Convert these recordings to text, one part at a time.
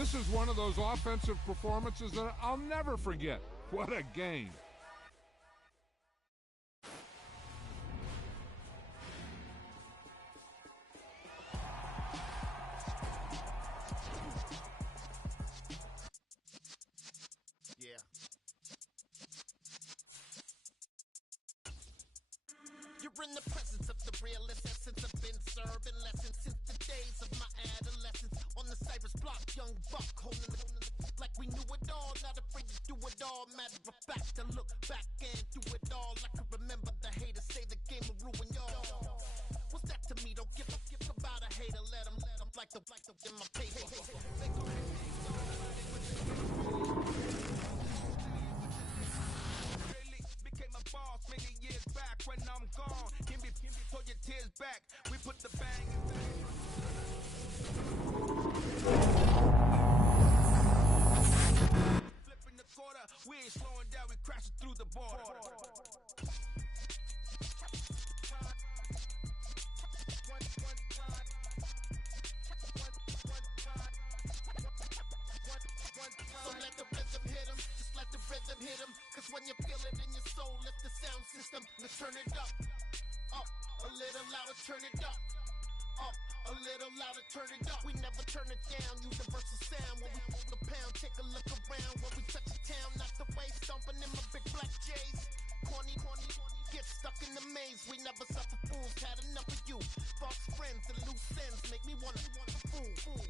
This is one of those offensive performances that I'll never forget. What a game. Yeah. You're in the presence of the realest essence. I've been serving lessons since the days of my adolescence. On the Cypress block, young buck holding the like we knew it all. Not afraid to do it all. Matter of fact, to look back and do it all. I can remember the haters say the game will ruin y'all. What's that to me? Don't give about a hater. Let them like the in my paper. Became a boss many years back. When I'm gone, give me pull your tears back. We put the bang. Flipping the quarter, we ain't slowing down. We crashing through the border. So let the rhythm hit 'em, just let the rhythm hit 'em. Cause when you feel it in your soul, lift the sound system. Let's turn it up, a little louder, turn it up, a little louder, turn it up. We never turn it down, universal sound. When we move the pound, take a look around. When we touch the town, not the way, stomping in my big black J's. Corny, get stuck in the maze. We never suffer fools, had enough of you. False friends and loose ends make me wanna fool.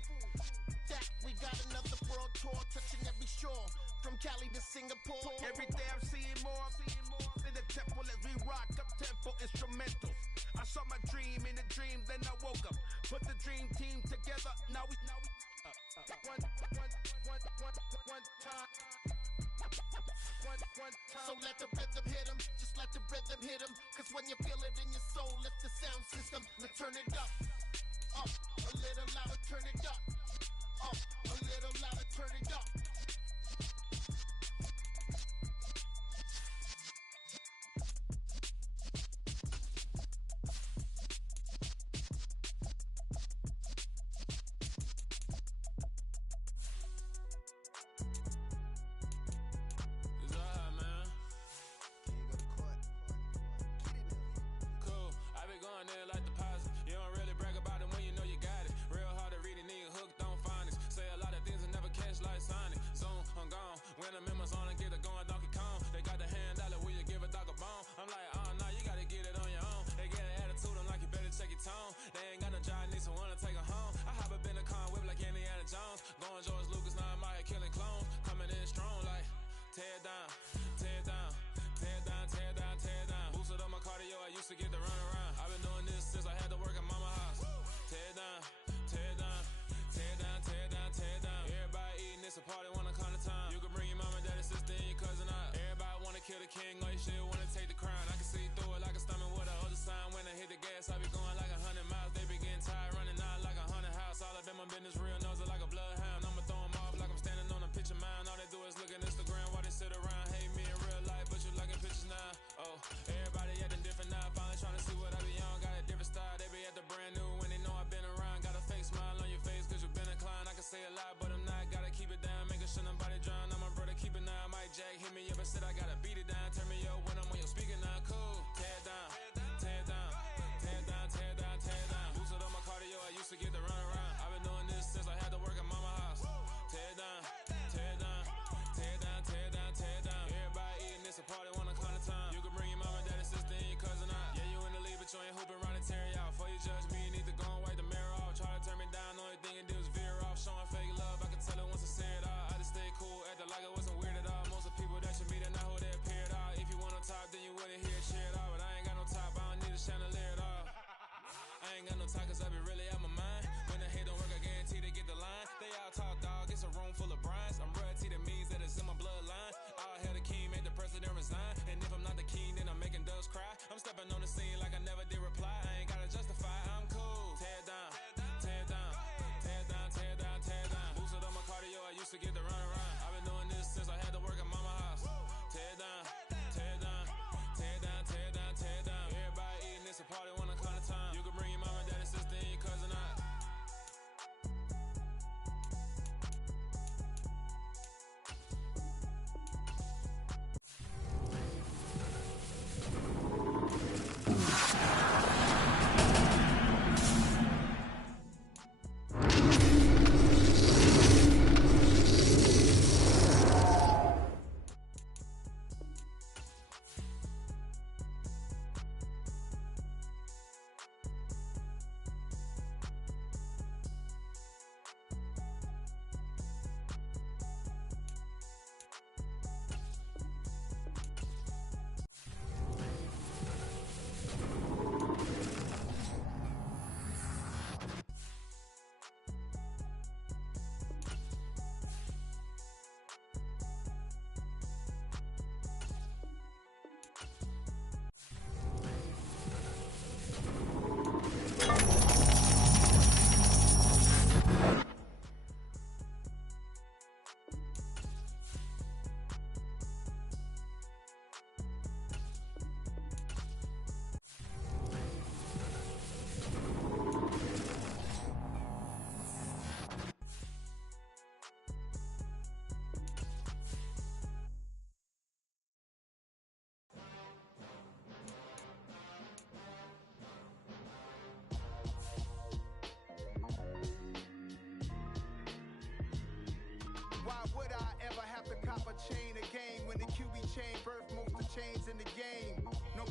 That we got another world tour, touching every shore, from Cali to Singapore. Every day I'm seeing more in the temple as we rock up tempo instrumentals. I saw my dream in a dream, then I woke up, put the dream team together. Now we one time. So let the rhythm hit 'em, just let the rhythm hit 'em. Cause when you feel it in your soul, lift the sound system. Let's turn it up, a little louder, turn it up, a little louder, turn it up. When I'm in my zone and get it going Donkey Kong, they got the hand dollar, will you give a dog a bone? I'm like, oh no, you gotta get it on your own. They get an attitude, I'm like, you better check your tone. They ain't got no job, need someone to take her home. I hop up in a car, whip like Indiana Jones. Going George Lucas, now I'm out here killing clones. Coming in strong like, tear down, tear down, tear down, tear down, tear down. Boosted up my cardio, I used to get to run around. I've been doing this since I had to work at mama house. Tear down, tear down, tear down, tear down, tear down. Everybody eating, it's a party, one kind of time. You can bring your mom and daddy, sister, and your cousin out. Everybody wanna kill the king, or you still wanna take the crown. I can see through it like a stomach with a other sign. When I hit the gas, I be going like 100 miles. They be getting tired, running out like 100 house. All of them, my business real, nose like a bloodhound. I'ma throw them off like I'm standing on a picture mound. All they do is look at Instagram while they sit around. Hate me in real life, but you liking pictures now. Oh, everybody acting different now. Finally trying to see what I be on. Got a different style, they be at the brand new when they know I've been around. Got a fake smile on your face, cause you been inclined. I can say a lot, but I'm not. Gotta keep it down, making sure nobody drown. I'm a brother, keep it now. Mike Jack hit me up and said I gotta beat it down. Turn me up when I'm on your speaker now. Cool, tear down, tear down, tear down, tear down, tear down. Boosted up my cardio, I used to get to run around. I've been doing this since I had to work at mama house. Tear down, tear down, tear down, tear down, tear down. Everybody eating, it's a party, one kind of time. You can bring your mom and daddy, sister, and your cousin out. Yeah, you in the lead, but you ain't hooping, running, tearing out. Before you judge me, you need to go and wipe the mirror off. Try to turn me down, only thing you do is veer off. Showing fake love, I can tell it once I say it all. I just stay cool, acting like I wasn't weird at all. Most of the people that you meet are not who they appear at all. If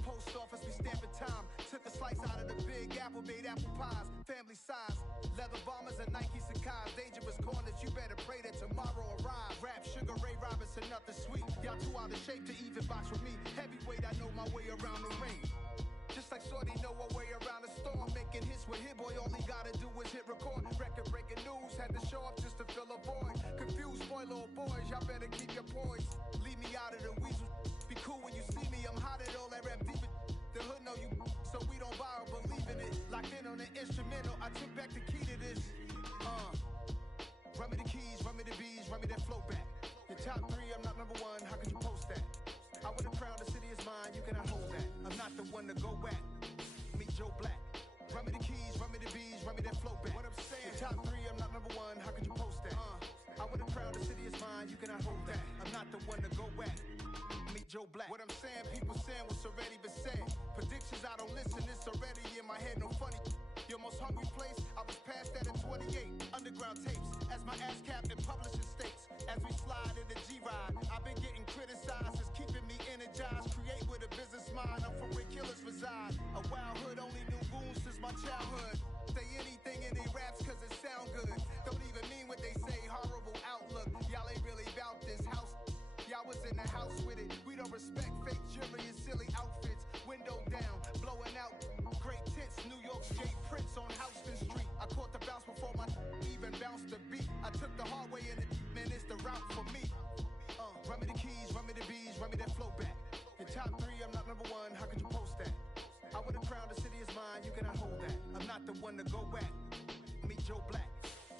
post office, we stamping time. Took a slice out of the big apple, made apple pies, family size. Leather bombers and Nike Sakai's. Dangerous corners, you better pray that tomorrow arrive. Rap, Sugar Ray Robinson, nothing sweet. Y'all too out of shape to even box with me. Heavyweight, I know my way around the ring. Just like Shorty know her way around the storm. Making hits with Hit Boy, all he gotta do is hit record. Record breaking news, had to show up just to fill a void. Confused boy, little boys, y'all better keep your poise. Leave me out of the weasel. Be cool when you see me, I'm hot at all that rap deep. The hood know you, so we don't borrow, believe in it. Locked in on the instrumental, I took back the key to this. Run me the keys, run me the bees, run me that flow back. Your top 3, I'm not number 1, how could you post that? I would've crowned the city is mine, you cannot hold that. I'm not the one to go back. Meet Joe Black. Run me the keys, run me the bees, run me that flow back. What I'm saying, your top 3, I'm not number 1, how could you post that? I would've crowned the city is mine, you cannot hold that. I'm not the one to go back. Meet Joe Black. What I'm saying, people saying what's already been said. Predictions, I don't listen, it's already in my head, no funny. Your most hungry place, I was past that at 28. Underground tapes, as my ass cap in publishing states. As we slide in the G-Ride, I've been getting criticized, it's keeping me energized. Create with a business mind, I'm from where killers reside. A wild hood, only knew goons since my childhood. Say anything in they raps cause it sound good. Don't even mean what they say, horrible outlook. Y'all ain't really about this house. Y'all was in the house with it. We don't respect fake jewelry and silly outfits. Window down, blowing out. Great tits, New York Skate Prince on Houston Street. I caught the bounce before my even bounced the beat. I took the hard way in it, man, it's the route for me. Run me the keys, run me the bees, run me that flow back. Your top 3, I'm not number 1, how could you post that? I would've crowned the city is mine, you cannot hold that. I'm not the one to go back. Meet Joe Black.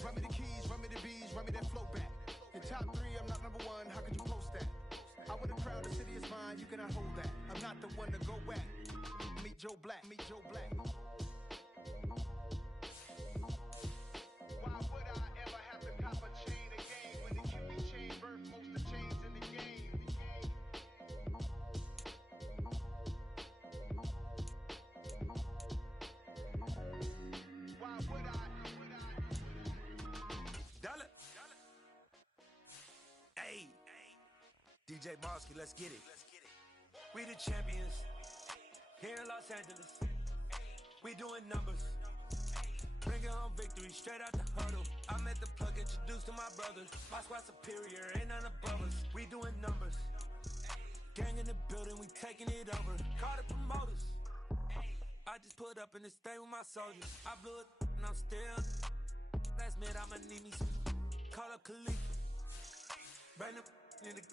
Run me the keys, run me the bees, run me that flow back. Your top 3, I'm not number 1, how could you post that? I would've crowned the city is mine, you cannot hold that. I'm not the one to go back. Meet Joe Black, meet Joe Black. Why would I ever have to cop a chain again when the QB chain birthed most of chains in the game? Why would I? Dollar. Hey. DJ Marsky, let's get it. We the champions. Here in Los Angeles. We doing numbers. Bringing home victory straight out the huddle. I'm at the plug, introduced to my brothers. My squad superior, ain't none above us. We doing numbers. Gang in the building, we taking it over. Call the promoters. I just put up in this thing with my soldiers. I blew it and I'm still. Last minute I'ma need me some. Call up Khalifa. Bring them in the.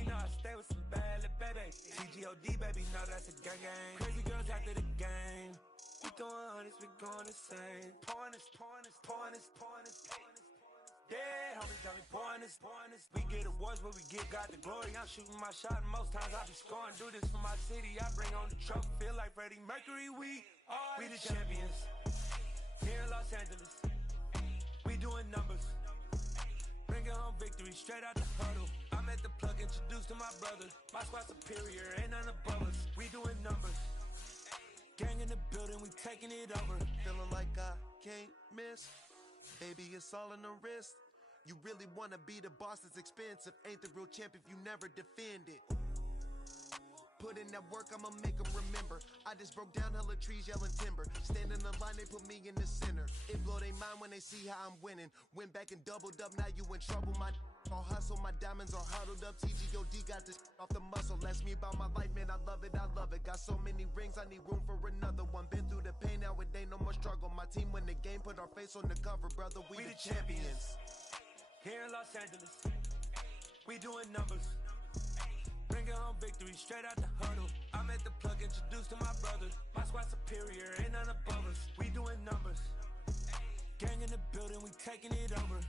You know I stay with some bad little baby. TGOD baby, know that's a gang gang. Crazy girls after the game. We throwing hundreds, we going the same. Pouring this. Yeah, homies got me pouring this. We get awards, but we give God the glory. I'm shooting my shot, and most times I be scoring. Do this for my city, I bring on the trophy. Feel like Freddie Mercury, we the champions. Here in Los Angeles, we doing numbers. Bringing home victory straight out the huddle. I'm at the plug, introduced to my brothers. My squad superior, ain't none above us. We doing numbers. Gang in the building, we taking it over. Feeling like I can't miss. Baby, it's all in the wrist. You really wanna be the boss, it's expensive. Ain't the real champ if you never defend it. Put in that work, I'ma make them remember. I just broke down hella trees, yelling timber. Stand in the line, they put me in the center. It blow they mind when they see how I'm winning. Went back and doubled up, now you in trouble. My all hustle, my diamonds are huddled up. TGOD got this off the muscle. Ask me about my life, man, I love it. Got so many rings, I need room for another one. Been through the pain, now it ain't no more struggle. My team win the game, put our face on the cover, brother. We the champions. Here in Los Angeles, we doing numbers. Bringing home victory straight out the huddle. I'm at the plug, introduced to my brothers. My squad superior, ain't none above us. We doing numbers. Gang in the building, we taking it over.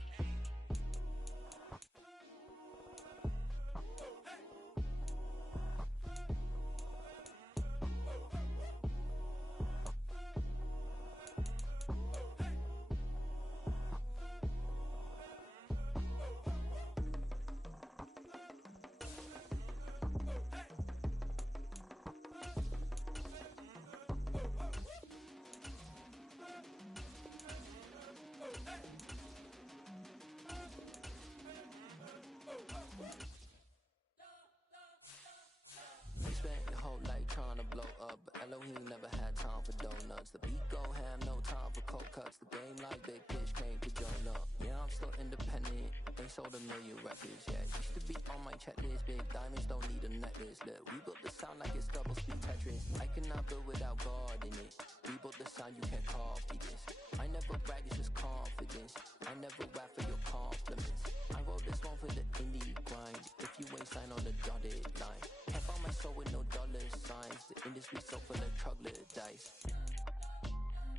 blow up, but Elohim never had time for donuts. The beat go ham, no time for cold cuts. The game like Big Pitch came to join up. Yeah, I'm still independent, ain't sold a million records yet. Used to be on my checklist, big diamonds don't need a necklace. Look, we built the sound like it's double speed Tetris. I cannot build without God in it. We built the sound, you can't copy this. I never brag, it's just confidence. I never rap for your compliments. I wrote this one for the indie grind. If you ain't signed on the dotted line, can't find my soul with no dollar signs. The industry so full of troglodytes.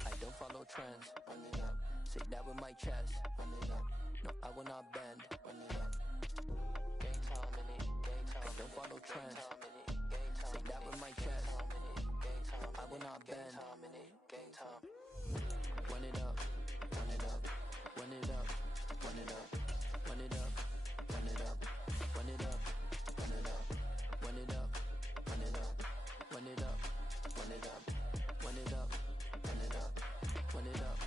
I don't follow trends. Run it up. Say that with my chest. Run it up. No, I will not bend. Run it up. Game time in it. Game time. I don't follow trends. Say that with my chest. I will not bend. Game time. Run it up. Run it up. Run it up. Run it up. Run it up. Run it up. Run it up. Run it up. Run it up. Run it up. Run it up. Run it up. Run it up. Run it up. Run it up.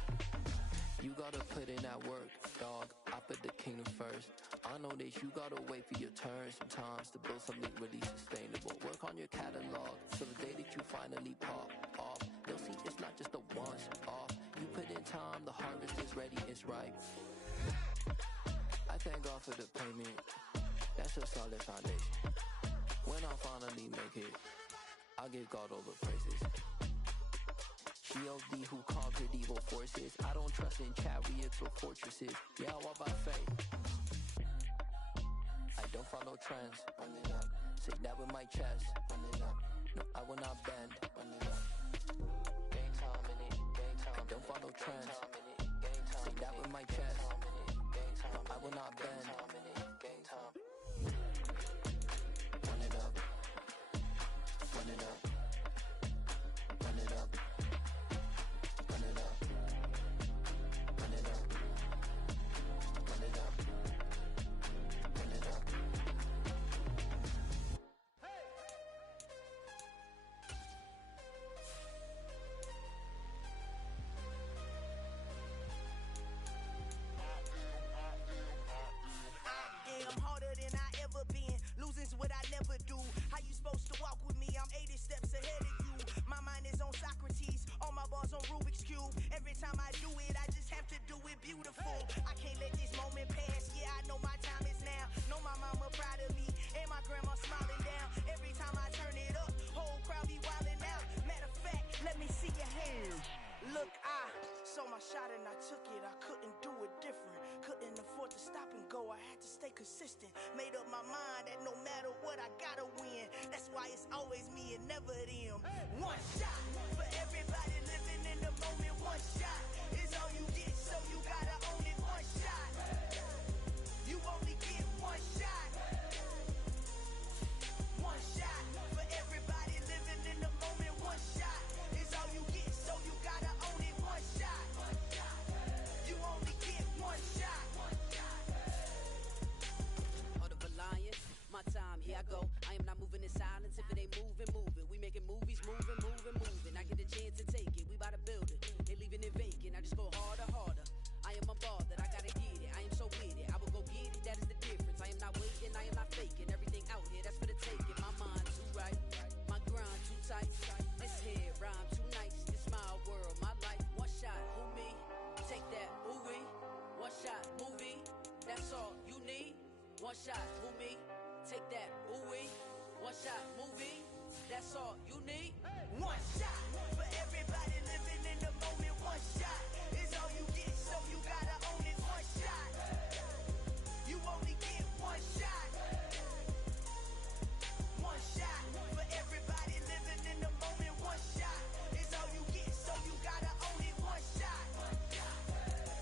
You gotta put in that work, dog. I put the kingdom first. I know that you gotta wait for your turn sometimes to build something really sustainable. Work on your catalog, so the day that you finally pop off, they'll see it's not just a once off. You put in time, the harvest is ready, it's ripe. I thank God for the payment. That's a solid foundation. When I finally make it, I'll give God all the praises. G.O.D. who conquered evil forces. I don't trust in chariots or fortresses. Yeah, I walk by faith. I don't follow trends. Run it up. Say that with my chest. Run it up. No, I will not bend. Run it up. Game time in it. Game time. I don't follow trends. Say that with my chest. I will not bend. Game time. Run it up. Run it up. Run it up. Run it up. Run it up. Run it up. Run it up. I'm harder than I ever been. Losing's what I never do. How you supposed to walk with me? I'm 80 steps ahead of you. My mind is on Socrates. All my bars on Rubik's Cube. Every time I do it, I just have to do it beautiful. I can't let this moment pass. Yeah, I know my time is now. Know my mama proud of me. And my grandma smiling down. Every time I turn it up, whole crowd be wilding out. Matter of fact, let me see your hands. Look, I saw my shot and I took it. I couldn't do it different. Couldn't afford to stop and go. I had to stay consistent. Made up my mind that no matter what, I gotta win. That's why it's always me and never them. One shot for everybody living in the moment. One shot is all you get, so you gotta own it. One shot. You only get one shot. One shot for everybody living in the moment. One shot is all you get, so you gotta own it. One shot. You only get one shot. Heart of a lion, my time, here I go. I am not moving in silence. If it ain't moving, moving. We making movies, moving, moving, moving. I get a chance to take it. We bout to build it. They leaving it vacant. I just go harder, harder. I am a ball that I gotta get it. I am so with it. I will go get it. That is the difference. I am not waiting. I am not faking. Everything out here, that's for the taking. My mind too right. My grind too tight. This here rhyme too nice. This my world, my life. One shot, who me? Take that, ooh we. One shot, movie. That's all you need. One shot, who me? Take that, ooh we. One shot, movie. That's all you need. One shot for everybody living in the moment. One shot is all you get, so you gotta own it. One shot. You only get one shot. One shot for everybody living in the moment. One shot is all you get, so you gotta own it. One shot.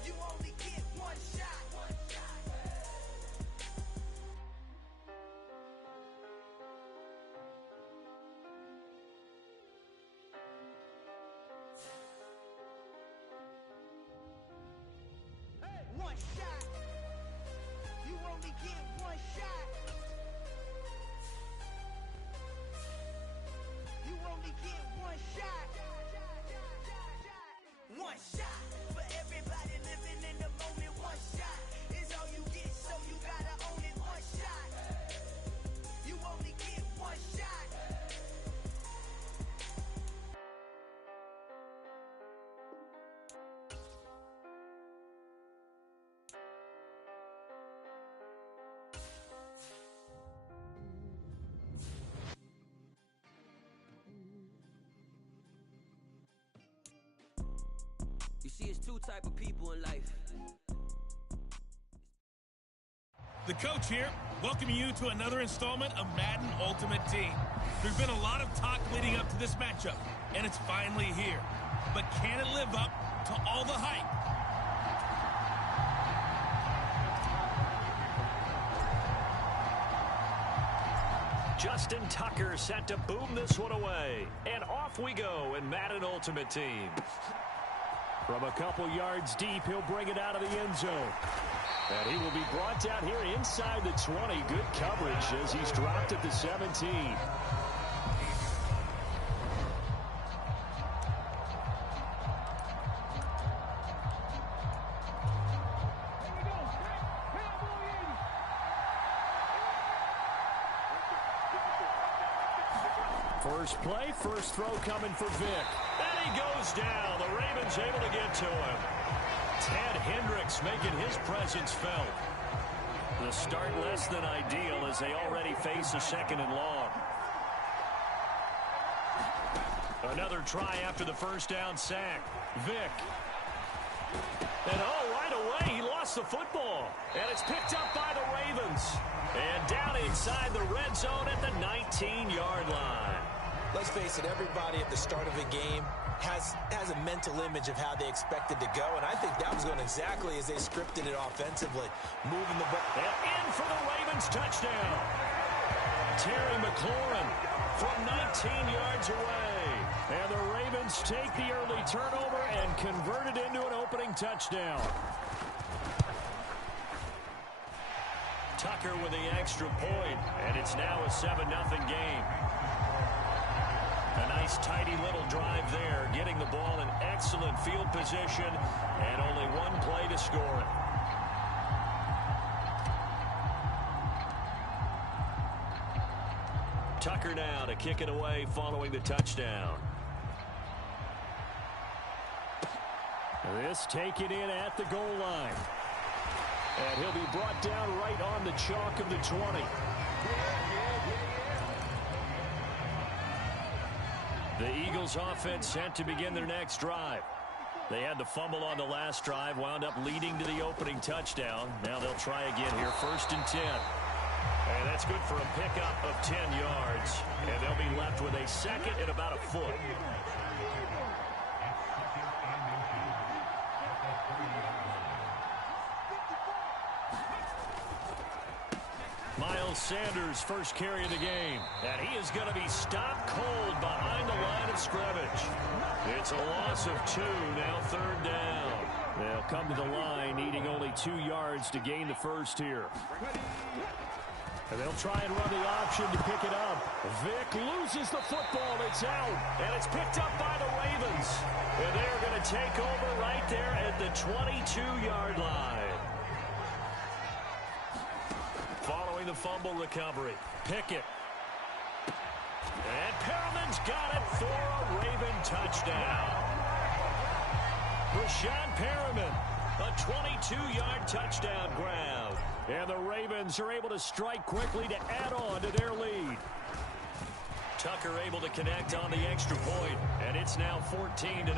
You only get one shot. See, it's two type of people in life. The coach here, welcoming you to another installment of Madden Ultimate Team. There's been a lot of talk leading up to this matchup, and it's finally here. But can it live up to all the hype? Justin Tucker set to boom this one away. And off we go in Madden Ultimate Team. From a couple yards deep, he'll bring it out of the end zone. And he will be brought down here inside the 20. Good coverage as he's dropped at the 17. First play, first throw coming for Vic. And he goes down. The Ravens able to get to him. Ted Hendricks making his presence felt. The start less than ideal as they already face a 2nd and long. Another try after the first down sack. Vic. And right away he lost the football. And it's picked up by the Ravens. And down inside the red zone at the 19-yard line. Let's face it, everybody at the start of a game has a mental image of how they expected to go, and I think that was going exactly as they scripted it offensively. Moving the ball. And in for the Ravens touchdown. Terry McLaurin from 19 yards away. And the Ravens take the early turnover and convert it into an opening touchdown. Tucker with the extra point, and it's now a 7-0 game. A nice, tidy little drive there, getting the ball in excellent field position, and only one play to score it. Tucker now to kick it away following the touchdown. This taken in at the goal line. And he'll be brought down right on the chalk of the 20. The Eagles offense set to begin their next drive. They had the fumble on the last drive, wound up leading to the opening touchdown. Now they'll try again here, 1st and 10. And that's good for a pickup of 10 yards. And they'll be left with a 2nd and about a foot. Miles Sanders' first carry of the game. And he is going to be stopped cold behind the line of scrimmage. It's a loss of 2, now 3rd down. They'll come to the line, needing only 2 yards to gain the first here. And they'll try and run the option to pick it up. Vic loses the football. It's out. And it's picked up by the Ravens. And they're going to take over right there at the 22-yard line. Following the fumble recovery. Pickett. And Perriman's got it for a Raven touchdown. Rashad Perriman, a 22-yard touchdown grab. And the Ravens are able to strike quickly to add on to their lead. Tucker able to connect on the extra point, and it's now 14-0.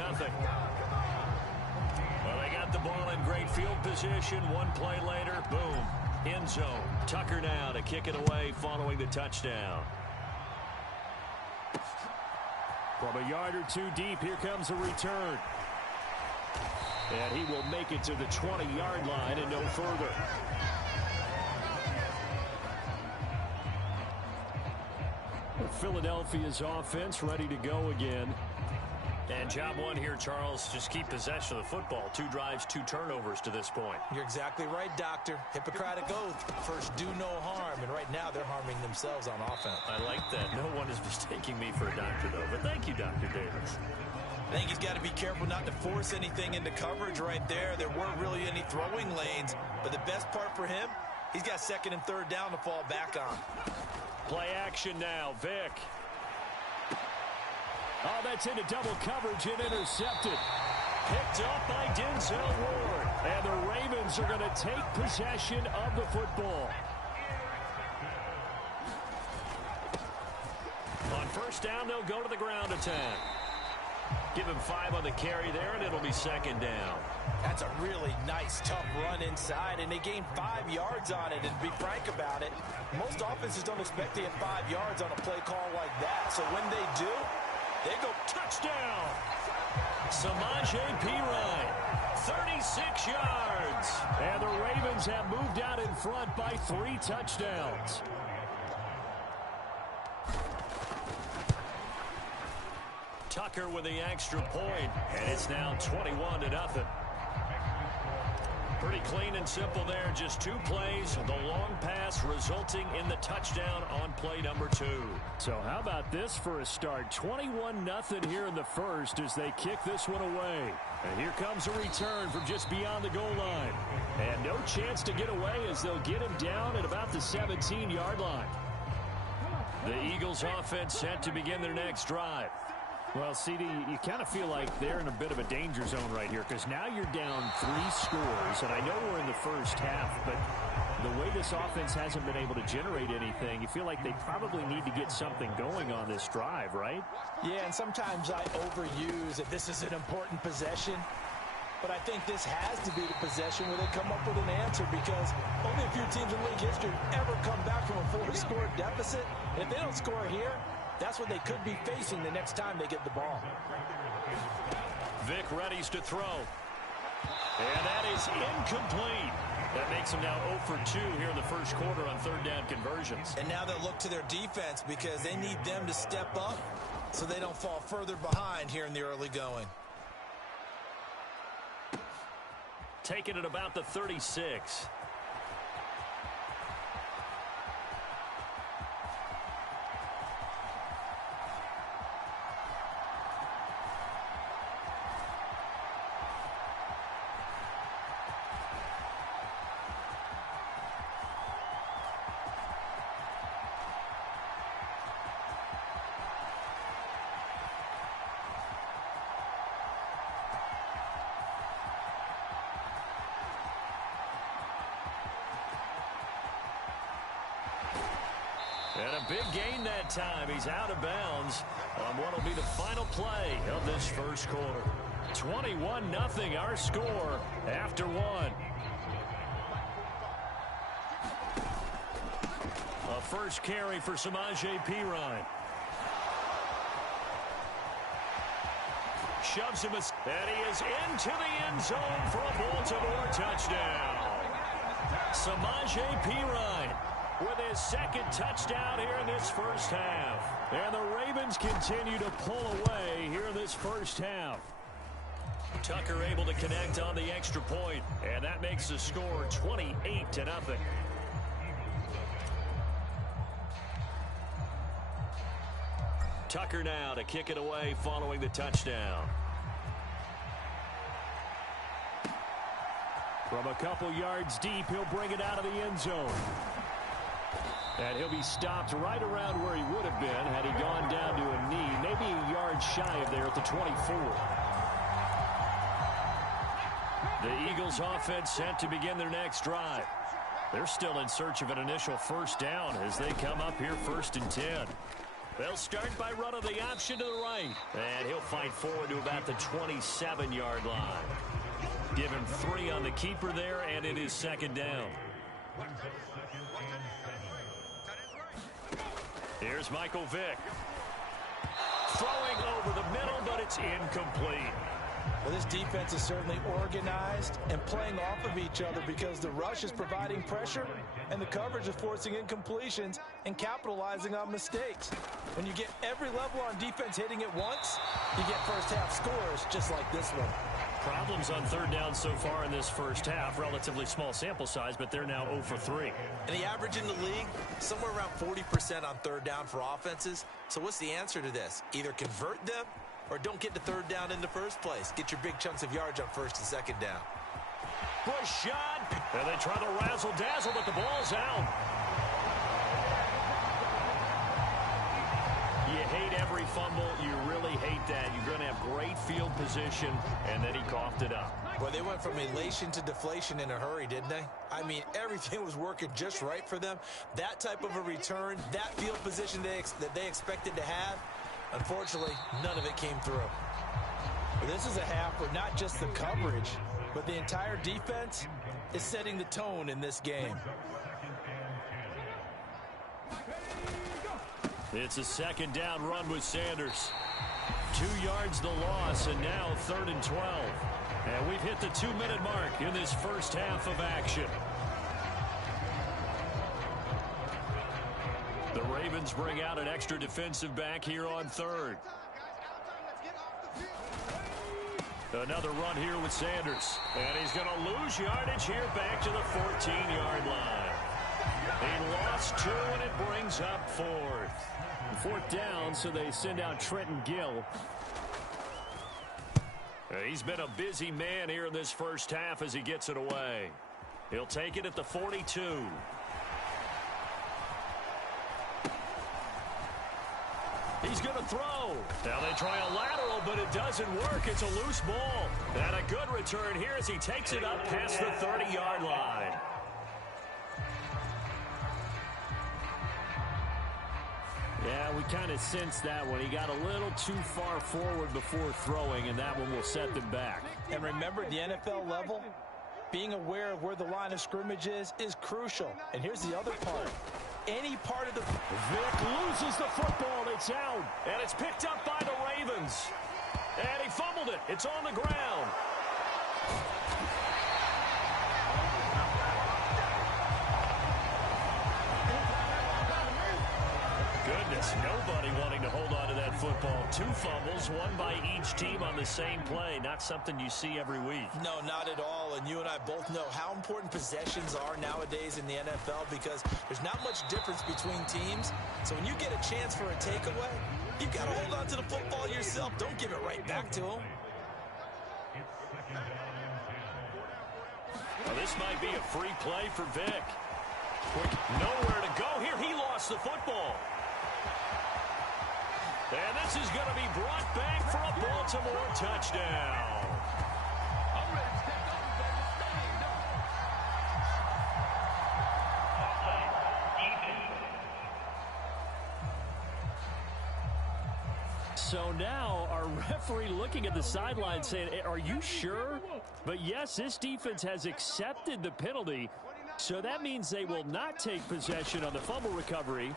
Well, they got the ball in great field position. One play later, boom. End zone. Tucker now to kick it away following the touchdown. From a yard or 2 deep, here comes a return. And he will make it to the 20-yard line and no further. Philadelphia's offense ready to go again. And job one here, Charles, just keep possession of the football. 2 drives, 2 turnovers to this point. You're exactly right, Doctor. Hippocratic oath. First, do no harm. And right now, they're harming themselves on offense. I like that. No one is mistaking me for a doctor, though. But thank you, Dr. Davis. I think he's got to be careful not to force anything into coverage right there. There weren't really any throwing lanes. But the best part for him, he's got 2nd and 3rd down to fall back on. Play action now. Vic. Oh, that's into double coverage and intercepted. Picked up by Denzel Ward. And the Ravens are going to take possession of the football. On 1st down, they'll go to the ground attack. Give him 5 on the carry there, and it'll be second down. That's a really nice, tough run inside, and they gained 5 yards on it. And to be frank about it, most offenses don't expect to get 5 yards on a play call like that. So when they do, they go touchdown. Samaje Perine, 36 yards. And the Ravens have moved out in front by 3 touchdowns. Tucker with the extra point, and it's now 21-0. Pretty clean and simple there. Just 2 plays. The long pass resulting in the touchdown on play number 2. So how about this for a start? 21-0 here in the first as they kick this one away. And here comes a return from just beyond the goal line. And no chance to get away as they'll get him down at about the 17-yard line. The Eagles offense set to begin their next drive. Well, CD, you kind of feel like they're in a bit of a danger zone right here because now you're down 3 scores, and I know we're in the first half, but the way this offense hasn't been able to generate anything, you feel like they probably need to get something going on this drive, right? Yeah, and sometimes I overuse that this is an important possession, but I think this has to be the possession where they come up with an answer because only a few teams in league history ever come back from a 4-score deficit, and if they don't score here, that's what they could be facing the next time they get the ball. Vic readies to throw. And that is incomplete. That makes them now 0 for 2 here in the first quarter on 3rd down conversions. And now they'll look to their defense because they need them to step up so they don't fall further behind here in the early going. Taken at about the 36. And a big gain that time. He's out of bounds on what will be the final play of this first quarter. 21-0 our score after 1. A first carry for Samaje Perine. Shoves him, and he is into the end zone for a Baltimore touchdown. Samaje Perine with his 2nd touchdown here in this first half. And the Ravens continue to pull away here in this first half. Tucker able to connect on the extra point, and that makes the score 28-0. Tucker now to kick it away following the touchdown. From a couple yards deep, he'll bring it out of the end zone. And he'll be stopped right around where he would have been had he gone down to a knee, maybe a yard shy of there at the 24. The Eagles offense set to begin their next drive. They're still in search of an initial first down as they come up here 1st and 10. They'll start by running the option to the right. And he'll fight forward to about the 27-yard line. Give him 3 on the keeper there, and it is 2nd down. Here's Michael Vick. Throwing over the middle, but it's incomplete. Well, this defense is certainly organized and playing off of each other because the rush is providing pressure and the coverage is forcing incompletions and capitalizing on mistakes. When you get every level on defense hitting it once, you get first half scores just like this one. Problems on 3rd down so far in this first half. Relatively small sample size, but they're now 0 for 3. And the average in the league, somewhere around 40% on 3rd down for offenses. So what's the answer to this? Either convert them or don't get to 3rd down in the first place. Get your big chunks of yards on 1st and 2nd down. Bush shot. And they try to razzle-dazzle, but the ball's out. You hate every fumble. You really hate that. You're going to have great field position, and then he coughed it up. Well, they went from elation to deflation in a hurry, didn't they? I mean, everything was working just right for them. That type of a return, that field position that they expected to have, unfortunately, none of it came through. This is a half where not just the coverage, but the entire defense is setting the tone in this game. It's a second down run with Sanders. 2 yards the loss, and now 3rd and 12. And we've hit the 2-minute mark in this first half of action. The Ravens bring out an extra defensive back here on 3rd. Another run here with Sanders. And he's going to lose yardage here back to the 14-yard line. He lost 2, and it brings up 4th. 4th down, so they send out Trenton Gill. He's been a busy man here in this first half as he gets it away. He'll take it at the 42. He's going to throw. Now they try a lateral, but it doesn't work. It's a loose ball. And a good return here as he takes it up past the 30-yard line. Yeah, we kind of sensed that one. He got a little too far forward before throwing, and that one will set them back. And remember, at the NFL level, being aware of where the line of scrimmage is crucial. And here's the other part. Any part of the... Vick loses the football. It's out. And it's picked up by the Ravens. And he fumbled it. It's on the ground. Goodness, nobody wanting to hold on to that football. 2 fumbles, one by each team on the same play. Not something you see every week. No, not at all. And you and I both know how important possessions are nowadays in the NFL because there's not much difference between teams. So when you get a chance for a takeaway, you've got to hold on to the football yourself. Don't give it right back to him. Well, this might be a free play for Vick. Quick, nowhere to go here. He lost the football. And this is going to be brought back for a Baltimore touchdown. So now our referee looking at the sideline saying, are you sure? But yes, this defense has accepted the penalty. So that means they will not take possession on the fumble recovery.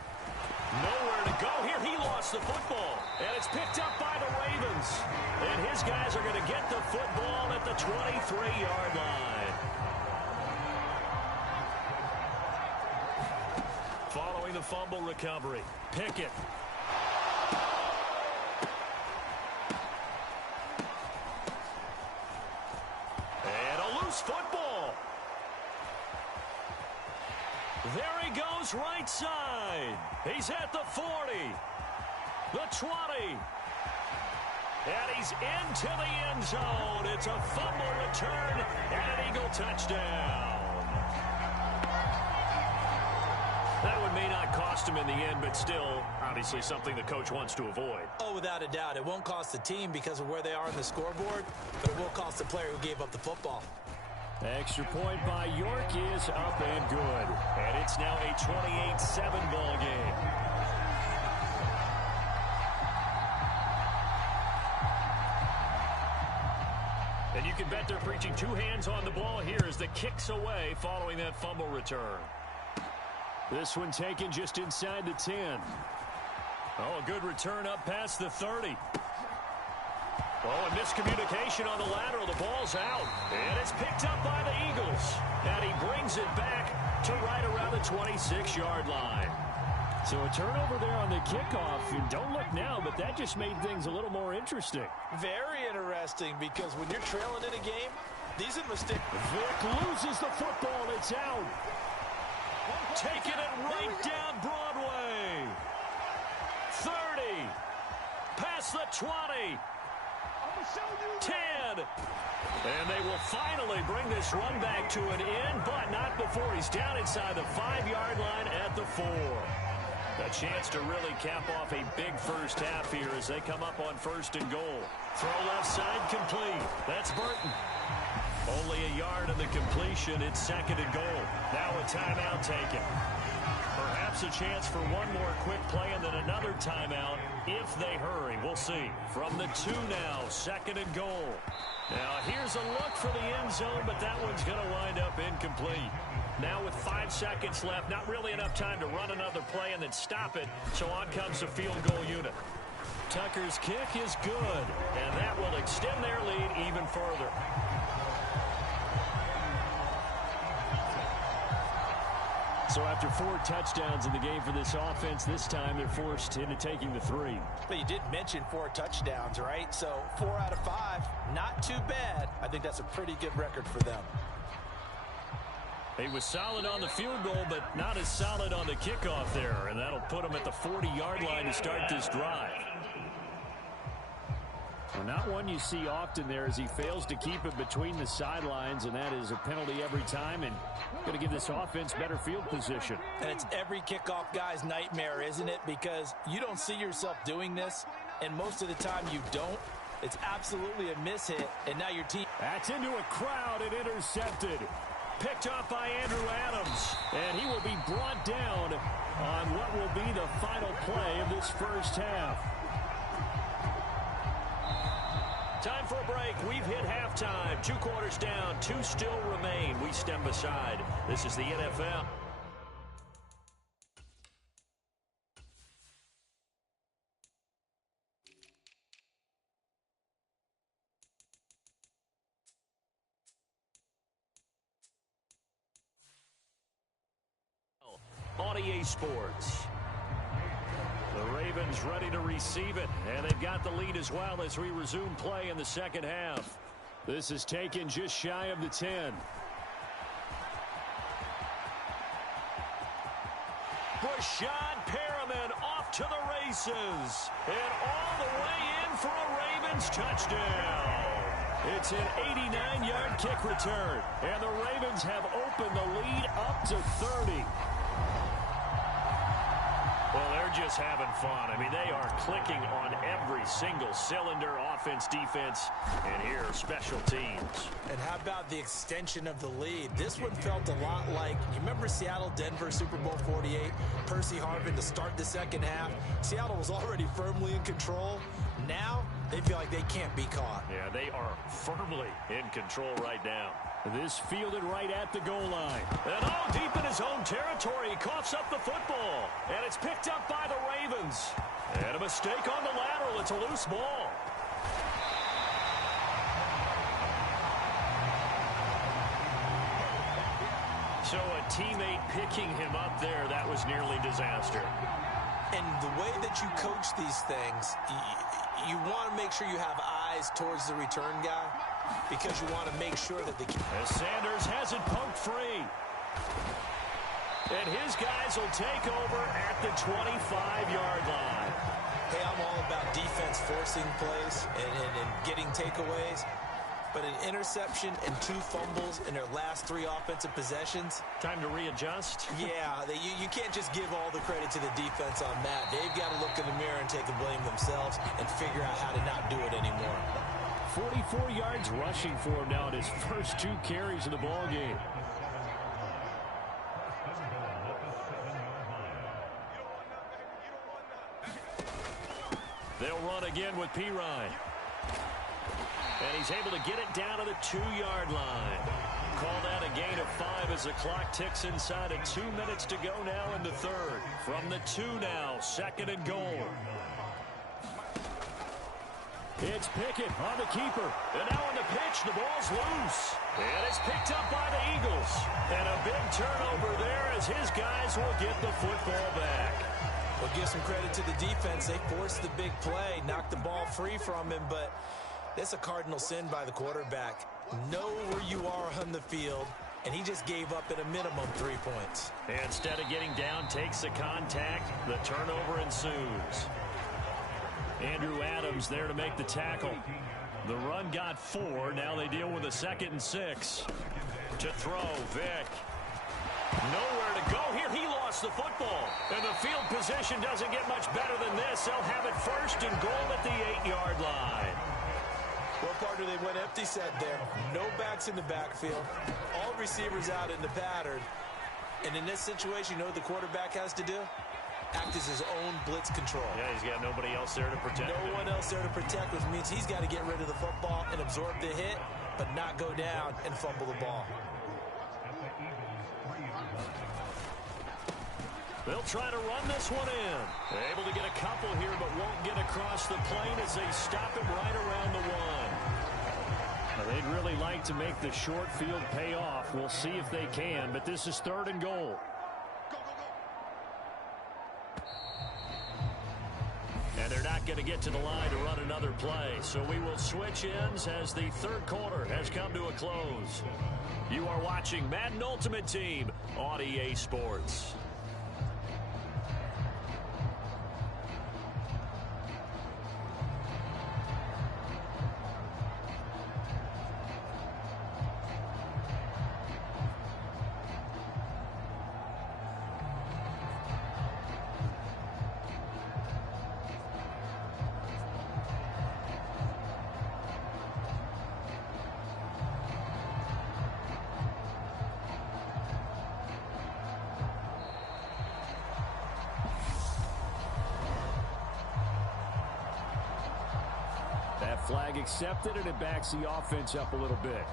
Nowhere to go here. He lost the football. And it's picked up by the Ravens. And his guys are going to get the football at the 23-yard line. Following the fumble recovery, Pickett. And a loose football. There he goes right side. He's at the 40, the 20, and he's into the end zone. It's a fumble return and an Eagle touchdown. That one may not cost him in the end, but still, obviously something the coach wants to avoid. Oh, without a doubt. It won't cost the team because of where they are on the scoreboard, but it will cost the player who gave up the football. Extra point by York is up and good. And it's now a 28-7 ball game. And you can bet they're preaching 2 hands on the ball here as the kick's away following that fumble return. This one taken just inside the 10. Oh, a good return up past the 30. Oh, a miscommunication on the lateral. The ball's out. And it's picked up by the Eagles. And he brings it back to right around the 26-yard line. So a turnover there on the kickoff. And don't look now, but that just made things a little more interesting. Very interesting because when you're trailing in a game, these are mistakes. Vick loses the football. It's out. Taking it right down Broadway. 30. Past the 20. 10. And they will finally bring this run back to an end, but not before he's down inside the 5-yard line at the 4. A chance to really cap off a big first half here as they come up on 1st and goal. Throw left side complete. That's Burton. Only a yard of the completion. It's 2nd and goal. Now a timeout taken. Perhaps a chance for one more quick play and then another timeout if they hurry. We'll see. From the 2 now, 2nd and goal. Now here's a look for the end zone, but that one's going to wind up incomplete. Now with 5 seconds left, not really enough time to run another play and then stop it. So on comes the field goal unit. Tucker's kick is good, and that will extend their lead even further. So after 4 touchdowns in the game for this offense, this time they're forced into taking the 3. But you did mention 4 touchdowns, right? So 4 out of 5, not too bad. I think that's a pretty good record for them. He was solid on the field goal, but not as solid on the kickoff there, and that'll put him at the 40-yard line to start this drive. Well, not one you see often there as he fails to keep it between the sidelines, and that is a penalty every time, and going to give this offense better field position. And it's every kickoff guy's nightmare, isn't it? Because you don't see yourself doing this, and most of the time you don't. It's absolutely a mishit, and now your team... That's into a crowd and intercepted. Picked off by Andrew Adams, and he will be brought down on what will be the final play of this first half. Time for a break. We've hit halftime. 2 quarters down. 2 still remain. We step aside. This is the NFL. On EA Sports. The Ravens ready to receive it, and they've got the lead as well as we resume play in the second half. This is taken just shy of the 10. Rashad Perriman off to the races, and all the way in for a Ravens touchdown. It's an 89-yard kick return, and the Ravens have opened the lead up to 30. Well, they're just having fun. I mean, they are clicking on every single cylinder, offense, defense, and here, special teams. And how about the extension of the lead? This one felt a lot like, you remember Seattle-Denver Super Bowl 48? Percy Harvin to start the second half. Seattle was already firmly in control. Now, they feel like they can't be caught. Yeah, they are firmly in control right now. This fielded right at the goal line. And deep in his own territory, he coughs up the football. And it's picked up by the Ravens. And a mistake on the lateral. It's a loose ball. So a teammate picking him up there, that was nearly disaster. And the way that you coach these things, you want to make sure you have eyes towards the return guy, because you want to make sure that as Sanders has it poked free. And his guys will take over at the 25-yard line. Hey, I'm all about defense forcing plays and getting takeaways. But an interception and 2 fumbles in their last 3 offensive possessions. Time to readjust? Yeah, you can't just give all the credit to the defense on that. They've got to look in the mirror and take the blame themselves and figure out how to not do it anymore. 44 yards rushing for him now in his first 2 carries of the ball game. They'll run again with Pirine. And he's able to get it down to the 2-yard line. Call that a gain of 5 as the clock ticks inside of 2 minutes to go now in the third. From the 2 now, 2nd and goal. It's Pickett on the keeper. And now on the pitch, the ball's loose. And it's picked up by the Eagles. And a big turnover there as his guys will get the football back. Well, give some credit to the defense. They forced the big play, knocked the ball free from him, but that's a cardinal sin by the quarterback. Know where you are on the field, and he just gave up at a minimum 3 points. And instead of getting down, takes the contact. The turnover ensues. Andrew Adams there to make the tackle. The run got 4. Now they deal with a 2nd and 6. To throw, Vick. Nowhere to go here. He lost the football. And the field position doesn't get much better than this. They'll have it 1st and goal at the 8-yard line. Well, partner, they went empty set there. No backs in the backfield. All receivers out in the pattern. And in this situation, you know what the quarterback has to do? Act as his own blitz control. Yeah, he's got nobody else there to protect him. No one else there to protect, which means he's got to get rid of the football and absorb the hit, but not go down and fumble the ball. They'll try to run this one in. They're able to get a couple here, but won't get across the plane as they stop him right around the one. Now, they'd really like to make the short field pay off. We'll see if they can, but this is 3rd and goal. And they're not going to get to the line to run another play. So we will switch ends as the 3rd quarter has come to a close. You are watching Madden Ultimate Team on EA Sports. That flag accepted, and it backs the offense up a little bit.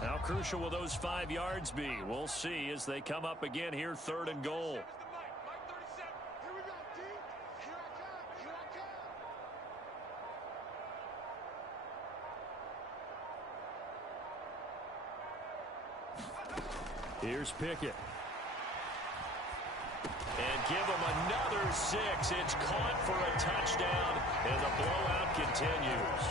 How crucial will those 5 yards be? We'll see as they come up again here, 3rd and goal. Here's Pickett. And give him another 6. It's caught for a touchdown, and the blowout continues.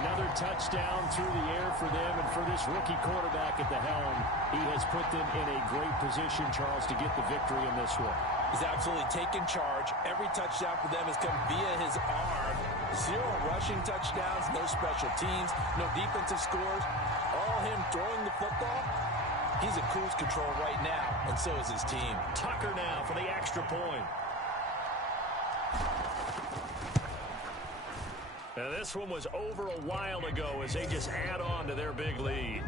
Another touchdown through the air for them, and for this rookie quarterback at the helm, he has put them in a great position, Charles, to get the victory in this one. He's absolutely taken charge. Every touchdown for them has come via his arm. 0 rushing touchdowns, no special teams, no defensive scores. All him throwing the football. He's at cruise control right now, and so is his team. Tucker now for the extra point. Now this one was over a while ago as they just add on to their big lead.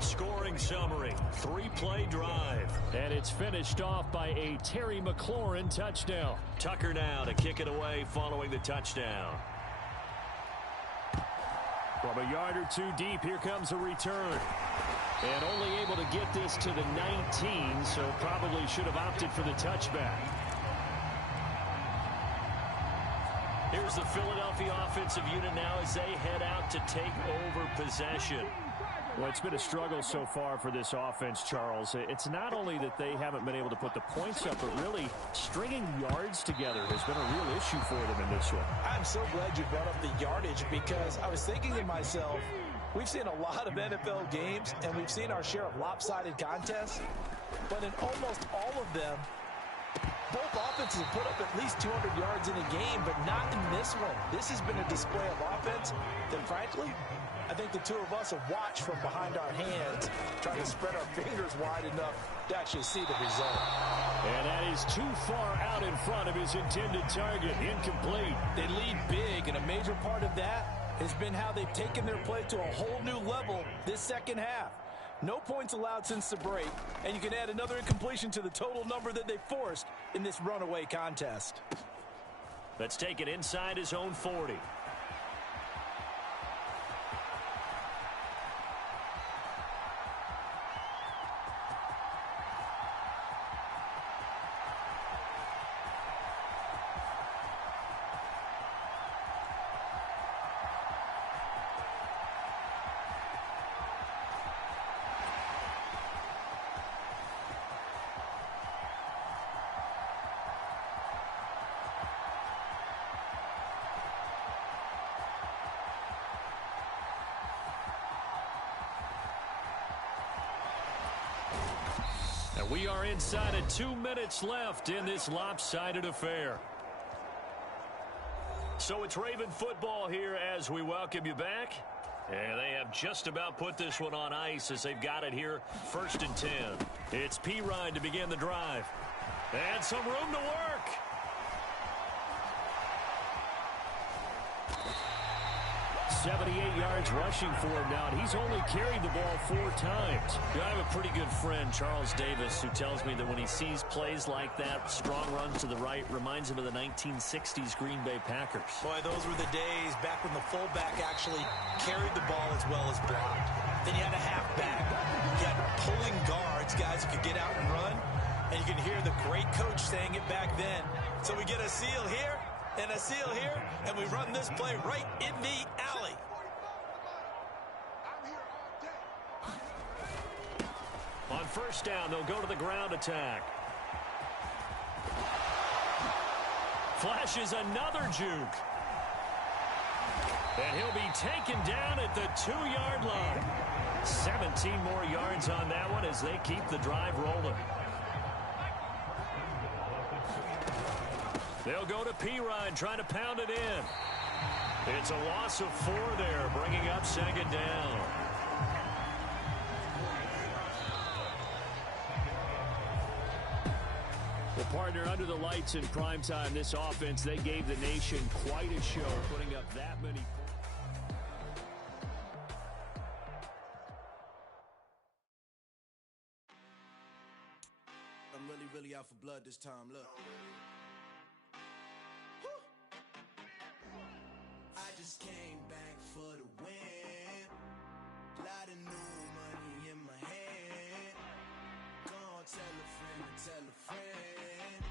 Scoring summary, 3-play drive. And it's finished off by a Terry McLaurin touchdown. Tucker now to kick it away following the touchdown. From a yard or 2 deep, here comes a return. And only able to get this to the 19, so probably should have opted for the touchback. Here's the Philadelphia offensive unit now as they head out to take over possession. Well, it's been a struggle so far for this offense, Charles. It's not only that they haven't been able to put the points up, but really stringing yards together has been a real issue for them in this one. I'm so glad you brought up the yardage because I was thinking to myself, we've seen a lot of NFL games and we've seen our share of lopsided contests, but in almost all of them, both offenses have put up at least 200 yards in a game, but not in this one. This has been a display of offense that, frankly, I think the two of us have watched from behind our hands, trying to spread our fingers wide enough to actually see the result. And that is too far out in front of his intended target. Incomplete. They lead big, and a major part of that has been how they've taken their play to a whole new level this second half. No points allowed since the break, and you can add another incompletion to the total number that they forced in this runaway contest. Let's take it inside his own 40. And we are inside of 2 minutes left in this lopsided affair. So it's Raven football here as we welcome you back. And they have just about put this one on ice as they've got it here, 1st and 10. It's P. Ryan to begin the drive. And some room to work. .78 yards rushing for him now, and he's only carried the ball 4 times. I have a pretty good friend, Charles Davis, who tells me that when he sees plays like that, strong runs to the right, reminds him of the 1960s Green Bay Packers. Boy, those were the days back when the fullback actually carried the ball as well as blocked. Then you had a halfback. You had pulling guards, guys who could get out and run, and you can hear the great coach saying it back then. So we get a seal here and a seal here, and we run this play right in the alley. On first down, they'll go to the ground attack. Flashes another juke. And he'll be taken down at the 2-yard line. 17 more yards on that one as they keep the drive rolling. They'll go to P-Ryan, trying to pound it in. It's a loss of 4 there, bringing up second down. Well, partner, under the lights in primetime, this offense, they gave the nation quite a show, putting up that many points. I'm really out for blood this time, look. I just came back for the win. Lot of new money in my hand. Gonna tell a friend to tell a friend.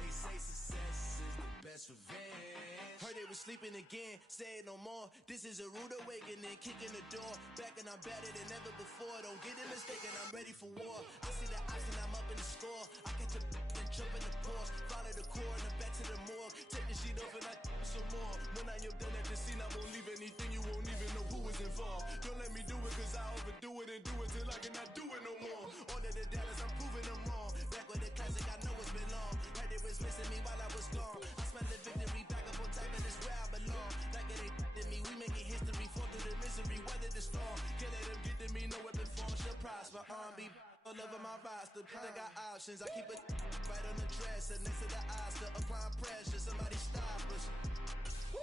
They say success is the best revenge. Heard they were sleeping again, say it no more. This is a rude awakening, kicking the door. Back and I'm better than ever before. Don't get it mistaken, I'm ready for war. I see the option, I'm up in the score. I catch a and jump in the Porsche. Follow the core and back to the morgue. Take the sheet off and I some more. When I am done at the scene, I won't leave anything. You won't even know who was involved. Don't let me do it cause I overdo it and do it till I cannot do it no more. All of the doubters, I'm proving them wrong. Back with the classic, I know it's been long. Heard they was missing me while I was gone. I smell the victory back up on time and it's where I belong. Like it ain't to me, we making history. Fall through the misery, weather the storm. Can't let them get to me, no weapon form shall prosper. R&B all over my roster, I got options. I keep it right on the dresser, next to the Oscar. Applying pressure, somebody stop us. Woo!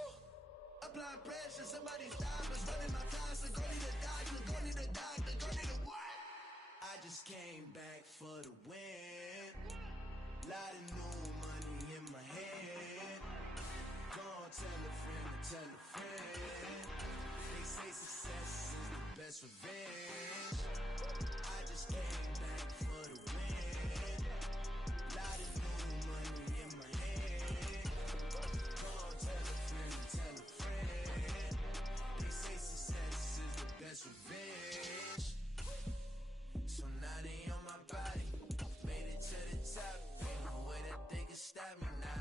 Applying pressure, somebody stop us. Running my time, so go need a doctor, go need a doctor, go need a what? I just came back for the win. Lot of new money in my hand. Gonna tell a friend to tell a friend. They say success is the best revenge. I just came back for the win. Lot of new money in my hand. Gonna tell a friend to tell a friend. They say success is the best revenge. So now they on my body. Made it to the top. Ain't no way that they can stop me now.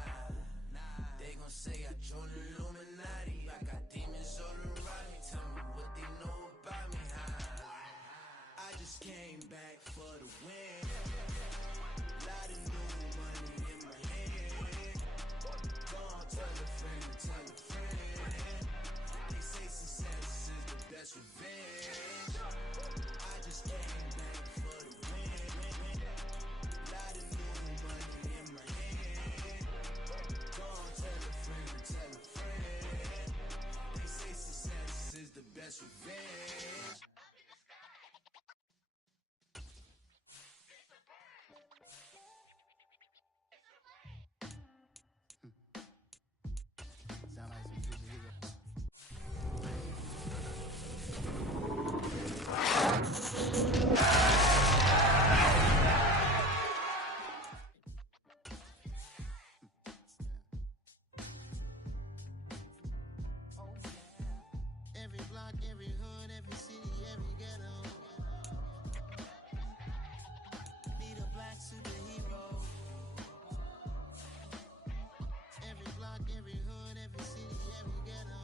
They gon' say I joined the Illuminati. I got demons all around me. Tell me what they know about me. I just came back for the win. Lot of new money in my hand. Gonna tell a friend to tell a friend. They say success is the best revenge. I just came back for the win. Lot of new money in my hand. Gonna tell a friend to tell a friend. They say success is the best revenge. Sound like some superhero. Every block, every hood, every city, every ghetto. Need a black superhero. Every block, every hood, every city, every ghetto.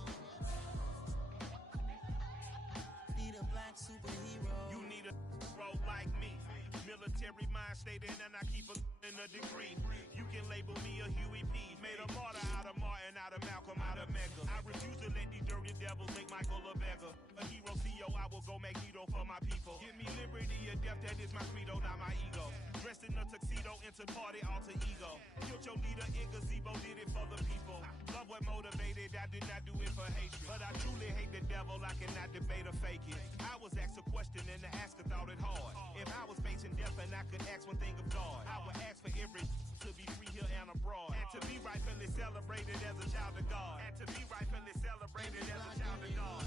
Need a black superhero. You need a role like me. Military mind state and I keep in a degree. You can label me a Huey P. Made a martyr out of Martin, out of Malcolm, out of Mega. I refuse to let these dirty devils make Michael a beggar. A hero CEO, I will go Magneto for my people. Give me liberty or death, that is my credo, not my ego. Dressed Dressed in a tuxedo, entered party alter ego. Killed your leader in gazebo, did it for the people. Love what motivated, I did not do it for hatred. But I truly hate the devil, I cannot debate or fake it. I was asked a question and the asker thought it hard. If I was facing death and I could ask one thing of God, I would ask for every to be free here and abroad. And to be rightfully celebrated as a child of God. And to be rightfully celebrated as a child of God.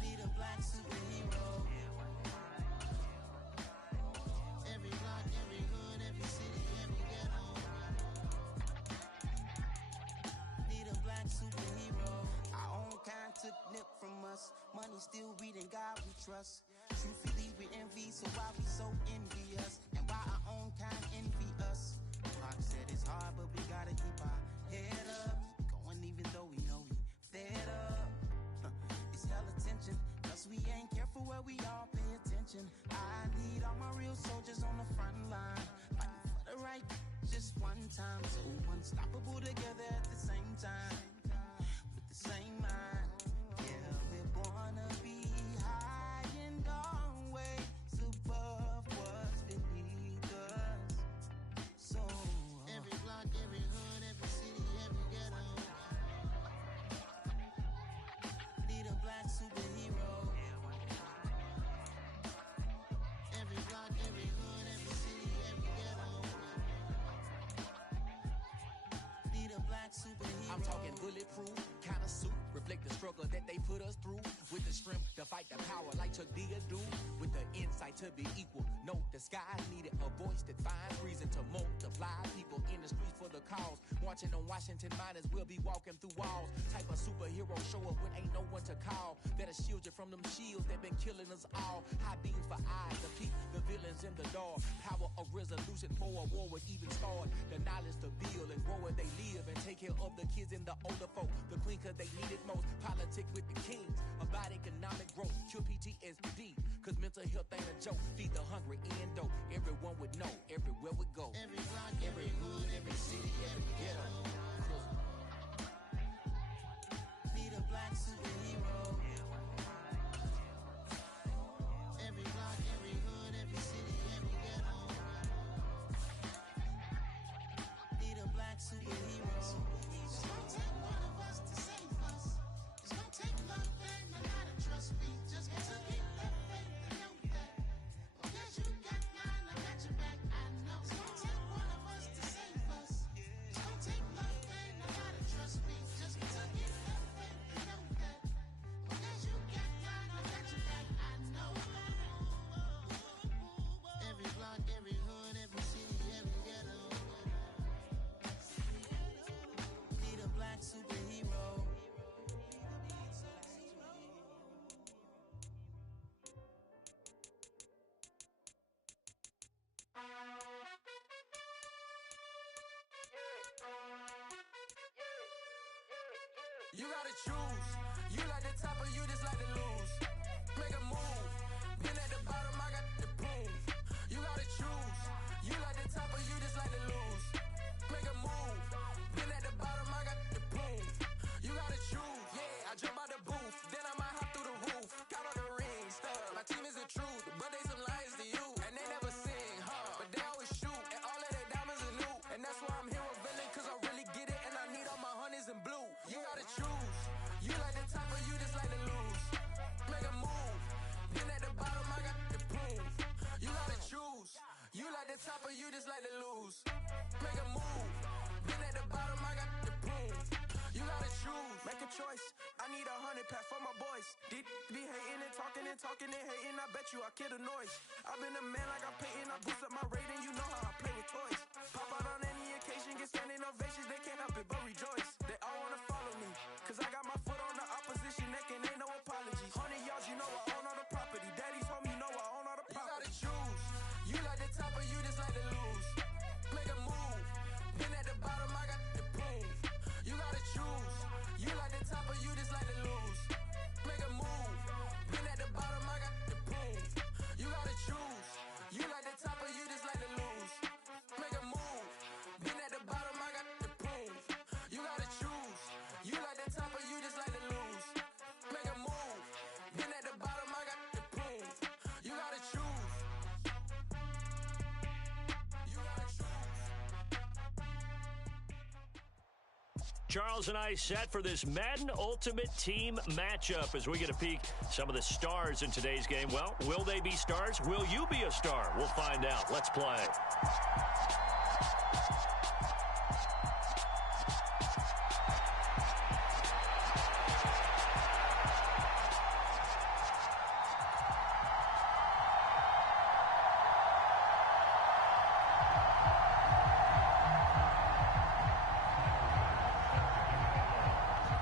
Be the black superhero. Every block, every hood, every city, every ghetto. Be the black superhero. Our own kind took nip from us. Money still reading God we trust. Truthfully we envy, so why we so envious? And why our own kind envy us? Rock said it's hard, but we gotta keep our head up. Going even though we know we fed up. It's hell attention, cause we ain't careful where we all pay attention. I need all my real soldiers on the front line, fighting for the right just one time. So unstoppable together at the same time, with the same mind. Yeah, we're gonna be high and always above what's beneath us. So every block, every hood, every city, every ghetto. Be the black superhero. Every block, every hood, every city, every ghetto. Be the black superhero. I'm talking bulletproof kind of suit, reflect the struggle that they put us through. With the strength to fight the power like Chuck D do. With the insight to be equal. Note the sky needed a voice that finds reason to multiply. People in the streets for the cause. Marching on Washington, might as well be walking through walls. Type of superhero show up when ain't no one to call. That'll shield you from them shields that been killing us all. High beams for eyes to peep the villains in the dark. Power of resolution for a war would even start. The knowledge to build and grow where they live and take care of the kids and the older folk. The queen cause they need it most. Politics with the kings about economic growth. Cure PTSD cause mental health ain't a joke. Feed the hungry and dope. Everyone would know everywhere we go. Every block, every hood, every city, every ghetto. Be the black superhero. Every block, every hood, every city, every ghetto. Be the black superhero. It's gonna take one of us to save us. It's gonna take love and a lot of trust. We just got to keep the faith and know that. Because you got mine, I got your back. I know. It's gonna take one of us to save us. It's gonna take love and a lot of trust. We just got to keep the faith and know that. Because you got mine, I got your back. I know. Every block, every hood, every city, every ghetto. Be the black superhero. You gotta choose. You like the top or you just like to lose. Make a move. Been at the bottom, I got the proof. You gotta choose. You like the top or you just like to lose. Make a move. Been at the bottom, I got the proof. You gotta choose. Yeah, I jump out the booth. Then I might hop through the roof. Got all the rings, stuff. My team is the truth, but they some liars to you. And they never sing, but they always shoot. And all of their diamonds are new. And that's why I'm here with villain, cause I really get it. And I need all my honeys in blue. You gotta choose. You like the top or you just like to lose. Make a move. Been at the bottom, I got the proof. You gotta choose. You like the top or you just like to lose. Make a move. Been at the bottom, I got the proof. You gotta choose. Make a choice. I need 100 pack for my boys. Deep be hating and talking and talking and hating. I bet you I kill the noise. I've been a man like I'm Peyton. I boost up my rating. You know how I play with toys. Pop out on any occasion, get standing ovations. They can't help it but rejoice. They all wanna follow me, cause I got my foot on the opposition neck and ain't no apology. 100 yards, you know I own all the property. Daddy's home, you know I own all the property. You gotta choose. You like the top or you just like to lose. Make a move. Been at the bottom, I got the proof. You gotta choose. You like the top or you just like to lose. Make a move. Been at the bottom, I got the proof. You gotta choose. You like the top or you just like to lose. Make a move. Been at the bottom, I got the proof. You gotta choose. Charles and I set for this Madden Ultimate Team matchup as we get a peek some of the stars in today's game. Well, will they be stars? Will you be a star? We'll find out. Let's play.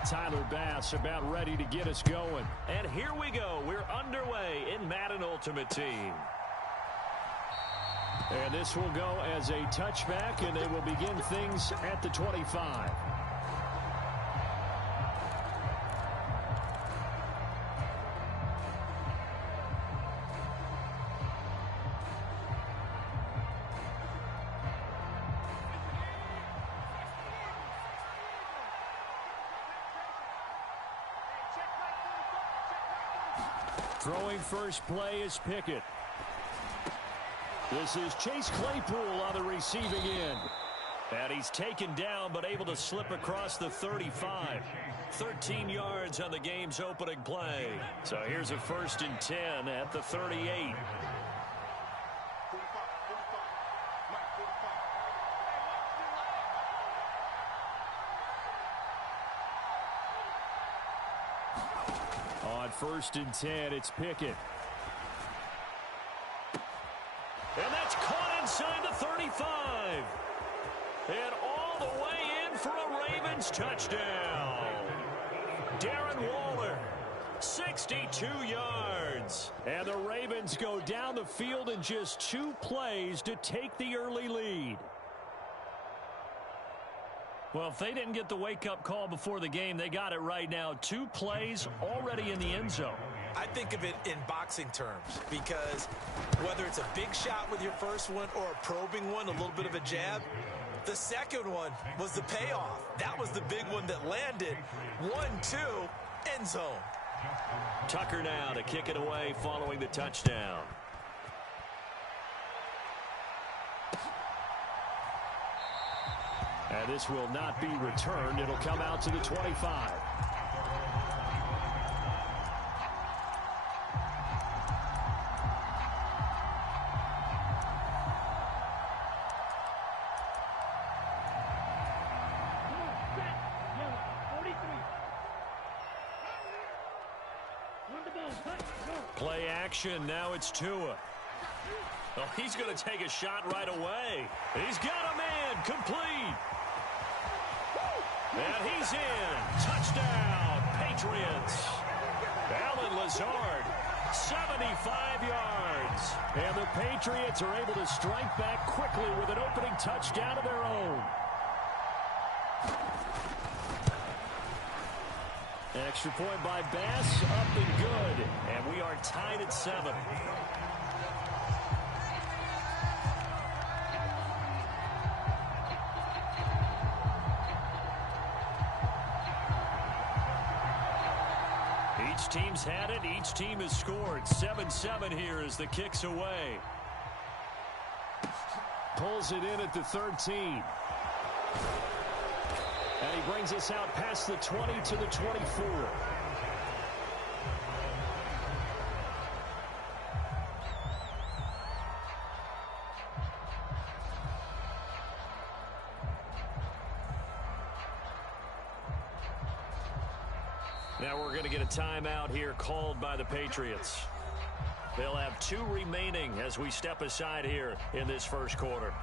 Tyler Bass about ready to get us going. And here we go. We're underway in Madden Ultimate Team. And this will go as a touchback, and they will begin things at the 25. Throwing first play is Pickett. This is Chase Claypool on the receiving end. And he's taken down but able to slip across the 35. 13 yards on the game's opening play. So here's a 1st and 10 at the 38. On 1st and 10, it's Pickett. And that's caught inside the 35. And all the way in for a Ravens touchdown. Darren Waller, 62 yards. And the Ravens go down the field in just 2 plays to take the early lead. Well, if they didn't get the wake-up call before the game, they got it right now. 2 plays already in the end zone. I think of it in boxing terms because whether it's a big shot with your first one or a probing one, a little bit of a jab, the second one was the payoff. That was the big one that landed. 1-2, end zone. Tucker now to kick it away following the touchdown. And this will not be returned. It'll come out to the 25. Play action. Now it's Tua. Oh, he's going to take a shot right away. He's got a man complete. And he's in. Touchdown, Patriots. Alan Lazard, 75 yards. And the Patriots are able to strike back quickly with an opening touchdown of their own. Extra point by Bass, up and good. And we are tied at 7. Each team's had it. Each team has scored. 7-7 here as the kick's away. Pulls it in at the 13. And he brings us out past the 20 to the 24. Now we're going to get a timeout here called by the Patriots. They'll have 2 remaining as we step aside here in this first quarter.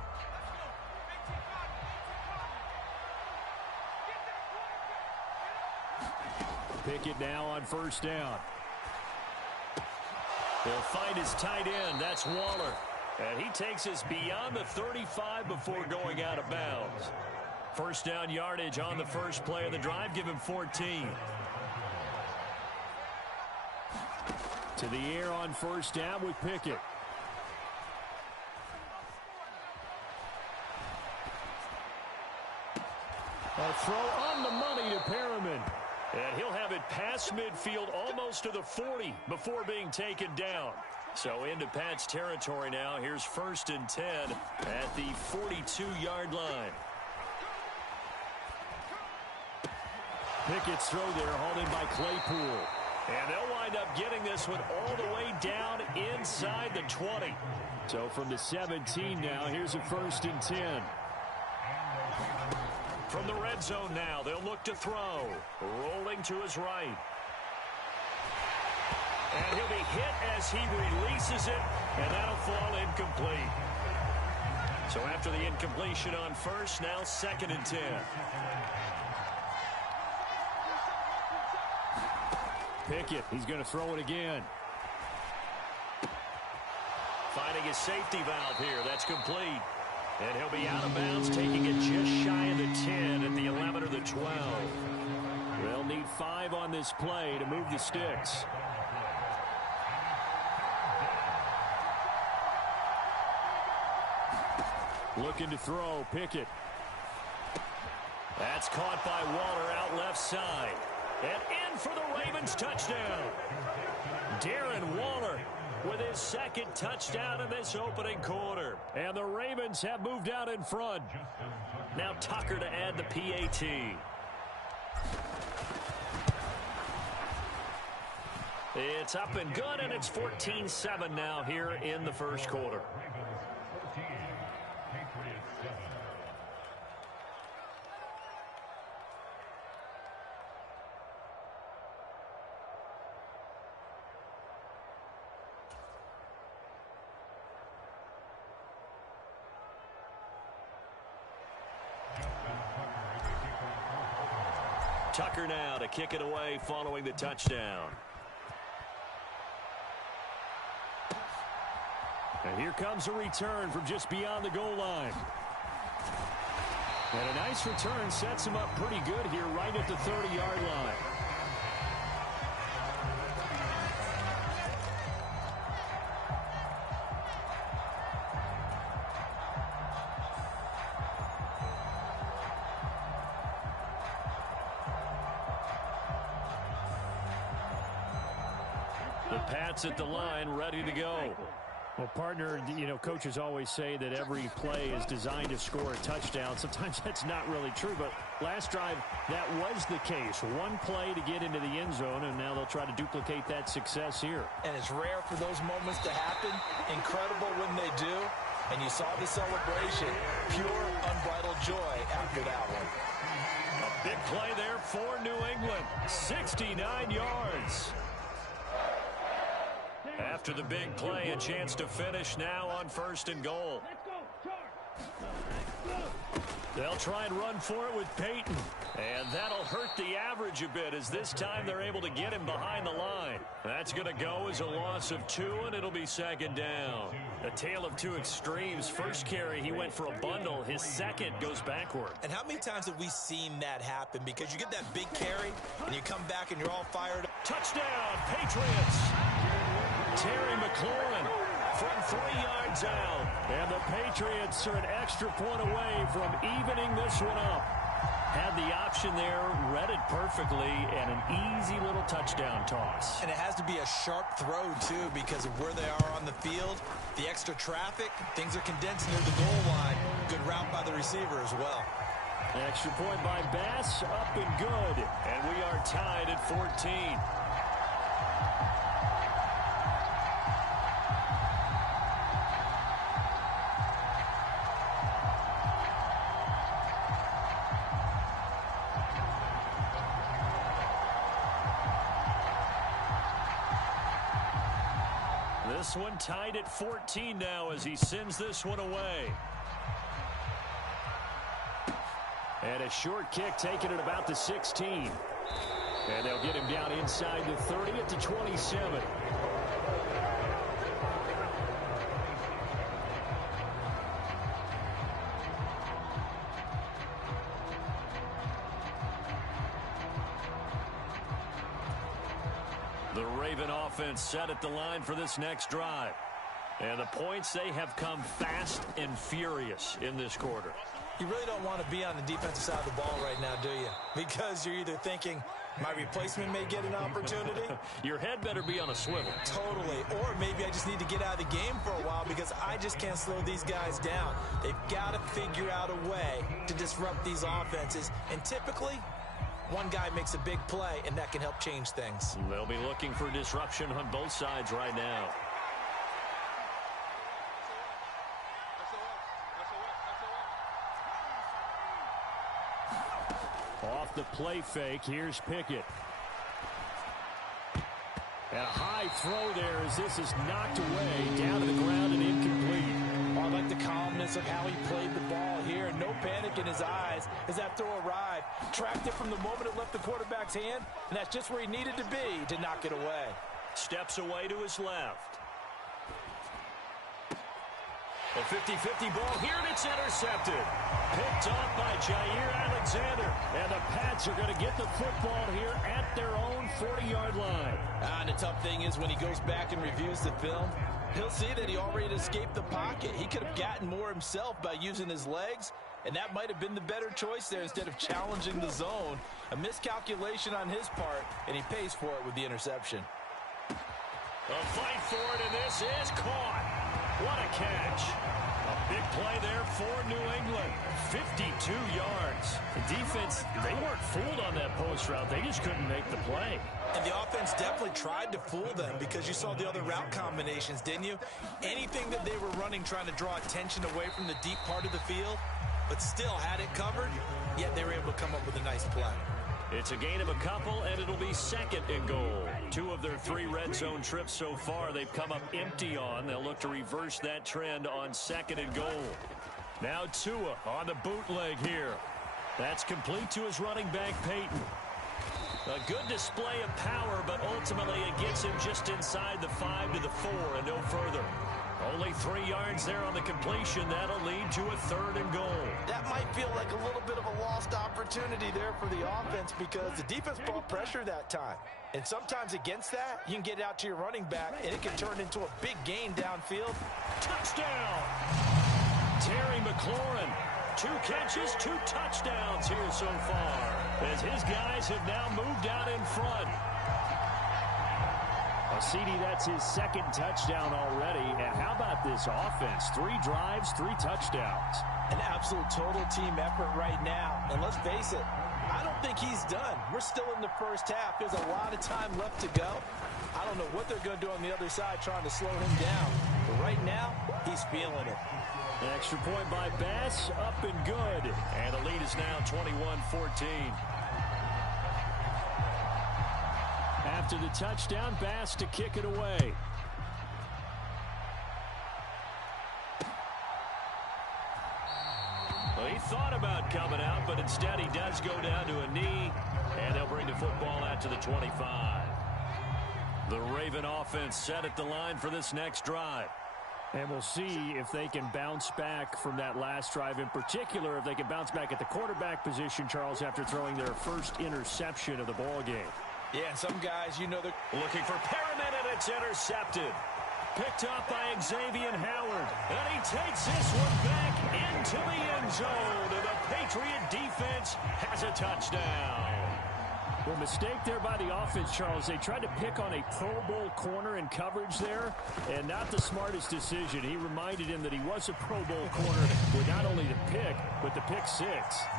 Pickett now on 1st down. He'll find his tight end. That's Waller. And he takes us beyond the 35 before going out of bounds. 1st down yardage on the first play of the drive. Give him 14. To the air on 1st down with Pickett. A throw on the money to Perriman. And he'll have it past midfield almost to the 40 before being taken down. So into Pat's territory now. Here's 1st and 10 at the 42-yard line. Pickett's throw there, hauled in by Claypool. And they'll wind up getting this one all the way down inside the 20. So from the 17 now, here's a 1st and 10. From the red zone now, they'll look to throw. Rolling to his right. And he'll be hit as he releases it, and that'll fall incomplete. So after the incompletion on first, now 2nd and 10. Pickett, he's going to throw it again. Finding his safety valve here. That's complete. And he'll be out of bounds, taking it just shy of the 10 at the 11 or the 12. They'll need 5 on this play to move the sticks. Looking to throw, Pickett. That's caught by Waller out left side. And in for the Ravens touchdown. Darren Waller with his 2nd touchdown in this opening quarter. And the Ravens have moved out in front. Now Tucker to add the PAT. It's up and good, and it's 14-7 now here in the first quarter. Tucker now to kick it away following the touchdown. And here comes a return from just beyond the goal line. And a nice return sets him up pretty good here right at the 30-yard line. Pats at the line, ready to go. Well, partner, you know, coaches always say that every play is designed to score a touchdown. Sometimes that's not really true, but last drive, that was the case. One play to get into the end zone, and now they'll try to duplicate that success here. And it's rare for those moments to happen. Incredible when they do. And you saw the celebration. Pure, unbridled joy after that one. A big play there for New England. 69 yards. After the big play, a chance to finish now on 1st and goal. They'll try and run for it with Peyton. And that'll hurt the average a bit as this time they're able to get him behind the line. That's going to go as a loss of 2, and it'll be 2nd down. A tale of two extremes. First carry, he went for a bundle. His second goes backward. And how many times have we seen that happen? Because you get that big carry, and you come back and you're all fired up. Touchdown, Patriots! Terry McLaurin from 3 yards out. And the Patriots are an extra point away from evening this one up. Had the option there, read it perfectly, and an easy little touchdown toss. And it has to be a sharp throw, too, because of where they are on the field. The extra traffic, things are condensed near the goal line. Good route by the receiver as well. Extra point by Bass, up and good. And we are tied at 14. This one tied at 14 now as he sends this one away. And a short kick taken at about the 16. And they'll get him down inside the 30 at the 27. The Raven offense set at the line for this next drive. And the points, they have come fast and furious in this quarter. You really don't want to be on the defensive side of the ball right now, do you? Because you're either thinking, my replacement may get an opportunity. Your head better be on a swivel. Totally. Or maybe I just need to get out of the game for a while because I just can't slow these guys down. They've got to figure out a way to disrupt these offenses. And typically, One guy makes a big play, and that can help change things. They'll be looking for disruption on both sides right now. Off the play fake, here's Pickett. And a high throw there as this is knocked away, down to the ground and incomplete. Oh, I like the calmness of how he played the ball here. No panic in his eyes as that throw arrived. Tracked it from the moment it left the quarterback's hand, and that's just where he needed to be to knock it away. Steps away to his left. A 50-50 ball here, and it's intercepted. Picked off by Jair Alexander. And the Pats are going to get the football here at their own 40-yard line. And the tough thing is when he goes back and reviews the film, he'll see that he already escaped the pocket. He could have gotten more himself by using his legs, and that might have been the better choice there instead of challenging the zone. A miscalculation on his part, and he pays for it with the interception. A fight for it, and this is caught. What a catch. A big play there for New England. 52 yards. The defense, they weren't fooled on that post route. They just couldn't make the play. And the offense definitely tried to fool them because you saw the other route combinations, didn't you? Anything that they were running trying to draw attention away from the deep part of the field, but still had it covered, yet they were able to come up with a nice play. It's a gain of a couple, and it'll be second and goal. 2 of their 3 red zone trips so far they've come up empty on. They'll look to reverse that trend on second and goal. Now Tua on the bootleg here. That's complete to his running back, Peyton. A good display of power, but ultimately it gets him just inside the 5 to the 4 and no further. Only 3 yards there on the completion. That'll lead to a third and goal. That might feel like a little bit of a lost opportunity there for the offense because the defense brought pressure that time. And sometimes against that, you can get it out to your running back, and it can turn into a big gain downfield. Touchdown! Terry McLaurin. 2 catches, 2 touchdowns here so far, as his guys have now moved out in front. CD, that's his second touchdown already. And how about this offense? 3 drives, 3 touchdowns. An absolute total team effort right now. And let's face it, I don't think he's done. We're still in the first half. There's a lot of time left to go. I don't know what they're going to do on the other side trying to slow him down. But right now, he's feeling it. An extra point by Bass, up and good. And the lead is now 21-14. After the touchdown, Bass to kick it away. Well, he thought about coming out, but instead he does go down to a knee, and they'll bring the football out to the 25. The Raven offense set at the line for this next drive. And we'll see if they can bounce back from that last drive. In particular, if they can bounce back at the quarterback position, Charles, after throwing their first interception of the ball game. Yeah, some guys, you know, they're looking for Perriman, and it's intercepted. Picked up by Xavier Howard. And he takes this one back into the end zone. And the Patriot defense has a touchdown. Well, mistake there by the offense, Charles. They tried to pick on a Pro Bowl corner in coverage there, and not the smartest decision. He reminded him that he was a Pro Bowl corner with not only the pick, but the pick 6.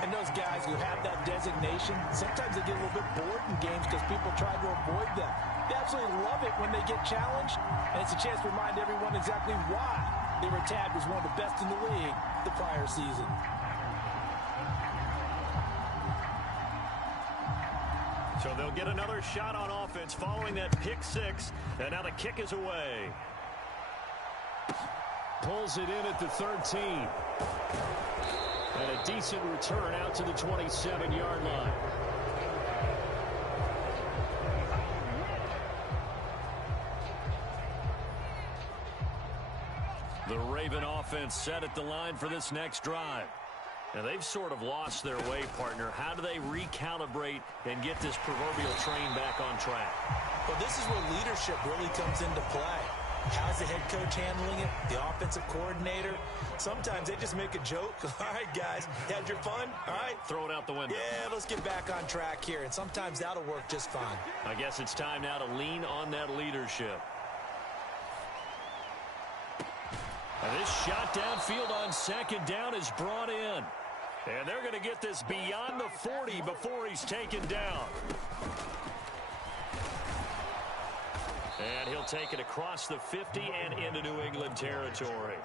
And those guys who have that designation, sometimes they get a little bit bored in games because people try to avoid them. They absolutely love it when they get challenged, and it's a chance to remind everyone exactly why they were tagged as one of the best in the league the prior season. So they'll get another shot on offense following that pick 6. And now the kick is away. Pulls it in at the 13. And a decent return out to the 27-yard line. The Raven offense set at the line for this next drive. And they've sort of lost their way, partner. How do they recalibrate and get this proverbial train back on track? Well, this is where leadership really comes into play. How's the head coach handling it? The offensive coordinator? Sometimes they just make a joke. All right, guys, had your fun? All right. Throw it out the window. Yeah, let's get back on track here. And sometimes that'll work just fine. I guess it's time now to lean on that leadership. And this shot downfield on second down is brought in. And they're going to get this beyond the 40 before he's taken down. And he'll take it across the 50 and into New England territory.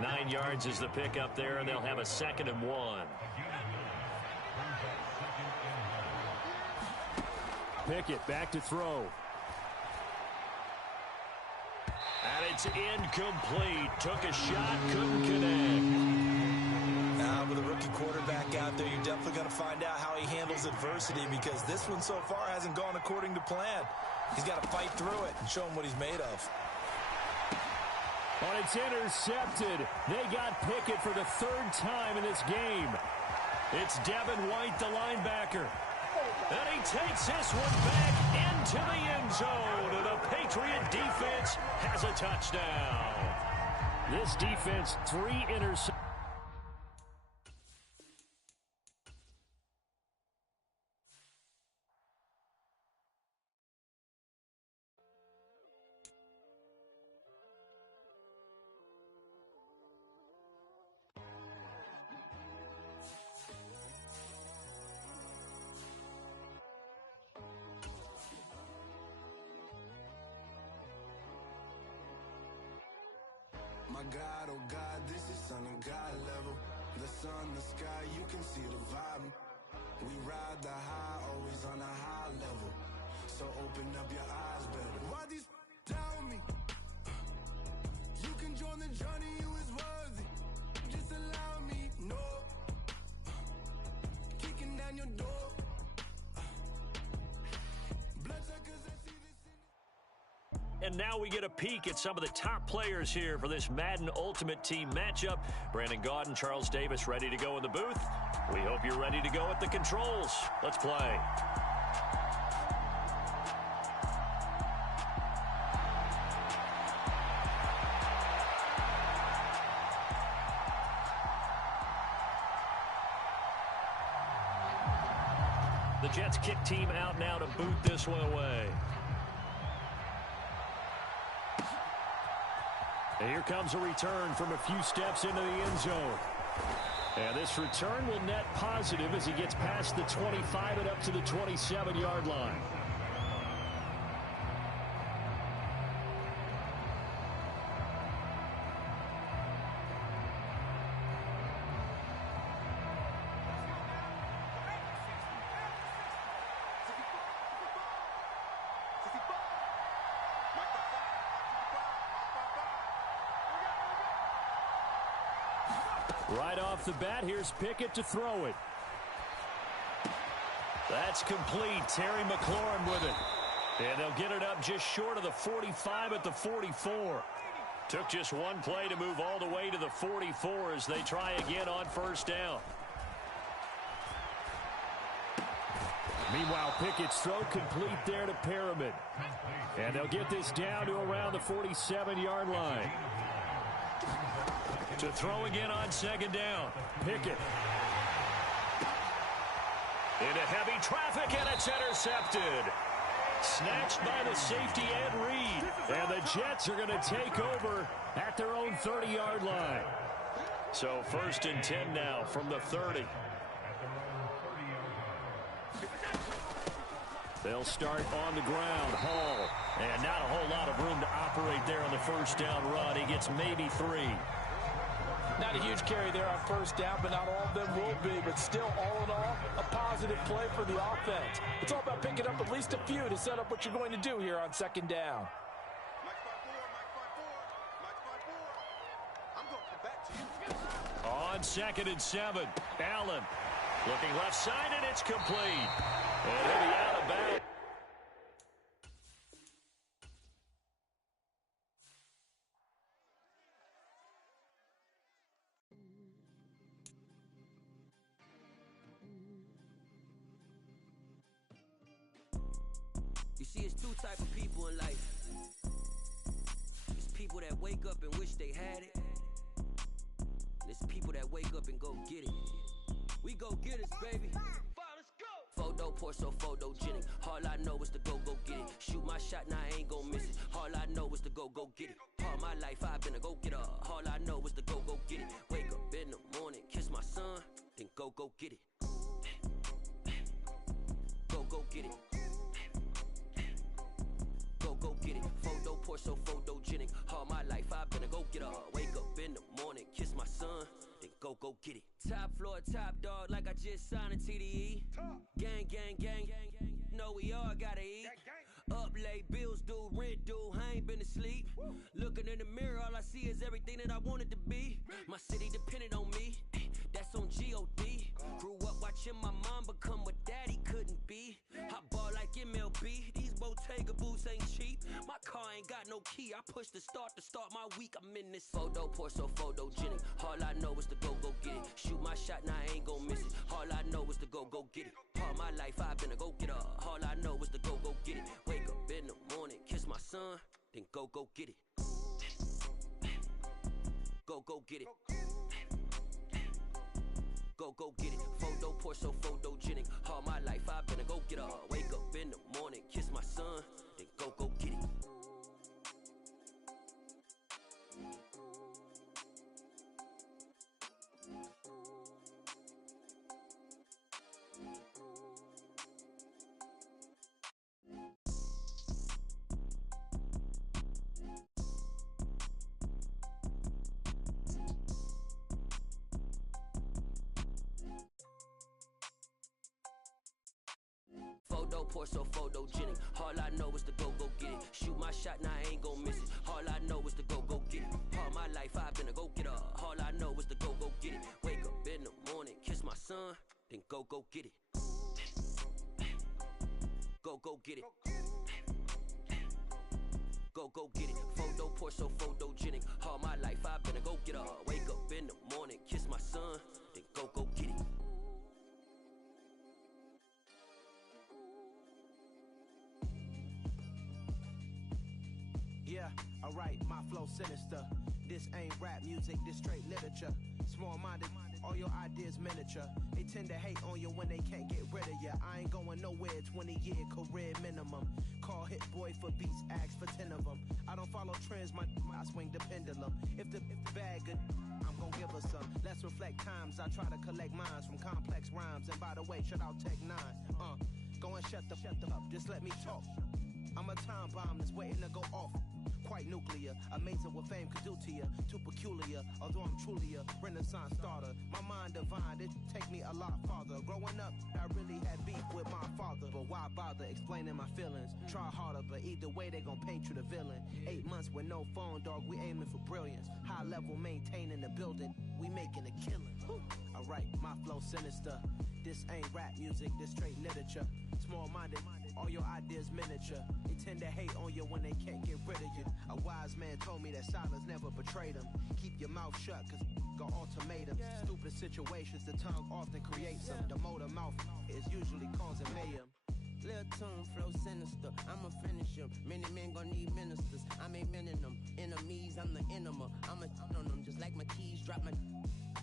9 yards is the pickup there, and they'll have a 2nd and 1. Pickett back to throw. And it's incomplete. Took a shot, couldn't connect. With a rookie quarterback out there, you're definitely going to find out how he handles adversity, because this one so far hasn't gone according to plan. He's got to fight through it and show him what he's made of. But it's intercepted. They got Pickett for the 3rd time in this game. It's Devin White, the linebacker. And he takes this one back into the end zone. And the Patriot defense has a touchdown. This defense, 3 interceptions. My God, oh God, this is Son of God level. The sun, the sky, you can see the vibe. We ride the high, always on a high level. So open up your eyes better. Why these tell me? You can join the journey, you is worthy. Just allow me, no. Kicking down your door. Bloodsuckers, I see this. And now we get a peek at some of the top players here for this Madden Ultimate Team matchup. Brandon Gaudin, Charles Davis ready to go in the booth. We hope you're ready to go at the controls. Let's play. The Jets kick team out now to boot this one away. And here comes a return from a few steps into the end zone. And this return will net positive as he gets past the 25 and up to the 27-yard line. Right off the bat, here's Pickett to throw it. That's complete. Terry McLaurin with it. And they'll get it up just short of the 45 at the 44. Took just one play to move all the way to the 44 as they try again on 1st down. Meanwhile, Pickett's throw complete there to Perriman. And they'll get this down to around the 47-yard line. To throw again on 2nd down. Pickett. Into heavy traffic, and it's intercepted. Snatched by the safety Ed Reed. And the Jets are going to take over at their own 30-yard line. So 1st and 10 now from the 30. They'll start on the ground. Hall. And not a whole lot of room to operate there on the 1st down run. He gets maybe 3. Not a huge carry there on 1st down, but not all of them will be. But still, all in all, a positive play for the offense. It's all about picking up at least a few to set up what you're going to do here on 2nd down. On 2nd and 7, Allen looking left side, and it's complete. And he'll be out of bounds. You see, it's 2 type of people in life. It's people that wake up and wish they had it. And it's people that wake up and go get it. We go get it, baby. Photo poor, so photogenic. All I know is to go get it. Shoot my shot, now I ain't gon' miss it. All I know is to go get it. All my life I've been a go-getter. All I know is to go get it. Wake up in the morning, kiss my son, then go get it. Go get it. Go get it. Photo poor so photogenic. All my life I've been a go getter. Wake up in the morning, kiss my son, then go get it. Top floor, top dog, like I just signed a TDE. Gang, gang, gang, gang, gang. No, we all gotta eat. Up late, bills due, rent due, I ain't been asleep. Looking in the mirror, all I see is everything that I wanted to be. My city depended on me, that's on G.O.D. Grew up watching my mom become what daddy couldn't be. I ball like MLB, these Bottega boots ain't cheap. My car ain't got no key, I push the start to start my week. I'm in this photo poor so photogenic. All I know is to go get it. Shoot my shot, now I ain't gon' miss it. All I know is to go get it. All my life I've been a go getter. All I know is to go get it. Wake up in the morning, kiss my son, then go get it. Go get it. Go get it. Photo poor so photogenic. All my life I've been a go getter. Wake up in the morning, kiss my son, then go get it. Photo poor so photogenic. All I know is to go get it. Shoot my shot, now I ain't gon' miss it. All I know is to go get it. All my life I've been a go getter. All I know is to go get it. Wake up in the morning, kiss my son, then go get it. Go get it. Go get it. Photo poor so photogenic. All my life I've been a go getter. Wake up in the morning, kiss my son, then go get it. Yeah, alright, my flow sinister. This ain't rap music, this straight literature. Small-minded, all your ideas miniature. They tend to hate on you when they can't get rid of you. I ain't going nowhere, 20-year career minimum. Call hit boy for beats, ask for 10 of them. I don't follow trends, I swing the pendulum. If the bag good, I'm gon' give her some. Let's reflect times, I try to collect minds from complex rhymes. And by the way, shout out Tech 9. Go and shut the up, just let me talk. I'm a time bomb that's waiting to go off. Quite nuclear, amazing what fame could do to you. Too peculiar, although I'm truly a renaissance starter. My mind divine, it take me a lot farther. Growing up, I really had beef with my father. But why bother explaining my feelings? Try harder, but either way they gon' paint you the villain. 8 months with no phone, dog, we aiming for brilliance. High level maintaining the building, we making a killing. Alright, my flow sinister. This ain't rap music, this straight literature. Small-minded, all your ideas miniature. They tend to hate on you when they can't get rid of you. A wise man told me that silence never betrayed him. Keep your mouth shut, cause got ultimatums. Stupid situations, the tongue often creates them. The motor mouth is usually causing mayhem. Lil' tune, flow sinister, I'ma finish him. Many men gon' need ministers, I'm aiming them. Enemies, I'm the enema. I'ma on them, just like my keys, drop my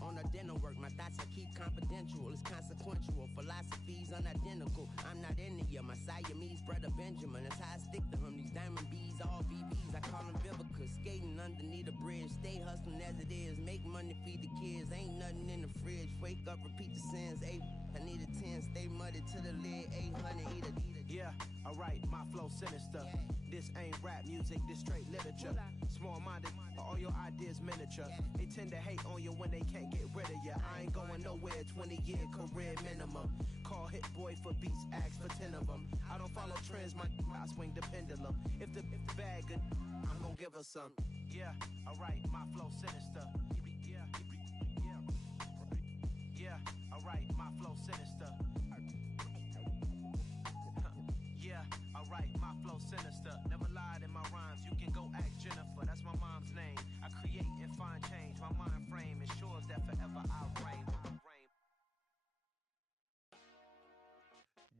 on a dinner work. My thoughts I keep confidential, it's consequential. Philosophies unidentical, I'm not into you. My Siamese brother Benjamin, that's how I stick to him. These diamond bees, all VVs, I call them Vivica. Skating underneath a bridge, stay hustling as it is. Make money, feed the kids, ain't nothing in the fridge. Wake up, repeat the sins, I need a 10, stay muddy to the lid, 800, eat a. Yeah, alright, my flow sinister. This ain't rap music, this straight literature. Small-minded, all your ideas miniature. They tend to hate on you when they can't get rid of you. I ain't going nowhere, 20-year career minimum. Call hit boy for beats, ask for 10 of them. I don't follow trends, I swing the pendulum. If the bag good, I'm gon' give her some. Yeah, alright, my flow sinister. Yeah, alright, my flow sinister. Yeah, alright, my flow sinister. Never lied in my rhymes, you can go ask Jennifer. That's my mom's name. I create and find change. My mind frame ensures that forever I'll reign.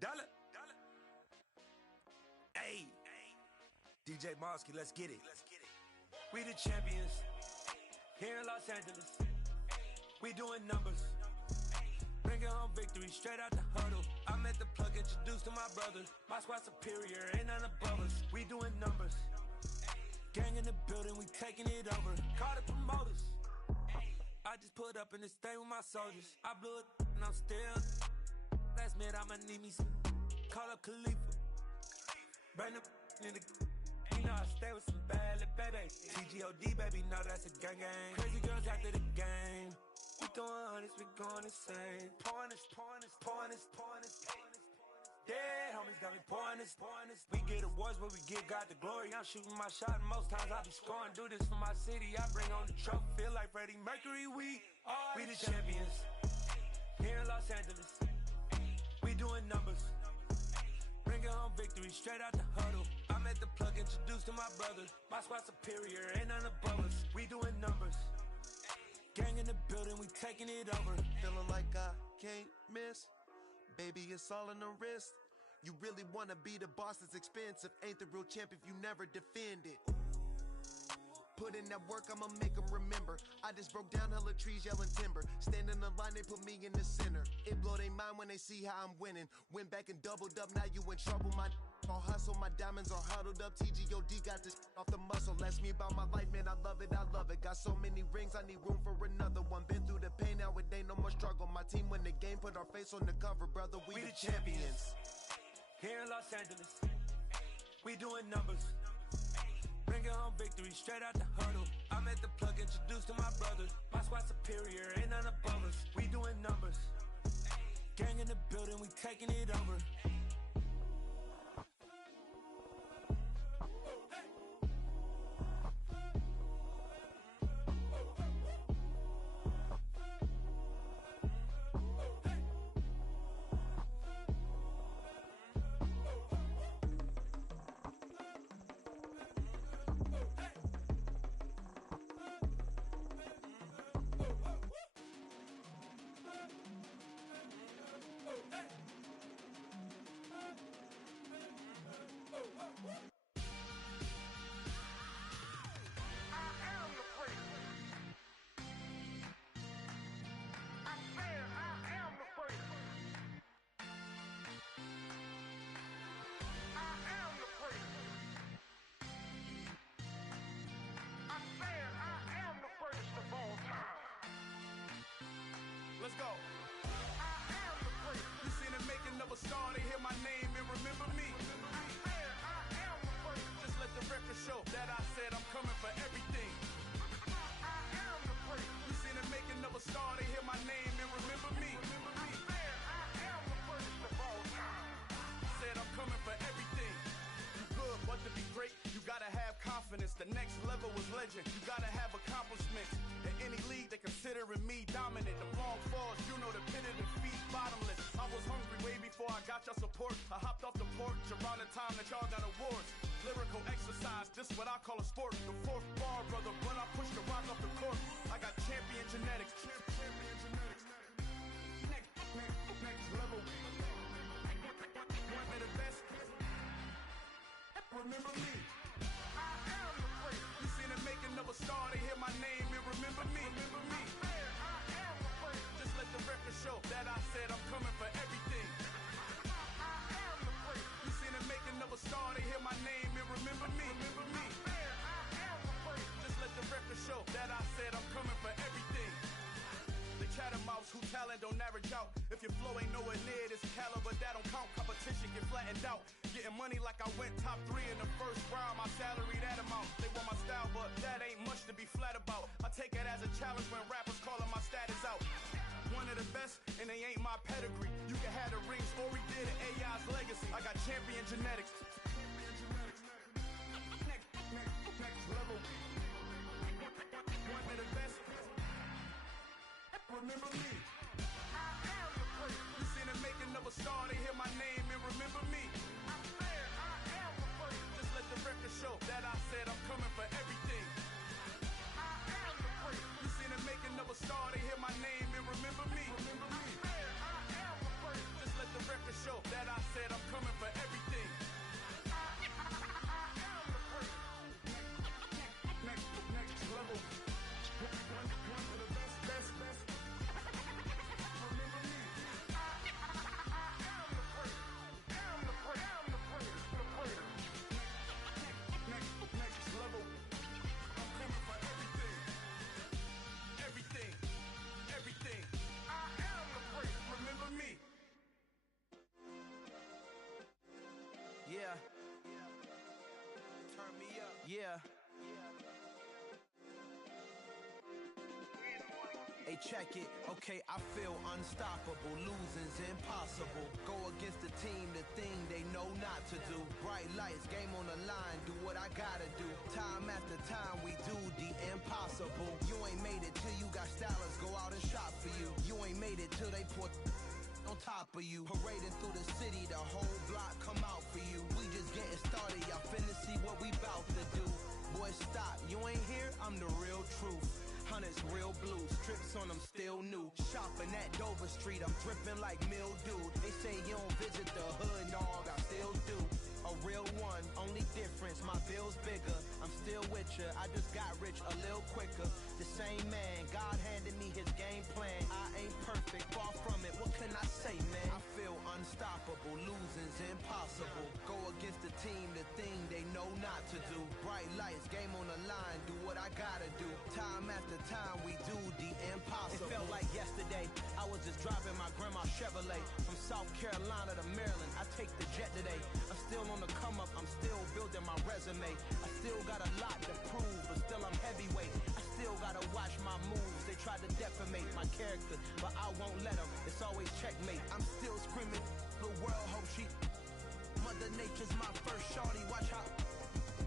Dollar. Hey, DJ Mosky, let's get it. We the champions here in Los Angeles. We doing numbers. Bringing home victory straight out the huddle. I met the plug, introduced to my brothers. My squad superior, ain't none above us. We doing numbers. Gang in the building, we taking it over. Call the promoters. I just put up in this thing with my soldiers. I blew it and I'm still. Last minute, I'ma need me some. Call up Khalifa. Bring the in the. You know I stay with some bad little baby. TGOD, baby, know that's a gang gang. Crazy girls after the game. We throwing hundreds, we going insane. Pouring this. Dead homies got me pouring this. We get awards, but we give God the glory. I'm shooting my shot, and most times I be scoring. Do this for my city, I bring on the trophy. Feel like Freddie Mercury, we the champions. Here in Los Angeles, we doing numbers. Bringing home victory straight out the huddle. I'm at the plug, introduced to my brothers. My squad superior, ain't none above us. We doing numbers. Gang in the building, we taking it over. Feeling like I can't miss. Baby, it's all in the wrist. You really wanna be the boss, it's expensive. Ain't the real champ if you never defend it. Put in that work, I'ma make them remember. I just broke down hella trees, yelling timber. Stand in the line, they put me in the center. It blow their mind when they see how I'm winning. Went back and doubled up, now you in trouble. My all hustle, my diamonds are huddled up. TGOD got this off the muscle. Ask me about my life, man, I love it. Got so many rings, I need room for another one. Been through the pain, now it ain't no more struggle. My team win the game, put our face on the cover, brother. We the champions. Here in Los Angeles, we doing numbers. Bringing home victory straight out the huddle. I'm at the plug, introduced to my brothers. My squad superior, ain't none above us. We doing numbers. Gang in the building, we taking it over. Let's go. You seen the making of a star, they hear my name and remember me. Just let the record show that I said I'm coming for everything. You seen the making of a star, they hear my name and remember me. Said I'm coming for everything. You good, but to be great, you gotta have confidence. The next level was legend. You gotta have accomplishments. In any league, they considering me dominant. The long falls, you know the pit of defeat, bottomless. I was hungry way before I got your support. I hopped off the porch around the time that y'all got awards. Lyrical exercise, this what I call a sport. The fourth bar, brother, when I push the rock off the court. I got champion genetics. Next level. One of the best. Remember me. You seen the making of a star, they hear my name and remember me. Just let the record show that I said I'm coming for everything. You seen the making of a star, they hear my name and remember me. Just let the record show that I said I'm coming for everything. The catamounts who talent don't average out. If your flow ain't nowhere near this caliber, that don't count. Competition get flattened out. Getting money like I went top 3 in the first round. My salary that amount. They want my style, but that ain't much to be flat about. I take it as a challenge when rappers calling my status out. One of the best, and they ain't my pedigree. You can have the rings, or we did it, AI's legacy. I got champion genetics. Next level. One of the best. Remember me. You seen the making of a star, they hear my name and remember me. Just let the record show that I said I'm coming for everything. You seen the making of a star, they hear my name and remember me. Just let the record show that I said I'm coming for everything. Yeah. Hey, check it. Okay, I feel unstoppable. Losing's impossible. Go against the team, the thing they know not to do. Bright lights, game on the line. Do what I gotta do. Time after time, we do the impossible. You ain't made it till you got stylists go out and shop for you. You ain't made it till they put on top of you. Parading through the city, the whole block come out for you. We just getting started. Y'all finna see what we bout to do. Boy, stop. You ain't here? I'm the real truth. Hunters real blue, strips on them still new. Shopping at Dover Street, I'm dripping like mildew. They say you don't visit the hood, dog, I still do. A real one, only difference, my bill's bigger. I'm still with ya, I just got rich a little quicker. The same man, God handed me his game plan. I ain't perfect, far from it, what can I say, man? I feel unstoppable, losing's impossible. Go against the team, the thing they know not to do. Bright lights, game on the line, do what I gotta do. Time after time, we do the impossible. It felt like yesterday, I was just driving my grandma's Chevrolet. From South Carolina to Maryland, I take the jet today. I'm still on the come up, I'm still building my resume. I still got a lot to prove, but still I'm heavyweight. I still gotta watch my moves, they try to defamate my character, but I won't let them, it's always checkmate. I'm still screaming, the world hope she Mother Nature's my first shorty, watch how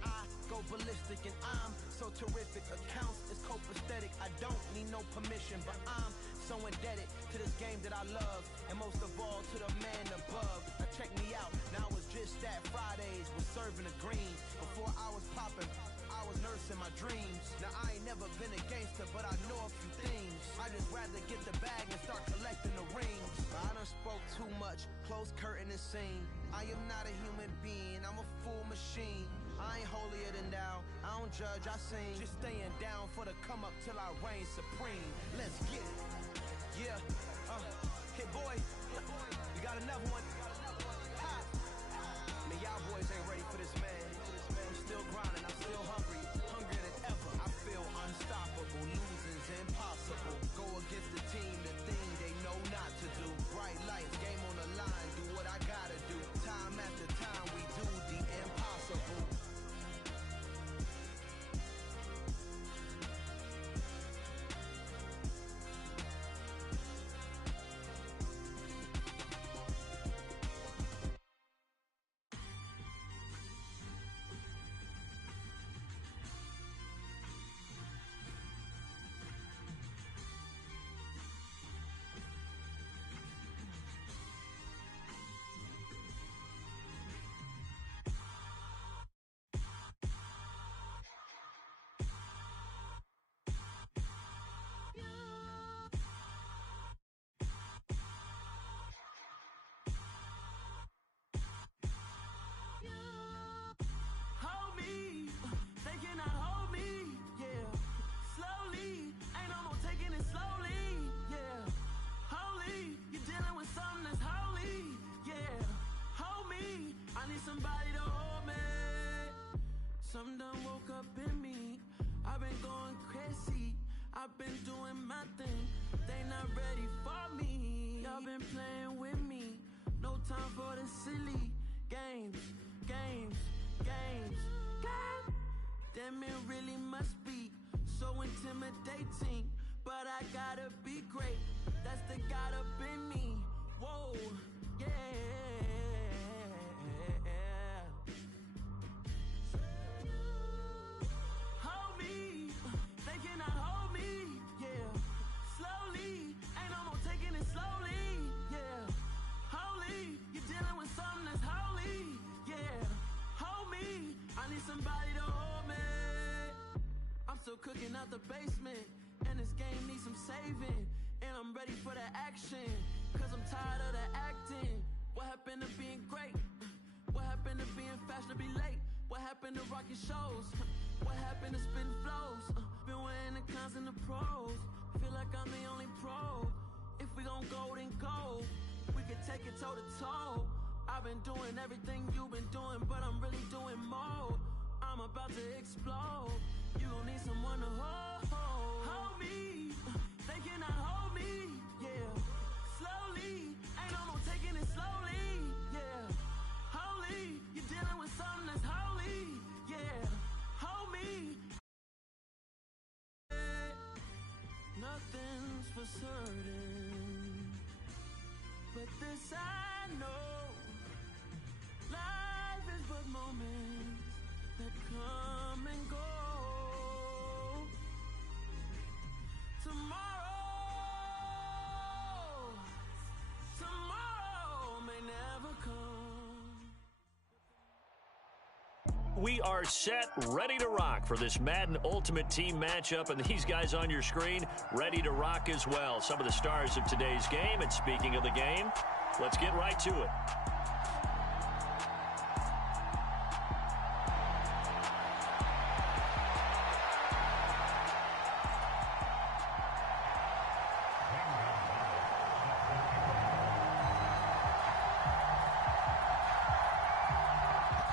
I go ballistic and I'm so terrific. Accounts is copacetic, I don't need no permission, but I'm so indebted to this game that I love, and most of all to the man above. Now check me out, now it's just that Fridays was serving the greens. Before I was popping, I was nursing my dreams. Now I ain't never been a gangster, but I know a few things. I just rather get the bag and start collecting the rings. I done spoke too much, close curtain and scene. I am not a human being, I'm a full machine. I ain't holier than thou, I don't judge, I sing. Just staying down for the come up till I reign supreme. Let's get it. Yeah, hit boy, we got another one. Ha! Man, y'all boys ain't ready for this, man. I'm still grinding, I'm still hungry, hungrier than ever. I feel unstoppable, losing's impossible. Go against the team, the thing they know not to do. Bright lights, game on the line, do what I gotta do. Time after time, we do the impossible. Hold me, they cannot hold me, yeah. Slowly, ain't no more taking it slowly, yeah. Holy, you're dealing with something that's holy, yeah. Hold me, I need somebody to hold me. Something done woke up in me, I've been going crazy, I've been doing my thing, they not ready for me. Y'all been playing with me, no time for the silly games, games. God damn, it really must be so intimidating, but I gotta be great, that's the God up in me. Whoa, yeah. Hold me, they cannot hold me, yeah. Slowly, ain't no more taking it slowly, yeah. Holy, you're dealing with something that's holy, yeah. Hold me, I need somebody to hold me. I'm still cooking out the basement, and this game needs some saving, and I'm ready for the action, cause I'm tired of the acting. What happened to being great? What happened to being fashionably late? What happened to rocking shows? What happened to spitting flows? Been wearing the cons and the pros, feel like I'm the only pro. If we gon' go, then go, we can take it toe to toe. I've been doing everything you've been doing, but I'm really doing more. I'm about to explode. You gon' need someone to hold. Hold me, they cannot hold me, yeah. Slowly, ain't no more taking it slowly, yeah. Holy, you're dealing with something that's holy, yeah. we are set, ready to rock for this Madden Ultimate Team matchup, and these guys on your screen ready to rock as well. Some of the stars of today's game, and speaking of the game, let's get right to it.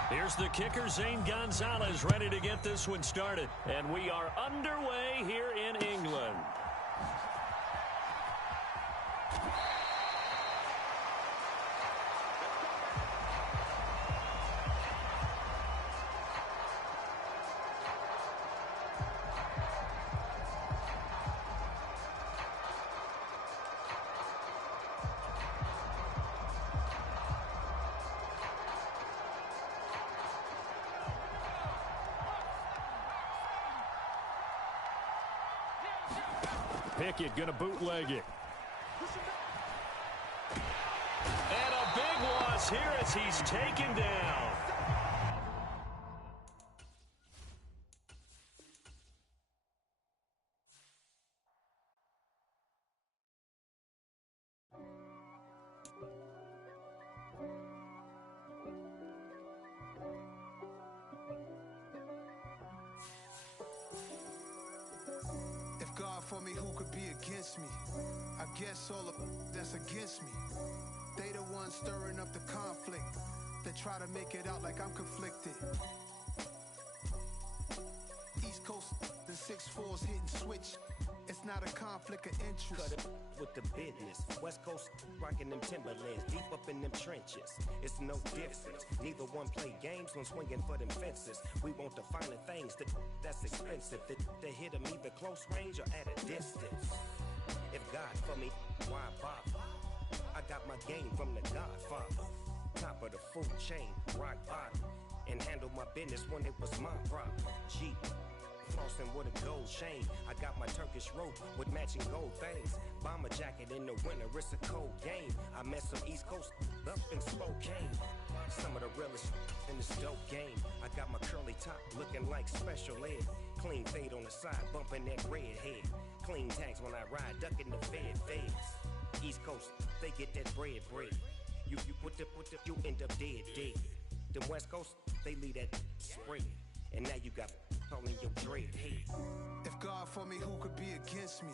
Here's the kicker, Zane Gonzalez, ready to get this one started. And we are underway here in England. Pickett going to bootleg it. And a big loss here as he's taken down. For me, who could be against me? I guess all of that's against me. They the ones stirring up the conflict. They try to make it out like I'm conflicted. East Coast, the 6'4's hitting switch. It's not a conflict of interest. Cut it with the business. West Coast rocking them Timberlands, deep up in them trenches. It's no difference. Neither one play games when swinging for them fences. We want the finer things that's expensive. That hit them either close range or at a distance. If God for me, why bother? I got my game from the Godfather. Top of the food chain, rock bottom. And handle my business when it was my problem. G. Flossing with a gold chain. I got my Turkish rope with matching gold things. Bomber jacket in the winter, it's a cold game. I met some East Coast up in Spokane. Some of the realest in this dope game. I got my curly top looking like special ed. Clean fade on the side, bumping that red head. Clean tags when I ride, ducking the feds. East Coast, they get that bread. You you end up dead. Them West Coast, they leave that spread. And now you got all in your dread head. If God for me, who could be against me?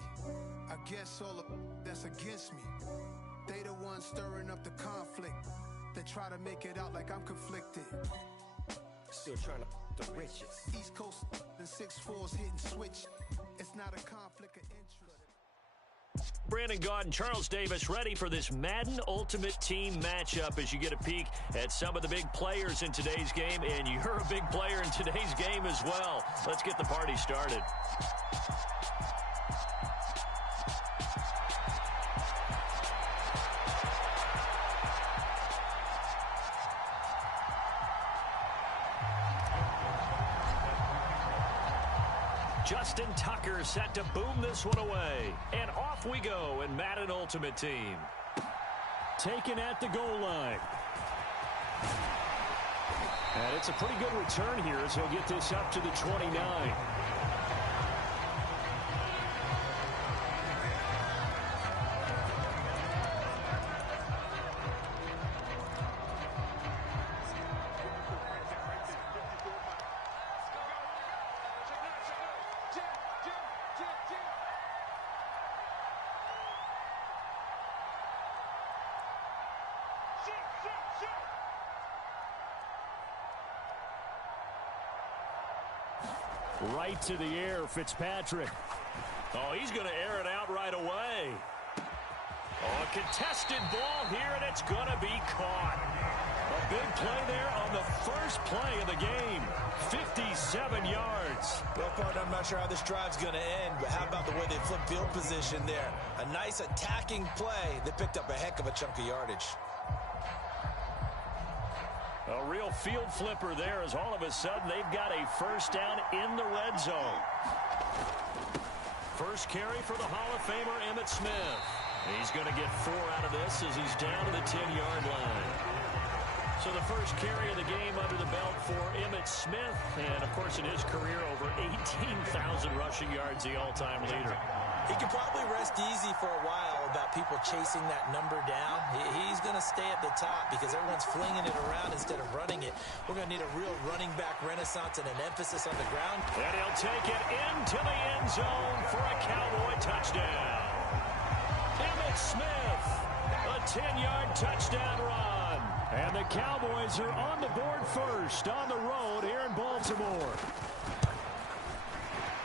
I guess all of that's against me. They the ones stirring up the conflict. They try to make it out like I'm conflicted. Still trying to the riches. East Coast, the 6'4's hitting switch. It's not a conflict of interest. Brandon Gaud and Charles Davis ready for this Madden Ultimate Team matchup as you get a peek at some of the big players in today's game, and you're a big player in today's game as well. Let's get the party started. Justin Tucker set to boom this one away. And off we go in Madden Ultimate Team. Taken at the goal line. And it's a pretty good return here as he'll get this up to the 29. Right to the air, Fitzpatrick. Oh, he's going to air it out right away. Oh, a contested ball here, and it's going to be caught. A big play there on the first play of the game. 57 yards. Well, partner, I'm not sure how this drive's going to end, but how about the way they flipped field position there? A nice attacking play. They picked up a heck of a chunk of yardage. A real field flipper there as all of a sudden they've got a first down in the red zone. First carry for the Hall of Famer Emmitt Smith. He's going to get 4 out of this as he's down to the 10-yard line. So the first carry of the game under the belt for Emmitt Smith, and, of course, in his career, over 18,000 rushing yards, the all-time leader. He can probably rest easy for a while about people chasing that number down. He's going to stay at the top because everyone's flinging it around instead of running it. We're going to need a real running back renaissance and an emphasis on the ground. And he'll take it into the end zone for a Cowboy touchdown. Emmitt Smith, a 10-yard touchdown run. And the Cowboys are on the board first on the road here in Baltimore.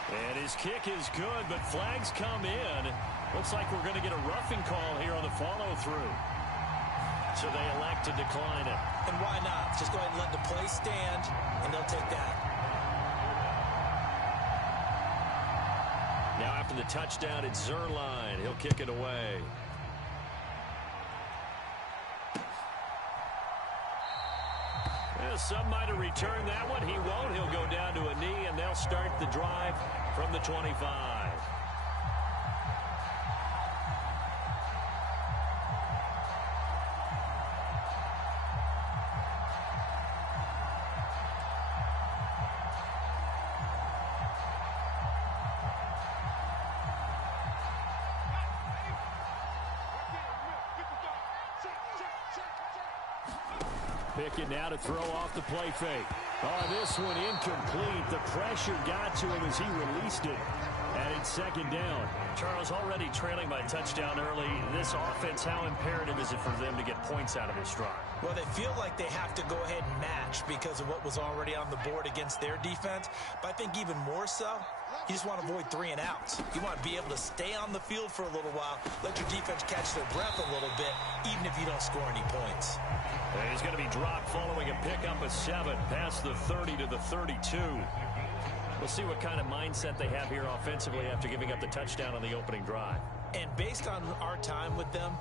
And his kick is good, but flags come in. Looks like we're going to get a roughing call here on the follow-through. So they elect to decline it. And why not? Just go ahead and let the play stand, and they'll take that. Now after the touchdown, it's Zerline. He'll kick it away. Well, some might have returned that one. He won't. He'll go down to a knee, and they'll start the drive from the 25. Pickett now to throw off the play fake. Oh, this one incomplete. The pressure got to him as he released it. And it's second down. Charles, already trailing by touchdown early. This offense, how imperative is it for them to get points out of this drive? Well, they feel like they have to go ahead and match because of what was already on the board against their defense. But I think even more so, you just want to avoid 3 and outs. You want to be able to stay on the field for a little while, let your defense catch their breath a little bit, even if you don't score any points. And he's going to be dropped following a pickup of 7 past the 30 to the 32. We'll see what kind of mindset they have here offensively after giving up the touchdown on the opening drive. And based on our time with them,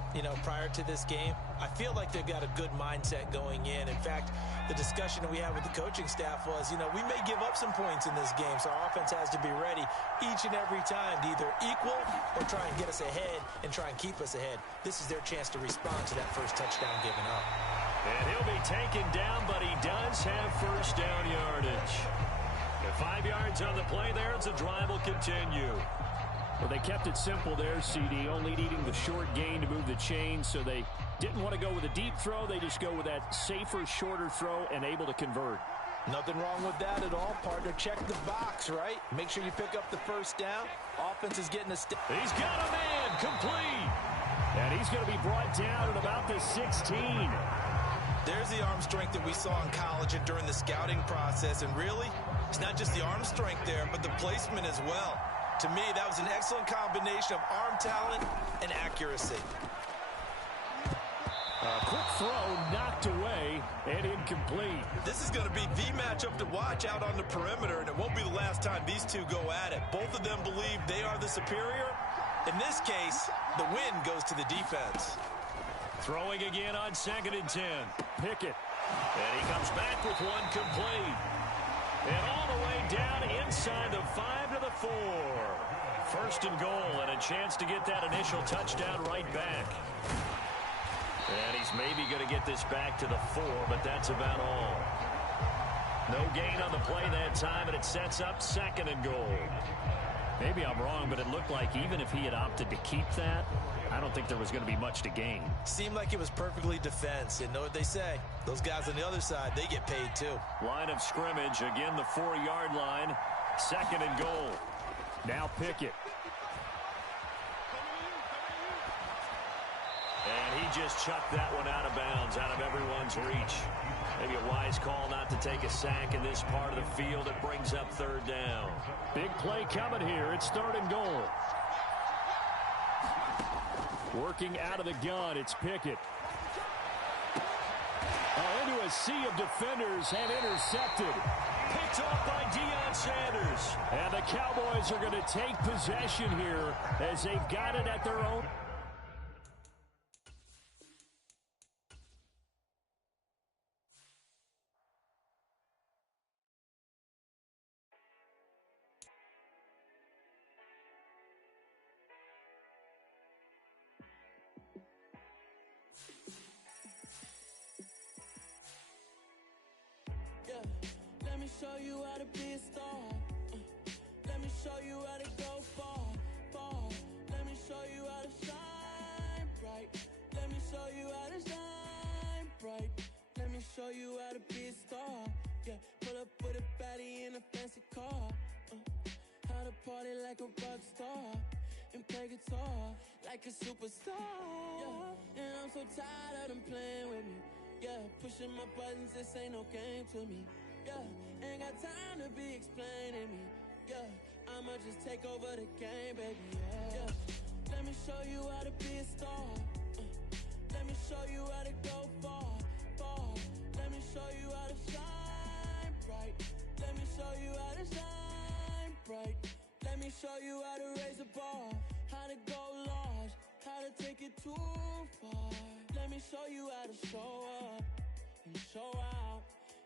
prior to this game, I feel like they've got a good mindset going in. In fact, the discussion that we had with the coaching staff was, we may give up some points in this game, so our offense has to be ready each and every time to either equal or try and get us ahead and try and keep us ahead. This is their chance to respond to that first touchdown given up. And he'll be taken down, but he does have first down yardage. 5 yards on the play there as the drive will continue. Well, they kept it simple there, CD, only needing the short gain to move the chains, so they didn't want to go with a deep throw. They just go with that safer, shorter throw and able to convert. Nothing wrong with that at all, partner. Check the box, right? Make sure you pick up the first down. Offense is getting a step. He's got a man complete. And he's going to be brought down at about the 16. There's the arm strength that we saw in college and during the scouting process. And really, it's not just the arm strength there, but the placement as well. To me, that was an excellent combination of arm talent and accuracy. A quick throw knocked away and incomplete. This is going to be the matchup to watch out on the perimeter, and it won't be the last time these two go at it. Both of them believe they are the superior. In this case, the win goes to the defense. Throwing again on 2nd and 10. Pickett. And he comes back with one complete. And all the way down inside the 5 to the 4. First and goal, and a chance to get that initial touchdown right back. And he's maybe going to get this back to the 4, but that's about all. No gain on the play that time, and it sets up 2nd and goal. Maybe I'm wrong, but it looked like even if he had opted to keep that, I don't think there was going to be much to gain. Seemed like it was perfectly defense. And know what they say? Those guys on the other side, they get paid too. Line of scrimmage, again the 4-yard line. 2nd and goal. Now Pickett. And he just chucked that one out of bounds, out of everyone's reach. Maybe a wise call not to take a sack in this part of the field. It brings up 3rd down. Big play coming here. It's 3rd and goal. Working out of the gun, it's Pickett. Into a sea of defenders and intercepted. Picked off by Deion Sanders. And the Cowboys are going to take possession here as they've got it at their own. me show you how to be a star. Let me show you how to go far, far. Let me show you how to shine bright. Let me show you how to shine bright. Let me show you how to be a star. Yeah, pull up with a baddie in a fancy car. How to party like a rock star and play guitar like a superstar. Yeah, and I'm so tired of them playing with me. Yeah, pushing my buttons, this ain't no game to me. Yeah, ain't got time to be explaining me. Yeah, I'ma just take over the game, baby. Yeah, let me show you how to be a star. Let me show you how to go far, far. Let me show you how to shine bright. Let me show you how to shine bright. Let me show you how to raise a bar, how to go large, how to take it too far. Let me show you how to show up and show out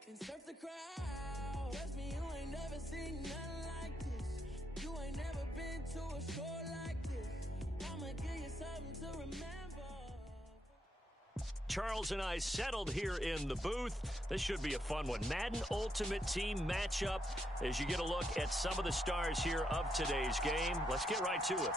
and surf the crowd. Trust me, you ain't never seen nothing like this. You ain't never been to a show like this. I'ma give you something to remember. Charles and I settled here in the booth. This should be a fun one. Madden Ultimate Team matchup as you get a look at some of the stars here of today's game. Let's get right to it.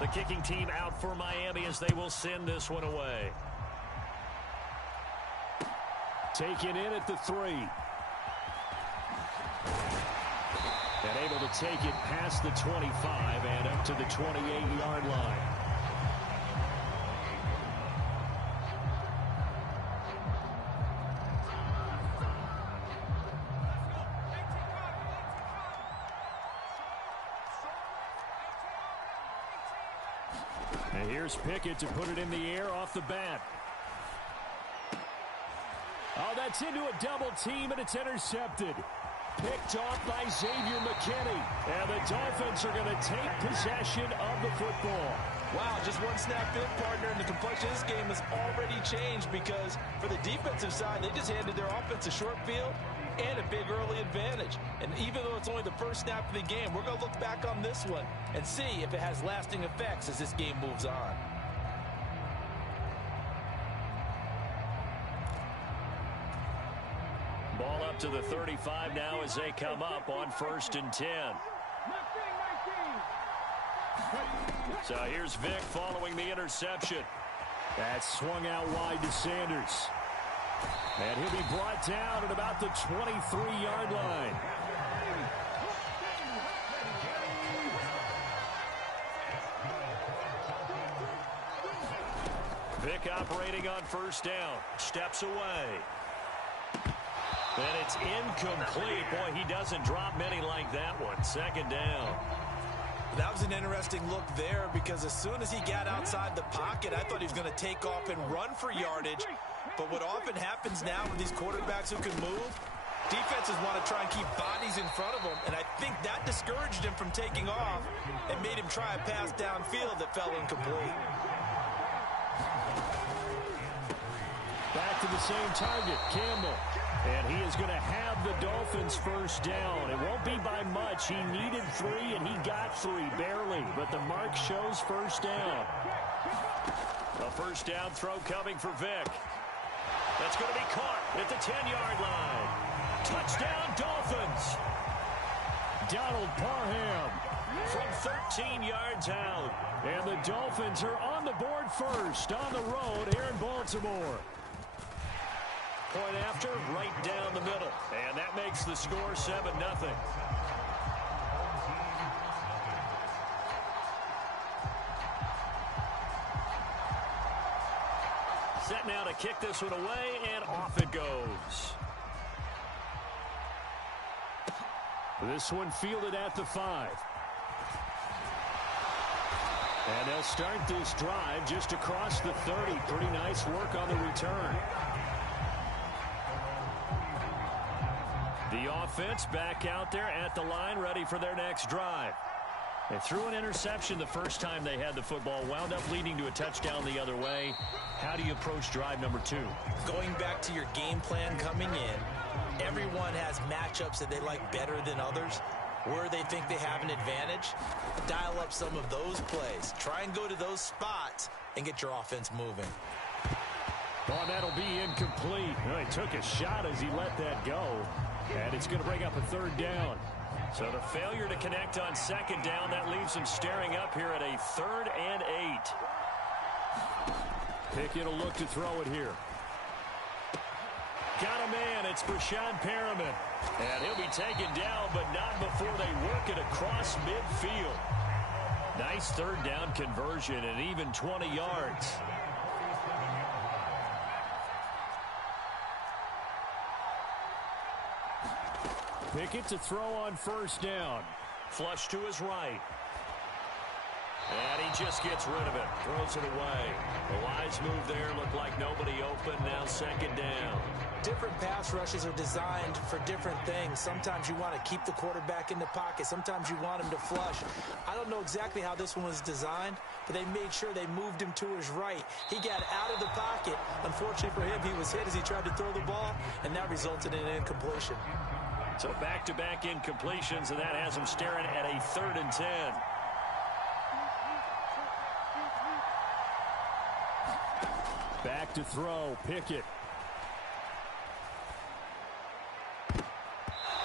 The kicking team out for Miami as they will send this one away. Taken in at the 3. And able to take it past the 25 and up to the 28-yard line. And here's Pickett to put it in the air off the bat. Oh, that's into a double team, and it's intercepted. Picked off by Xavier McKinney. And the Dolphins are going to take possession of the football. Wow, just one snap in, partner, and the complexion of this game has already changed because for the defensive side, they just handed their offense a short field and a big early advantage. And even though it's only the first snap of the game, we're going to look back on this one and see if it has lasting effects as this game moves on. Ball up to the 35 now as they come up on 1st and 10. So here's Vic following the interception. That's swung out wide to Sanders. And he'll be brought down at about the 23-yard line. Vic operating on 1st down. Steps away. And it's incomplete. Boy, he doesn't drop many like that one. 2nd down. That was an interesting look there because as soon as he got outside the pocket, I thought he was going to take off and run for yardage. But what often happens now with these quarterbacks who can move, defenses want to try and keep bodies in front of them. And I think that discouraged him from taking off and made him try a pass downfield that fell incomplete. Back to the same target, Campbell. And he is going to have the Dolphins 1st down. It won't be by much. He needed 3, and he got 3, barely. But the mark shows 1st down. A 1st down throw coming for Vic. That's going to be caught at the 10-yard line. Touchdown, Dolphins. Donald Parham from 13 yards out. And the Dolphins are on the board first on the road here in Baltimore. Point after, right down the middle. And that makes the score 7-0. Set now to kick this one away, and off it goes. This one fielded at the 5. And they'll start this drive just across the 30. Pretty nice work on the return. The offense back out there at the line, ready for their next drive. They threw an interception the first time they had the football, wound up leading to a touchdown the other way. How do you approach drive number 2? Going back to your game plan coming in, Everyone has matchups that they like better than others, where they think they have an advantage. Dial up some of those plays. Try and go to those spots and get your offense moving. Oh, that'll be incomplete. Well, he took a shot as he let that go, and it's going to bring up a third down. So the failure to connect on second down, that leaves him staring up here at a 3rd and 8. Pickett will look to throw it here. Got a man. It's Brashad Perriman. And he'll be taken down, but not before they work it across midfield. Nice 3rd down conversion and even 20 yards. Pickett to throw on 1st down. Flush to his right. And he just gets rid of it. Throws it away. The wise move there. Looked like nobody open. Now 2nd down. Different pass rushes are designed for different things. Sometimes you want to keep the quarterback in the pocket. Sometimes you want him to flush. I don't know exactly how this one was designed, but they made sure they moved him to his right. He got out of the pocket. Unfortunately for him, he was hit as he tried to throw the ball, and that resulted in an incompletion. So back-to-back incompletions, and that has him staring at a 3rd and 10. Back to throw, Pickett.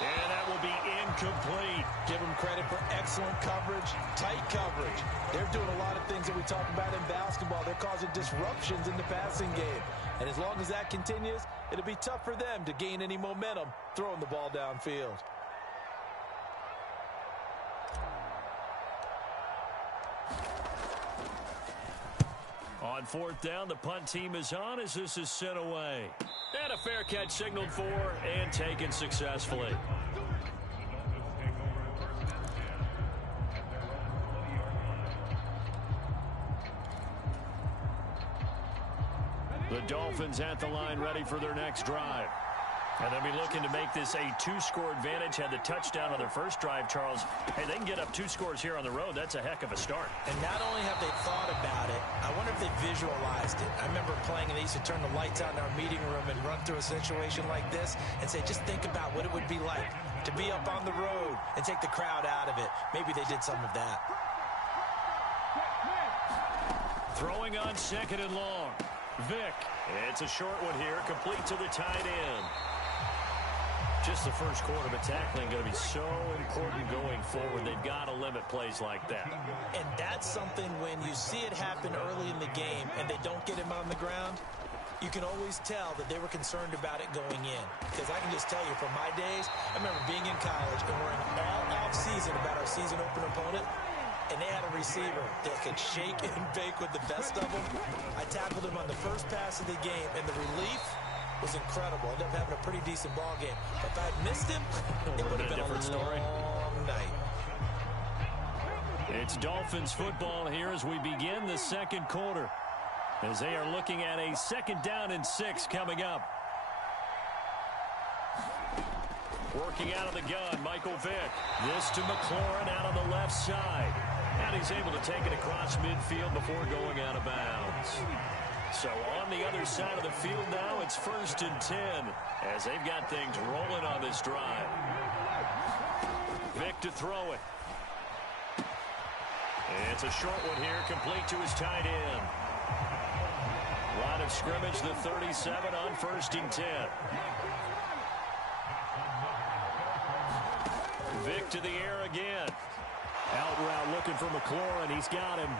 And that will be incomplete. Give them credit for excellent coverage, tight coverage. They're doing a lot of things that we talk about in basketball. They're causing disruptions in the passing game. And as long as that continues, it'll be tough for them to gain any momentum throwing the ball downfield. On 4th down, the punt team is on as this is sent away. And a fair catch signaled for and taken successfully. The Dolphins at the line ready for their next drive. And they'll be looking to make this a 2-score advantage. Had the touchdown on their first drive, Charles. Hey, they can get up 2 scores here on the road. That's a heck of a start. And not only have they thought about it, I wonder if they visualized it. I remember playing, and they used to turn the lights on in our meeting room and run through a situation like this and say, just think about what it would be like to be up on the road and take the crowd out of it. Maybe they did some of that. Throwing on 2nd and long. Vick. It's a short one here, complete to the tight end. Just the first quarter, but tackling going to be so important going forward. They've got to limit plays like that. And that's something when you see it happen early in the game and they don't get him on the ground, you can always tell that they were concerned about it going in. Because I can just tell you from my days, I remember being in college and worrying all off-season about our season open opponent. And they had a receiver that could shake and bake with the best of them. I tackled him on the first pass of the game, and the relief was incredible. I ended up having a pretty decent ball game. But if I had missed him, it would have been a long night. It's Dolphins football here as we begin the 2nd quarter. As they are looking at a 2nd down and 6 coming up. Working out of the gun, Michael Vick. This to McLaurin out on the left side. And he's able to take it across midfield before going out of bounds. So on the other side of the field now, it's 1st and 10 as they've got things rolling on this drive. Vick to throw it. It's a short one here, complete to his tight end. Line of scrimmage, the 37 on 1st and 10. Vick to the air again. Out route looking for McLaurin. He's got him.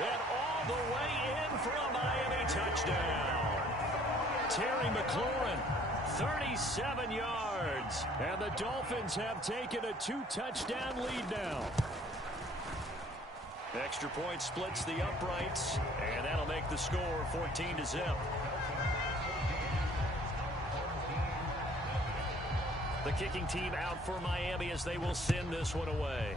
And all the way in for a Miami touchdown. Terry McLaurin, 37 yards. And the Dolphins have taken a 2-touchdown lead now. Extra point splits the uprights, and that'll make the score 14-0. The kicking team out for Miami as they will send this one away.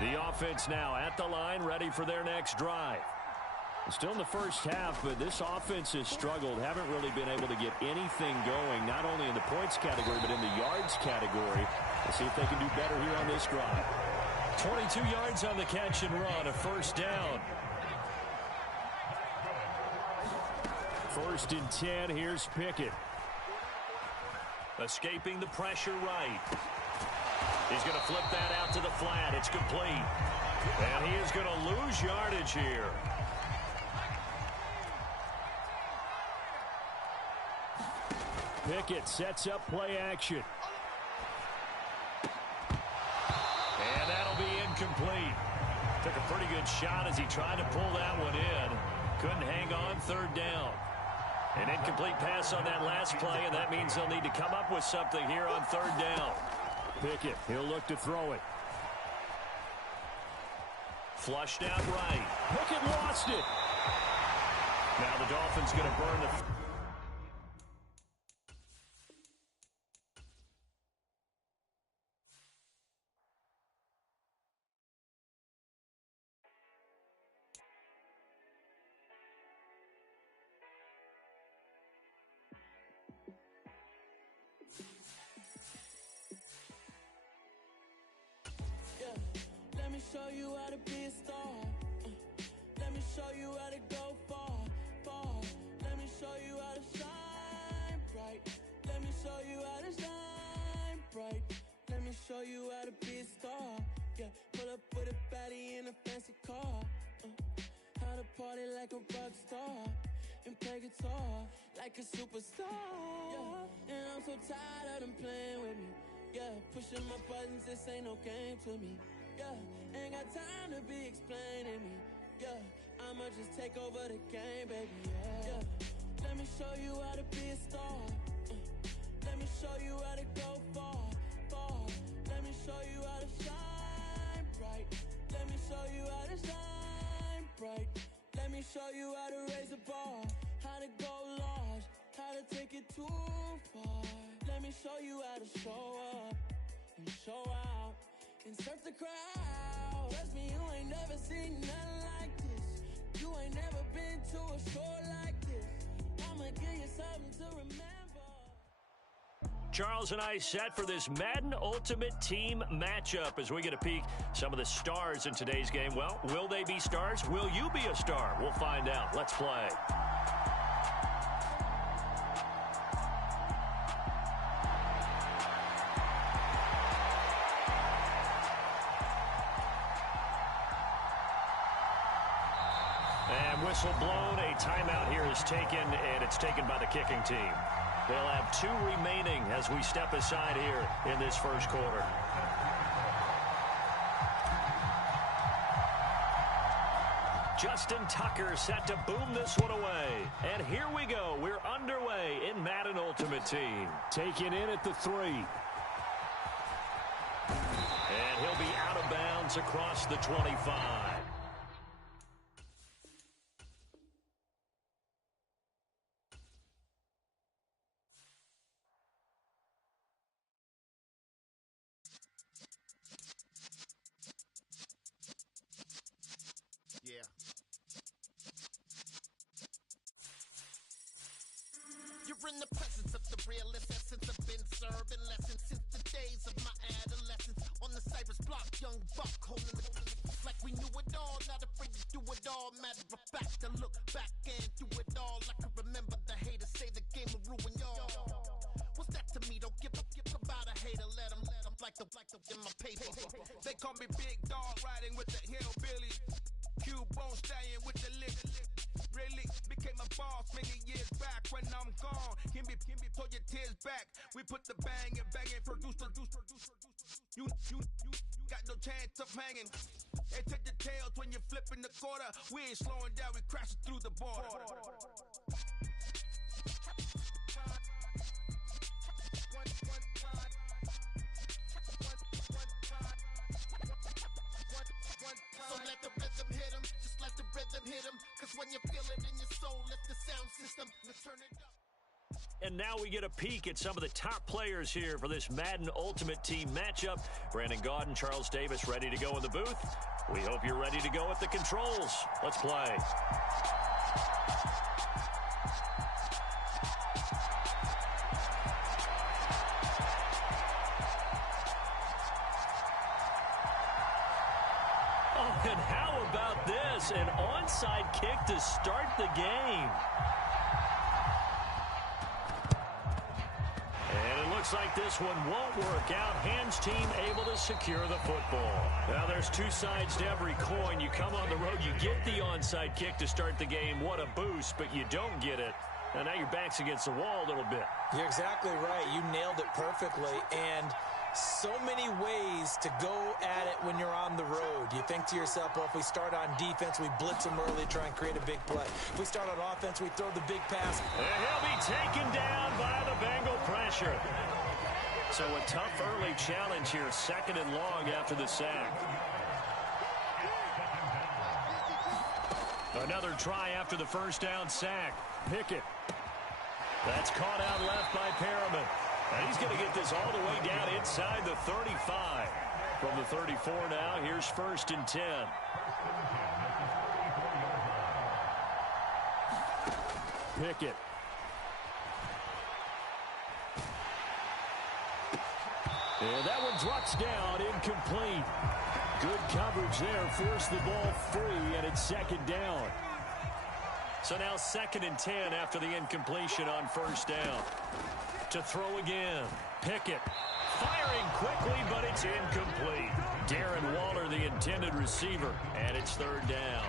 The offense now at the line, ready for their next drive. Still in the first half, but this offense has struggled. Haven't really been able to get anything going, not only in the points category, but in the yards category. Let's see if they can do better here on this drive. 22 yards on the catch and run, a first down. 1st and 10, here's Pickett. Escaping the pressure right. He's going to flip that out to the flat. It's complete. And he is going to lose yardage here. Pickett sets up play action. And that'll be incomplete. Took a pretty good shot as he tried to pull that one in. Couldn't hang on, 3rd down. An incomplete pass on that last play, and that means they'll need to come up with something here on 3rd down. Pickett, he'll look to throw it. Flushed out right. Pickett lost it. Now the Dolphins going to burn the... Let me show you how to be a star. Let me show you how to go far, far. Let me show you how to shine bright. Let me show you how to shine bright. Let me show you how to be a star. Yeah, pull up with a baddie in a fancy car. How to party like a rock star and play guitar like a superstar. Yeah, and I'm so tired of them playing with me. Yeah, pushing my buttons, this ain't no game to me. Yeah, ain't got time to be explaining me. Yeah, I'ma just take over the game, baby. Yeah, let me show you how to be a star. Let me show you how to go far, far. Let me show you how to shine bright. Let me show you how to shine bright. Let me show you how to raise a bar, how to go large, how to take it too far. Let me show you how to show up and show out and surf the crowd. Trust me, you ain't never seen nothing like this. You ain't never been to a show like this. I'ma give you something to remember. Charles and I set for this Madden Ultimate Team matchup as we get a peek some of the stars in today's game. Well, will they be stars? Will you be a star? We'll find out. Let's play. And whistle blown, a timeout here is taken, and it's taken by the kicking team. They'll have 2 remaining as we step aside here in this first quarter. Justin Tucker set to boom this one away. And here we go. We're underway in Madden Ultimate Team. Taken in at the 3. And he'll be out of bounds across the 25. Yeah. You're in the presence of the realest essence. I've been serving lessons since the days of my adolescence. On the Cypress block, young buck holding it like we knew it all. Not afraid to do it all. Matter of fact, to look back and do it all. I can remember the haters say the game will ruin y'all. What's that to me? Don't give about a hater. Let them like the in my paper. They call me Big Dog, riding with the hillbillies. Cubone stallion with the lick. Really became a boss many years back. When I'm gone, can be pull your tears back. We put the bang and produce. You got no chance of hanging. They take the tails when you're flipping the quarter. We ain't slowing down, we crashing through the border. So let the rhythm hit him, just let the rhythm hit him. Cause when you feel it in your soul, let the sound system, let's turn it up. And now we get a peek at some of the top players here for this Madden Ultimate Team matchup. Brandon Gaudin, Charles Davis ready to go in the booth. We hope you're ready to go at the controls. Let's play. Oh, and how about this? An onside kick to start the game. Looks like this one won't work out. Hands team able to secure the football. Now there's two sides to every coin. You come on the road, you get the onside kick to start the game. What a boost, but you don't get it. And now your back's against the wall a little bit. You're exactly right. You nailed it perfectly. And so many ways to go at it when you're on the road. You think to yourself, well, if we start on defense, we blitz them early, try and create a big play. If we start on offense, we throw the big pass. And he'll be taken down by the Bengal pressure. So a tough early challenge here, 2nd and long after the sack. Another try after the first down sack. Pickett. That's caught out left by Perriman. And he's going to get this all the way down inside the 35. From the 34 now, here's 1st and 10. Pickett. And that one drops down, incomplete. Good coverage there, forced the ball free, and it's 2nd down. So now 2nd and 10 after the incompletion on 1st down. To throw again. Pickett firing quickly, but it's incomplete. Darren Waller, the intended receiver, and it's 3rd down.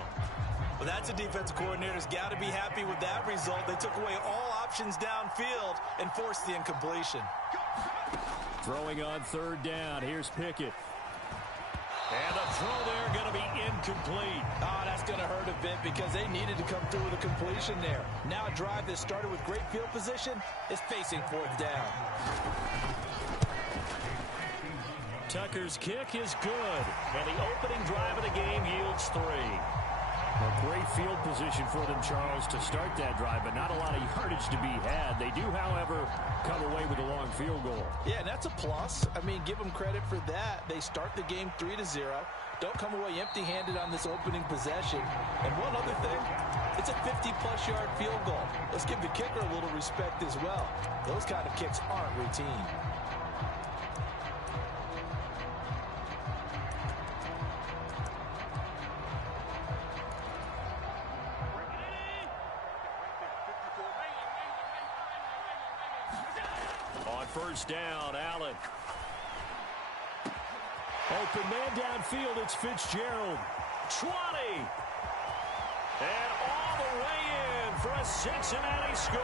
Well, that's a defensive coordinator's got to be happy with that result. They took away all options downfield and forced the incompletion. Throwing on 3rd down. Here's Pickett. And the throw there going to be incomplete. Oh, that's going to hurt a bit because they needed to come through with a completion there. Now a drive that started with great field position is facing 4th down. Tucker's kick is good. And the opening drive of the game yields 3. A great field position for them, Charles, to start that drive, but not a lot of yardage to be had. They do, however, come away with a long field goal. Yeah, and that's a plus. I mean, give them credit for that. They start the game 3-0. Don't come away empty-handed on this opening possession. And one other thing, it's a 50-plus yard field goal. Let's give the kicker a little respect as well. Those kind of kicks aren't routine. First down, Allen. Open man downfield, it's Fitzgerald. 20. And all the way in for a Cincinnati score.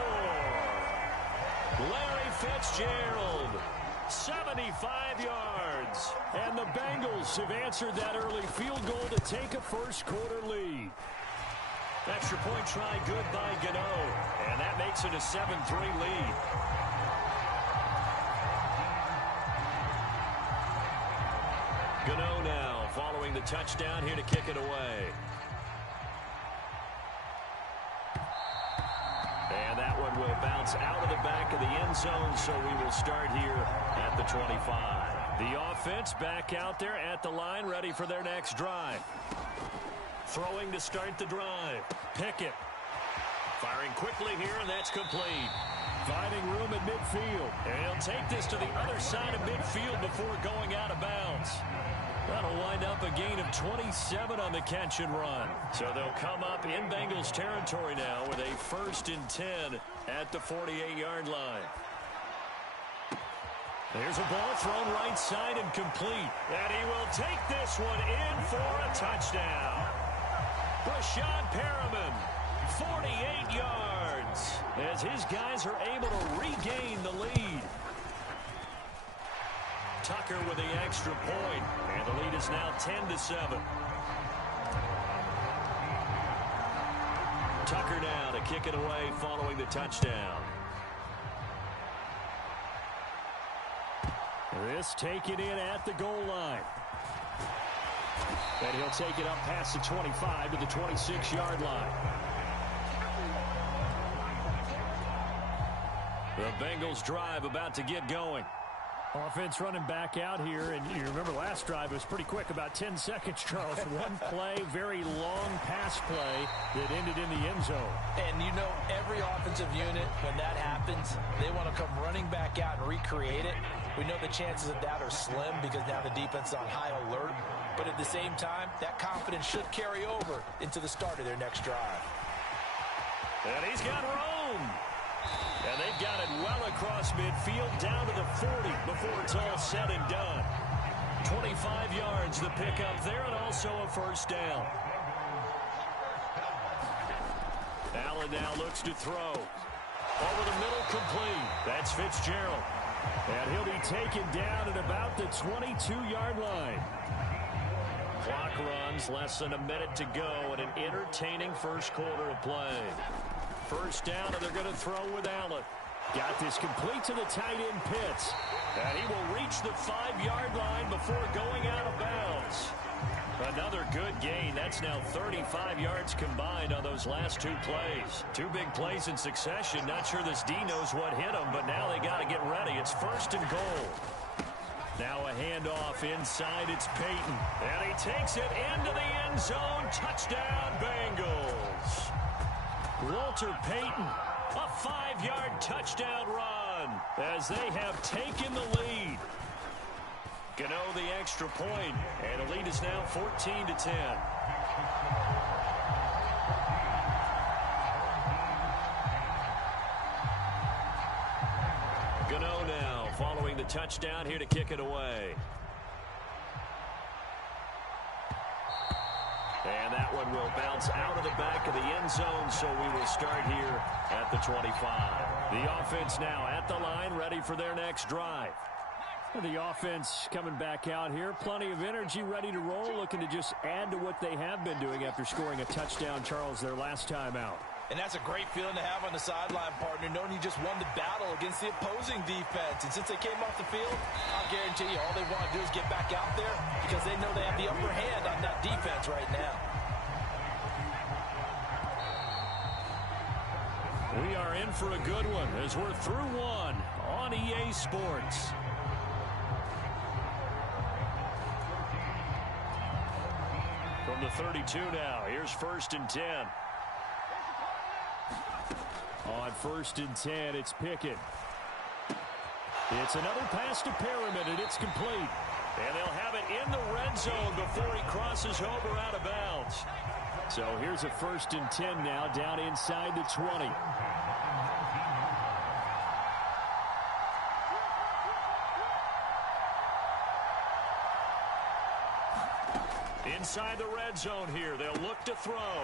Larry Fitzgerald, 75 yards. And the Bengals have answered that early field goal to take a first-quarter lead. Extra point try good by Gano. And that makes it a 7-3 lead. Gano now following the touchdown here to kick it away. And that one will bounce out of the back of the end zone, so we will start here at the 25. The offense back out there at the line, ready for their next drive. Throwing to start the drive. Pickett. Firing quickly here, and that's complete. Finding room at midfield. And he'll take this to the other side of midfield before going out of bounds. That'll wind up a gain of 27 on the catch and run. So they'll come up in Bengals territory now with a 1st and 10 at the 48-yard line. There's a ball thrown right side and complete. And he will take this one in for a touchdown. Rashad Perriman, 48 yards, as his guys are able to regain the lead. Tucker with the extra point, and the lead is now 10-7. Tucker now to kick it away following the touchdown. This taken in at the goal line. And he'll take it up past the 25 to the 26-yard line. The Bengals drive about to get going. Offense running back out here, and you remember last drive, it was pretty quick, about 10 seconds, Charles. One play, very long pass play that ended in the end zone. And you know, every offensive unit, when that happens, they want to come running back out and recreate it. We know the chances of that are slim because now the defense is on high alert. But at the same time, that confidence should carry over into the start of their next drive. And he's got room. And they've got it well across midfield, down to the 40 before it's all said and done. 25 yards the pickup there, and also a first down. Allen now looks to throw. Over the middle, complete. That's Fitzgerald. And he'll be taken down at about the 22-yard line. Clock runs, less than a minute to go, and an entertaining first quarter of play. First down, and they're going to throw with Allen. Got this complete to the tight end Pitts. And he will reach the 5-yard line before going out of bounds. Another good gain. That's now 35 yards combined on those last two plays. Two big plays in succession. Not sure this D knows what hit him, but now they got to get ready. It's first and goal. Now a handoff inside. It's Peyton. And he takes it into the end zone. Touchdown, Bengals. Walter Payton, a 5-yard touchdown run as they have taken the lead. Gano the extra point, and the lead is now 14-10. Gano now following the touchdown here to kick it away. And that one will bounce out of the back of the end zone, so we will start here at the 25. The offense now at the line, ready for their next drive. The offense coming back out here, plenty of energy, ready to roll, looking to just add to what they have been doing after scoring a touchdown, Charles, their last time out. And that's a great feeling to have on the sideline, partner, knowing you just won the battle against the opposing defense. And since they came off the field, I'll guarantee you all they want to do is get back out there because they know they have the upper hand on that defense right now. We are in for a good one as we're through one on EA Sports. From the 32 now, here's first and 10. On first and 10, it's Pickett. It's another pass to Perriman, and it's complete. And they'll have it in the red zone before he crosses over out of bounds. So here's a first and 10 now, down inside the 20. Inside the red zone here, they'll look to throw.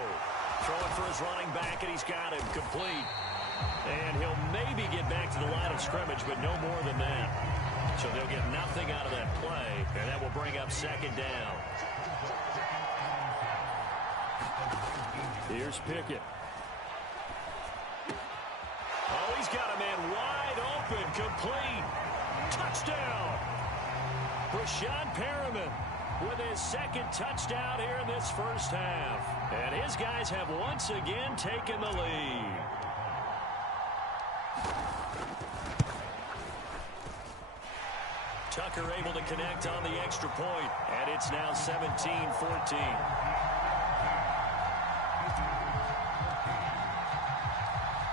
Throwing for his running back, and he's got him complete. And he'll maybe get back to the line of scrimmage, but no more than that. So they'll get nothing out of that play, and that will bring up second down. Here's Pickett. Oh, he's got a man wide open, complete. Touchdown! Rashad Perriman with his second touchdown here in this first half. And his guys have once again taken the lead. Tucker able to connect on the extra point, and it's now 17-14.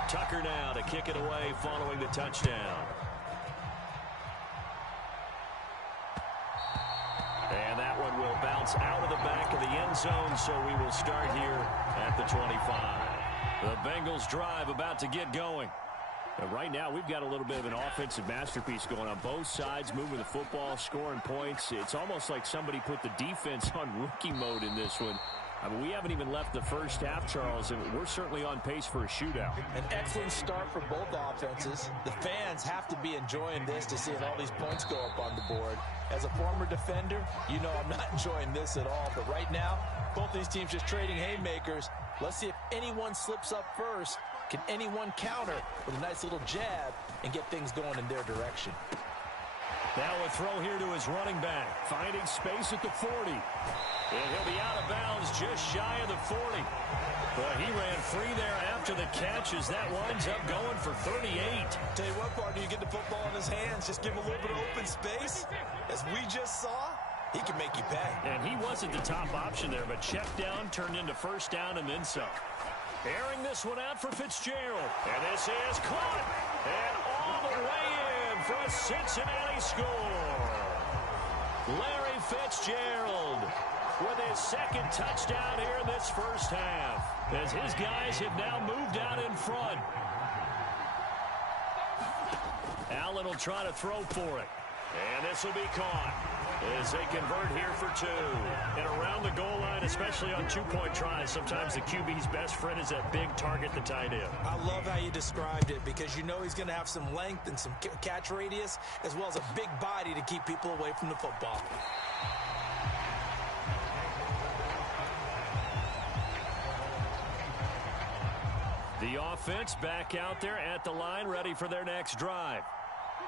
Tucker now to kick it away following the touchdown. And that one will bounce out of the back of the end zone, so we will start here at the 25. The Bengals drive about to get going. And right now, we've got a little bit of an offensive masterpiece going on both sides, moving the football, scoring points. It's almost like somebody put the defense on rookie mode in this one. I mean, we haven't even left the first half, Charles, and we're certainly on pace for a shootout. An excellent start for both offenses. The fans have to be enjoying this to see all these points go up on the board. As a former defender, you know I'm not enjoying this at all. But right now, both these teams just trading haymakers. Let's see if anyone slips up first. Can anyone counter with a nice little jab and get things going in their direction? Now a throw here to his running back, finding space at the 40. And he'll be out of bounds just shy of the 40. But he ran free there after the catch as that winds up going for 38. Tell you what, partner, you get the football in his hands, just give him a little bit of open space. As we just saw, he can make you pay. And he wasn't the top option there, but check down turned into first down and then some. Airing this one out for Fitzgerald. And this is caught. And all the way in for a Cincinnati score. Larry Fitzgerald with his second touchdown here in this first half, as his guys have now moved out in front. Allen will try to throw for it. And this will be caught as they convert here for 2. And around the goal line, especially on two-point tries, sometimes the QB's best friend is that big target, the tight end. I love how you described it, because you know he's going to have some length and some catch radius, as well as a big body to keep people away from the football. The offense back out there at the line, ready for their next drive.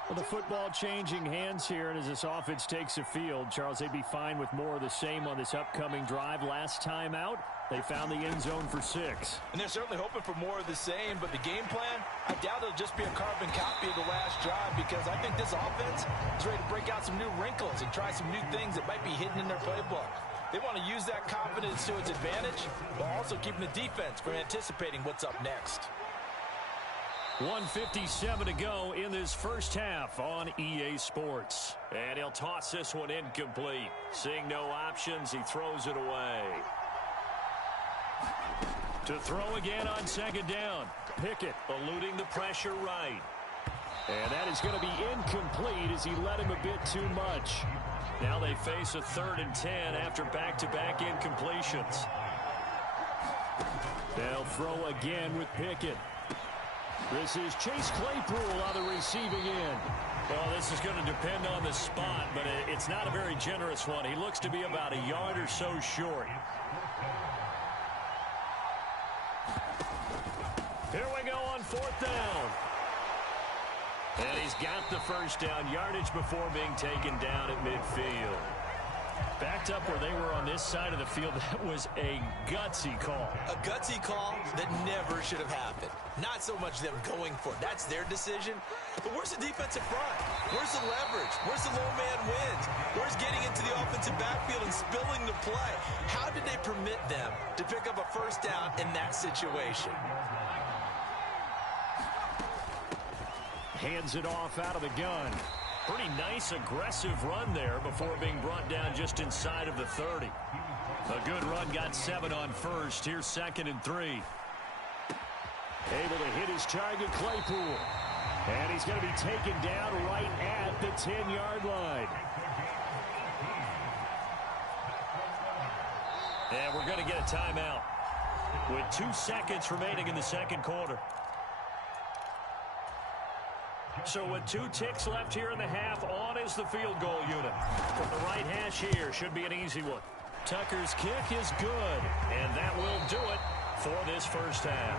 Well, the football changing hands here, and as this offense takes the field, Charles, they'd be fine with more of the same on this upcoming drive. Last time out, they found the end zone for 6. And they're certainly hoping for more of the same, but the game plan, I doubt it'll just be a carbon copy of the last drive, because I think this offense is ready to break out some new wrinkles and try some new things that might be hidden in their playbook. They want to use that confidence to its advantage, while also keeping the defense from anticipating what's up next. 1:57 to go in this first half on EA Sports. And he'll toss this one incomplete. Seeing no options, he throws it away. To throw again on second down. Pickett eluding the pressure right. And that is going to be incomplete as he led him a bit too much. Now they face a 3rd and 10 after back-to-back incompletions. They'll throw again with Pickett. This is Chase Claypool on the receiving end. Well, this is going to depend on the spot, but it's not a very generous one. He looks to be about a yard or so short. Here we go on 4th down. And he's got the first down yardage before being taken down at midfield. Backed up where they were on this side of the field, that was a gutsy call. A gutsy call that never should have happened. Not so much them going for it. That's their decision. But where's the defensive front? Where's the leverage? Where's the low man wins? Where's getting into the offensive backfield and spilling the play? How did they permit them to pick up a first down in that situation? Hands it off out of the gun. Pretty nice, aggressive run there before being brought down just inside of the 30. A good run, got 7 on first. Here's 2nd and 3. Able to hit his target, Claypool. And he's going to be taken down right at the 10-yard line. And we're going to get a timeout with 2 seconds remaining in the second quarter. So with 2 ticks left here in the half, on is the field goal unit. From the right hash here, should be an easy one. Tucker's kick is good, and that will do it for this first half.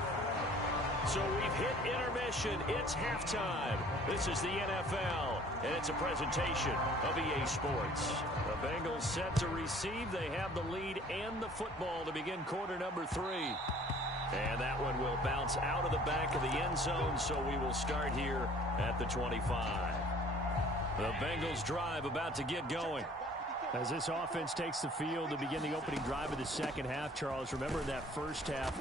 So we've hit intermission. It's halftime. This is the NFL, and it's a presentation of EA Sports. The Bengals set to receive. They have the lead and the football to begin quarter number 3. And that one will bounce out of the back of the end zone, so we will start here at the 25. The Bengals drive about to get going. As this offense takes the field to begin the opening drive of the second half, Charles, remember that first half,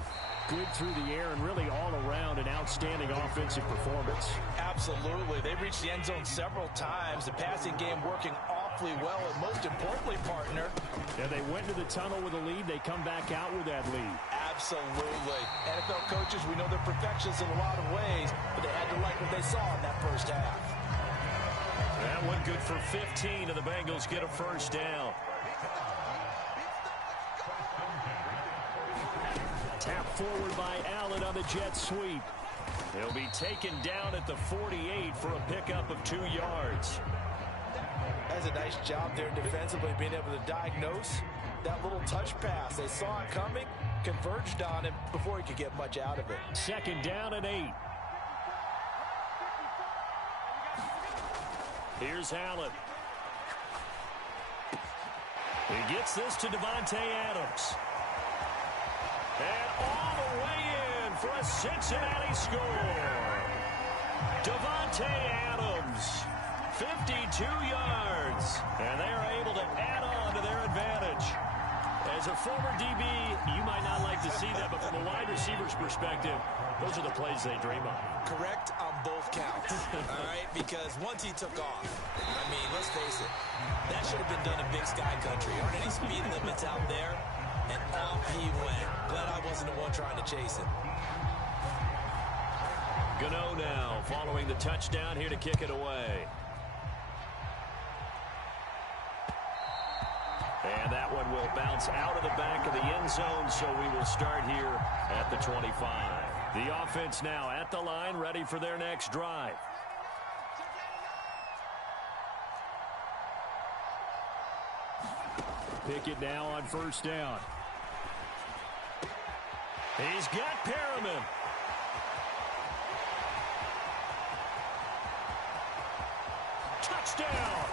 good through the air and really all around an outstanding offensive performance. Absolutely. They reached the end zone several times. The passing game working awfully well, and most importantly, partner. Yeah, they went to the tunnel with a lead. They come back out with that lead. Absolutely. NFL coaches, we know they're perfectionists in a lot of ways, but they had to like what they saw in that first half. That one good for 15, and the Bengals get a first down. Tap forward by Allen on the jet sweep. He'll be taken down at the 48 for a pickup of 2 yards. That's a nice job there defensively, being able to diagnose that little touch pass. They saw it coming, converged on him before he could get much out of it. 2nd down and 8. Here's Allen. He gets this to Davante Adams. And all the way in for a Cincinnati score. Davante Adams, 52 yards. And they are able to add on to their advantage. As a former DB, you might not like to see that, but from a wide receiver's perspective, those are the plays they dream of. Correct on both counts, all right? Because once he took off, I mean, let's face it, that should have been done in Big Sky Country. Aren't any speed limits out there? And off he went. Glad I wasn't the one trying to chase him. Gano now following the touchdown here to kick it away. And that one will bounce out of the back of the end zone, so we will start here at the 25. The offense now at the line, ready for their next drive. Pickett now on first down. He's got Perriman. Touchdown!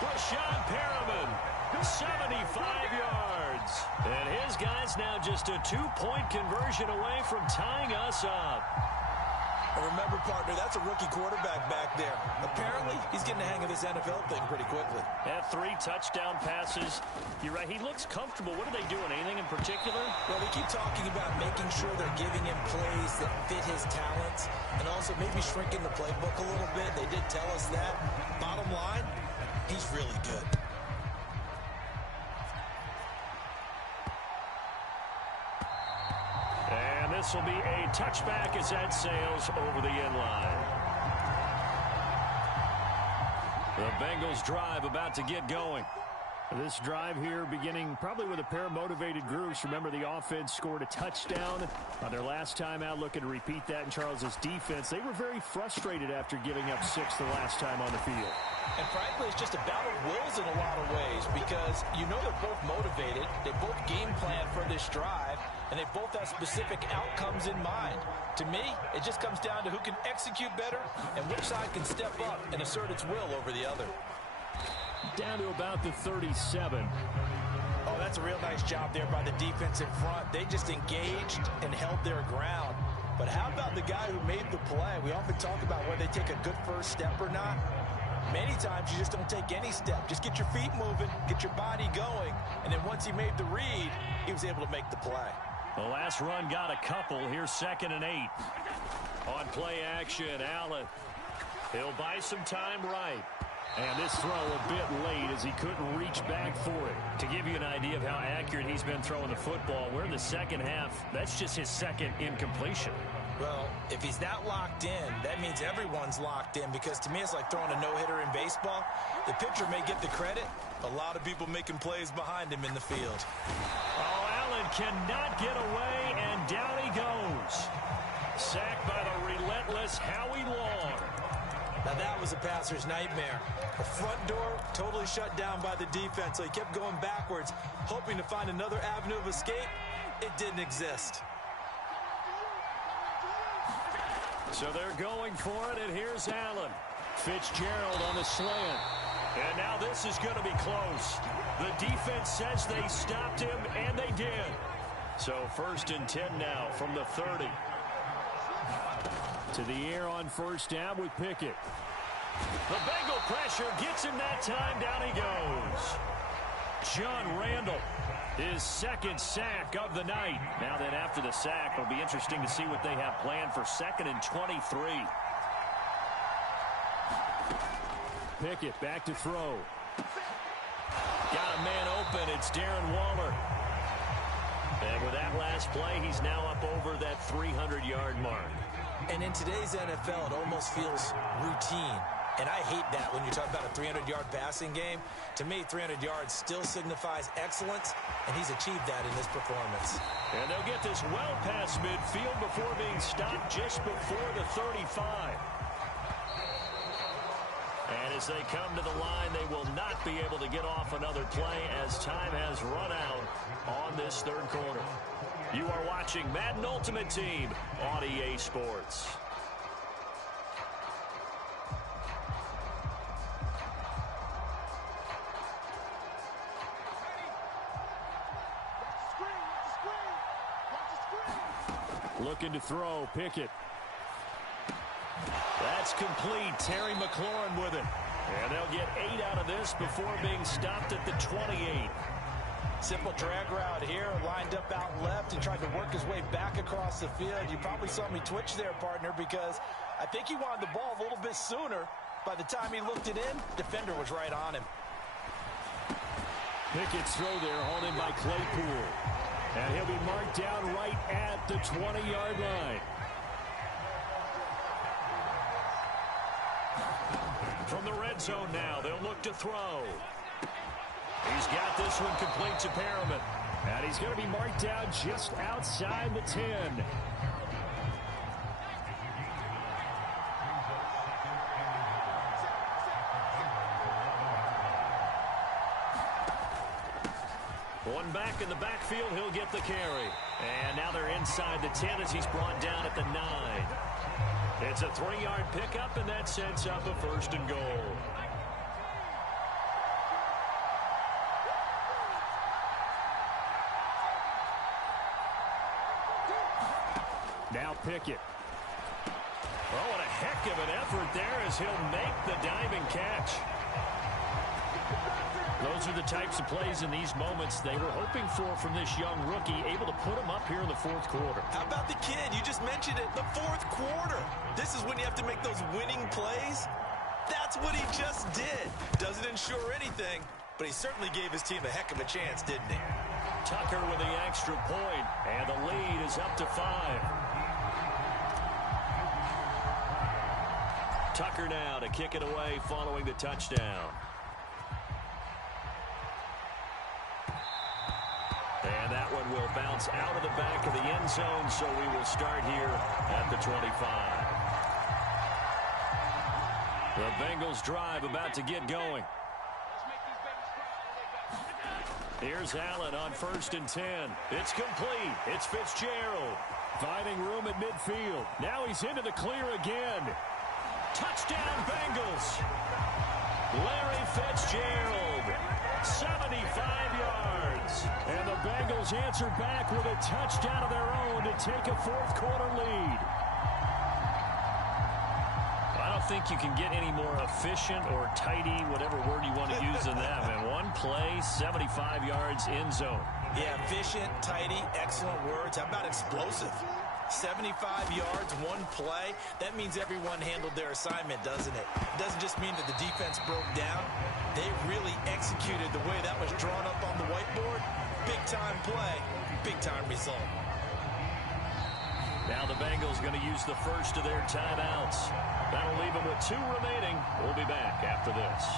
Brashad Perriman, 75 yards. And his guy's now just a 2-point conversion away from tying us up. And remember, partner, that's a rookie quarterback back there. Apparently, he's getting the hang of this NFL thing pretty quickly. Had 3 touchdown passes. You're right, he looks comfortable. What are they doing? Anything in particular? Well, they keep talking about making sure they're giving him plays that fit his talents and also maybe shrinking the playbook a little bit. They did tell us that. Bottom line, he's really good. And this will be a touchback as that sails over the end line. The Bengals drive about to get going. This drive here beginning probably with a pair of motivated groups. Remember, the offense scored a touchdown on their last time out. Looking to repeat that in Charles's defense. They were very frustrated after giving up 6 the last time on the field. And frankly, it's just a battle of wills in a lot of ways because you know they're both motivated. They both game plan for this drive, and they both have specific outcomes in mind. To me, it just comes down to who can execute better and which side can step up and assert its will over the other. Down to about the 37. Oh, that's a real nice job there by the defense in front. They just engaged and held their ground. But how about the guy who made the play? We often talk about whether they take a good first step or not. Many times you just don't take any step. Just get your feet moving, get your body going, and then once he made the read, he was able to make the play. The last run got a couple. Here's 2nd and 8. On play action, Allen. He'll buy some time right. And this throw a bit late as he couldn't reach back for it. To give you an idea of how accurate he's been throwing the football, we're in the second half. That's just his 2nd incompletion. Well, if he's that locked in, that means everyone's locked in because to me it's like throwing a no-hitter in baseball. The pitcher may get the credit, a lot of people making plays behind him in the field. Oh, Allen cannot get away, and down he goes. Sacked by the relentless Howie Long. Now that was a passer's nightmare. The front door totally shut down by the defense, so he kept going backwards, hoping to find another avenue of escape. It didn't exist. So they're going for it, and here's Allen. Fitzgerald on the slant. And now this is going to be close. The defense says they stopped him, and they did. So 1st and 10 now from the 30. To the air on first down with Pickett. The Bengal pressure gets him that time. Down he goes. John Randall, his 2nd sack of the night. Now then, after the sack, it'll be interesting to see what they have planned for 2nd and 23. Pickett back to throw. Got a man open. It's Darren Waller. And with that last play, he's now up over that 300-yard mark. And in today's NFL, it almost feels routine. And I hate that when you talk about a 300-yard passing game. To me, 300 yards still signifies excellence, and he's achieved that in this performance. And they'll get this well past midfield before being stopped just before the 35. And as they come to the line, they will not be able to get off another play as time has run out on this 3rd quarter. You are watching Madden Ultimate Team on EA Sports. Looking to throw, Pickett. That's complete. Terry McLaurin with it. And they'll get 8 out of this before being stopped at the 28. Simple drag route here, lined up out left and tried to work his way back across the field. You probably saw me twitch there, partner, because I think he wanted the ball a little bit sooner. By the time he looked it in, defender was right on him. Pickett's throw there, hauled in by Claypool. And he'll be marked down right at the 20-yard line. From the red zone now, they'll look to throw. He's got this one complete to Perriman. And he's going to be marked down just outside the 10. One back in the backfield, he'll get the carry. And now they're inside the 10 as he's brought down at the 9. It's a 3-yard pickup, and that sets up a 1st and goal. Now Pickett. Oh, what a heck of an effort there as he'll make the diving catch. Those are the types of plays in these moments they were hoping for from this young rookie, able to put him up here in the 4th quarter. How about the kid? You just mentioned it, the 4th quarter. This is when you have to make those winning plays. That's what he just did. Doesn't ensure anything, but he certainly gave his team a heck of a chance, didn't he? Tucker with the extra point, and the lead is up to 5. Tucker now to kick it away following the touchdown. And that one will bounce out of the back of the end zone, so we will start here at the 25. The Bengals drive about to get going. Here's Allen on 1st and 10. It's complete. It's Fitzgerald. Finding room at midfield. Now he's into the clear again. Touchdown Bengals. Larry Fitzgerald. 75 yards. And the Bengals answer back with a touchdown of their own to take a 4th quarter lead. I don't think you can get any more efficient or tidy, whatever word you want to use in them. And one play, 75 yards in zone. Yeah, efficient, tidy, excellent words. How about explosive? 75 yards, one play. That means everyone handled their assignment, doesn't it? It doesn't just mean that the defense broke down. They really executed the way that was drawn up on the whiteboard. Big-time play, big-time result. Now the Bengals going to use the first of their timeouts. That'll leave them with 2 remaining. We'll be back after this.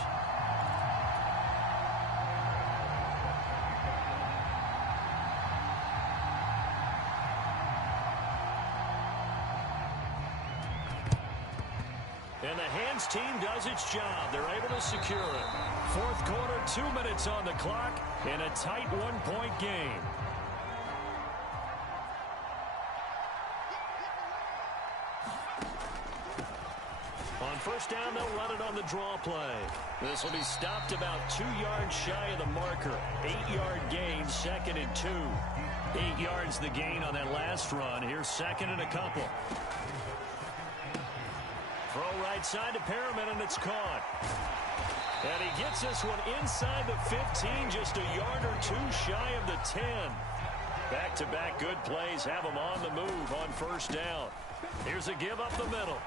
And the hands team does its job. They're able to secure it. 4th quarter, 2 minutes on the clock, in a tight 1-point game. On 1st down, they'll run it on the draw play. This will be stopped about 2 yards shy of the marker. 8-yard gain, 2nd and 2. 8 yards the gain on that last run. Here's 2nd and a couple. Throw right side to Perriman, and it's caught. And he gets this one inside the 15, just a yard or 2 shy of the 10. Back-to-back good plays have him on the move on 1st down. Here's a give up the middle.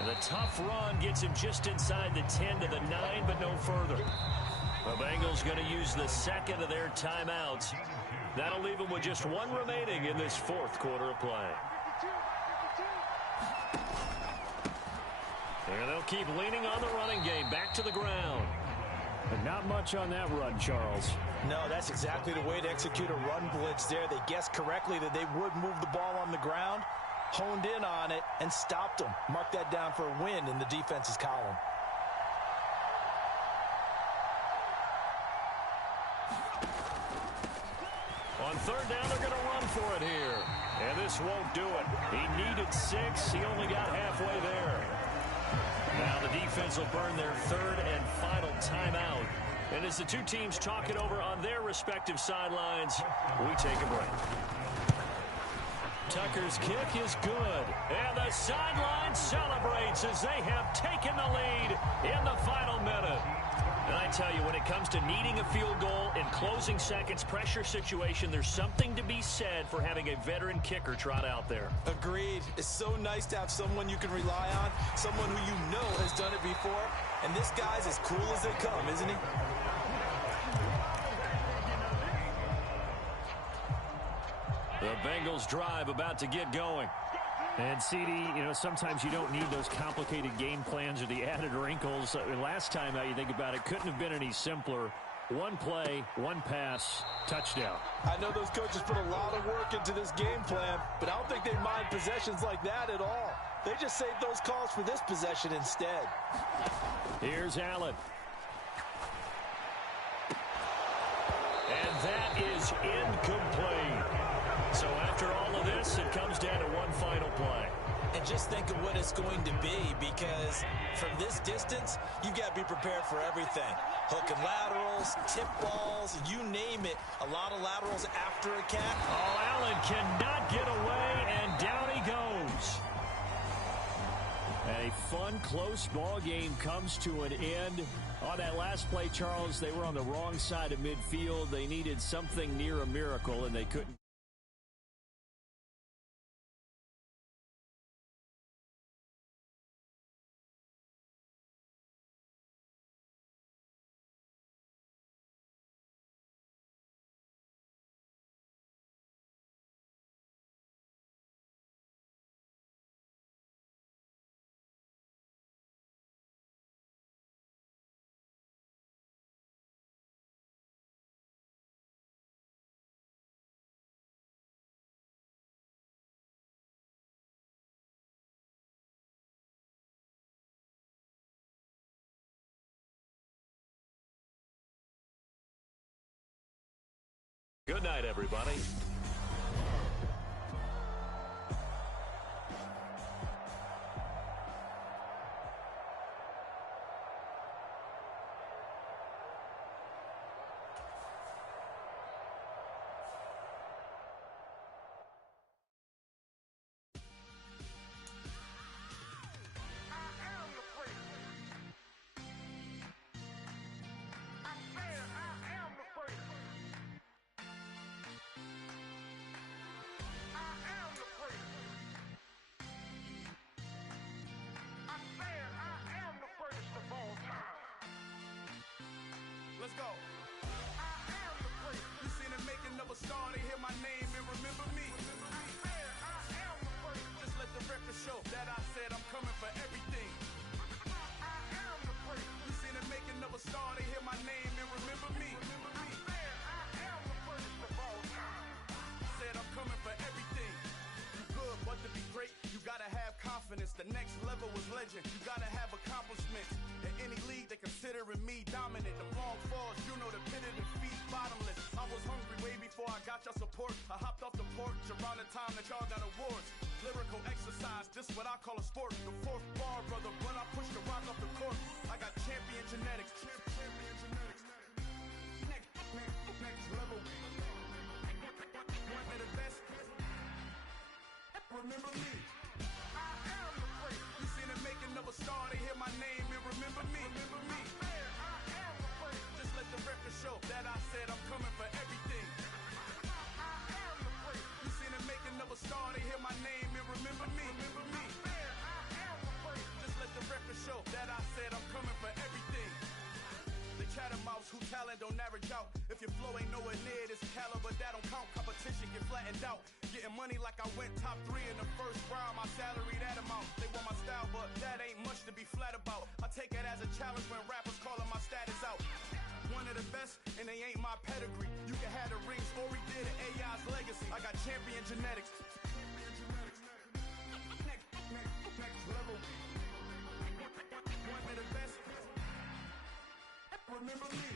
And the tough run gets him just inside the 10 to the 9, but no further. The Bengals going to use the 2nd of their timeouts. That'll leave them with just 1 remaining in this 4th quarter of play. And they'll keep leaning on the running game. Back to the ground. But not much on that run, Charles. No, that's exactly the way to execute a run blitz there. They guessed correctly that they would move the ball on the ground, honed in on it, and stopped them. Mark that down for a win in the defense's column. On 3rd down, they're going to run for it here. And this won't do it. He needed 6. He only got halfway there. Now the defense will burn their 3rd and final timeout. And as the two teams talk it over on their respective sidelines, we take a break. Tucker's kick is good. And the sideline celebrates as they have taken the lead in the final minute. And I tell you, when it comes to needing a field goal in closing seconds, pressure situation, there's something to be said for having a veteran kicker trot out there. Agreed. It's so nice to have someone you can rely on, someone who you know has done it before. And this guy's as cool as they come, isn't he? The Bengals drive about to get going. And, CD, sometimes you don't need those complicated game plans or the added wrinkles. Last time out, you think about it, couldn't have been any simpler. One play, one pass, touchdown. I know those coaches put a lot of work into this game plan, but I don't think they mind possessions like that at all. They just save those calls for this possession instead. Here's Allen. And that is incomplete. So after all of this, it comes down to one final play. And just think of what it's going to be, because from this distance, you've got to be prepared for everything. Hook and laterals, tip balls, you name it. A lot of laterals after a catch. Oh, Allen cannot get away, and down he goes. A fun, close ball game comes to an end. On that last play, Charles, they were on the wrong side of midfield. They needed something near a miracle, and they couldn't. Good night, everybody. Let's go. I am the great. You seen the making of a star, they hear my name and remember me. I am the great. Just let the record show that I said I'm coming for everything. I am the great. You seen the making of a star, they hear my name and remember me. I am the greatest of all time. Said I'm coming for everything. You good, but to be great, you gotta have confidence. The next level is legend. You gotta have accomplishments. In any league, they considering me dominant. The wrong falls, you know the pit of defeat, bottomless. I was hungry way before I got your support. I hopped off the porch around the time that y'all got awards. Lyrical exercise, this what I call a sport. The fourth bar, brother, when I push the rock off the court. I got champion genetics. Champion genetics. Next level. One of the best. Remember me. I am the great. You seen the making of a star, they hear my name and remember me. Remember me. I am the great. Just let the record show that I said I'm coming for everything. I am the great. You seen the making of a star, they hear my name and remember me. Remember me. I am the great. Just let the record show that I said I'm coming for everything. The chattermouths who talent don't average out. If your flow ain't nowhere near this caliber, that don't count. Competition get flattened out. Getting money like I went top 3 in the first round. My salary that amount. They want my style, but that ain't much to be flat about. I take it as a challenge when rappers calling my status out. One of the best, and they ain't my pedigree. You can have the rings, or we did it, AI's legacy. I got champion genetics. Next level. One of the best. Remember me.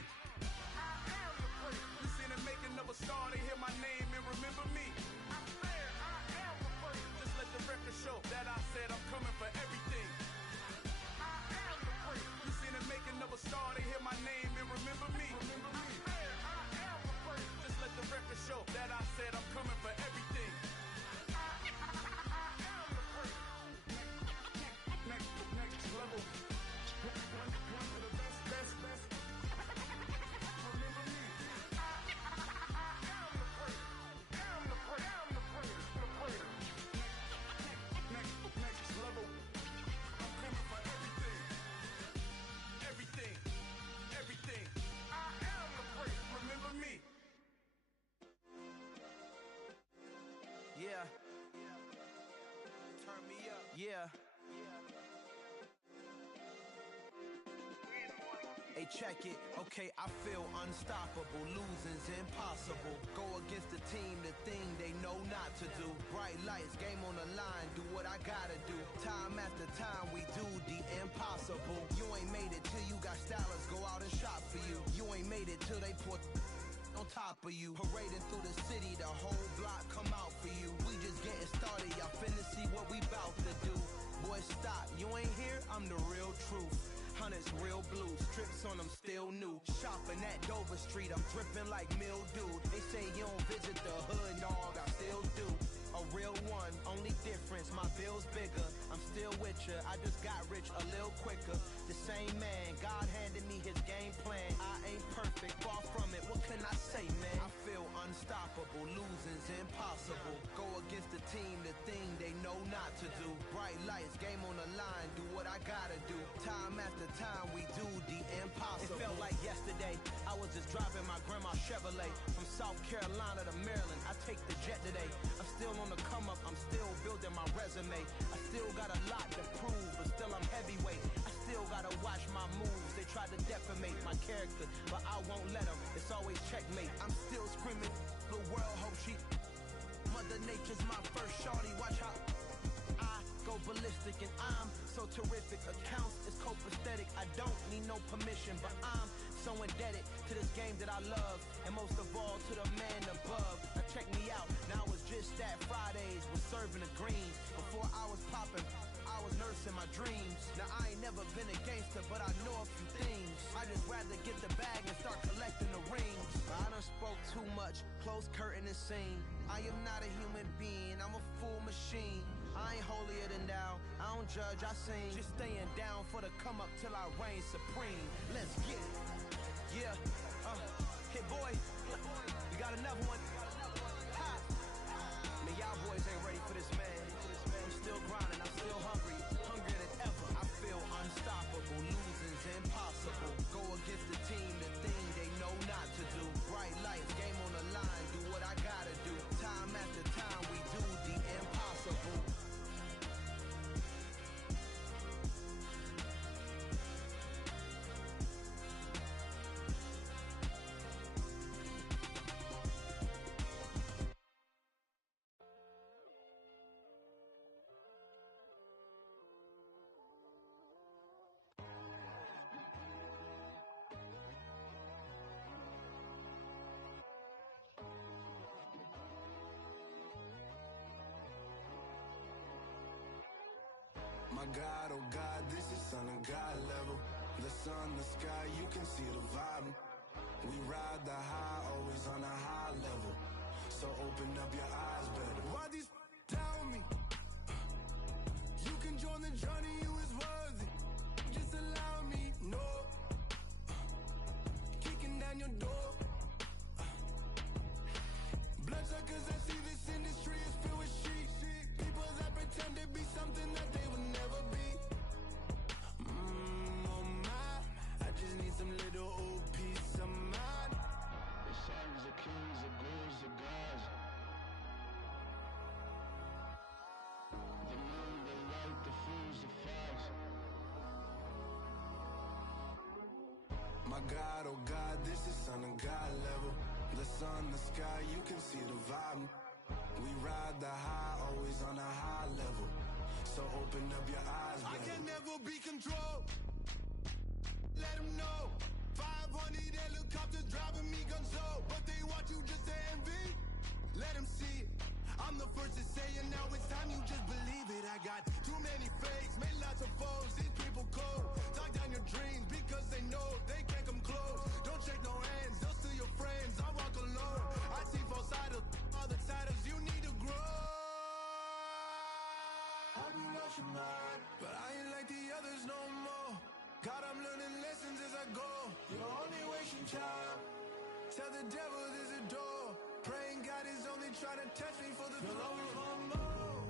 I am the great. You seen the making of a star, they hear my name and remember me. I am the great. Just let the record show that I said I'm coming for everything. I am the great. You seen the making of a star, they hear my name and remember me. Remember me. I am the great. Just let the record show that I said I'm coming for everything. I Yeah. Hey, check it. Okay, I feel unstoppable. Losing's impossible. Go against the team, the thing they know not to do. Bright lights, game on the line, do what I gotta do. Time after time, we do the impossible. You ain't made it till you got stylists go out and shop for you. You ain't made it till they put on top of you. Parading through the city, the whole block come out for you. We just getting started, y'all finna see what we bout to do. Boy, stop, you ain't here, I'm the real truth. Hunters real blue, strips on them still new. Shopping at Dover Street, I'm dripping like mildew. They say you don't visit the hood, dog, I still do. A real one, only difference, my bill's bigger. I'm still with ya, I just got rich a little quicker. The same man, God handed me his game plan. I ain't perfect, far from it, what can I say, man? I feel unstoppable, losing's impossible. Go against the team, the thing they know not to do. Bright lights, game on the line, do what I gotta do. Time after time, we do the impossible. It felt like yesterday, I was just driving my grandma's Chevrolet. From South Carolina to Maryland, I take the jet today. I'm still on the come up, I'm still building my resume. I still got a lot to prove, but still I'm heavyweight. I still gotta watch my moves. They try to defamate my character, but I won't let them. It's always checkmate. I'm still screaming, the world hope she. Mother Nature's my first shorty. Watch how I go ballistic, and I'm so terrific. Accounts is copacetic. I don't need no permission, but I'm so indebted to this game that I love, and most of all to the man above. Now check me out. Now it's just that Fridays was serving the greens. Before I was popping, I was nursing my dreams. Now I ain't never been a gangster, but I know a few things. I just rather get the bag and start collecting the rings. I done spoke too much, close curtain and scene. I am not a human being, I'm a full machine. I ain't holier than thou, I don't judge, I sing. Just staying down for the come up till I reign supreme. Let's get it. Yeah, hit boy, we got another one. Ha! Man, y'all boys ain't ready for this, man. I'm still grinding, I'm still hungry, hungrier than ever. I feel unstoppable, losing's impossible. Go against the team, the thing they know not to do. Bright lights, game on the line, do what I gotta do. Time after time, we do the impossible. My God, oh God, this is son of God level. The sun, the sky, you can see the vibe. We ride the high, always on a high level. So open up your eyes better. Why these tell me? You can join the journey, you is worthy. Just allow me, no. Kicking down your door. Bloodsuckers, I see this industry is filled with sheep. People that pretend to be something that they will never be. Oh my, I just need some little old peace of mind. The sons, the kings, the gurus, the gods. The moon, the light, the fools, the fogs. My God, oh God, this is son of God level. The sun, the sky, you can see the vibe. We ride the high, always on a high level. So open up your eyes, baby. I can never be controlled. Let them know. 500 helicopters driving me gonzo. But they want you just to envy. Let them see it. I'm the first to say it, now it's time you just believe it. I got too many fakes, made lots of foes. These people cold. Talk down your dreams because they know they can't come close. Don't shake no hands, they'll steal your friends. I walk alone. I see false idols, other titles. You need to grow. Have you lost your mind? But I ain't like the others no more. God, I'm learning lessons as I go. You're only wasting time. Tell the devil there's a door. Praying God is only trying to touch me for the glory of more.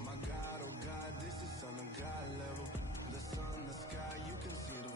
My God, oh God, this is son of God level. The sun, the sky, you can see the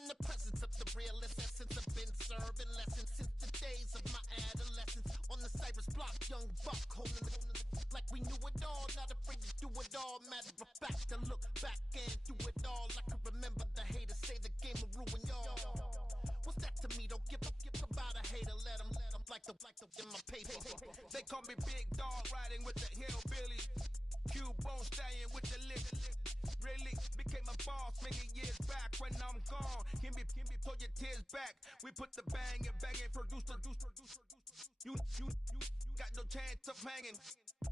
in the presence of the realest essence. I've been serving lessons since the days of my adolescence. On the Cypress block, young buck holding the like we knew it all. Not afraid to do it all. Matter of fact, to look back and do it all. I can remember the haters say the game will ruin y'all. What's that to me? Don't give about a hater. Let them like the in my paper. They call me Big Dog, riding with the hillbilly. Cubone staying with the lick. Really became a boss many years back. When I'm gone, can be pull your tears back. We put the bang and produce. You got no chance of hanging.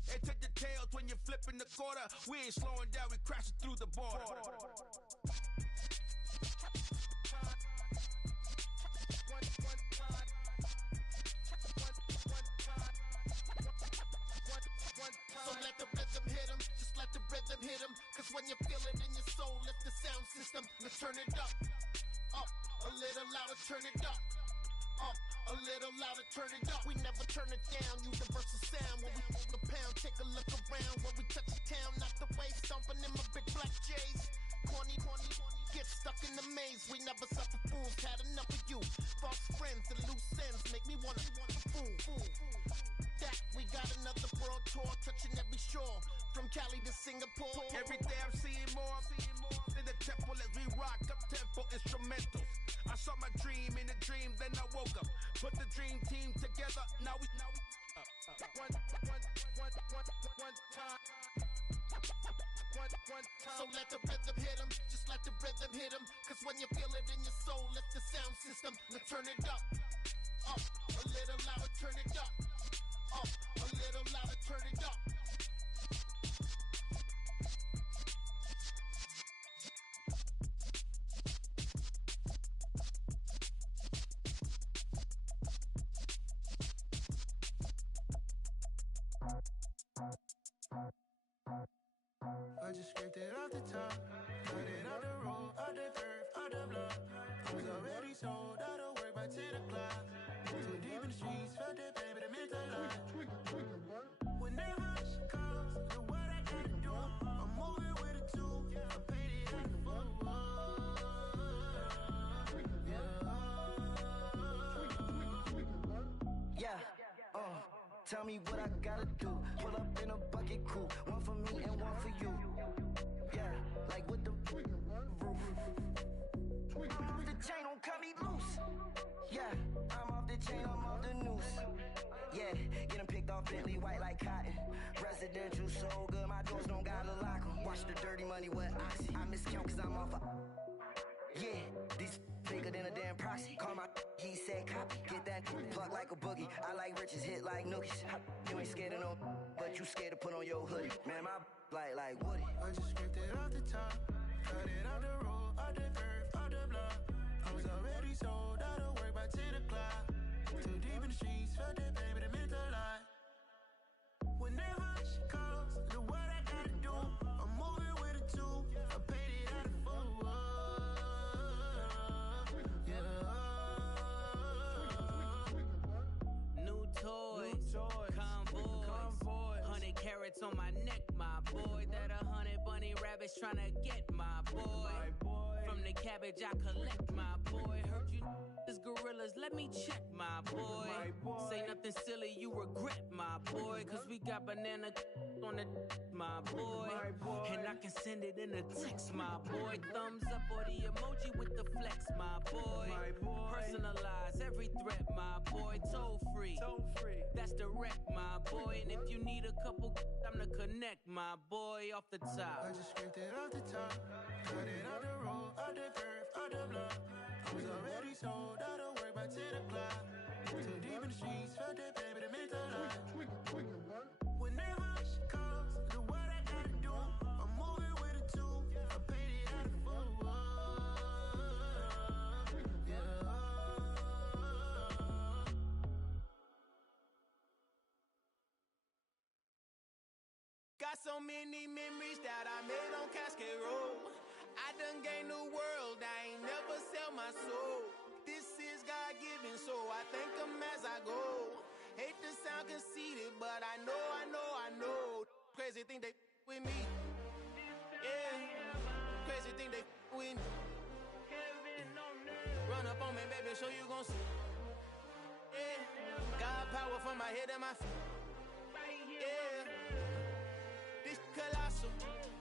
They take the tails when you're flipping the quarter. We ain't slowing down, we crashing through the border. So let the rhythm hit him, just let the rhythm hit him. Cause when you feel it in your soul, lift the sound system. Let's turn it up, a little louder, turn it up, a little louder, turn it up. We never turn it down, universal sound. When we move the pound, take a look around. When we touch the town, not the way, stomping in my big black J's. Corny, get stuck in the maze. We never suffer fools, had enough of you. False friends and loose ends make me wanna fool. That we got another world tour, touching every shore, from Cali to Singapore. Every day I'm seeing more in the temple as we rock up tempo instrumentals. I saw my dream in a dream, then I woke up. Put the dream team together. Now we one time. So let the rhythm hit him, just let the rhythm hit him. Cause when you feel it in your soul, lift the sound system. Let's turn it up, a little louder, turn it up, a little louder, turn it up. I just scraped it off the top, got it out the road, out the curve, out the block. I was already sold, out of work by 10 o'clock. Too deep in the streets, felt that pain, but it meant a lot. Whenever she calls, do what I gotta do. I'm moving with a two, I paid it out the full. Yeah, tell me what I gotta do. Pull up in a bucket crew, one for me and one for you. Yeah, like with the roof. I'm off the chain, don't cut me loose. Yeah, I'm off the chain, I'm off the noose. Yeah, getting picked off Bentley white like cotton. Residential so good, my doors don't gotta lock 'em. Watch the dirty money with oxy. I miscount cause I'm off a... Yeah, these bigger than a damn proxy. Call my he said copy. Get that plug like a boogie. I like riches, hit like nookies. You ain't scared of no, but you scared to put on your hoodie. Man, my like Woody. I just scraped it off the top, got it out the road, out the curve, out the block. I was already sold, out of work by 10 o'clock. Too deep in the streets, felt that pain, but it meant a lot. Whenever she calls, do what I gotta do. I'm moving with a two, I paid it out of full. New toys, convoys, 100 carats on my neck, my boy. That 100 bunny rabbits tryna get my boy. From the cabbage I collect, my boy. Heard you is gorillas, let me check, my boy. Say nothing silly, you regret, my boy. Cause we got banana on the my boy. And I can send it in a text, my boy. Thumbs up or the emoji with the flex, my boy. Personalize every threat, my boy. Toll free, that's direct, my boy. And if you need a couple, I'm the connect, my boy. Off the top, I just scraped it off the top, got it out the road, out the curve, out the block. I was already sold, out of work by 10 o'clock. Too deep in the streets, felt that pain, but it meant a lot. Whenever she calls, do what I gotta do. I'm moving with a two, I paid it out of full. Got so many memories that I made on Cascade Road. I done gained the world, I ain't never sell my soul. This is God-given, so I thank him as I go. Hate to sound conceited, but I know. Crazy thing they with me. Yeah, crazy thing they with me. so you gon' see. Yeah, God power from my head and my feet. Yeah, this colossal.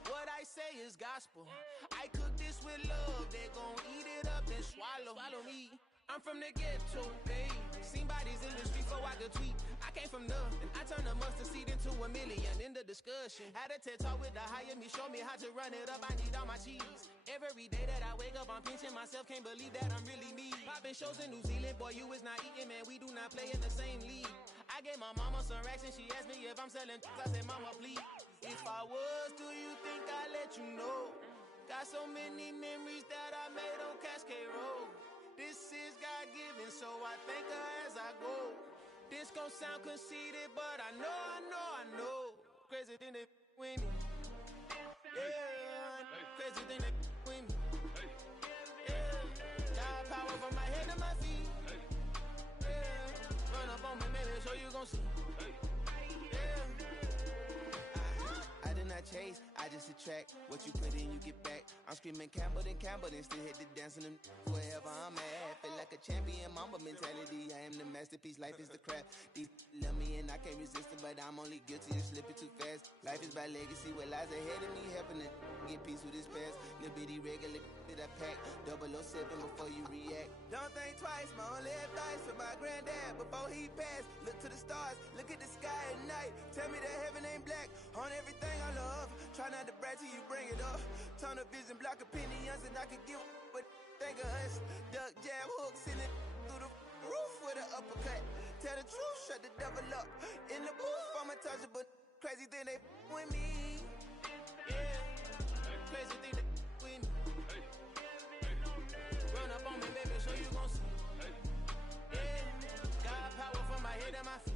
What I say is gospel. I cook this with love. They gon' eat it up and swallow me. I'm from the ghetto, babe. Seen bodies in the street so I could tweet. I came from nothing. I turned a mustard seed into a million. In the discussion, had a TED talk with the higher me. Show me how to run it up. I need all my cheese. Every day that I wake up, I'm pinching myself. Can't believe that I'm really me. Popping shows in New Zealand, boy, you is not eating, man. We do not play in the same league. I gave my mama some racks and she asked me if I'm selling. I said, mama, please. If I was, do you think I'd let you know? Got so many memories that I made on Cascade Road. This is God-given, so I thank her as I go. This gon' sound conceited, but I know. Crazy thing they with me. Yeah, crazy thing they with me. Yeah, got power from my head to my feet. Yeah, run up on me, baby, so you gon' see. I did not chase, I just attract. What you put in, you get back. I'm screaming Campbell, then still hit the dancing and wherever I'm at. Feel like a champion, mamba mentality. I am the masterpiece, life is the craft. These love me and I can't resist it, but I'm only guilty of slipping too fast. Life is by legacy, what lies ahead of me, helping to get peace with this past. Little bitty regular that I pack, 007 before you react. Don't think twice, my only advice for my granddad before he passed. Look to the stars, look at the sky at night. Tell me that heaven ain't black on everything I love. Try not to brag till you bring it up. Tunnel vision, block opinions, and I could give but think of us. Duck, jab, hooks in it through the roof with an uppercut. Tell the truth, shut the devil up. In the booth, I'm untouchable. Crazy thing they with me. Yeah, crazy thing they with me. Run up on me, baby, so you gon' see. Yeah, got power from my head and my feet.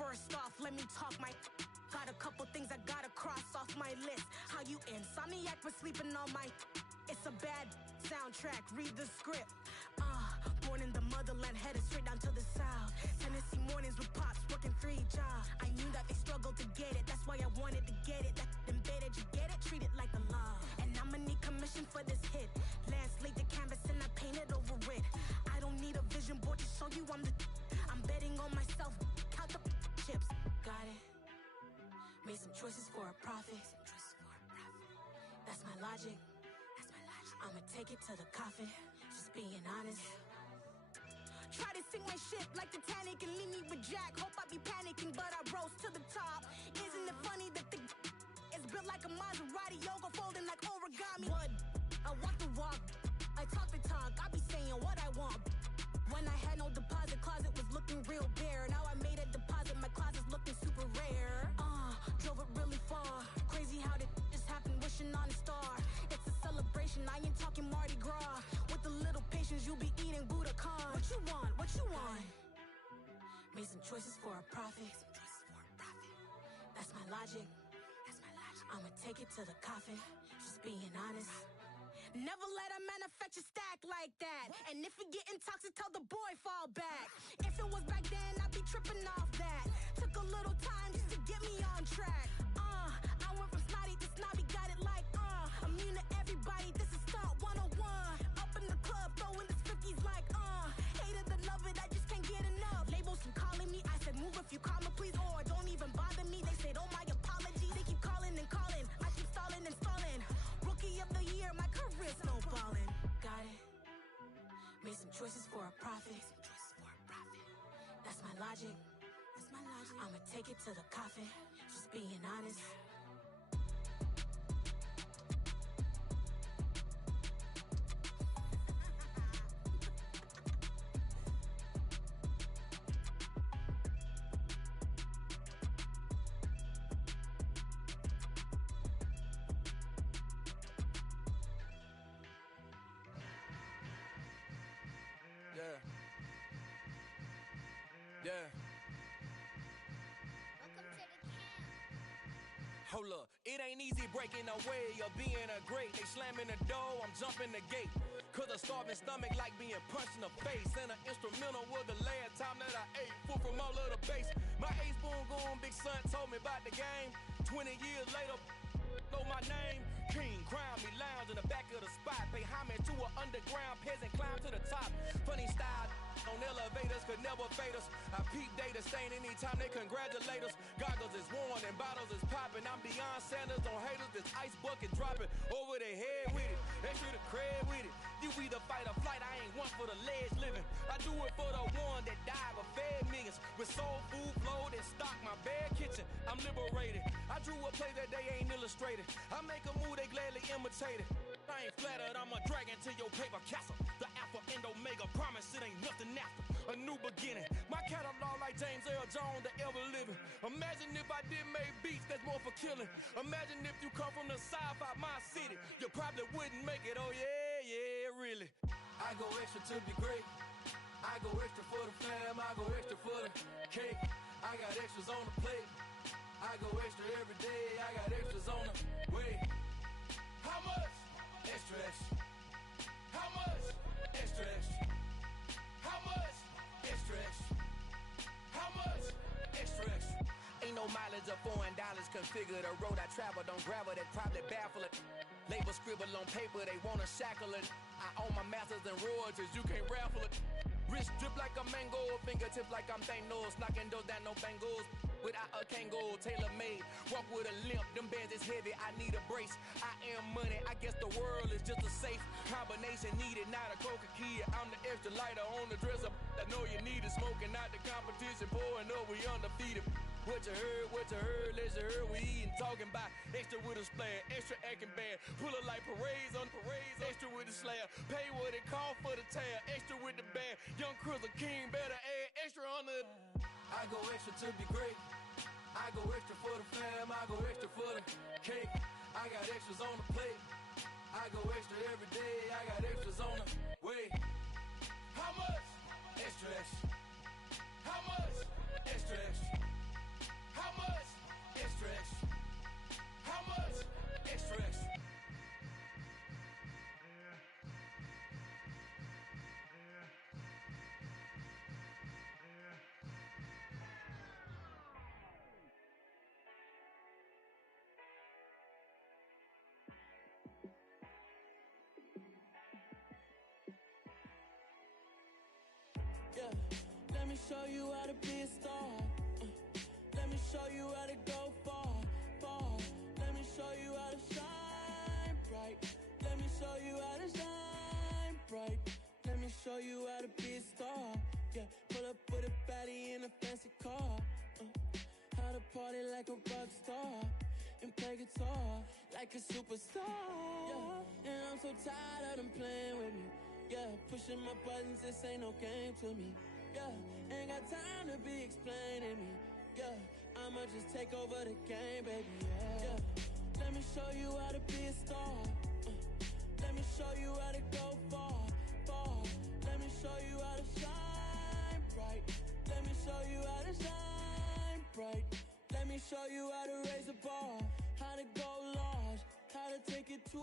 First off, let me talk my. Got a couple things I gotta cross off my list. How you insomniac for sleeping on my. It's a bad soundtrack, read the script. Born in the motherland, headed straight down to the south. Tennessee mornings with pops, working 3 jobs. I knew that they struggled to get it, that's why I wanted to get it. That embedded, you get it, treat it like a law. And I'ma need commission for this hit. Lance laid the canvas and I painted over it. I don't need a vision board to show you I'm the. I'm betting on myself, count the chips. Got it. Made some choices for a profit. That's my logic. I'ma take it to the coffin. Just being honest. Try to sing my ship like Titanic and leave me with Jack. Hope I be panicking, but I rose to the top. Isn't it funny that the is built like a Maserati, yoga folding like origami? What? I walk the walk, I talk the talk. I be saying what I want. When I had no deposit, closet was looking real bare. Now I made a deposit, my closet's looking super rare. Drove it really far. Crazy how did just happen, wishing on a star. It's a celebration, I ain't talking Mardi Gras. With a little patience, you'll be eating Budokan. What you want? What you want? Made some choices for a profit. That's my logic. I'ma take it to the coffin. Just being honest. Never let a manufacture stack like that. And if it getting toxic, tell the boy fall back. If it was back then, I'd be tripping off that. Took a little time just to get me on track. I went from snotty to snobby, got it like immune to everybody, this is stunt 101. Up in the club, throwing the 50s like hated to love it, I just can't get enough. Labels keep calling me, I said move if you call me please, or don't even bother me. They said oh my apologies, they keep calling and calling. I keep stalling and stalling. Rookie of the year, my career snowballing. Got it. Made some choices for a profit. That's my logic. I'ma take it to the coffin. Just being honest. Yeah. Hold up, it ain't easy breaking away or being a great. They slamming the door, I'm jumping the gate. Cause a starving stomach like being punched in the face. And an instrumental was the last time that I ate food from all of the bass. My ace boom goon, big son told me about the game. 20 years later, know my name. King, crown me, lounge in the back of the spot. Pay homage to an underground peasant, climb to the top. Funny style on elevators could never fade us. I peep data stain anytime they congratulate us. Goggles is worn and bottles is popping. I'm beyond Sanders on haters. This ice bucket dropping over their head with it. Extra the cred with it. You either fight or flight. I ain't one for the ledge living. I do it for the one that died but fed millions. With soul food flowed and stocked my bad kitchen. I'm liberated. I drew a play that they ain't illustrated. I make a move they gladly imitated. I ain't flattered, I'm a dragon to your paper castle. The alpha and omega, promise it ain't nothing after. A new beginning, my catalog like James Earl Jones, the ever living. Imagine if I did make beats that's more for killing. Imagine if you come from the south out my city. You probably wouldn't make it, oh yeah, yeah, really. I go extra to be great. I go extra for the fam, I go extra for the cake. I got extras on the plate. I go extra every day, I got extras on the way. How much? Extra, extra. How much? Extra, extra. How much? Extra, extra. How much? Extra, extra. Ain't no mileage of $4 configure the road I travel. Don't gravel that probably baffle it. Label scribble on paper, they wanna shackle it. I own my masters and royalties, you can't raffle it. Wrist drip like a mango, fingertips like I'm Thanos. Knocking those down, no bangles. Without a Kango, tailor-made. Walk with a limp, them bands is heavy, I need a brace. I am money, I guess the world is just a safe combination needed, not a coca key. I'm the extra lighter on the dresser. I know you need it, smoking out the competition, pouring up, we undefeated. What you heard, let's you heard, we eating, talking about extra with a splash, extra acting bad. Pull it like parades on parades, extra with the slab. Pay what it cost for the tab, extra with the band. Young Crizzle King, better add extra on the. I go extra to be great. I go extra for the fam, I go extra for the cake. I got extras on the plate. I go extra every day, I got extras on the way. How much? Extra, extra. How much? Extra, extra. How much? Extra, extra. How much? Extra, extra. Yeah, let me show you how to be a star. Let me show you how to go far, far. Let me show you how to shine bright. Let me show you how to shine bright. Let me show you how to be a star. Yeah, pull up with a baddie in a fancy car. How to party like a rock star and play guitar like a superstar. Yeah, and I'm so tired of them playing with me. Yeah, pushing my buttons, this ain't no game to me. Yeah, ain't got time to be explaining me. Yeah, I'ma just take over the game, baby. Yeah, let me show you how to be a star. Let me show you how to go far, far. Let me show you how to shine bright. Let me show you how to shine bright. Let me show you how to raise a bar, how to go large, how to take it too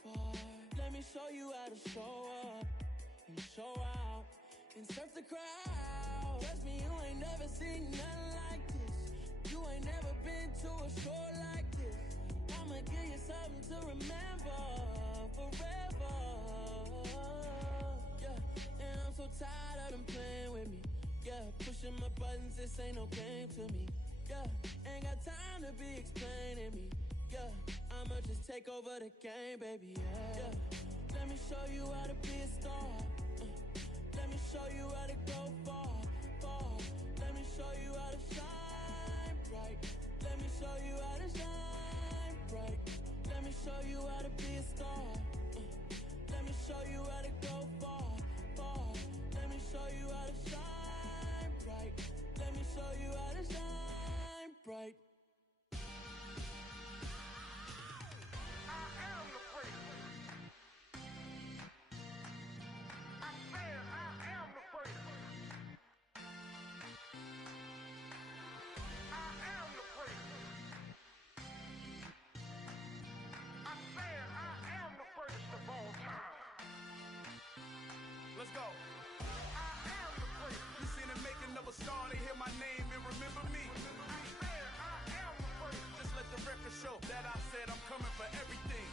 far. Let me show you how to show up and show out and surf the crowd. Trust me, you ain't never seen nothing like this. You ain't never been to a show like this. I'ma give you something to remember forever. Yeah, and I'm so tired of them playing with me. Yeah, pushing my buttons, this ain't no game to me. Yeah, ain't got time to be explaining me. Yeah, I'ma just take over the game, baby. Yeah, let me show you how to be a star. Let me show you how to go far, far. Let me show you how to shine bright. Let me show you how to shine bright. Let me show you how to be a star. Let me show you how to go far, far. Let me show you how to shine bright. Let me show you how to shine bright. go. I am the great. You seen the making of a star, they hear my name and remember me. I am the great. Just let the record show that I said I'm coming for everything.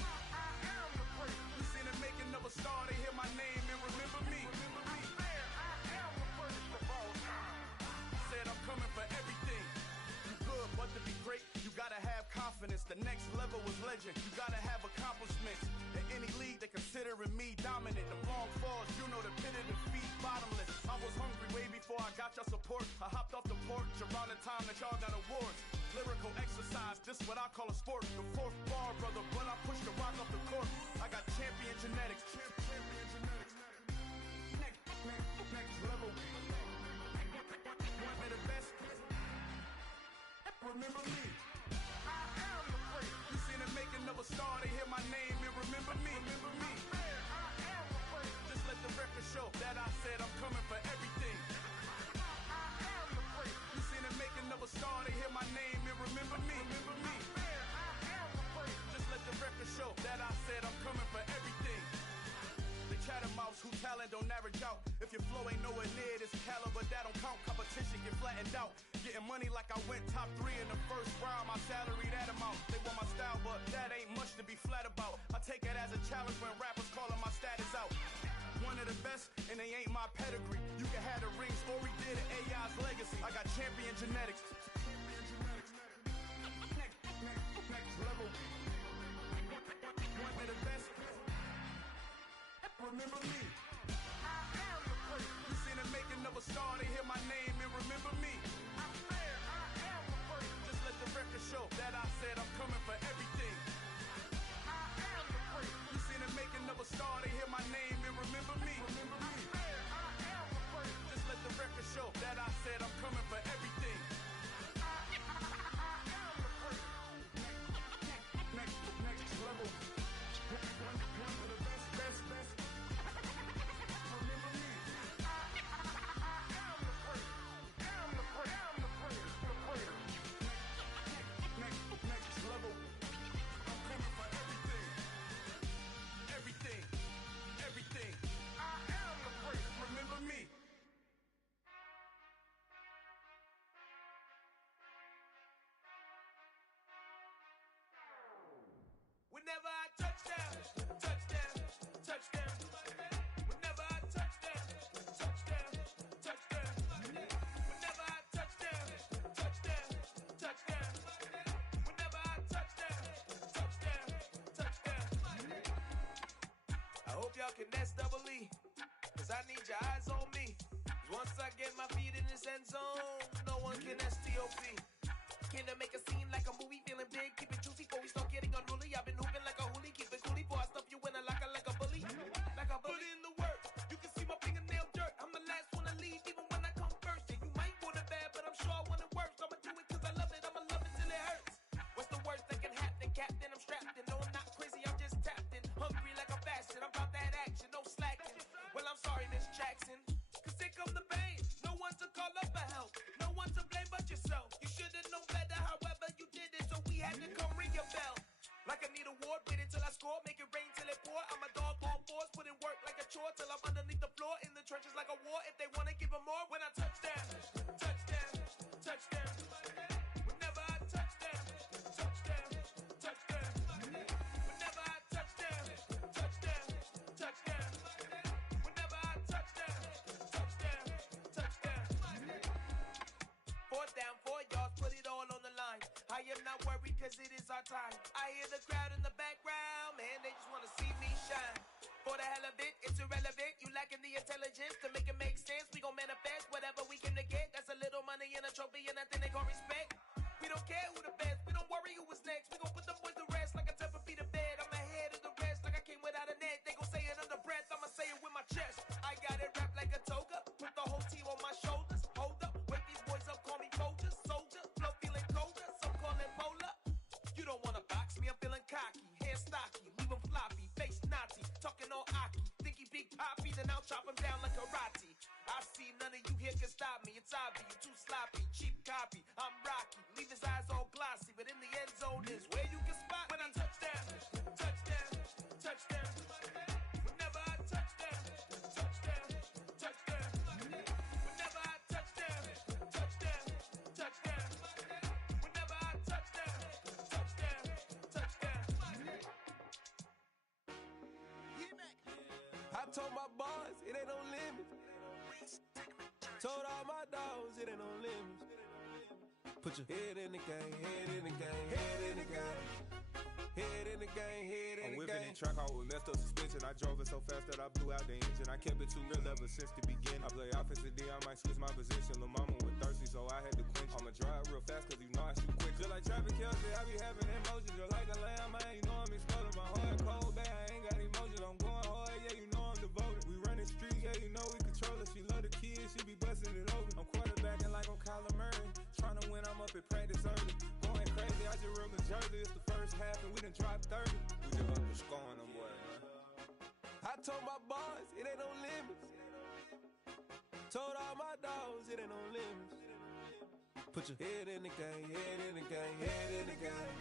I am the great. You seen the making of a star, they hear my name and remember me. I am the greatest of all time. Said I'm coming for everything. You good, but to be great, you gotta have confidence. The next level was legend. You gotta have accomplishments. In any league, they considering me dominant. The long falls, you know the pit of defeat, bottomless. I was hungry way before I got your support. I hopped off the porch around the time that y'all got awards. Lyrical exercise, this what I call a sport. The fourth bar, brother, when I push the rock off the court. I got champion genetics. Champion genetics. Next level. One of the best. Remember me. I am the great. You seen the making of a star, they hear my name and remember me. Remember me. I am the great. Just let the record show that I said I'm coming for everything. I am the great. You seen the making of a star, they hear my name and remember me. Remember me. I am the great. Just let the record show that I said I'm coming for everything. The chattermouths who talent don't average out. If your flow ain't nowhere near this caliber, that don't count. Competition get flattened out. Getting money like I went top 3 in the first round. My salary that amount. They want my style, but that ain't much to be flat about. I take it as a challenge when rappers calling my status out. One of the best, and they ain't my pedigree. You can have the rings, or we did it, AI's legacy. I got champion genetics. Next level. One of the best. Remember me. I am the great. You seen the making of a star, they hear my name and remember me. I am the great. Just let the record show that I said I'm coming for everything. I am the great. You seen the making of a star, they hear my name and remember me. Remember me. I am the great. Just let the record show that I said I'm coming for everything. I am the great. Next level. One of the best. Remember me. I am the great. I'm the great. Next level. I'm coming for everything. Everything. I am the great. Remember me. Whenever I touch down. Whenever I touch down. Whenever I touch down. Whenever I touch down. I hope y'all can nest double E, 'cause I need your eyes on me. 'Cause once I get my feet in this end zone, no one can STOP. Can I make a scene like a movie, feeling big, keep it juicy before we start getting unruly. I've been hooping like a hoolie, keep it coolie before I stuff you in a locker like a bully. Put in the work, you can see my fingernail dirt. I'm the last one to leave, even when I come first. And you might want it bad, but I'm sure I want it worse. I'ma do it 'cause I love it, I'ma love it till it hurts. What's the worst that can happen, Captain? I'm strapped in, no I'm not crazy, I'm just tapped in. Hungry like I'm fasting, I'm about that action, no slacking. Well I'm sorry, Miss Jackson, 'cause here come the pain. No one to call up for help, no one to blame but yourself. You should've known better, however you did it, so we had to come ring your bell. Like I need a ward, wait until I score, make it rain till it pour. I'm a dog on force, put in work like a chore till I'm underneath the floor, in the trenches like a war. If they wanna give them more, when I touch down. Whenever I touch down. Whenever I touch down. Whenever I touch down. Fourth down, 4 yards, put it all on the line. I am not worried 'cause it is our time. I hear the crowd in the background, man, they just wanna see me shine. For the hell of it, it's irrelevant. You lacking the intelligence to make it make sense. We gon' manifest whatever we came to get. That's a little money and a trophy and nothing they gon' respect. We don't care who the best, we don't worry who was next. We gon' put them boys to rest like a 10 feet of bed. I'm ahead of the rest like I came without a net. They gon' say it under breath, I'ma say it with my chest. I got it wrapped like a toga, put the whole team on my shoulders. Hold up, wake these boys up, call me Folger, soldier. Flow feeling colder, some call it polar. You don't wanna box me, I'm feeling cocky. Hair stocky, leave him floppy, face naughty. Talking all aki, think he big poppy, then I'll chop him down like karate. I see none of you here can stop me, it's obvious, you too sloppy, cheap copy. I'm Rocky, leave his eyes on told my boys it ain't no limit. Told all my dogs it ain't no limits. Put your head in the game, head in the game, head in the game. Head in the game, head in the game. I'm whipping in track out with messed up suspension. I drove it so fast that I blew out the engine. I kept it too real ever since the beginning. I play offensive D, I might switch my position. Lil' mama was thirsty, so I had to quench. I'ma drive real fast, cause you know I shoot quick. Just like traffic Kelsey, I be having emotions. Just like a lamb, man, you know I'm exploding. My heart cold, bad, I ain't got emotions. I'm going hard, yeah, you know I'm devoted. We running streets, yeah, you know we control it. She love the kids, she be busting it open. I'm quarterbacking like I'm Kyler Murray. Trying to win, I'm up at practice early. Going crazy, I just real the jersey. It's the first half and we done dropped 30. We just up to scoring them boys, man. I told my boys it ain't no limits. Told all my dogs it ain't no limits. Put your head in the game, head in the game, head in the game.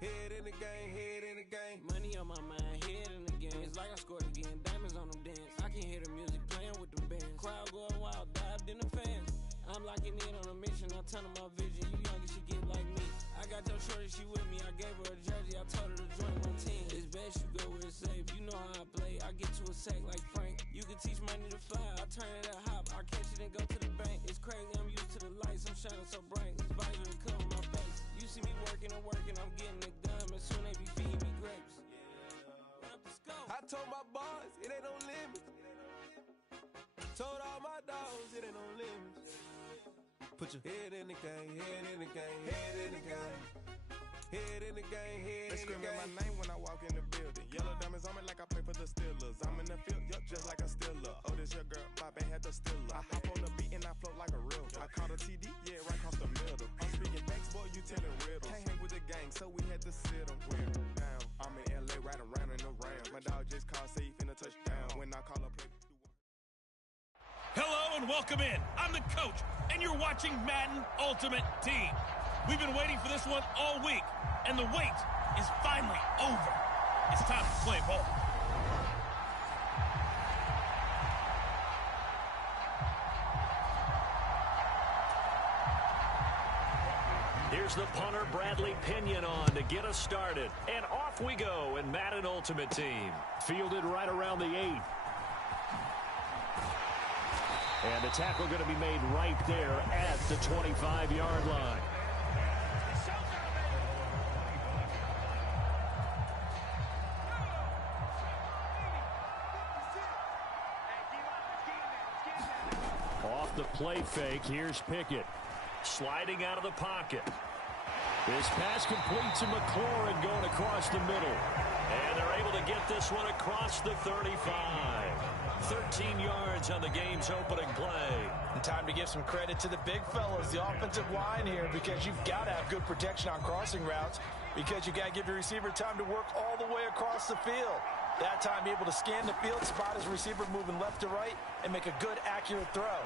Head in the game, head in the game. Money on my mind, head in the game. It's like I scored again, diamonds on them dance. I can hear the music playing with the bands. Crowd going wild, dived in the fans. I'm locking in on a mission, I turn on my vision. You young, you should get like me. I got your shorty, she with me. I gave her a jersey, I told her to join my team. It's best you go where it's safe. You know how I play. I get to a sack like Frank. You can teach money to fly. I turn it at hop. I catch it and go to the bank. It's crazy, I'm used to the lights. I'm shining so bright. This visor and cover my face. You see me working and working. I'm getting it done. And soon they be feeding me grapes. Run up the scope. I told my boys it ain't no limits. Told all my dogs it ain't no limits. Put your head in the game, head in the game, head in the game. Head in the game, head in the game. They screaming my name when I walk in the building. Yellow diamonds on me like I play for the Steelers. I'm in the field, yup, just like a Steeler. Oh, this your girl, my band had the Steeler. I hop on the beat and I float like a real. I caught a TD, yeah, right across the middle. I'm speaking thanks, boy, you telling riddles. Can't hang with the gang, so we had to sit them down. I'm in LA, riding around in the Rams. My dog just called, say he finna touchdown. When I call up, play. Hello and welcome in. I'm the coach, and you're watching Madden Ultimate Team. We've been waiting for this one all week, and the wait is finally over. It's time to play ball. Here's the punter, Bradley Pinion, on to get us started. And off we go in Madden Ultimate Team. Fielded right around the 8. And the tackle going to be made right there at the 25-yard line. Off the play fake, here's Pickett. Sliding out of the pocket. This pass complete to McLaurin going across the middle. And they're able to get this one across the 35. 13 yards on the game's opening play. And time to give some credit to the big fellas, the offensive line here, because you've got to have good protection on crossing routes, because you got to give your receiver time to work all the way across the field. That time, be able to scan the field, spot his receiver moving left to right, and make a good, accurate throw.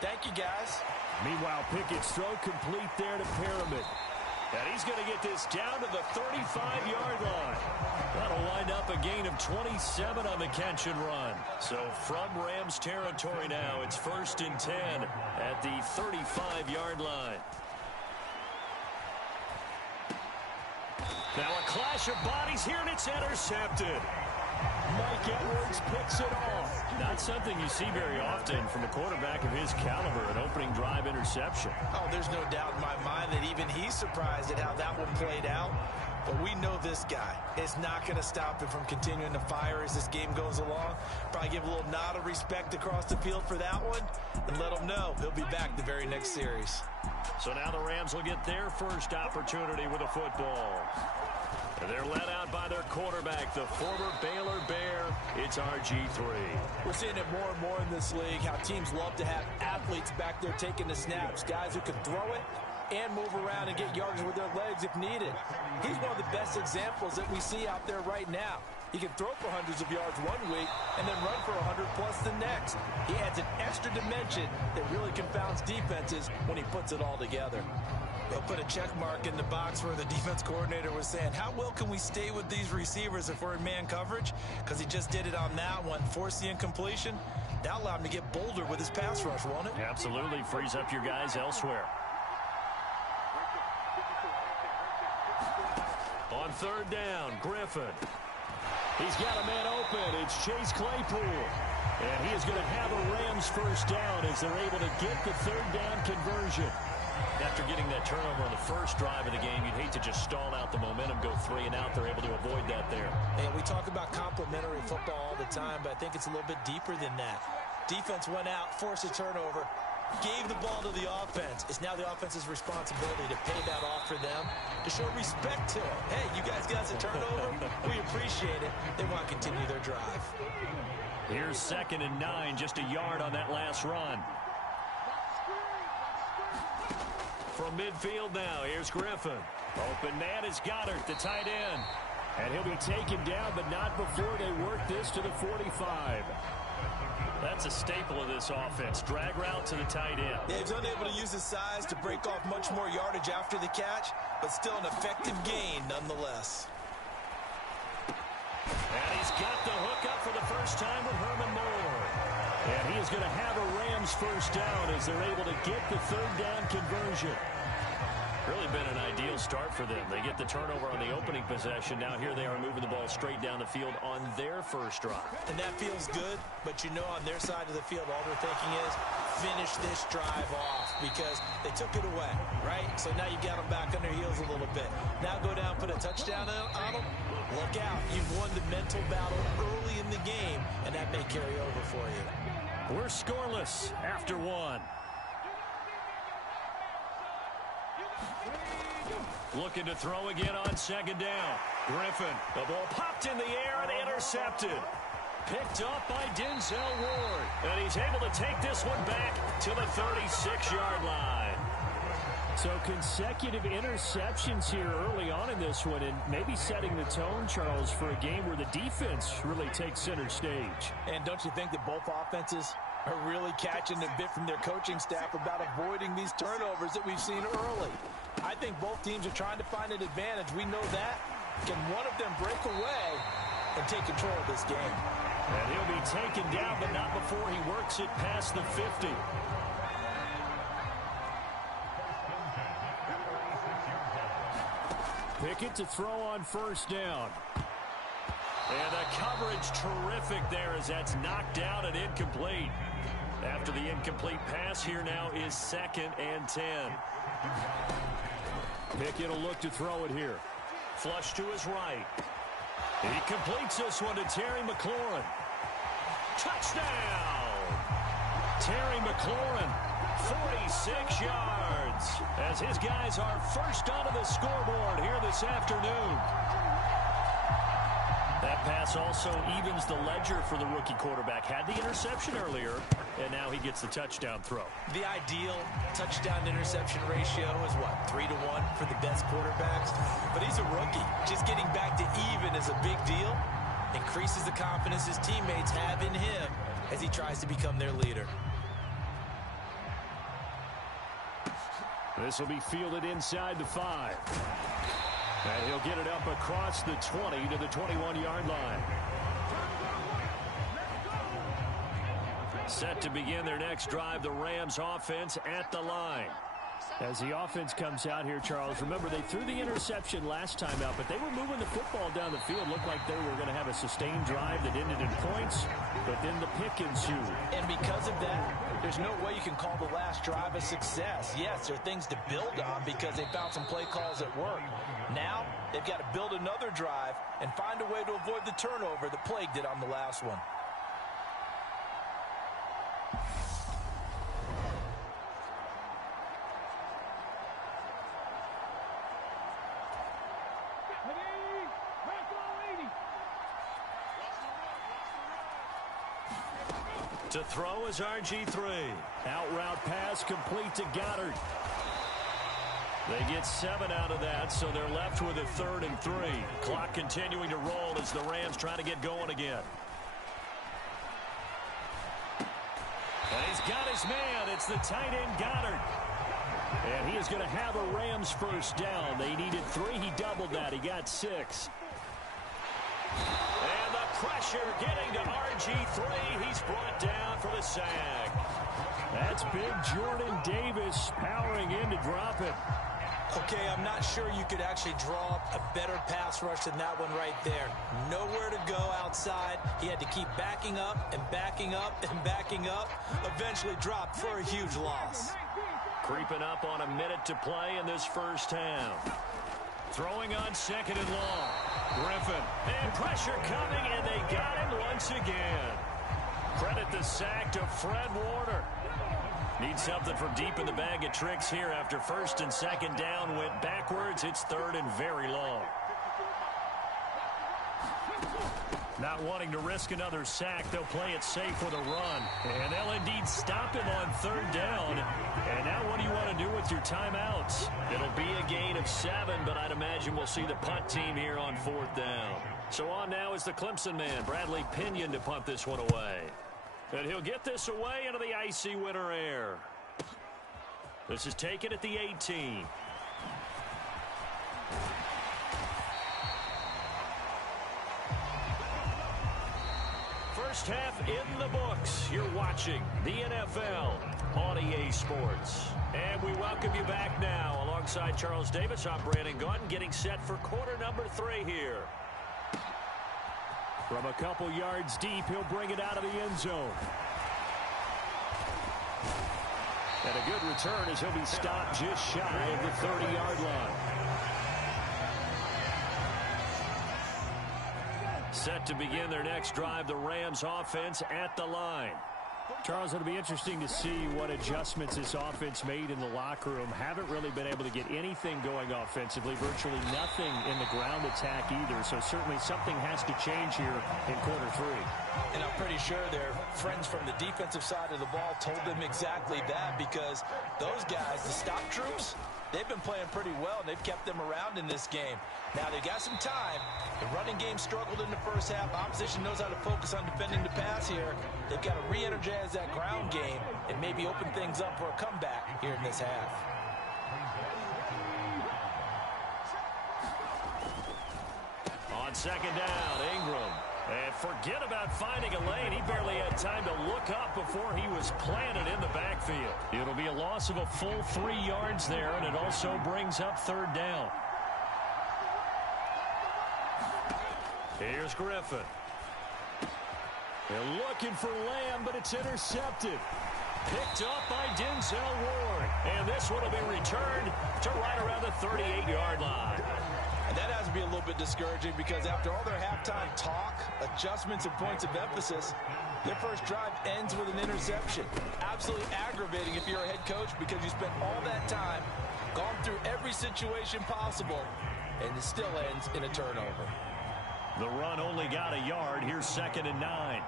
Thank you, guys. Meanwhile, Pickett's throw complete there to Pyramid. And he's going to get this down to the 35-yard line. That'll wind up a gain of 27 on the catch and run. So from Rams territory now, it's 1st and 10 at the 35-yard line. Now a clash of bodies here, and it's intercepted. Mike Edwards picks it off. Not something you see very often from a quarterback of his caliber, an opening drive interception. Oh, there's no doubt in my mind that even he's surprised at how that one played out. But we know this guy is not going to stop him from continuing to fire as this game goes along. Probably give a little nod of respect across the field for that one and let him know he'll be back the very next series. So now the Rams will get their first opportunity with a football. And they're led out by their quarterback, the former Baylor Bear. It's RG3. We're seeing it more and more in this league, how teams love to have athletes back there taking the snaps, guys who can throw it and move around and get yards with their legs if needed. He's one of the best examples that we see out there right now. He can throw for hundreds of yards one week and then run for 100+ the next. He adds an extra dimension that really confounds defenses when he puts it all together. They'll put a check mark in the box where the defense coordinator was saying, how well can we stay with these receivers if we're in man coverage? Because he just did it on that one, forced the incompletion. That allowed him to get bolder with his pass rush, won't it? Absolutely, frees up your guys elsewhere. On 3rd down, Griffin. He's got a man open. It's Chase Claypool. And he is going to have a Rams first down as they're able to get the third down conversion. After getting that turnover on the first drive of the game, you'd hate to just stall out the momentum, go 3 and out. They're able to avoid that there. Hey, we talk about complementary football all the time, but I think it's a little bit deeper than that. Defense went out, forced a turnover, gave the ball to the offense. It's now the offense's responsibility to pay that off for them, to show respect to them. Hey, you guys got a turnover? We appreciate it. They want to continue their drive. Here's 2nd and 9, just a yard on that last run. From midfield now, here's Griffin. Open man is Goddard, the tight end. And he'll be taken down, but not before they work this to the 45. That's a staple of this offense. Drag route to the tight end. Yeah, he's unable to use his size to break off much more yardage after the catch, but still an effective gain nonetheless. And he's got the hook up for the first time with Herman Moore. And he is going to have a Rams first down as they're able to get the third down conversion. Really been an ideal start for them. They get the turnover on the opening possession. Now here they are moving the ball straight down the field on their first drive. And that feels good, but you know on their side of the field, all they're thinking is finish this drive off because they took it away, right? So now you got them back on their heels a little bit. Now go down, put a touchdown on them. Look out. You've won the mental battle early in the game, and that may carry over for you. We're scoreless after 1. Looking to throw again on 2nd down. Griffin, the ball popped in the air and intercepted. Picked up by Denzel Ward. And he's able to take this one back to the 36-yard line. So consecutive interceptions here early on in this one, and maybe setting the tone, Charles, for a game where the defense really takes center stage. And don't you think that both offenses are really catching a bit from their coaching staff about avoiding these turnovers that we've seen early? I think both teams are trying to find an advantage. We know that. Can one of them break away and take control of this game? And he'll be taken down, but not before he works it past the 50. Pickett to throw on first down. And the coverage terrific there as that's knocked down and incomplete. After the incomplete pass, here now is 2nd and 10. Pickett will look to throw it here. Flush to his right. He completes this one to Terry McLaurin. Touchdown! Terry McLaurin, 46 yards, as his guys are first onto the scoreboard here this afternoon. That pass also evens the ledger for the rookie quarterback. Had the interception earlier, and now he gets the touchdown throw. The ideal touchdown-interception ratio is what, 3 to 1 for the best quarterbacks? But he's a rookie. Just getting back to even is a big deal. Increases the confidence his teammates have in him as he tries to become their leader. This will be fielded inside the 5. And he'll get it up across the 20 to the 21-yard line. Set to begin their next drive, the Rams offense at the line. As the offense comes out here, Charles, remember they threw the interception last time out, but they were moving the football down the field. Looked like they were going to have a sustained drive that ended in points, but then the pick ensued. And because of that, there's no way you can call the last drive a success. Yes, there are things to build on because they found some play calls that work. Now, they've got to build another drive and find a way to avoid the turnover that plagued it on the last one. To throw is RG3. Out route pass complete to Goddard. They get 7 out of that, so they're left with a 3rd and 3. Clock continuing to roll as the Rams try to get going again. And he's got his man. It's the tight end Goddard. And he is going to have a Rams first down. They needed 3. He doubled that. He got 6. And the pressure getting to RG3. He's brought down for the sack. That's big Jordan Davis powering in to drop it. Okay, I'm not sure you could actually draw up a better pass rush than that one right there. Nowhere to go outside. He had to keep backing up and backing up and backing up. Eventually dropped for a huge loss. Creeping up on a minute to play in this first half. Throwing on second and long. Griffin. And pressure coming, and they got him once again. Credit the sack to Fred Warner. Needs something from deep in the bag of tricks here after first and second down went backwards. It's third and very long. Not wanting to risk another sack, they'll play it safe with a run. And they'll indeed stop him on third down. And now what do you want to do with your timeouts? It'll be a gain of 7, but I'd imagine we'll see the punt team here on fourth down. So on now is the Clemson man, Bradley Pinion, to punt this one away. And he'll get this away into the icy winter air. This is taken at the 18. First half in the books. You're watching the NFL on EA Sports. And we welcome you back now. Alongside Charles Davis, I'm Brandon Gunn, getting set for quarter number 3 here. From a couple yards deep, he'll bring it out of the end zone. And a good return as he'll be stopped just shy of the 30-yard line. Set to begin their next drive, the Rams offense at the line. Charles, it'll be interesting to see what adjustments this offense made in the locker room. Haven't really been able to get anything going offensively, virtually nothing in the ground attack either. So certainly something has to change here in quarter 3. And I'm pretty sure their friends from the defensive side of the ball told them exactly that, because those guys, the stop troops, they've been playing pretty well, and they've kept them around in this game. Now, they've got some time. The running game struggled in the first half. Opposition knows how to focus on defending the pass here. They've got to re-energize that ground game and maybe open things up for a comeback here in this half. On second down, Ingram. And forget about finding a lane. He barely had time to look up before he was planted in the backfield. It'll be a loss of a full 3 yards there, and it also brings up third down. Here's Griffin. They're looking for Lamb, but it's intercepted. Picked up by Denzel Ward. And this one will be returned to right around the 38-yard line. And that has to be a little bit discouraging, because after all their halftime talk, adjustments, and points of emphasis, their first drive ends with an interception. Absolutely aggravating if you're a head coach, because you spent all that time, gone through every situation possible, and it still ends in a turnover. The run only got a yard. Here's second and 9.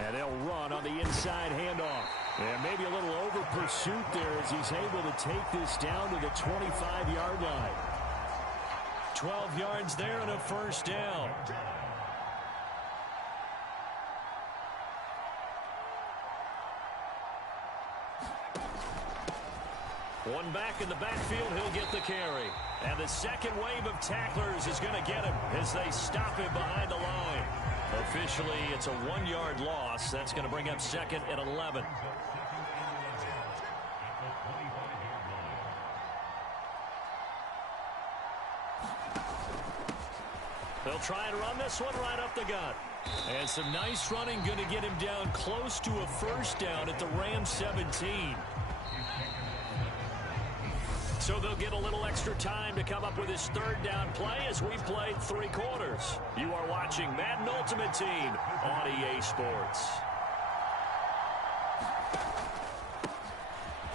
And they'll run on the inside handoff. And maybe a little over pursuit there as he's able to take this down to the 25-yard line. 12 yards there and a first down. One back in the backfield, he'll get the carry. And the second wave of tacklers is going to get him as they stop him behind the line. Officially, it's a 1-yard loss. That's going to bring up second and 11. They'll try and run this one right up the gut. And some nice running going to get him down close to a first down at the Rams 17. So they'll get a little extra time to come up with his third down play as we've played 3 quarters. You are watching Madden Ultimate Team on EA Sports.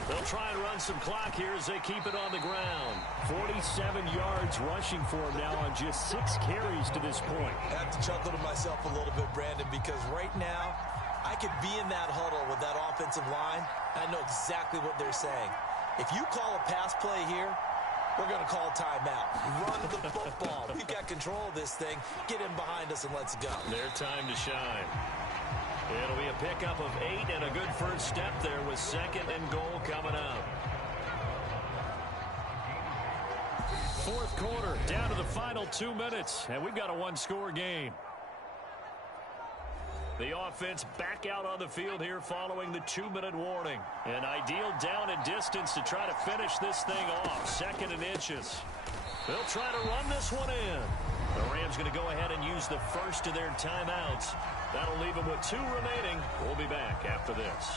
They'll try and run some clock here as they keep it on the ground. 47 yards rushing for him now on just 6 carries to this point. I have to chuckle to myself a little bit, Brandon, because right now I could be in that huddle with that offensive line. I know exactly what they're saying. If you call a pass play here, we're going to call timeout. Run the football. We've got control of this thing. Get in behind us and let's go. Their time to shine. It'll be a pickup of 8 and a good first step there with second and goal coming up. Fourth quarter, down to the final 2 minutes, and we've got a 1-score game. The offense back out on the field here following the 2-minute warning. An ideal down and distance to try to finish this thing off. 2nd and inches. They'll try to run this one in. The Rams going to go ahead and use the first of their timeouts. That'll leave them with 2 remaining. We'll be back after this.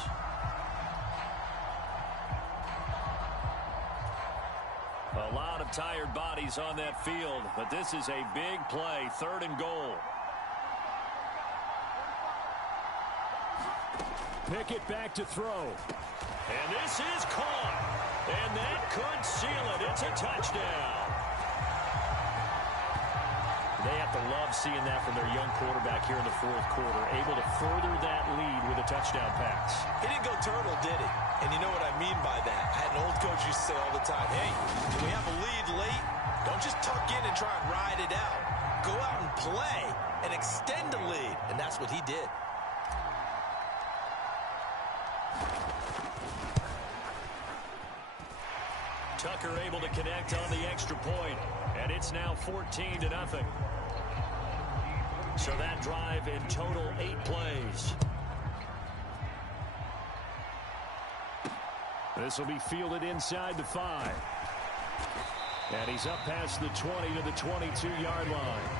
A lot of tired bodies on that field, but this is a big play. 3rd and goal. Pickett back to throw. And this is caught. And that could seal it. It's a touchdown. They have to love seeing that from their young quarterback here in the 4th quarter, able to further that lead with a touchdown pass. He didn't go turtle, did he? And you know what I mean by that. I had an old coach used to say all the time, hey, when we have a lead late, don't just tuck in and try and ride it out. Go out and play and extend the lead. And that's what he did. Tucker able to connect on the extra point, and it's now 14-0. So that drive in total 8 plays. This will be fielded inside the 5. And he's up past the 20 to the 22-yard line.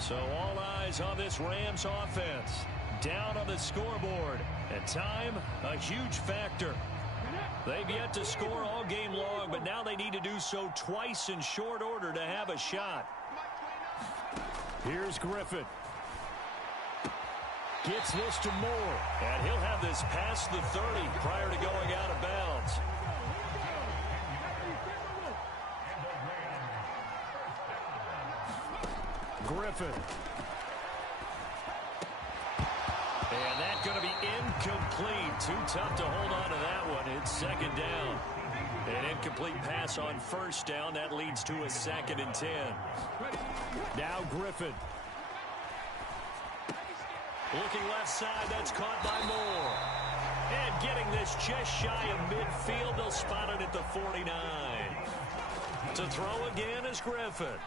So all eyes on this Rams offense. Down on the scoreboard. At time, a huge factor. They've yet to score all game long, but now they need to do so twice in short order to have a shot. Here's Griffin. Gets this to Moore. And he'll have this past the 30 prior to going out of bounds. Griffin. And that's going to be incomplete. Too tough to hold on to that one. It's 2nd down. An incomplete pass on 1st down. That leads to a 2nd and 10. Now Griffin. Looking left side. That's caught by Moore. And getting this just shy of midfield. They'll spot it at the 49. To throw again is Griffin.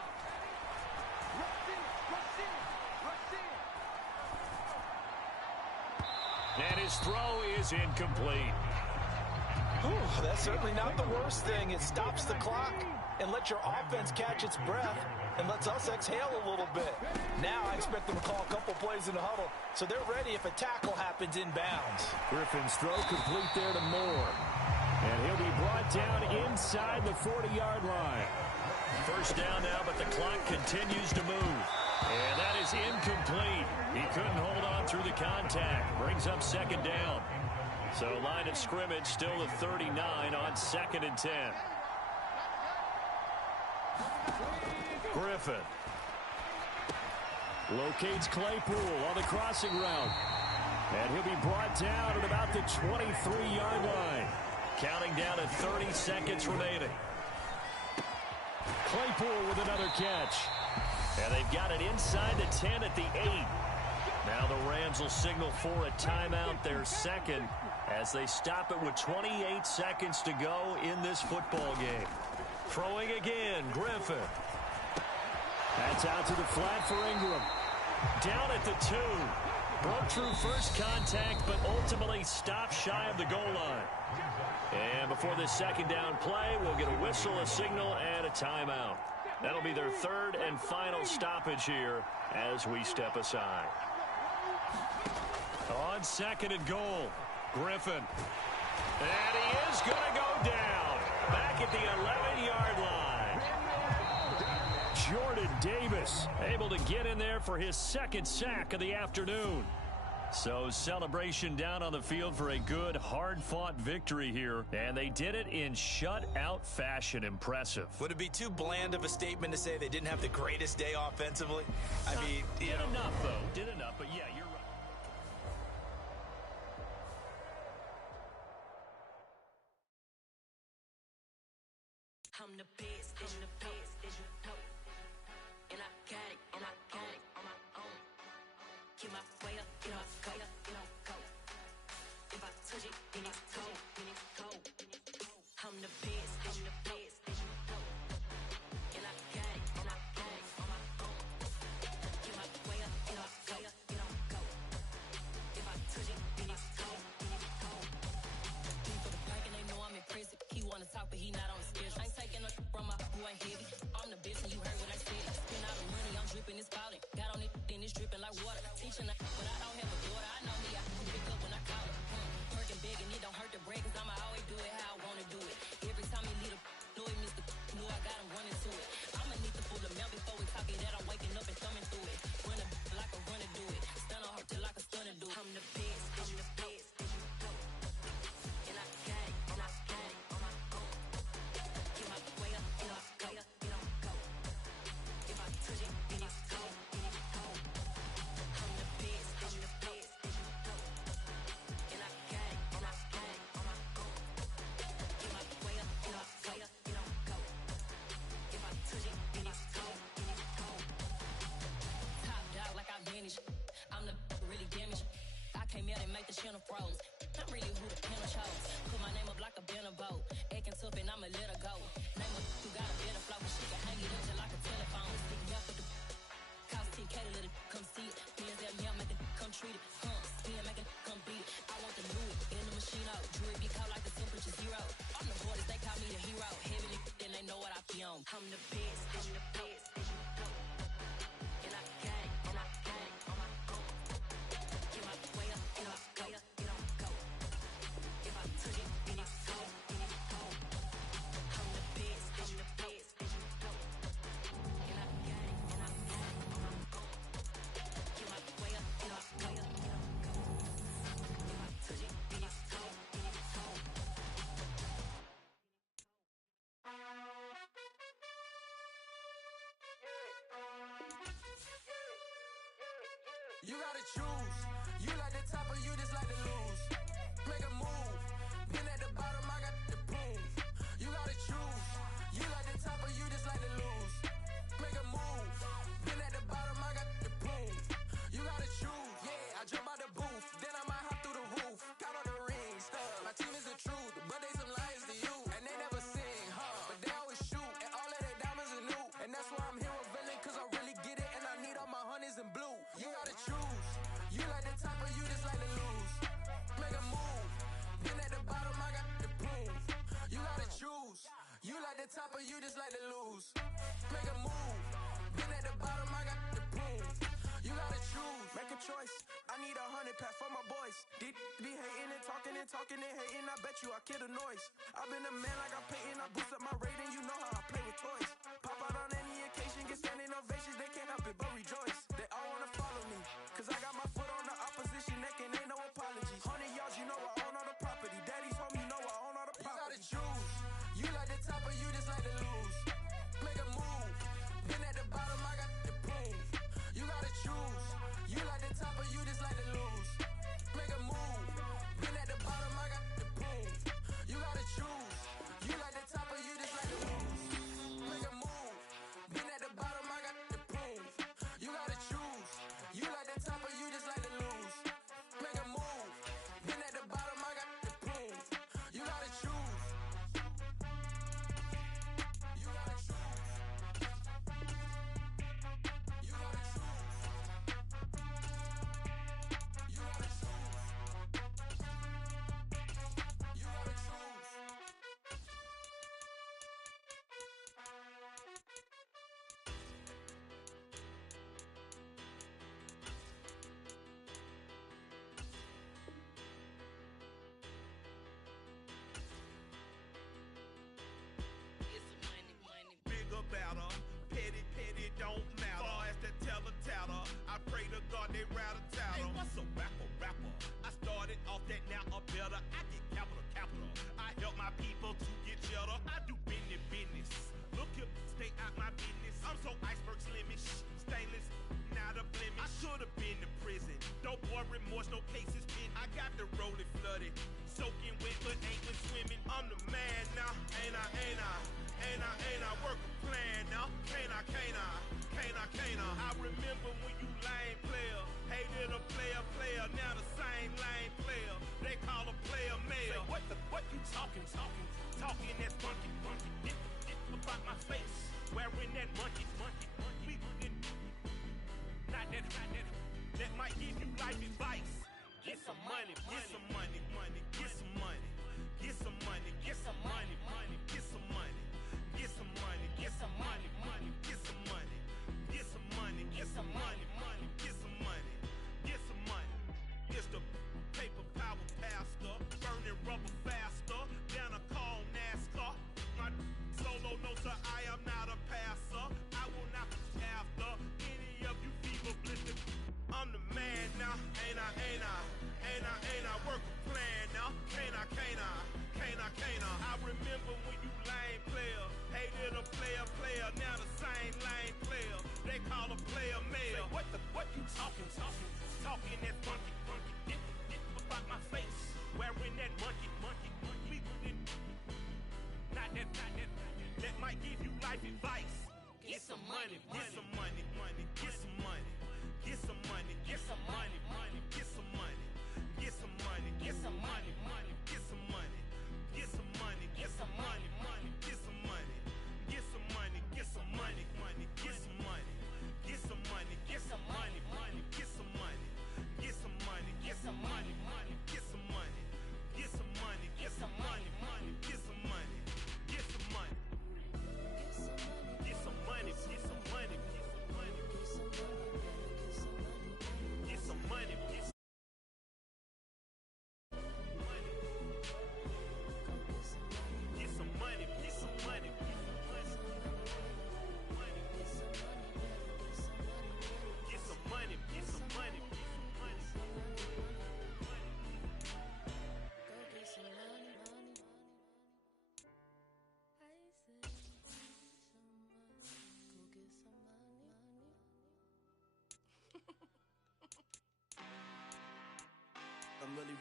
And his throw is incomplete. Whew, that's certainly not the worst thing. It stops the clock and lets your offense catch its breath and lets us exhale a little bit. Now I expect them to call a couple plays in the huddle, so they're ready if a tackle happens inbounds. Griffin's throw complete there to Moore. And he'll be brought down inside the 40-yard line. 1st down now, but the clock continues to move. And that is incomplete. He couldn't hold on through the contact. Brings up 2nd down. So line of scrimmage still the 39 on 2nd and 10. Griffin. Locates Claypool on the crossing route. And he'll be brought down at about the 23-yard line. Counting down at 30 seconds remaining. Claypool with another catch. And they've got it inside the 10 at the 8. Now the Rams will signal for a timeout, their 2nd, as they stop it with 28 seconds to go in this football game. Throwing again, Griffin. That's out to the flat for Ingram. Down at the 2. Broke through first contact, but ultimately stopped shy of the goal line. And before this 2nd down play, we'll get a whistle, a signal, and a timeout. That'll be their 3rd and final stoppage here as we step aside. On 2nd and goal, Griffin. And he is going to go down. Back at the 11-yard line. Jordan Davis able to get in there for his 2nd sack of the afternoon. So celebration down on the field for a good, hard-fought victory here. And they did it in shutout fashion. Impressive. Would it be too bland of a statement to say they didn't have the greatest day offensively? I mean, did enough, though. Did enough, but yeah, you're right. I'm the best, and the best, as you know. And I got it, on my own. Get my way up, get off, go. If I touch it, then it's cold, I'm the best, as you know. And I got it, on my own. in a boat. Acting tough and I'ma let her go. Name her who got a better flow, she can hang it up just like a telephone. Stick me up with the cost 10K to let it come see it. Billions that me, make it come treat it. Spin, make it come beat it. I want the Louis in the machine out. Jewelry be cold like the temperature 0. I'm the hardest, they call me the hero. Heavy then they know what I be on. I'm the best, I'm the best. And I gang, and I gang on my own. Get my way up, get up, way up, get on go. If I touch it, then it's cold, then it's cold. I'm the best, I'm the best, and you know. And I gang, and I gang on my own. Get my way up, get up, way up, get on go. If I touch it, then it's cold, then it's cold. You gotta choose. You like the top or you just like to lose. Make a move. Been at the bottom, I got the boom. You gotta choose. You like the top or you just like to lose. Make a move. Been at the bottom, I got the boom. You gotta choose. Yeah, I jump out the booth. Then I might hop through the roof. Count on the rings. My team is the truth, but they some liars to you. And they never sing, but they always shoot. And all of their diamonds are new. And that's why I'm here with villain, cause I really get it. And I need all my honeys in blue. You gotta choose. You like the top or you just like to lose. Make a move. Been at the bottom, I got the boom. You gotta choose. You like the top or you just like to lose. Make a move. Been at the bottom, I got the boom. You gotta choose. Make a choice. I need 100 pack for my boys. Be hating and talking and talking and hating. I bet you I kill the noise. I've been a man like I'm Peyton. I boost up my rating. You know how I play with toys. Pop out on any occasion, get standing ovations. They can't help it but rejoice. They all wanna follow me, cause I got my foot on the opposition neck and ain't no apologies. 100 yards, you know I own all the property. Daddy's home, you know I own all the property. You gotta choose. You like the top or you just like to lose. Make a move. Been at the bottom, I got the boom. You gotta choose. You like the top or you just like to lose. Make a move. Been at the bottom, I got the boom. You gotta choose. You like the top or you just like to lose. Make a move. Been at the bottom, I got the boom. You gotta choose. You like the top or you just like to lose. Make a move. Been at the bottom, I got the boom. You gotta choose. You gotta choose. You gotta choose. You gotta choose. You gotta choose. Big about her, petty, don't matter. Far as that tatter, I pray to God they rattle tattle. Hey, what's a rapper? I started off that, now I'm better. I get capital. I help my people to get cheddar. I do business. Look here, stay out my business. I'm so iceberg slimish, stainless, not a blemish. I should've been to prison. Don't boy remorse, no cases pinned. I got the rolling flooded, soaking wet, but ain't been swimming. I'm the man now, ain't I? Work a plan now, can't I? I remember when you lame player, hated a player, now the same lame player. They call a player mayor. Say, what you talking that funky, get about my face, wearing that monkey. We not that, that might give you life advice. Get some money, get some money, get some money, get some money, get some money, get some money, get some money, get some money, get some money, get some money, get some money, get some money, get some money. It's the paper power pastor, burning rubber faster than a call NASCAR. My solo notes are I am not a passer. I will not be after any of you fever blistered. I'm the man now, ain't I? Work a plan now, can't I? I remember when you lame player, hated a player, now the same lame player. They call a player mayor. Say, what you talking that funky, get about my face, wearing that monkey. We not that, that might give you life advice. Get some money, get some money, get some money, get some money, get some money, get some money, get some money, get some money, get some money, get some money,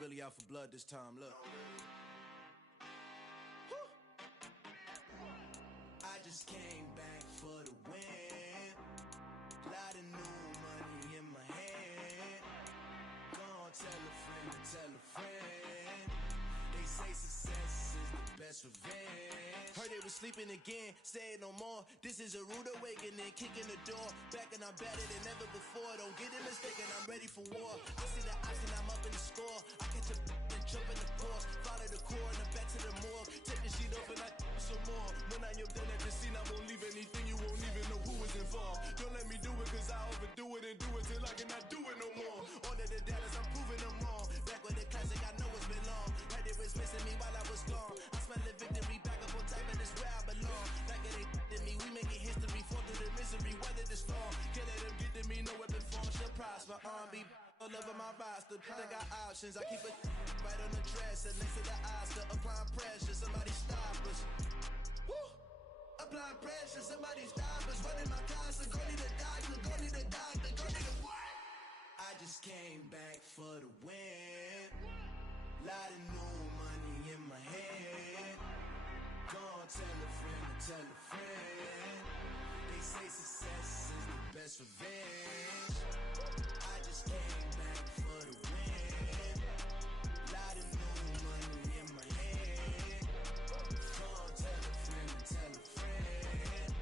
really out for blood this time, look. I just came back for the win. Lot of new money in my hand. Gonna tell a friend to tell a friend. They say success is the best revenge. Heard they was sleeping again, say it no more. This is a rude awakening, kicking the door. Back and I'm better than ever before. Don't get it mistaken, I'm ready for war. I see the option, I'm up in the score. I catch a and jump in the course. Follow the core and back to the morgue. Take the sheet off and I some more. When I am done at the scene, I won't leave anything. You won't even know who was involved. Don't let me do it, cause I overdo it and do it till I cannot do it no more. Order the Dallas, I'm proving them wrong. Back with the classic, I know it's been long. Heard they was missing me while I was gone. I smell the victory, back up on type, and it's where I belong. Like it ain't to me, we making history. Fall through the misery, weather the storm. Can't let them get to me, no weapon form shall prosper. R&B all over my roster. I got options, I keep it right on the dresser. Next to the Oscar, applying pressure. Somebody stop us. Woo! Applying pressure, somebody stop us. Running my constant, go need a doctor, go need a doctor, go need a what? I just came back for the win. Lot of new money in my hand. Gonna tell a friend to tell a friend. They say success is the best revenge. I just came back for the win. Lot of new money in my hand. Gonna tell a friend to tell a friend.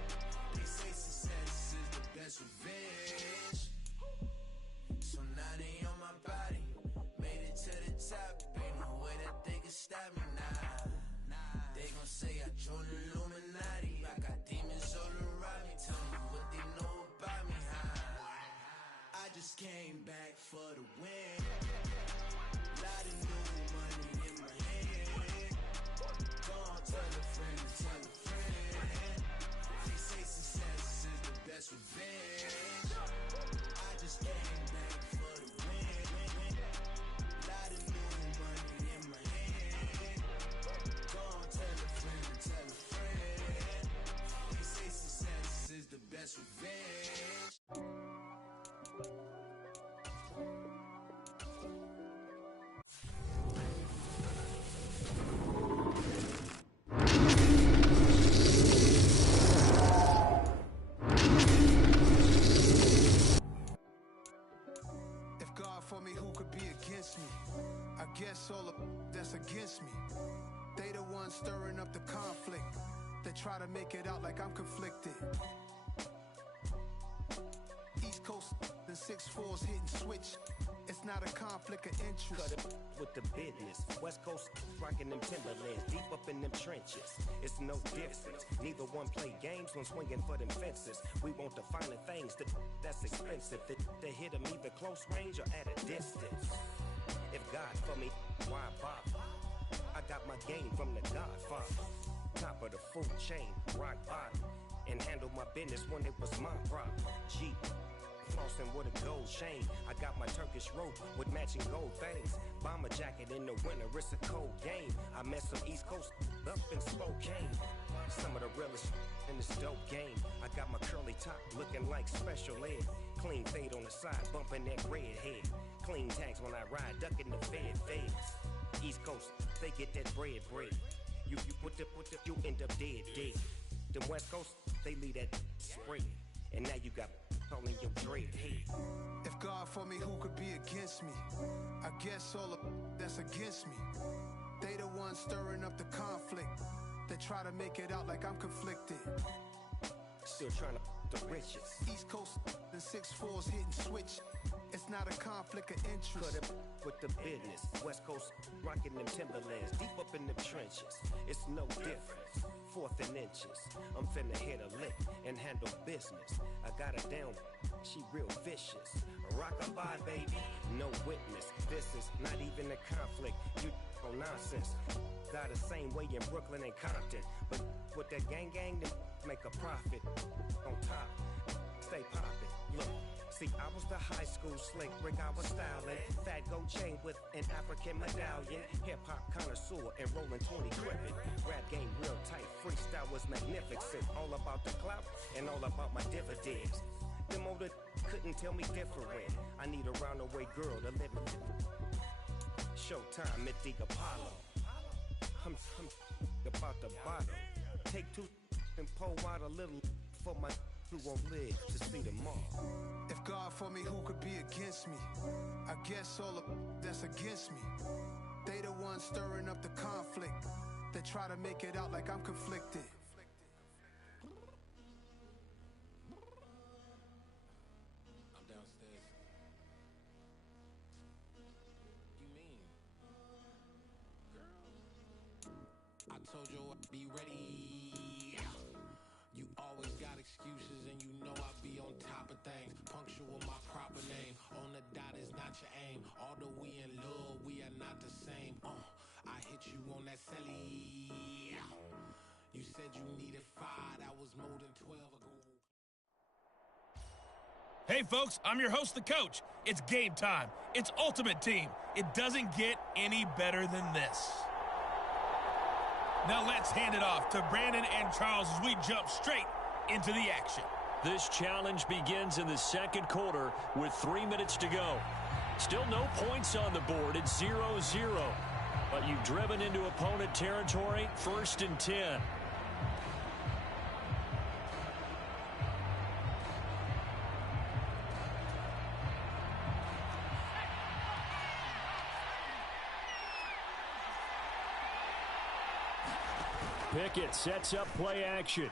They say success is the best revenge. So now they on my body. Made it to the top. Ain't no way that they can stop me now. They gon' say I joined the Illuminati. I got demons all around me. Tell me what they know about me, huh? I just came back for the win. Lot of new money in my hand. Gonna tell a friend to tell a friend. They say success is the best revenge. I just came back for the win. Lot of new money in my hand. Gonna tell a friend to tell a friend. They say success is the best revenge. If God for me, who could be against me? I guess all of that's against me. They the ones stirring up the conflict. They try to make it out like I'm conflicted. East Coast and 6'4's hitting switch. It's not a conflict of interest. Cut it with the business. West Coast rocking them Timberlands, deep up in them trenches. It's no difference. Neither one play games when swinging for them fences. We want the finer things that's expensive. To hit them either close range or at a distance. If God for me, why bother? I got my game from the Godfather. Top of the food chain, rock bottom. And handle my business when it was my problem. G. Flossing with a gold chain. I got my Turkish rope with matching gold things. Bomber jacket in the winter, it's a cold game. I met some East Coast up in Spokane. Some of the realest in this dope game. I got my curly top looking like special ed. Clean fade on the side, bumping that red head. Clean tags when I ride, ducking the feds. East Coast, they get that bread. You you end up dead. Them West Coast, they leave that spray. And now you got all in your dread head. If God for me, who could be against me? I guess all of that's against me. They the ones stirring up the conflict. They try to make it out like I'm conflicted. Still trying to the riches. East Coast and 6'4's hitting switch. It's not a conflict of interest. Cut it with the business. West Coast rocking them Timberlands, deep up in them trenches. It's no difference. Fourth and inches. I'm finna hit a lick and handle business. I got her down, she real vicious. Rock-a-bye, baby, no witness. This is not even a conflict. You on nonsense. Got the same way in Brooklyn and Compton, but with that gang, then make a profit. On top, stay poppin'. Look. See, I was the high school slick brick, I was styling. Fat gold chain with an African medallion. Hip-hop connoisseur and rolling 20 gripping. Rap game real tight, freestyle was magnificent. All about the clout and all about my dividends. Them older couldn't tell me different. I need a roundaway girl to live with. showtime at the Apollo. I'm about the bottom. Take two and pour out a little for my who won't live to see tomorrow. If God for me, who could be against me? I guess all of that's against me. They the ones stirring up the conflict. They try to make it out like I'm conflicted. I'm downstairs. You mean? Girl, I told you I'd be ready. You always got excuses and you know I be on top of things. Punctual my proper name. On the dot is not your aim. Although we in love, we are not the same. I hit you on that celly. You said you needed 5. That was more than 12 ago. Hey, folks, I'm your host, the coach. It's game time. It's Ultimate Team. It doesn't get any better than this. Now let's hand it off to Brandon and Charles as we jump straight into the action. This challenge begins in the second quarter with 3 minutes to go. Still no points on the board. It's 0-0. But you've driven into opponent territory, 1st and 10. Pickett sets up play action.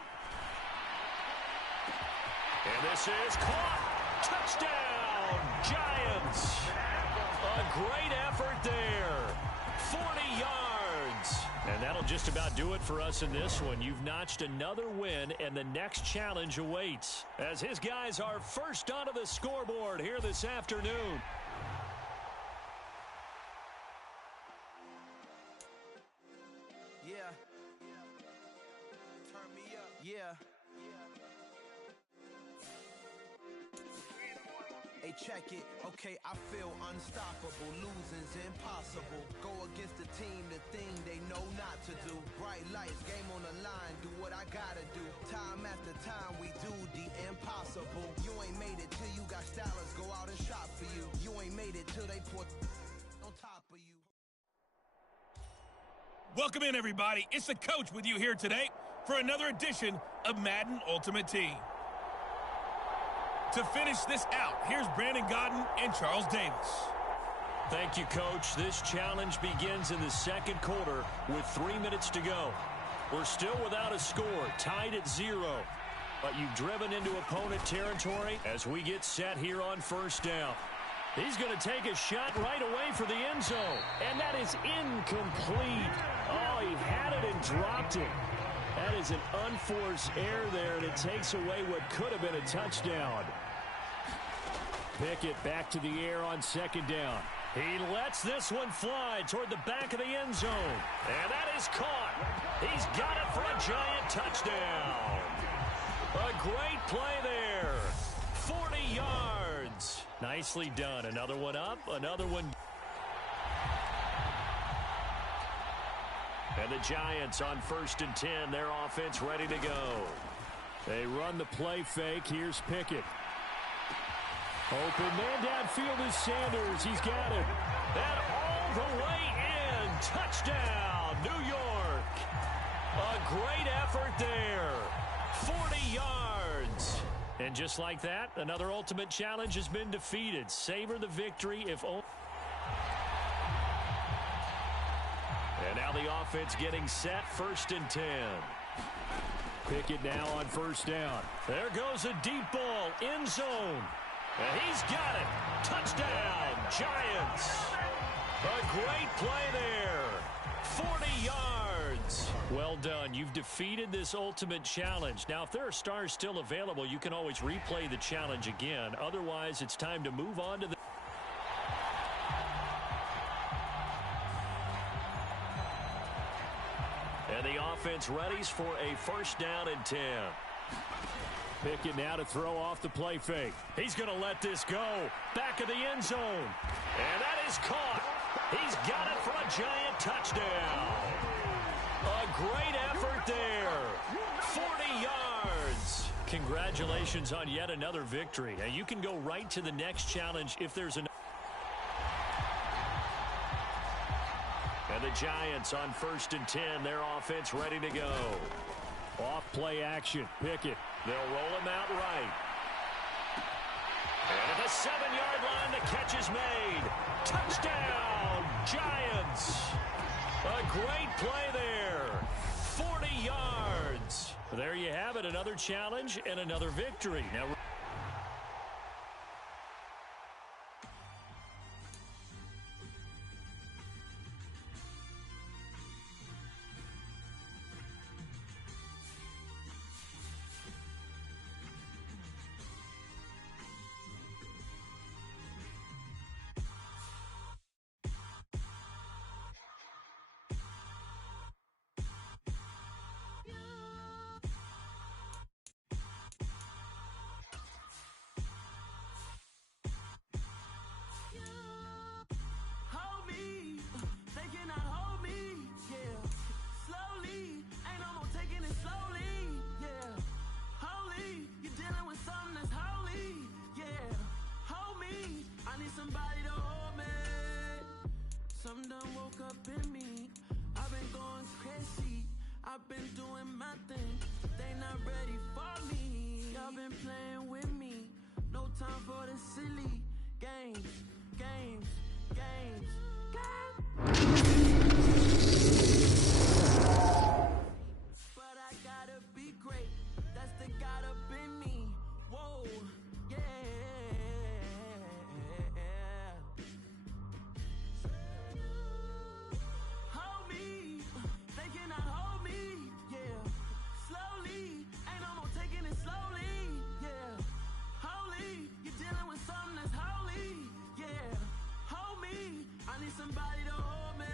And this is caught. Touchdown, Giants. A great effort there. 40 yards. And that'll just about do it for us in this one. You've notched another win, and the next challenge awaits as his guys are first onto the scoreboard here this afternoon. Yeah. Turn me up. Yeah. Hey, check it. Okay, I feel unstoppable. Losing's impossible. Go against the team, the thing they know not to do. Bright lights, game on the line. Do what I gotta do. Time after time, we do the impossible. You ain't made it till you got stylers go out and shop for you. You ain't made it till they put on top of you. Welcome in, everybody. It's the coach with you here today for another edition of Madden Ultimate Team. To finish this out, here's Brandon Godden and Charles Davis. Thank you, Coach. This challenge begins in the second quarter with 3 minutes to go. We're still without a score, tied at 0. But you've driven into opponent territory as we get set here on first down. He's going to take a shot right away for the end zone. And that is incomplete. Oh, he had it and dropped it. That is an unforced error there, and it takes away what could have been a touchdown. Pickett back to the air on second down. He lets this one fly toward the back of the end zone. And that is caught. He's got it for a giant touchdown. A great play there. 40 yards. Nicely done. Another one up, another one. And the Giants on 1st and 10. Their offense ready to go. They run the play fake. Here's Pickett. Open man downfield is Sanders. He's got it. And all the way in. Touchdown, New York. A great effort there. 40 yards. And just like that, another ultimate challenge has been defeated. Savor the victory if only. And now the offense getting set, 1st and 10. Pickett now on first down. There goes a deep ball, end zone. And he's got it. Touchdown, Giants. A great play there. 40 yards. Well done. You've defeated this ultimate challenge. Now, if there are stars still available, you can always replay the challenge again. Otherwise, it's time to move on to the... And the offense readies for a 1st down and 10. Pickett now to throw off the play fake. He's going to let this go. Back of the end zone. And that is caught. He's got it for a giant touchdown. A great effort there. 40 yards. Congratulations on yet another victory. Now you can go right to the next challenge if there's an... Giants on 1st and 10. Their offense ready to go. Off-play action. Pickett. They'll roll him out right. And at the 7-yard line, the catch is made. Touchdown, Giants. A great play there. 40 yards. There you have it, another challenge and another victory. Now, I've been doing my thing, they not ready for me. Y'all been playing with me, no time for the silly games, games, games, but I gotta be great, that's the God up in me. Whoa, yeah. Hold me, they cannot hold me, yeah. Slowly, ain't no more taking it slowly, yeah. Holy, you're dealing with something that's holy, yeah. Hold me, I need somebody to hold me.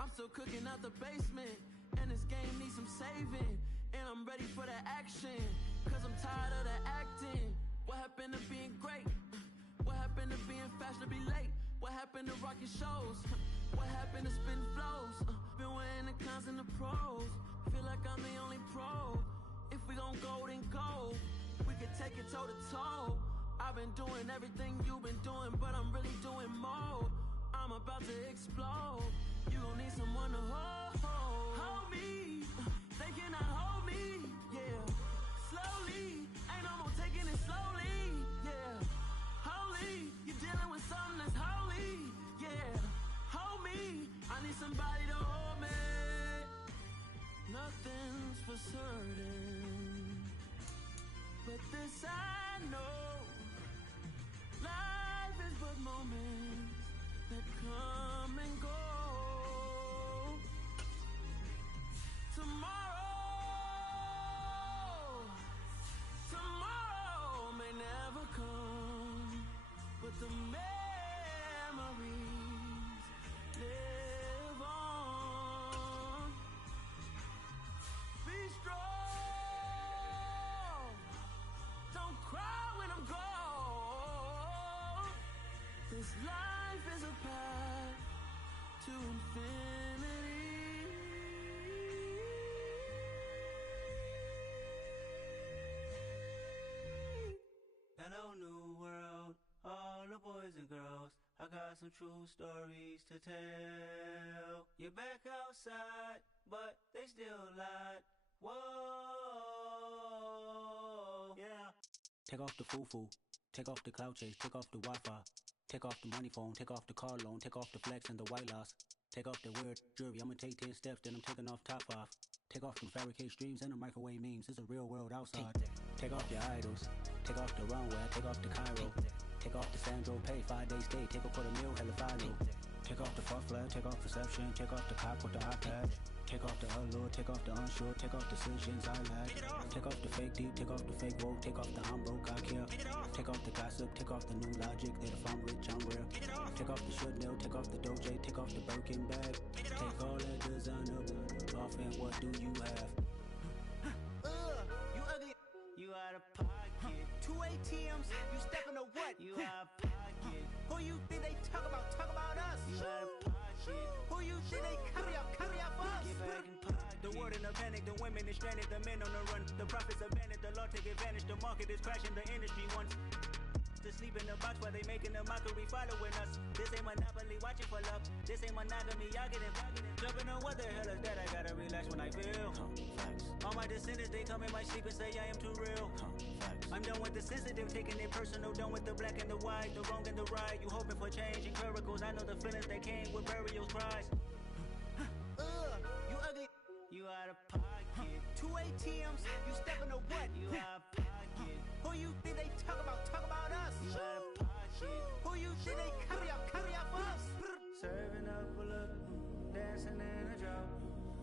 I'm still cooking out the basement, and this game needs some saving. And I'm ready for the action, cause I'm tired of the acting. What happened to being great? What happened to being fashionably late? What happened to rocking shows? What happened to spin flows? Been wearing the cons and the pros. Feel like I'm the only pro. If we gon' go, then go. We could take it toe to toe. I've been doing everything you've been doing, but I'm really doing more. I'm about to explode. You gon' need someone to hold. Hold me, they cannot hold me, yeah. Slowly, ain't no more taking it slowly, yeah. Holy, you're dealing with something that's holy, yeah. Hold me, I need somebody to hold me. Nothing's for certain, but this I know. Life is but moments that come and go. Tomorrow may never come, but the memories live on. Be strong, don't cry when I'm gone. This life is a path to infinity. Hello, new world, all the boys and girls. I got some true stories to tell. You're back outside, but they still lied. Whoa, yeah. Take off the foo-foo, take off the cloud chase, take off the Wi-Fi, take off the money phone, take off the car loan, take off the flex and the white loss, take off the weird jewelry. I'ma take 10 steps, then I'm taking off top 5. Take off them fabricate streams and the microwave memes. It's a real world outside. Take off your idols, take off the runway, take off the Cairo, take off the Sandro pay, 5 days stay, take a $250,000, hella final. Take off the far flag, take off perception, take off the cop with the iPad. Take off the allure, take off the unsure, take off decisions I lack. Take off the fake deep, take off the fake woke, take off the I'm broke, I care. Take off the gossip, take off the new logic that if I'm rich, I'm rare. Take off the should know, take off the Doja, take off the Birkin bag. Take all that designer off and what do you have? You ugly. You out of pocket. 2 ATMs, you stepping to what? You out of pocket. Who you think they talk about? Talk about us. You out of pocket. Who you think they carry out for us? Get back in pocket. The world in a panic, the women is stranded, the men on the run. The profits abandoned, the law take advantage, the market is crashing, the industry wants to to sleep in the box while they making a mockery following us. This ain't Monopoly, watching for love. This ain't monogamy, y'all get it. Jumping on what the hell is that? I gotta relax when I feel. All my descendants, they come in my sleep and say I am too real. I'm done with the sensitive, taking it personal. Done with the black and the white, the wrong and the right. You hoping for change and miracles. I know the feelings that came with burials, cries. You ugly. You out of pocket. 2 ATMs, you stepping to what? You out of pocket. Who you think they talk about? Talk about us. You out of pocket. Who you think they carry up us? Serving up a look, dancing in a drought.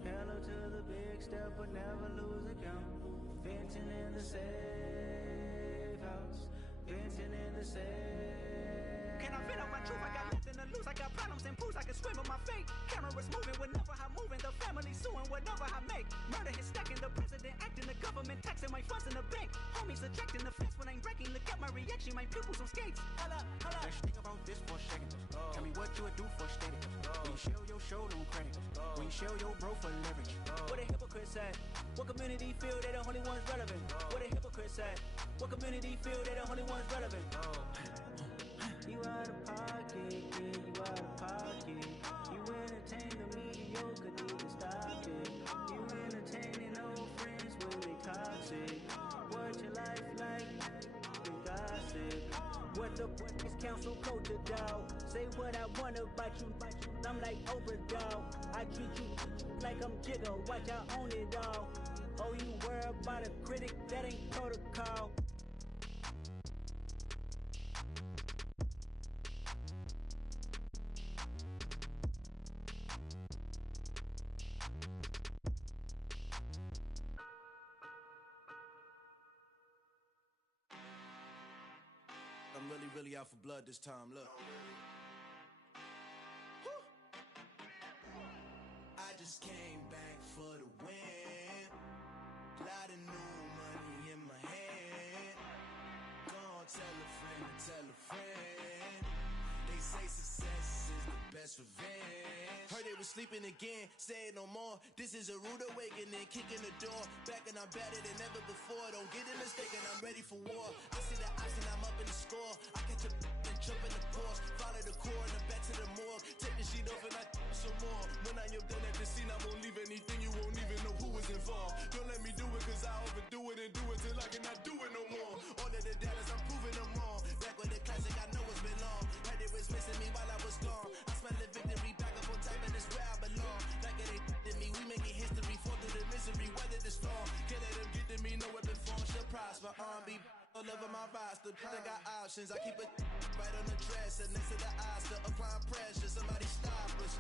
Hello to the big step, but never lose a count. Venting in the safe house. Venting in the safe. Can I vent out my truth? I got nothing to lose. I got problems and booze. I can swim with my fate. Cameras moving whenever I'm moving. The family suing whatever I make. Murder is stacking. The president acting. The government taxing my funds in the bank. Homies ejecting the fence when I'm breaking. Look at my reaction. My pupils on skates. Holla, holla. Let's think about this for a second. Tell me what you would do for steady. When you show your show, don't credit. When you show your bro for leverage. What a hypocrite said. What community feel they the only ones relevant? What a hypocrite said. What community feel they the only ones relevant? You out of pocket, yeah, you out of pocket. You entertain the mediocre, need to stop it. You entertaining old friends when they toxic. What your life like? You gossip. What the is council code to dog? Say what I want about you. I'm like overdog. I treat you like I'm Jigga. Watch I own it all. Oh, you worry about a critic? That ain't protocol. I'm really out for blood this time, look. I just came back for the win. Lot of new money in my hand. Gonna tell a friend. They say success is the best revenge. Heard they was sleeping again, say it no more. This is a rude awakening, kicking the door. Back and I'm better than ever before. Don't get it mistaken, I'm ready for war. I see the option, I'm up in the score. I catch a and jump in the course. Follow the core and the back to the morgue. Take the sheet off and I some more. When I am done at the scene, I won't leave anything. You won't even know who was involved. Don't let me do it, cause I overdo it and do it till I cannot do it no more. All of the dallas, I'm proving them wrong. Back with the classic, I know it's been long. Heard it was missing me while I was gone. I smell the victory, back up on time, and it's where I belong. Like it ain't to me, we making history. Fall through the misery, weather the storm. Can't let them get to me, no weapon form should prosper. R&B all over my roster, I got options. I keep it right on the dresser, next to the Oscar. Applying pressure, somebody stop us.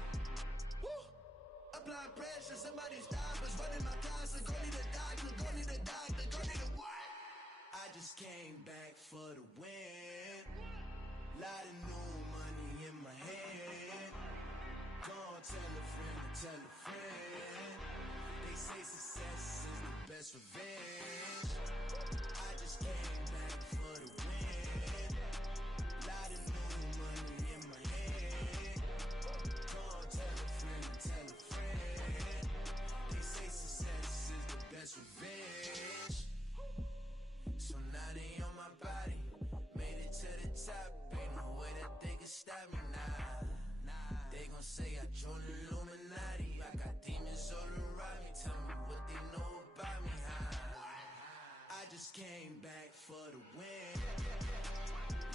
Woo! Applying pressure, somebody stop us. Running my concert, go need a doctor, go need a doctor, go need a what? I just came back for the win. Lot of new money in my hand. Gonna tell a friend. They say success is the best revenge. I just came back for the win. Lot of new money in my hand. Gonna tell a friend. They say success is the best revenge. So now they on my body. Made it to the top. Ain't no way that they can stop me now. They gon' say I joined the Illuminati. I got demons all around me. Tell me what they know about me, huh? I just came back for the win.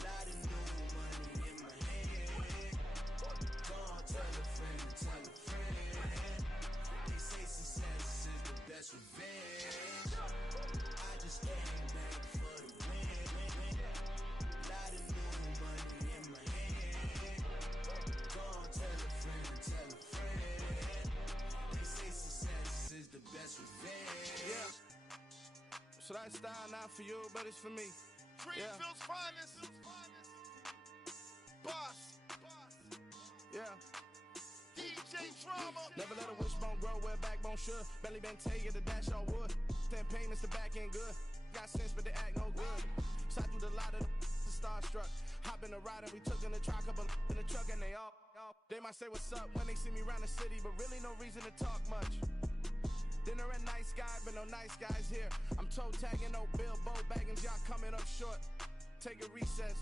Lot of new money in my hand. Gonna tell a friend. They say success is the best revenge. I just came back for the win. Lot of new money in my hand. Gonna tell a friend. They say success is the best revenge. Yeah. So that style not for you, but it's for me. Greenfield's finest. Boss. Yeah. DJ Drama. Never let a wishbone grow where backbone should. Belly been taken to dash all wood. 10 payments, the back end good. Got sense, but they act no good. Side through the lot of the starstruck. Hop in the ride and we took in the truck, couple in the truck, and they all. They might say what's up when they see me around the city, but really no reason to talk much. Dinner at nice guy, but no nice guys here. I'm toe tagging, no billboard bagging, y'all coming up short. Take a recess.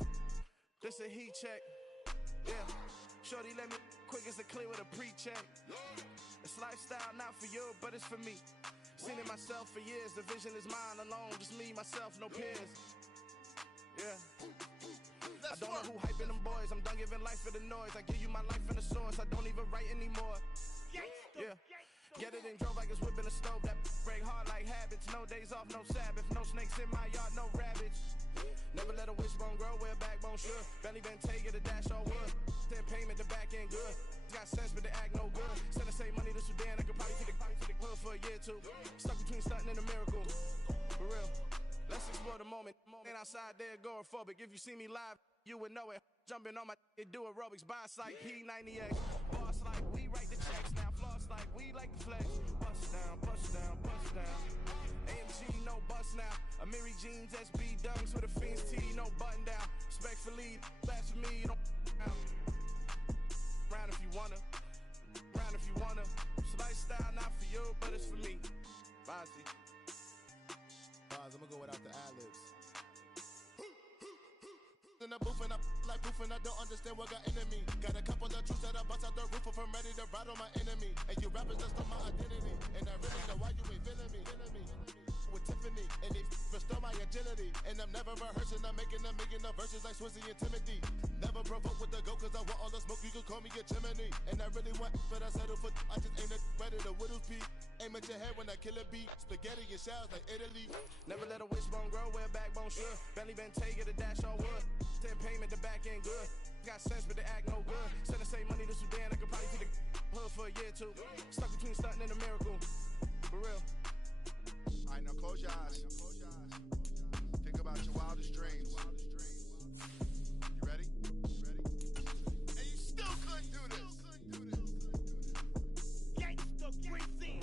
This a heat check. Yeah. Shorty let me quick as a clear with a pre-check. It's lifestyle not for you, but it's for me. Seen it myself for years. The vision is mine alone. Just me, myself, no peers. Yeah. I don't know who hyping them boys. I'm done giving life for the noise. I give you my life in the source. I don't even write anymore. Yeah. Get it and drove like it's whipping a stove. That break hard like habits. No days off, no Sabbath. No snakes in my yard, no rabbits. Never let a wishbone grow where a backbone should. Belly been take it, a dash all wood. Then payment, the back end good. Got sense, but the act no good. Send the same money to Sudan. I could probably take the hood for a year or two. Stuck between stunting and a miracle. For real. Let's explore the moment. Ain't outside there agoraphobic. If you see me live, you would know it. Jumping on my do aerobics. Boss like P90X. Boss like we write the checks now. Floss like we like the flex. Bust down, bust down, bust down. AMG, no bust now. Amiri jeans, SB dunks with a Fiends tee, no button down. Respectfully, that's for me, you don't round. Round if you wanna. Round if you wanna. It's lifestyle not for you, but it's for me. Bonzi. I'm gonna go without the ad-libs. In the booth and I like proof and I don't understand what got into me. Got a couple of truths that I bust out the roof if I'm ready to ride on my enemy. And you rappers just stole my identity. And I really know why you ain't feeling me. With Tiffany, and they restore my agility. And I'm never rehearsing, I'm making no verses like Swizzy and Timothy. Never provoke with the go, cause I want all the smoke, you can call me a chimney. And I really want, but I settle for, I just ain't ready to Whittles P. Aim at your head when I kill a beat. Spaghetti and shells like Italy. Never let a wishbone grow where a backbone should. Belly been take it, a dash all wood. Then payment, the back end good. Got sense, but the act no good. Send the same money to Sudan, I could probably take the hood for a year or two. Stuck between stunting and a miracle. For real. Alright, now close your eyes. Think about your wildest dreams. You ready? And you still couldn't do this. Gangsta Greasy.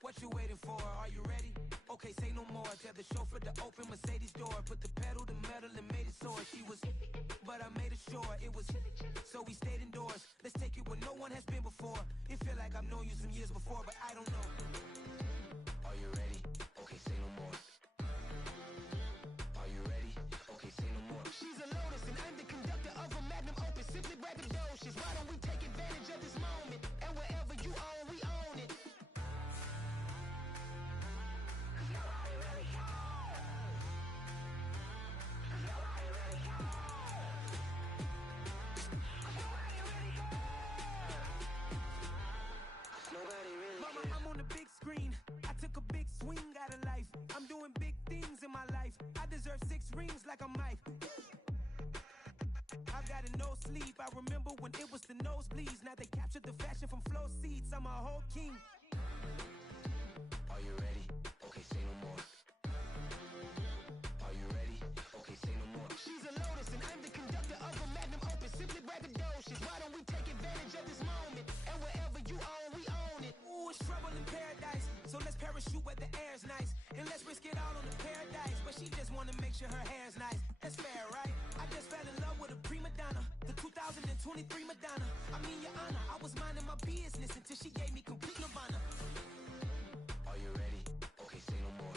What you waiting for? Are you ready? Okay, say no more. Tell the chauffeur to open Mercedes door. Put the pedal to metal and made it soar. She was, but I made it sure it was. So we stayed indoors. Let's take it where no one has been before. It feel like I've known you some years before, but I don't know. Are you ready? Okay, say no more. Are you ready? Okay, say no more. She's a Lotus and I'm the conductor of a Magnum Opus. Simply braggadocious. Why don't we take advantage of this moment? And wherever you own, we own it. Mama, I'm on the big screen. I took a big swing out of life. I'm doing big things in my life. I deserve 6 rings like I'm Mike. I've got no sleep. I remember when it was the nosebleeds. Now they captured the fashion from flow seats. I'm a whole king. Are you ready? Okay, say no more. Are you ready? Okay, say no more. She's a Lotus and I'm the conductor of a Magnum Opus. Simply braggadocious. Why don't we take advantage of this moment? And wherever you own, we own it. Ooh, it's trouble in paradise. So let's parachute where the air's nice. And let's risk it all on the paradise. But she just wanna make sure her hair's nice. That's fair, right? I just fell in love with a prima donna. The 2023 Madonna. I mean, your honor, I was minding my business until she gave me complete nirvana. Are you ready? Okay, say no more.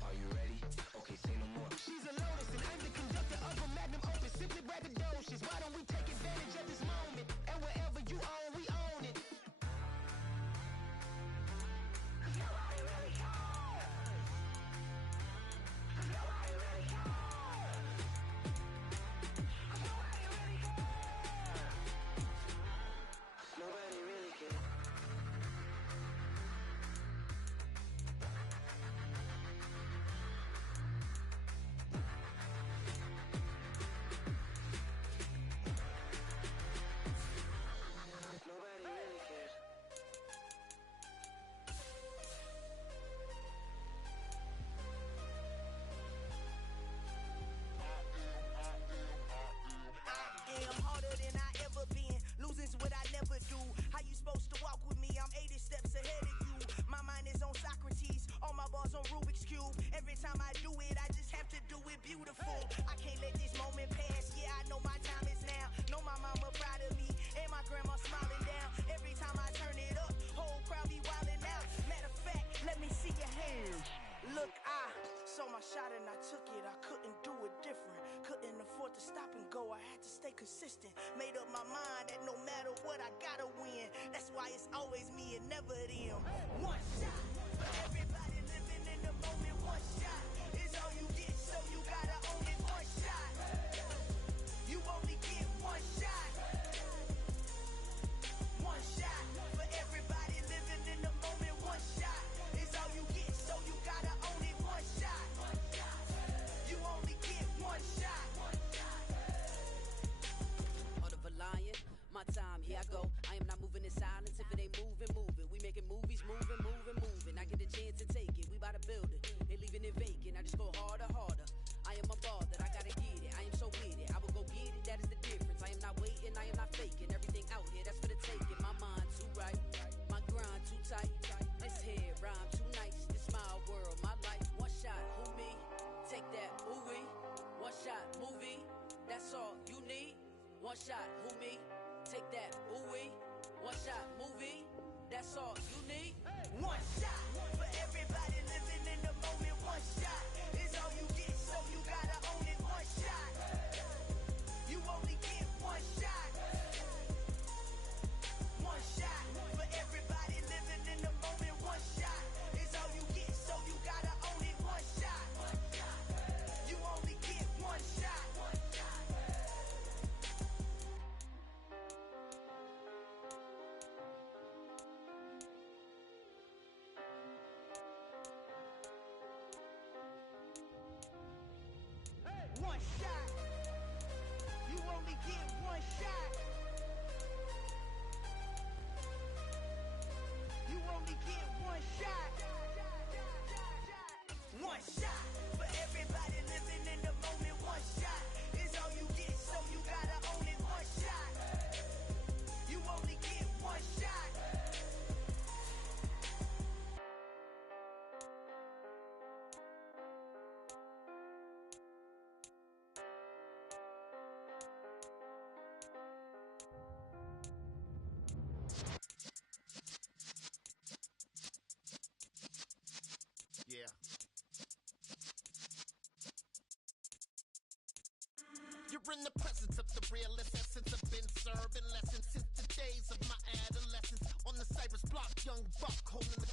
Are you ready? Okay, say no more. She's a Lotus and I'm the conductor of a Magnum Opus. Simply braggadocious. Why don't we take advantage of this moment? And wherever you own, we own it. consistent. Made up my mind that no matter what, I gotta win. That's why it's always me and never them. One shot for everybody living in the moment. One shot is all you get, so you gotta own it. One shot. You only get one shot. One shot for everybody living in the moment. One shot is all you get, so you gotta own it. One shot. You only get one shot. Order of a lion, my time, here I go. I am not moving in silence. If it ain't moving, moving. We making movies, moving, moving, moving. I get a chance to take it. We bout to build it. They leaving it vacant. I just go harder, harder. I am a ball that I gotta get it. I am so with it. I will go get it. That is the difference. I am not waiting. I am not faking. Everything out here, that's for the taking. My mind too right. My grind too tight. This head rhyme too nice. This my world, my life. One shot, who me? Take that, movie. One shot, movie. That's all you need. One shot, who me? Take that, ooh-wee. One shot, movie. That's all you need. One shot for everybody living in the moment. One shot is all you get, so you gotta own it. One shot. You only get one shot. One shot for everybody living in the moment. One shot is all you get, so you gotta own it. One shot. You only get one shot. One shot. You only get one shot. You only get one shot. One shot for everybody living in the moment. One shot is all you get, so you gotta own it. One shot. You only get one shot. Yeah. You're in the presence of the realest essence. I've been serving lessons since the days of my adolescence. On the Cypress block, young buck holding it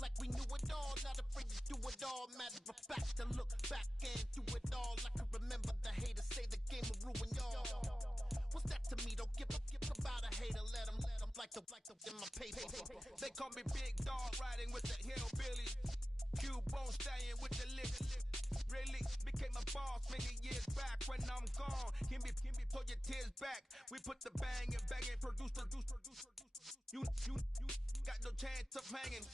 like we knew it all. Not afraid to do it all. Matter of fact, to look back and do it all. I can remember the haters say the game will ruin y'all. What's that to me? Don't give about a hater. Let them like the in my paper. They call me Big Dog, riding with the hillbilly. Q-Bone stallion with the lick. Really became a boss many years back. When I'm gone, can be pull your tears back. We put the bang and produce. You got no chance of hanging.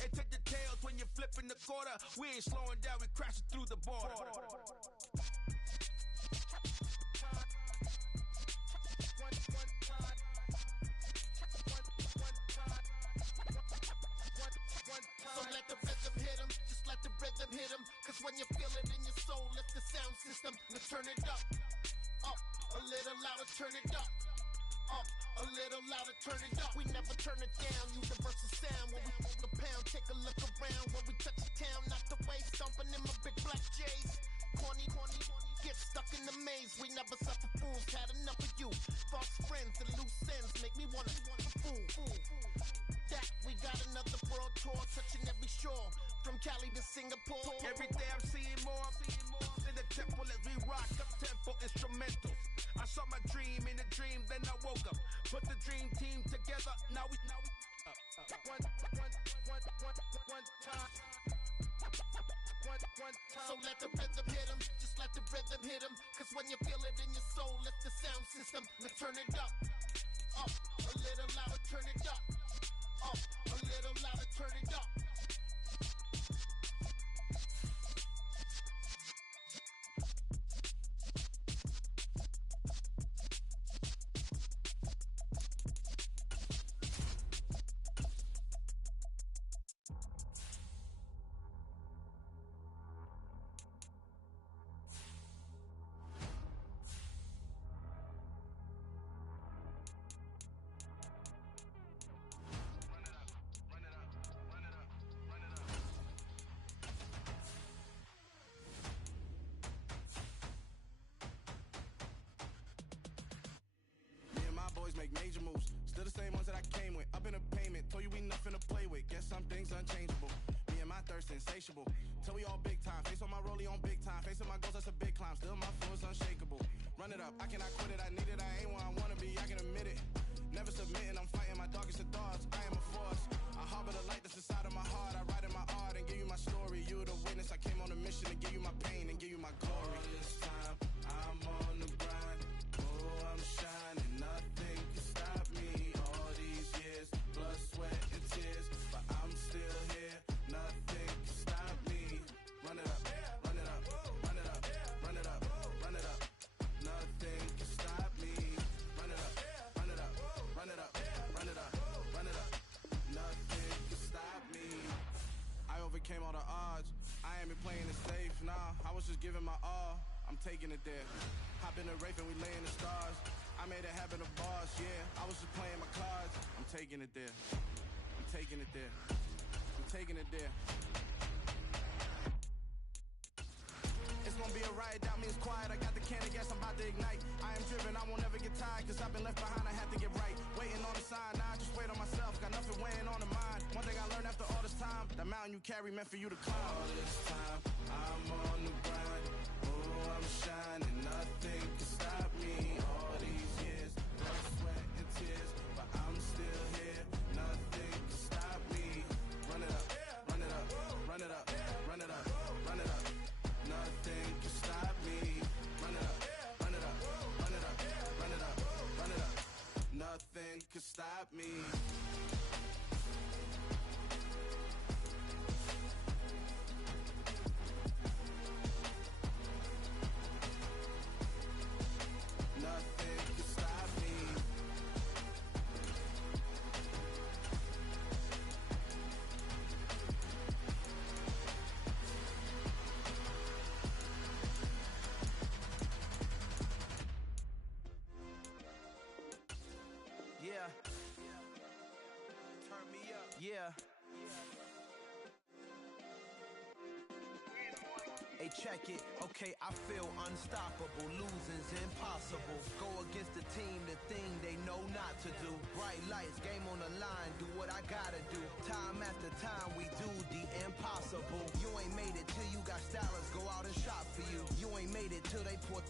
And take the tails when you're flipping the quarter. We ain't slowing down, we crashing through the border. So let the rhythm hit 'em, just let the rhythm hit 'em. Cause when you feel it in your soul, lift the sound system. Let's turn it up, a little louder, turn it up, a little louder, turn it up. We never turn it down, universal sound. When we move the pound, take a look around. When we touch the town, not the way, stomping in my big black J's. Corny, get stuck in the maze. We never suffer fools, had enough of you. False friends and loose ends make me wanna fool. That we got another world tour, touching every shore, from Cali to Singapore. Every day I'm seeing more in the temple as we rock up tempo instrumentals. I saw my dream in a dream, then I woke up. Put the dream team together. Now we one time. So let the rhythm hit 'em, just let the rhythm hit 'em. Cause when you feel it in your soul, lift the sound system. Let's turn it up, a little louder, turn it up, a little louder, turn it up. major moves. Still the same ones that I came with. Up in a payment, told you we nothing to play with. Guess some things unchangeable. Me and my thirst insatiable. Till we all big time. Face on my rollie on big time. Facing my goals, that's a big climb. Still my flow is unshakable. Run it up, I cannot quit it. I need it, I ain't where I wanna be, I can admit it. Never submitting, I'm fighting my darkest of thoughts. I am a force. I harbor the light that's inside of my heart. I write in my art and give you my story. You the witness. I came on a mission to give you my pain and give you my glory. All this time, I'm on the grind. Oh, I'm shining. Nothing can stop me. All these years, blood, sweat, and tears. But I'm still here. Nothing can stop me. Run it up, run it up, run it up, run it up, run it up. Nothing can stop me. Run it up, run it up, run it up, run it up, run it up. Nothing can stop me. I overcame all the odds. I ain't been playing it safe, nah. I was just giving my all. I'm taking it there. Hop in the Wraith and we lay in the stars. I made it happen to boss, yeah. I was just playing my cards. I'm taking it there. I'm taking it there. I'm taking it there. It's gonna be a riot, doubt me it's quiet. I got the can of gas, I'm about to ignite. I am driven, I won't never get tired. Cause I've been left behind, I had to get right. Waiting on the sign, now I just wait on myself. Got nothing weighing on the mind. One thing I learned after all this time, the mountain you carry meant for you to climb. All this time, I'm on the grind. Oh, I'm shining, nothing can stop me. All these years, blood, sweat, and tears. But I'm still here, nothing can stop me. Run it up, run it up, run it up, run it up, run it up. Nothing can stop me. Run it up, run it up, run it up, run it up, run it up. Nothing can stop me. Nothing can stop me. Yeah. Turn me up. Yeah. Hey, check it. Okay, I feel unstoppable. Losing's impossible. Go against the team, the thing they know not to do. Bright lights, game on the line. Do what I gotta do. Time after time, we do the impossible. You ain't made it till you got stylists go out and shop for you. You ain't made it till they put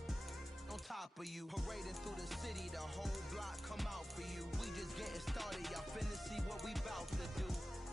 on top of you. Parading through the city, the whole block come out for you. We just getting started, y'all finna see what we bout to do.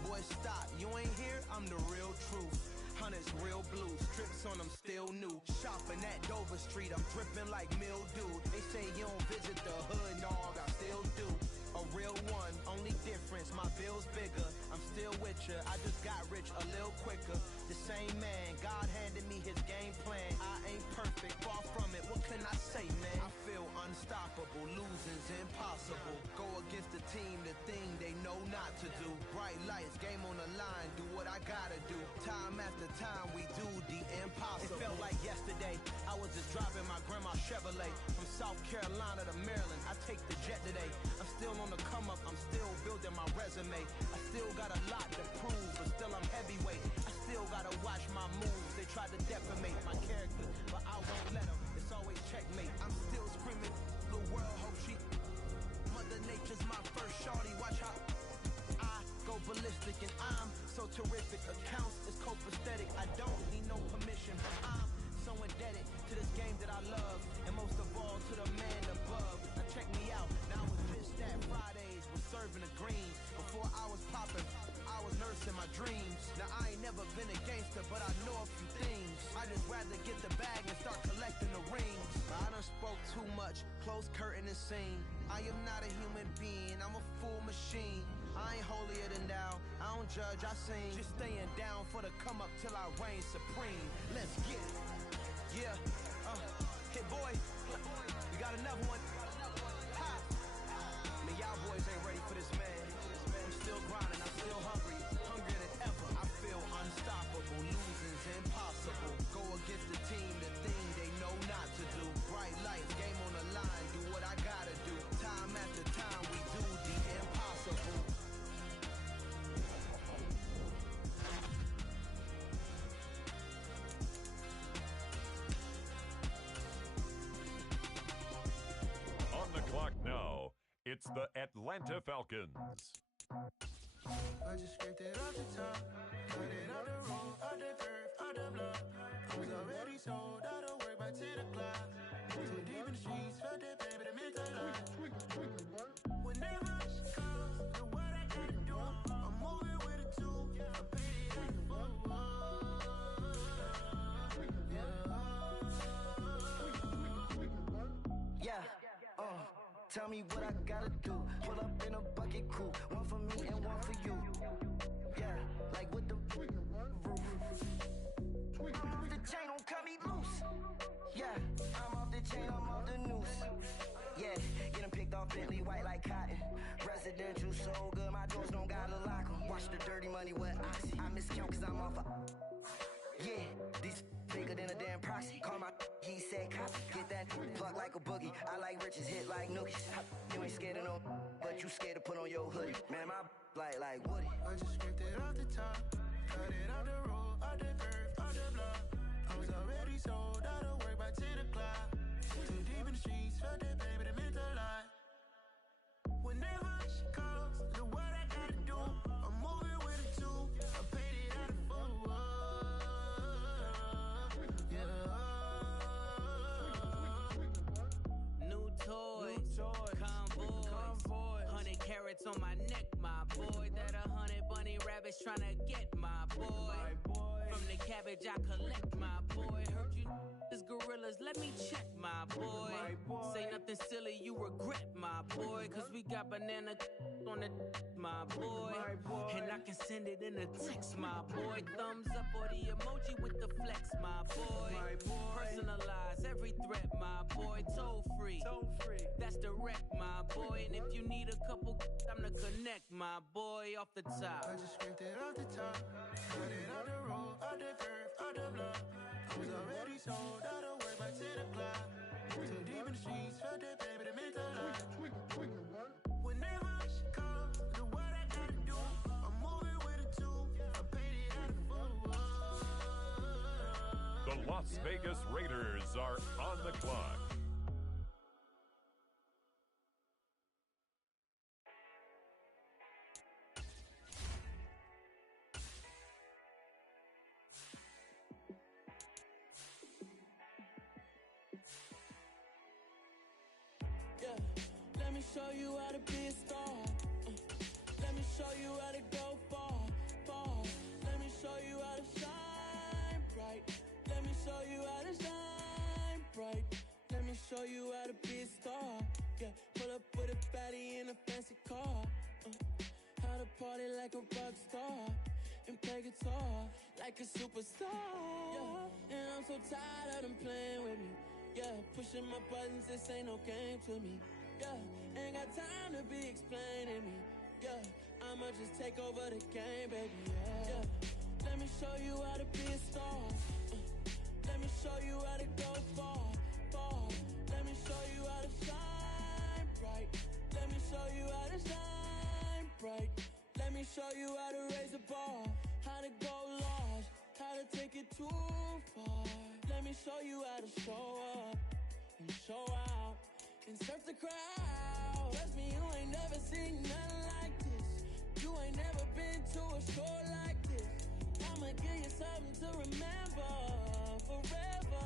Boy, stop, you ain't here, I'm the real truth. Hunters real blue, strips on them still new. Shopping at Dover Street, I'm dripping like mildew. They say you don't visit the hood, dog, I still do. A real one, only difference, my bill's bigger. I'm still with ya, I just got rich a little quicker. The same man, God handed me his game plan. I ain't perfect, far from it, what can I say, man? I feel unstoppable, losing's impossible. Go against the team, the thing they know not to do. Bright lights, game on the line, do what I gotta do. Time after time, we do the impossible. It felt like yesterday, I was just driving my grandma's Chevrolet. From South Carolina to Maryland, I take the jet today. I'm still on the come up, I'm still building my resume. I still got a lot to prove, but still I'm heavyweight. I still gotta watch my moves, they try to defamate my character, but I won't let them, it's always checkmate. I'm still screaming, the world hope she Mother Nature's my first shorty, watch how I go ballistic and I'm so terrific. Accounts is copacetic, I don't need no permission, but I'm so indebted to this game that I love, and most of all to the man above. Now check me out, now I was pissed at Fridays, was serving the greens. Before I was popping, I was nursing my dreams. Now I ain't never been a gangster, but I know a few things. I just rather get the bag and start collecting the rings. I done spoke too much, close curtain and scene. I am not a human being, I'm a full machine. I ain't holier than thou, I don't judge, I sing. Just staying down for the come up till I reign supreme. Let's get it. Yeah, hit boy, we got another one. Ha! Man, y'all boys ain't ready for this, man. I'm still grinding, I'm still hungry, hungrier than ever. I feel unstoppable, losing's impossible. Go against the team, the thing they know not to do. Bright lights, game on the line, do what I gotta do. Time after time, we do the impossible. On the clock now, it's the Atlanta Falcons. I just scraped it off the top, cut it out the road, out the turf, out the block. I was already sold out of work by 10 o'clock. Too deep in the streets, felt that baby, that meant a lot. Whenever she calls, do what I gotta do. I'm moving with a two, I paid it at the book. Yeah, tell me what I gotta do. Pull up in a bucket crew, one for me and one for you. Yeah, like with the roof. I'm off the chain, don't cut me loose. Yeah, I'm off the chain, I'm off the noose. Yeah, get them picked off Bentley, white like cotton. Residential so good, my doors don't gotta lock 'em. Watch the dirty money with oxy. I miscount cause I'm off a... Yeah, these bigger than a damn proxy. Call my he said copy. Get that plug like a boogie. I like riches, hit like nookies. You ain't scared of no, but you scared to put on your hoodie. Man, my like Woody. I just scraped it off the top, cut it out the road, out the curve, out the block. I was already sold out of work by 10 o'clock. Too deep in the streets, felt that baby, that meant a lot. Whenever she calls, do what I gotta do. I'm moving with a two, I paid it out of full. New toys, convoys, 100 carats on my neck, my boy. That 100 bunny rabbits tryna get my boy. From the cabbage I collect, my boy. Heard you is gorillas, let me check, my boy. Say nothing silly, you regret, my boy. Cause we got banana on the my boy. And I can send it in a text, my boy. Thumbs up or the emoji with the flex, my boy. Personalize every threat, my boy. Toll free, that's direct, my boy. And if you need a couple, I'm the connect, my boy, off the top. I just scraped it off the top, cut it out the road, out the curve, out the block. I was already sold out of work by 10 o'clock. Too deep in the streets, felt that baby, that meant a lot. Whenever she calls, do what I gotta do. I'm moving with a two, I paid it out of full. The Las Vegas Raiders are on the clock. Let me show you how to be a star. Let me show you how to go far, far. Let me show you how to shine bright. Let me show you how to shine bright. Let me show you how to be a star. Yeah, pull up with a baddie in a fancy car. How to party like a rock star and play guitar like a superstar. Yeah, and I'm so tired of them playing with me. Yeah, pushing my buttons, this ain't no game to me. Yeah, ain't got time to be explaining me. Yeah, I'ma just take over the game, baby. Yeah, let me show you how to be a star. Let me show you how to go far, far. Let me show you how to shine bright. Let me show you how to shine bright. Let me show you how to raise the bar, how to go large, how to take it too far. Let me show you how to show up and show out and surf the crowd. Trust me, you ain't never seen nothing like this. You ain't never been to a show like this. I'ma give you something to remember forever.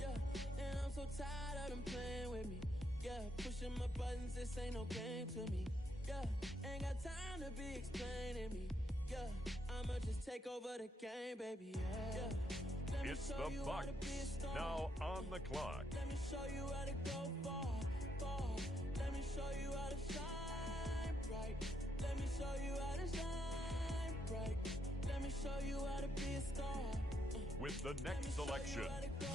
Yeah, and I'm so tired of them playing with me. Yeah, pushing my buttons, this ain't no game to me. Yeah, ain't got time to be explaining me. Yeah, I'ma just take over the game, baby. Yeah. It's the Bucks, now on the clock. Let me show you how to go far, far. Let me show you how to shine bright. Let me show you how to shine bright. Let me show you how to be a star. With the next selection,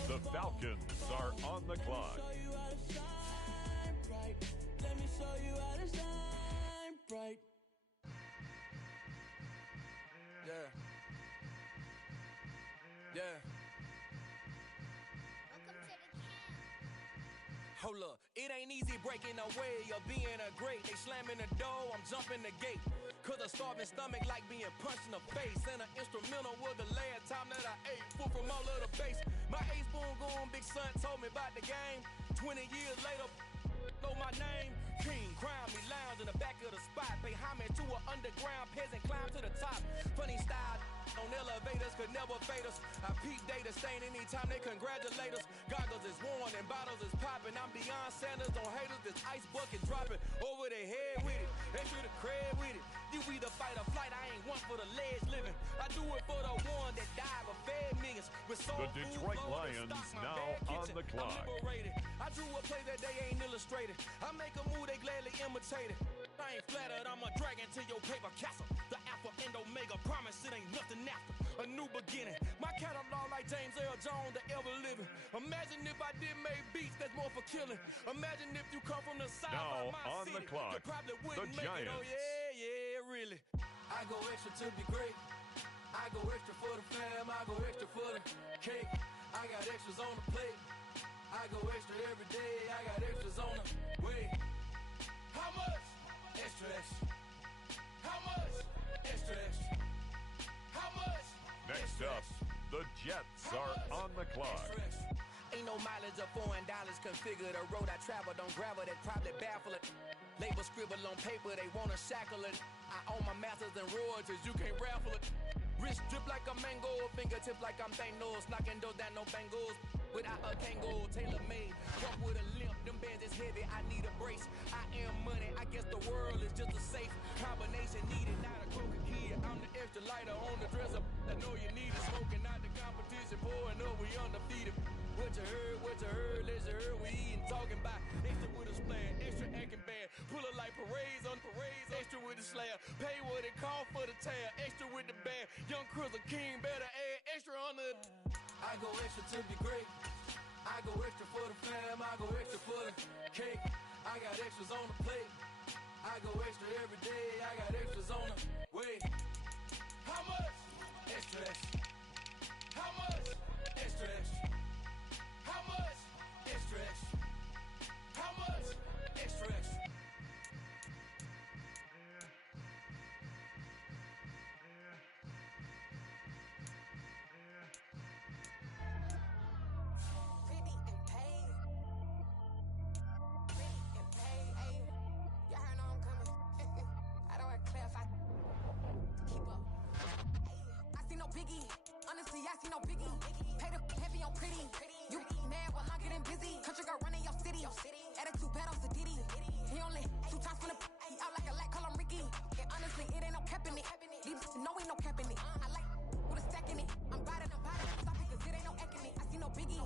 the Falcons are on the clock. Let me show you how to shine bright. Let me show you how to shine bright. Yeah. Yeah. Hold up, it ain't easy breaking away or being a great. They slamming the door, I'm jumping the gate. Cause a starving stomach like being punched in the face. And an instrumental was the last time that I ate food from all of the base. My ace spoon going big son told me about the game. 20 years later, know my name? King, crown me, lounge in the back of the spot. Pay homage to an underground peasant, climb to the top. Funny style on elevators could never fade us. I peep data stain anytime they congratulate us. Goggles is worn and bottles is popping. I'm beyond Sanders, don't haters. This ice bucket dropping over their head with it. Extra the cred with it. You either fight or flight. I ain't one for the ledge living. I do it for the one that died or fed millions. With soul The Detroit Lions now on the clock. I'm liberated. I drew a play that they ain't illustrated. I make a move they gladly imitate it. I ain't flattered, I'm a dragon to your paper castle. The Alpha and Omega, promise it ain't nothing after. A new beginning. My catalog like James Earl Jones, the ever living. Imagine if I did make beats that's more for killing. Imagine if you come from the side now of my on city. the clock, You probably the wouldn't make Giants. it. Oh yeah, really. I go extra to be great. I go extra for the fam. I go extra for the cake. I got extras on the plate. I go extra every day. I got extras on the way. How much? Extra, extra. How much? Extra, extra. How much? Next up, the Jets are on the clock. Ain't no mileage of $4 configure the road I travel. Don't gravel that probably baffle it. Label scribble on paper, they wanna shackle it. I own my masters and royalties, you can't raffle it. Wrist drip like a mango, fingertips like I'm Thanos. Knocking those down, no bangles. Without a Kango, tailor-made. Walk with a limp, them bands is heavy, I need a brace. I am money, I guess the world is just a safe combination needed. Not a crooked kid, I'm the extra lighter on the dresser. I know you need it, smoking out the competition, pouring up, we undefeated. What you heard, let's you heard, we eating, talking about extra with a splash, extra acting bad. Pull it like parades on parades, extra with the slayer. Pay what it call for the tail, extra with the band. Young Cruiser King, better add extra on the. I go extra to be great. I go extra for the fam. I go extra for the cake. I got extras on the plate. I go extra every day. I got extras on the way. How much? Extra, extra. How much? Extra, extra. How much? Extra, extra. How much? Extra, extra. Biggie, honestly, I see no biggie. Pay the heavy on pretty. You mad while I'm getting busy. Country girl running your city. Attitude bad on the Diddy. He only 2 times from the he out like a light, call him Ricky. And honestly, it ain't no cap in it. These no ain't no cap in it. I like with a stack in it. I'm riding. Stop it, cause it ain't no eck in it. I see no biggie.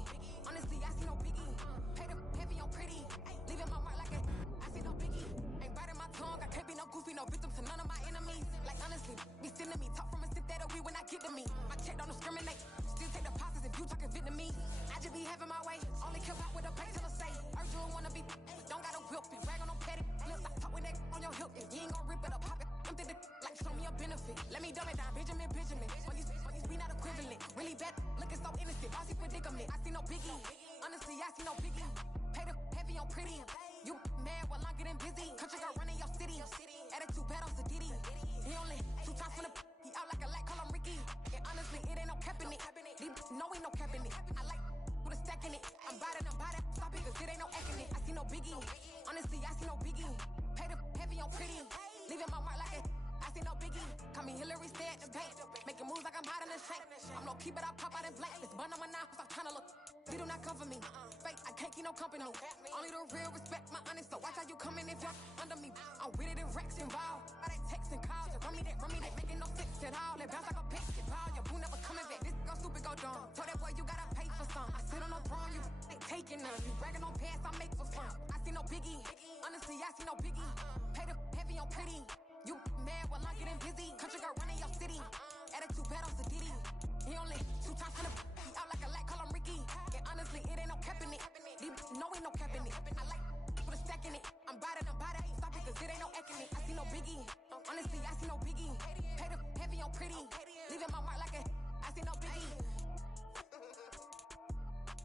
Honestly, I see no biggie. Pay the heavy on pretty. Leaving my mark like a I see no biggie. Ain't biting my tongue. I can't be no goofy, no victim to none of my enemies. Like honestly, be sending me talk from a sip that we when I get to me. My check don't discriminate. Still take deposits if you talking Vietnamese. I just be having my way. Only kill out with a pay till I say. Urge you wanna be, don't gotta whip it. Rag on no petty. Let's stop talk with that on your hip. If you ain't gon' rip it up, pop it. I'm thinking like show me a benefit. Let me dumb it down, Benjamin. Funnies, we not equivalent. Really bad, looking so innocent. Bossy predicament. I see no biggie. Honestly, I see no biggie. Pay the heavy on pretty. You mad while I'm getting busy. Country girl running your city. Attitude bad on the Diddy. He only 2 times from the he out like a light, call him Ricky. And honestly, it ain't no cap in it. No ain't no cap in it. I like with a stack in it. I'm riding. Stop it, cause it ain't no eck in it. I see no biggie. Honestly, I see no biggie. Pay the heavy on pretty. Leaving my mark like a I see no biggie. Call me Hillary, stay at the bank. Making moves like I'm hiding the shank. I'm low key, but I pop out in blank. This bun on my knife, I'm trying to look. They do not cover me. Fake, I can't keep no company. Only the real respect my honest. So watch how you coming if you're under me. I'm with it in Rex involved. I they text and calls. Run me that. Making no sense at all. They bounce like a basketball. Your boo never coming back. This go stupid, go dumb. Told that boy you gotta pay for some. I sit on no throne, you ain't taking none. You bragging on pants, I make for fun. I see no biggie. Honestly, I see no biggie. Pay the heavy on pretty. You mad while I'm getting busy. Country girl running your city. Attitude bad on the Diddy. He only 2 times from the he out like a light, call him Ricky. And honestly, it ain't no cap in it. No ain't no cap in it. I like with a stack in it. I'm riding. Stop it, cause it ain't no eck in it. I see no biggie. Honestly, I see no biggie. Pay the heavy on pretty. Leaving my mark like a I see no biggie.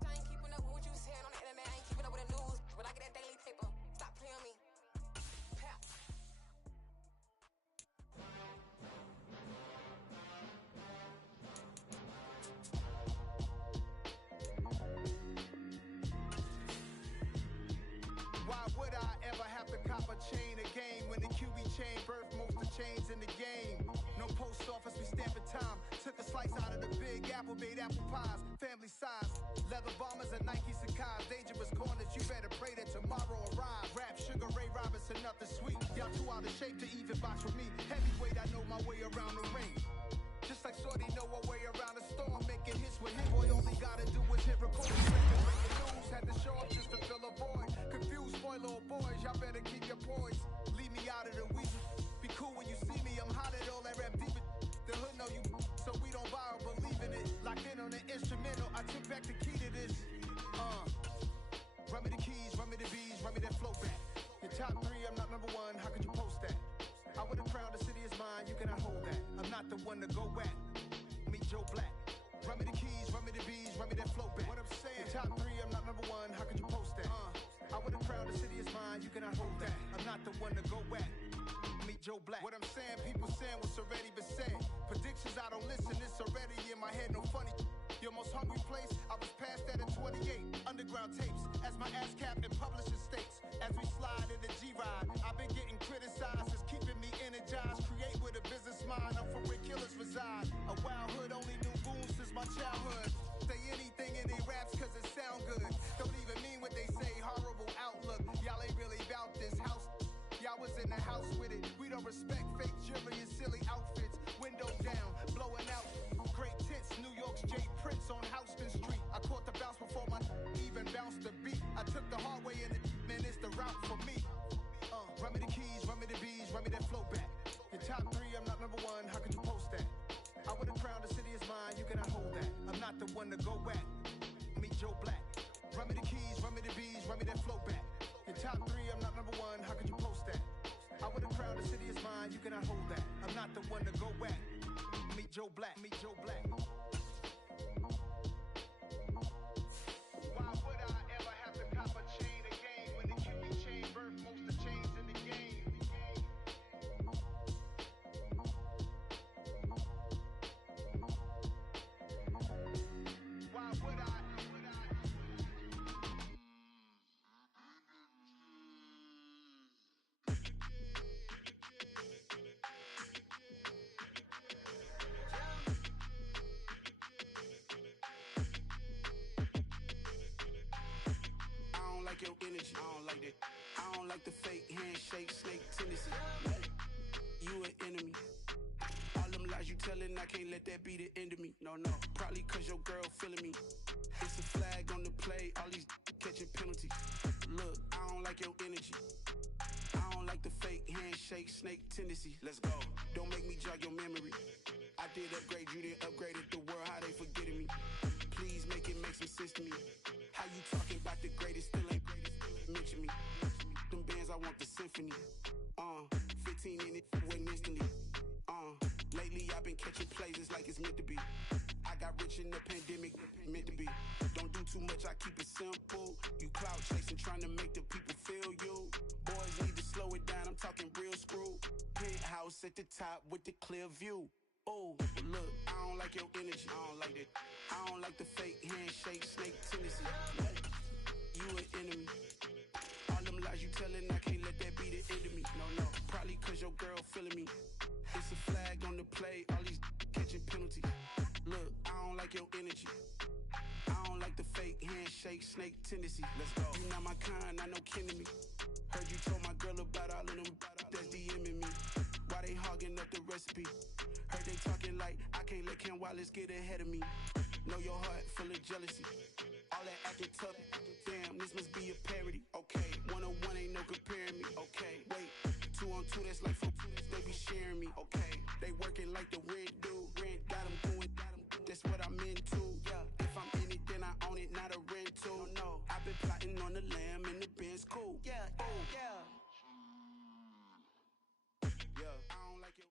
I ain't keeping up with what you saying on the internet. I ain't keeping up with the news. But I get that daily paper. Stop playing me. Why would I post office, we stamping time. Took a slice out of the big apple, made apple pies, family size. Leather bombers and Nike Sacai's, dangerous corners, you better pray that tomorrow arrives. Rap, Sugar Ray Robinson, nothing sweet. Y'all too out of shape to even box with me. Heavyweight, I know my way around the ring. Just like Shorty know her way around the storm, making hits with him. Boy, all he gotta do is hit record. Breaking news, had to show up just to fill a void. Confused, boy, little boys, y'all better keep your poise. Leave me out of the week. Be cool when you see me, I'm hot at all that rap deep. The hood know you, so we don't borrow, believe in it. Locked in on the instrumental, I took back the key to this. Run me the keys, run me the bees, run me that flow back. Your top 3, I'm not number 1, how could you post that? I would've crowned the city is mine, you cannot hold that. I'm not the one to go back. Meet Joe Black. Run me the keys, run me the bees, run me that flow back. What I'm saying, your top 3, I'm not number 1, how could you post that? I would've crowned the city is mine, you cannot hold that. I'm not the one to go back. Meet Joe Black. What I'm saying, people saying what's already been said. Predictions, I don't listen, it's already in my head, no funny. Your most hungry place, I was past that in 28. Underground tapes, as my ass cap in publishing states. As we slide in the G-Ride, I've been getting criticized, it's keeping me energized. Create with a business mind, I'm from where killers reside. A wild hood, only knew goons since my childhood. Say anything in they raps cause it sound good. Don't even mean what they say, horrible outlook. Y'all ain't really about this house. Y'all was in the house with it. We don't respect fake jewelry and silly outfits. Windows down, blowing out. Great tits, New York's Jay Prince on Houston Street. I caught the bounce before my even bounced the beat. I took the hard way in it, man, it's the route for me. Run me the keys, run me the bees, run me that flow back. Your top 3, I'm not number 1, how could you post that? I would've crowned the city is mine, you cannot hold that. I'm not the one to go back. Meet Joe Black. Run me the keys, run me the bees, run me that flow back. Your top 3, I'm not number 1, how could you post that? I would've crowned the city is mine, you cannot hold that. I'm not the one to go back. Meet Joe Black, meet Joe Black. Why would I ever have to cop a chain again when the Cuban chain birthed most of chains in the game? Why would I? Your energy, I don't like that. I don't like the fake handshake, snake tendency. You an enemy. All them lies you telling, I can't let that be the end of me. No, probably cause your girl feeling me. It's a flag on the play, all these catching penalties. Look, I don't like your energy. I don't like the fake handshake, snake tendency. Let's go. Don't make me jog your memory. I did upgrade, you didn't upgrade it. The world, how they forgetting me. Please make it make some sense to me. How you talking about the greatest, still ain't greatest, mention me. Them bands, I want the symphony. 15 in it, went instantly. Lately I've been catching plays, it's like it's meant to be. I got rich in the pandemic, meant to be. Don't do too much, I keep it simple. You clout chasing, trying to make the people feel you. Boys need to slow it down, I'm talking real screw. Penthouse at the top with the clear view. Oh, look, I don't like your energy, I don't like that. I don't like the fake handshake, snake tendency. You an enemy. All them lies you telling, I can't let that be the end of me. No, probably cause your girl feeling me. It's a flag on the play, all these catching penalties. Look, I don't like your energy. I don't like the fake handshake, snake tendency. Let's go. You not my kind, I know kin to me. Heard you told my girl about all of them that's DMing me. Why they hogging up the recipe? Heard they talking like I can't let Ken Wallace get ahead of me. Know your heart full of jealousy. All that acting tough, damn, this must be a parody. Okay, 1-on-1 ain't no comparing me. Okay, wait, 2-on-2, that's like 4-2, they be sharing me. Okay, they working like the rent dude. Rent got them going, that's what I'm into. Yeah, if I'm in it, then I own it, not a rental. No, I've been plotting on the lamb and the Benz cool. Yeah, yeah. I don't like your.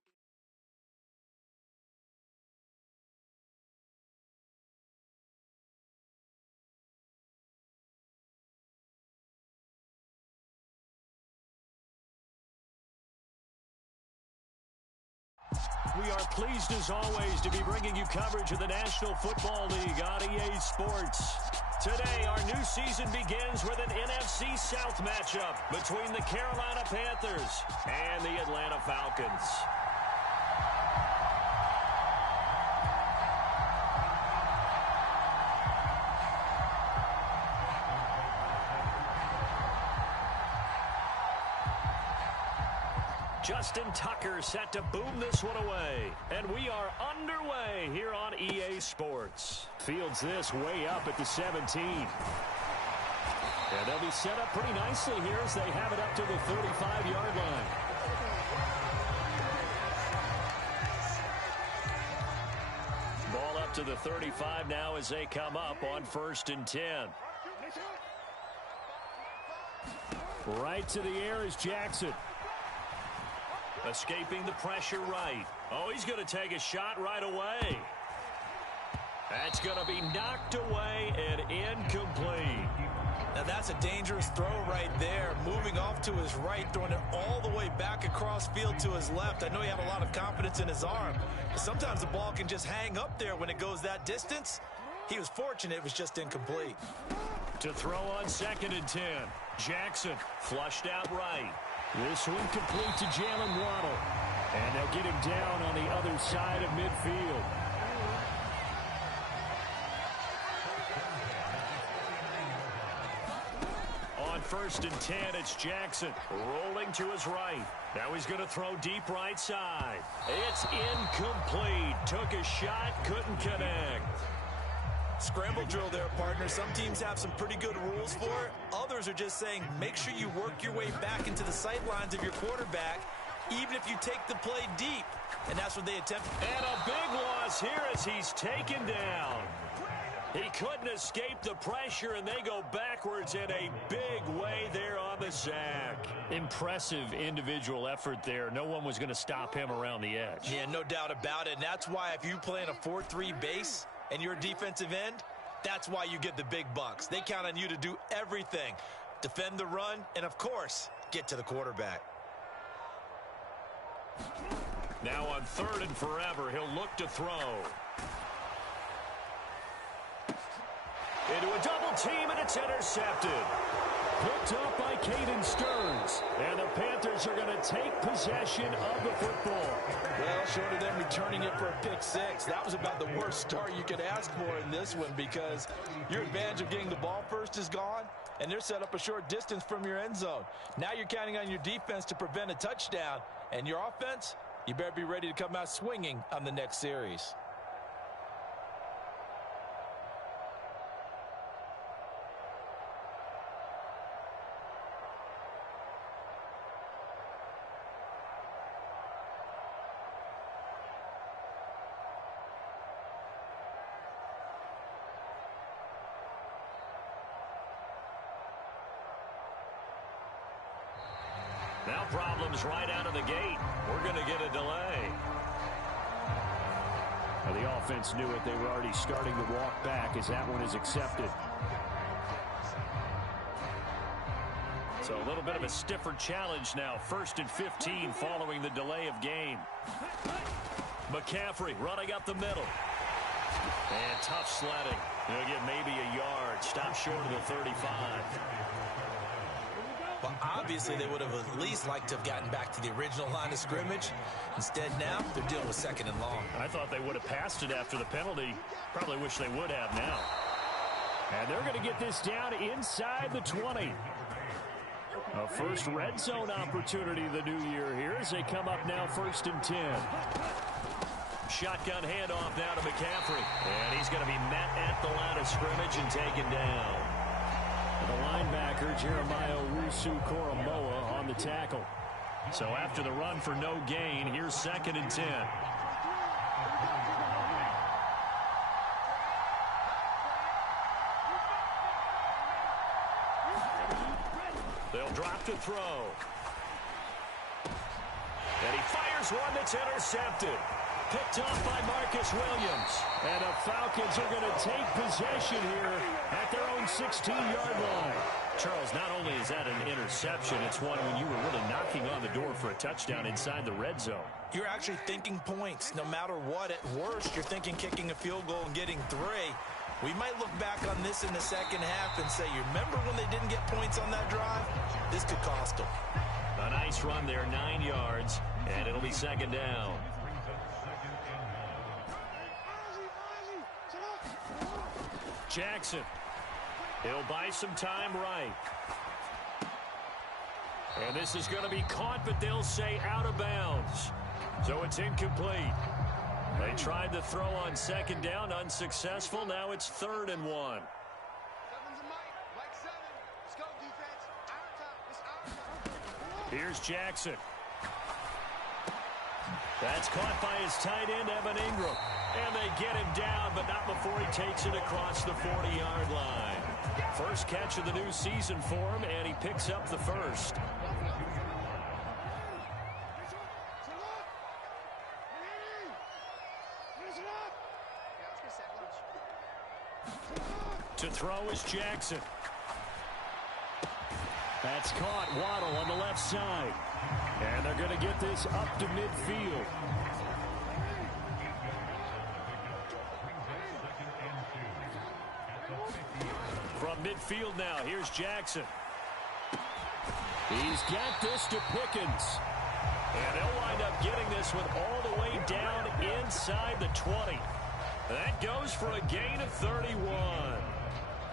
We are pleased, as always, to be bringing you coverage of the National Football League on EA Sports. Today, our new season begins with an NFC South matchup between the Carolina Panthers and the Atlanta Falcons. Justin Tucker set to boom this one away. And we are underway here on EA Sports. Fields this way up at the 17. And they'll be set up pretty nicely here as they have it up to the 35-yard line. Ball up to the 35 now as they come up on 1st and 10. Right to the air is Jackson. Escaping the pressure right. Oh, he's going to take a shot right away. That's going to be knocked away and incomplete. Now that's a dangerous throw right there. Moving off to his right, throwing it all the way back across field to his left. I know he had a lot of confidence in his arm. But sometimes the ball can just hang up there when it goes that distance. He was fortunate it was just incomplete. To throw on 2nd and 10. Jackson flushed out right. This one complete to Jalen Waddle. And they'll get him down on the other side of midfield. On 1st and 10, it's Jackson rolling to his right. Now he's going to throw deep right side. It's incomplete. Took a shot, couldn't connect. Scramble drill there, partner. Some teams have some pretty good rules for it. Others are just saying make sure you work your way back into the sight lines of your quarterback, even if you take the play deep. And that's what they attempt. And a big loss here as he's taken down. He couldn't escape the pressure, and they go backwards in a big way there on the sack. Impressive individual effort there. No one was going to stop him around the edge. Yeah, no doubt about it. And that's why if you play in a 4-3 base and you're a defensive end, that's why you get the big bucks. They count on you to do everything. Defend the run, and of course, get to the quarterback. Now on 3rd and forever, he'll look to throw. Into a double team, and it's intercepted. Picked up by Caden Stearns. And the Panthers are going to take possession of the football. Well, short of them returning it for a pick six, that was about the worst start you could ask for in this one because your advantage of getting the ball first is gone, and they're set up a short distance from your end zone. Now you're counting on your defense to prevent a touchdown, and your offense, you better be ready to come out swinging on the next series. Now problems right out of the gate. We're going to get a delay. Well, the offense knew it. They were already starting to walk back as that one is accepted. So a little bit of a stiffer challenge now. 1st and 15 following the delay of game. McCaffrey running up the middle. And tough sledding. He'll get maybe a yard. Stop short of the 35. Well, obviously, they would have at least liked to have gotten back to the original line of scrimmage. Instead, now, they're dealing with 2nd and long. I thought they would have passed it after the penalty. Probably wish they would have now. And they're going to get this down inside the 20. A first red zone opportunity the new year here as they come up now 1st and 10. Shotgun handoff now to McCaffrey. And he's going to be met at the line of scrimmage and taken down. The linebacker, Jeremiah Owusu-Koramoah, on the tackle. So after the run for no gain, here's 2nd and 10. They'll drop to throw. And he fires one that's intercepted. Picked off by Marcus Williams. And the Falcons are going to take possession here at their own 16-yard line. Charles, not only is that an interception, it's one when you were really knocking on the door for a touchdown inside the red zone. You're actually thinking points. No matter what, at worst, you're thinking kicking a field goal and getting 3. We might look back on this in the second half and say, you remember when they didn't get points on that drive? This could cost them. A nice run there, 9 yards, and it'll be 2nd down. Jackson. He'll buy some time right. And this is going to be caught, but they'll say out of bounds. So it's incomplete. They tried to throw on second down, unsuccessful. Now it's 3rd and 1. Here's Jackson. That's caught by his tight end, Evan Ingram. And they get him down, but not before he takes it across the 40-yard line. First catch of the new season for him, and he picks up the first. To throw is Jackson. That's caught. Waddle on the left side. And they're going to get this up to midfield. From midfield now, here's Jackson. He's got this to Pickens. And they'll wind up getting this one all the way down inside the 20. That goes for a gain of 31.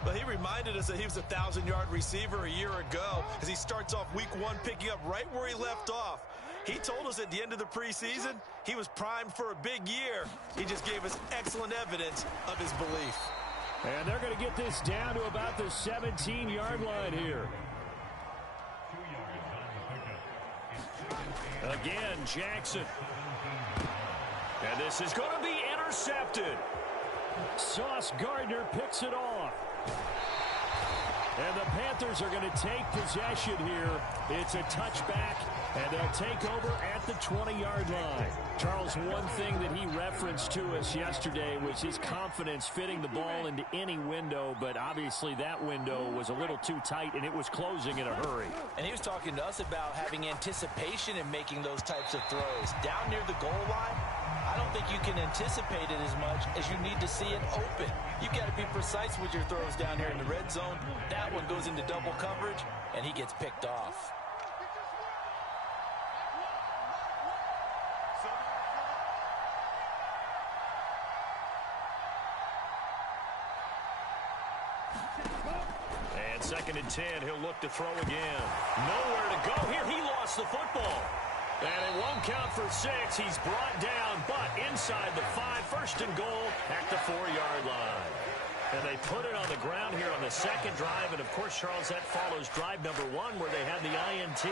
Well, he reminded us that he was a 1,000-yard receiver a year ago as he starts off week 1 picking up right where he left off. He told us at the end of the preseason he was primed for a big year. He just gave us excellent evidence of his belief. And they're going to get this down to about the 17-yard line here. Again, Jackson. And this is going to be intercepted. Sauce Gardner picks it off. And the Panthers are going to take possession here. It's a touchback, and they'll take over at the 20-yard line. Charles, one thing that he referenced to us yesterday was his confidence fitting the ball into any window, but obviously that window was a little too tight, and it was closing in a hurry. And he was talking to us about having anticipation in making those types of throws. Down near the goal line, I don't think you can anticipate it as much as you need to see it open. You've got to be precise with your throws down here in the red zone. That one goes into double coverage, and he gets picked off. And 2nd and 10, he'll look to throw again. Nowhere to go here. He lost the football. And it won't count for 6. He's brought down, but inside the 5. 1st and goal at the 4-yard line. And they put it on the ground here on the 2nd drive. And, of course, Charles, that follows drive number 1 where they had the INT.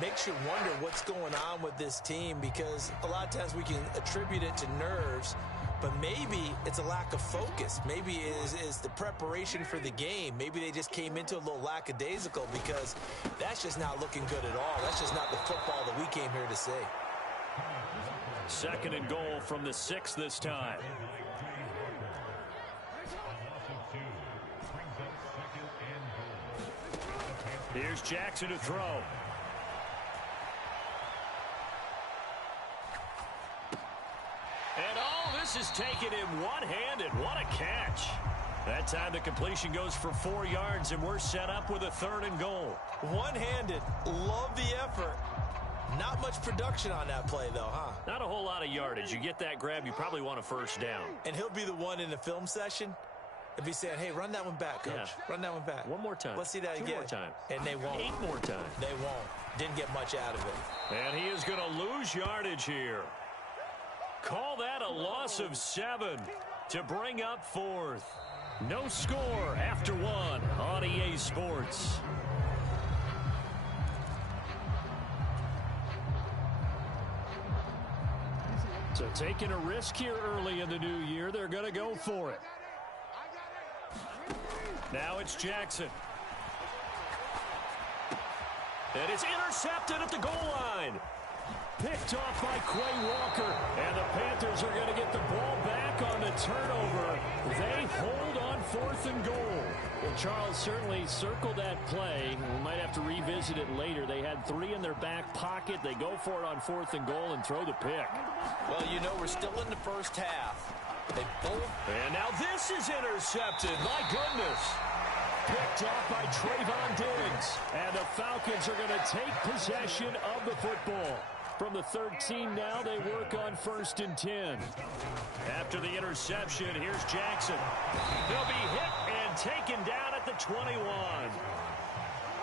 Makes you wonder what's going on with this team because a lot of times we can attribute it to nerves, but maybe it's a lack of focus. Maybe it is the preparation for the game. Maybe they just came into a little lackadaisical because that's just not looking good at all. That's just not the football that we came here to see. 2nd and goal from the 6 this time. Here's Jackson to throw. And this is taken in one-handed. What a catch. That time the completion goes for 4 yards, and we're set up with a 3rd and goal. One-handed. Love the effort. Not much production on that play, though, huh? Not a whole lot of yardage. You get that grab, you probably want a 1st down. And he'll be the one in the film session. He'll be saying, hey, run that one back, Coach. Yeah. Run that one back. One more time. Let's see that again. 2 more times. And they won't. 8 more times. They won't. Didn't get much out of it. And he is going to lose yardage here. Call that a loss of 7 to bring up 4th. No score after 1 on EA Sports. So taking a risk here early in the new year, they're going to go for it. Now it's Jackson. And it's intercepted at the goal line. Picked off by Quay Walker. And the Panthers are going to get the ball back on the turnover. They hold on 4th and goal. Well, Charles certainly circled that play. We might have to revisit it later. They had 3 in their back pocket. They go for it on 4th and goal and throw the pick. Well, you know, we're still in the first half. They both. And now this is intercepted. My goodness. Picked off by Trayvon Diggs. And the Falcons are going to take possession of the football. From the 13 now, they work on 1st and 10. After the interception, here's Jackson. He'll be hit and taken down at the 21.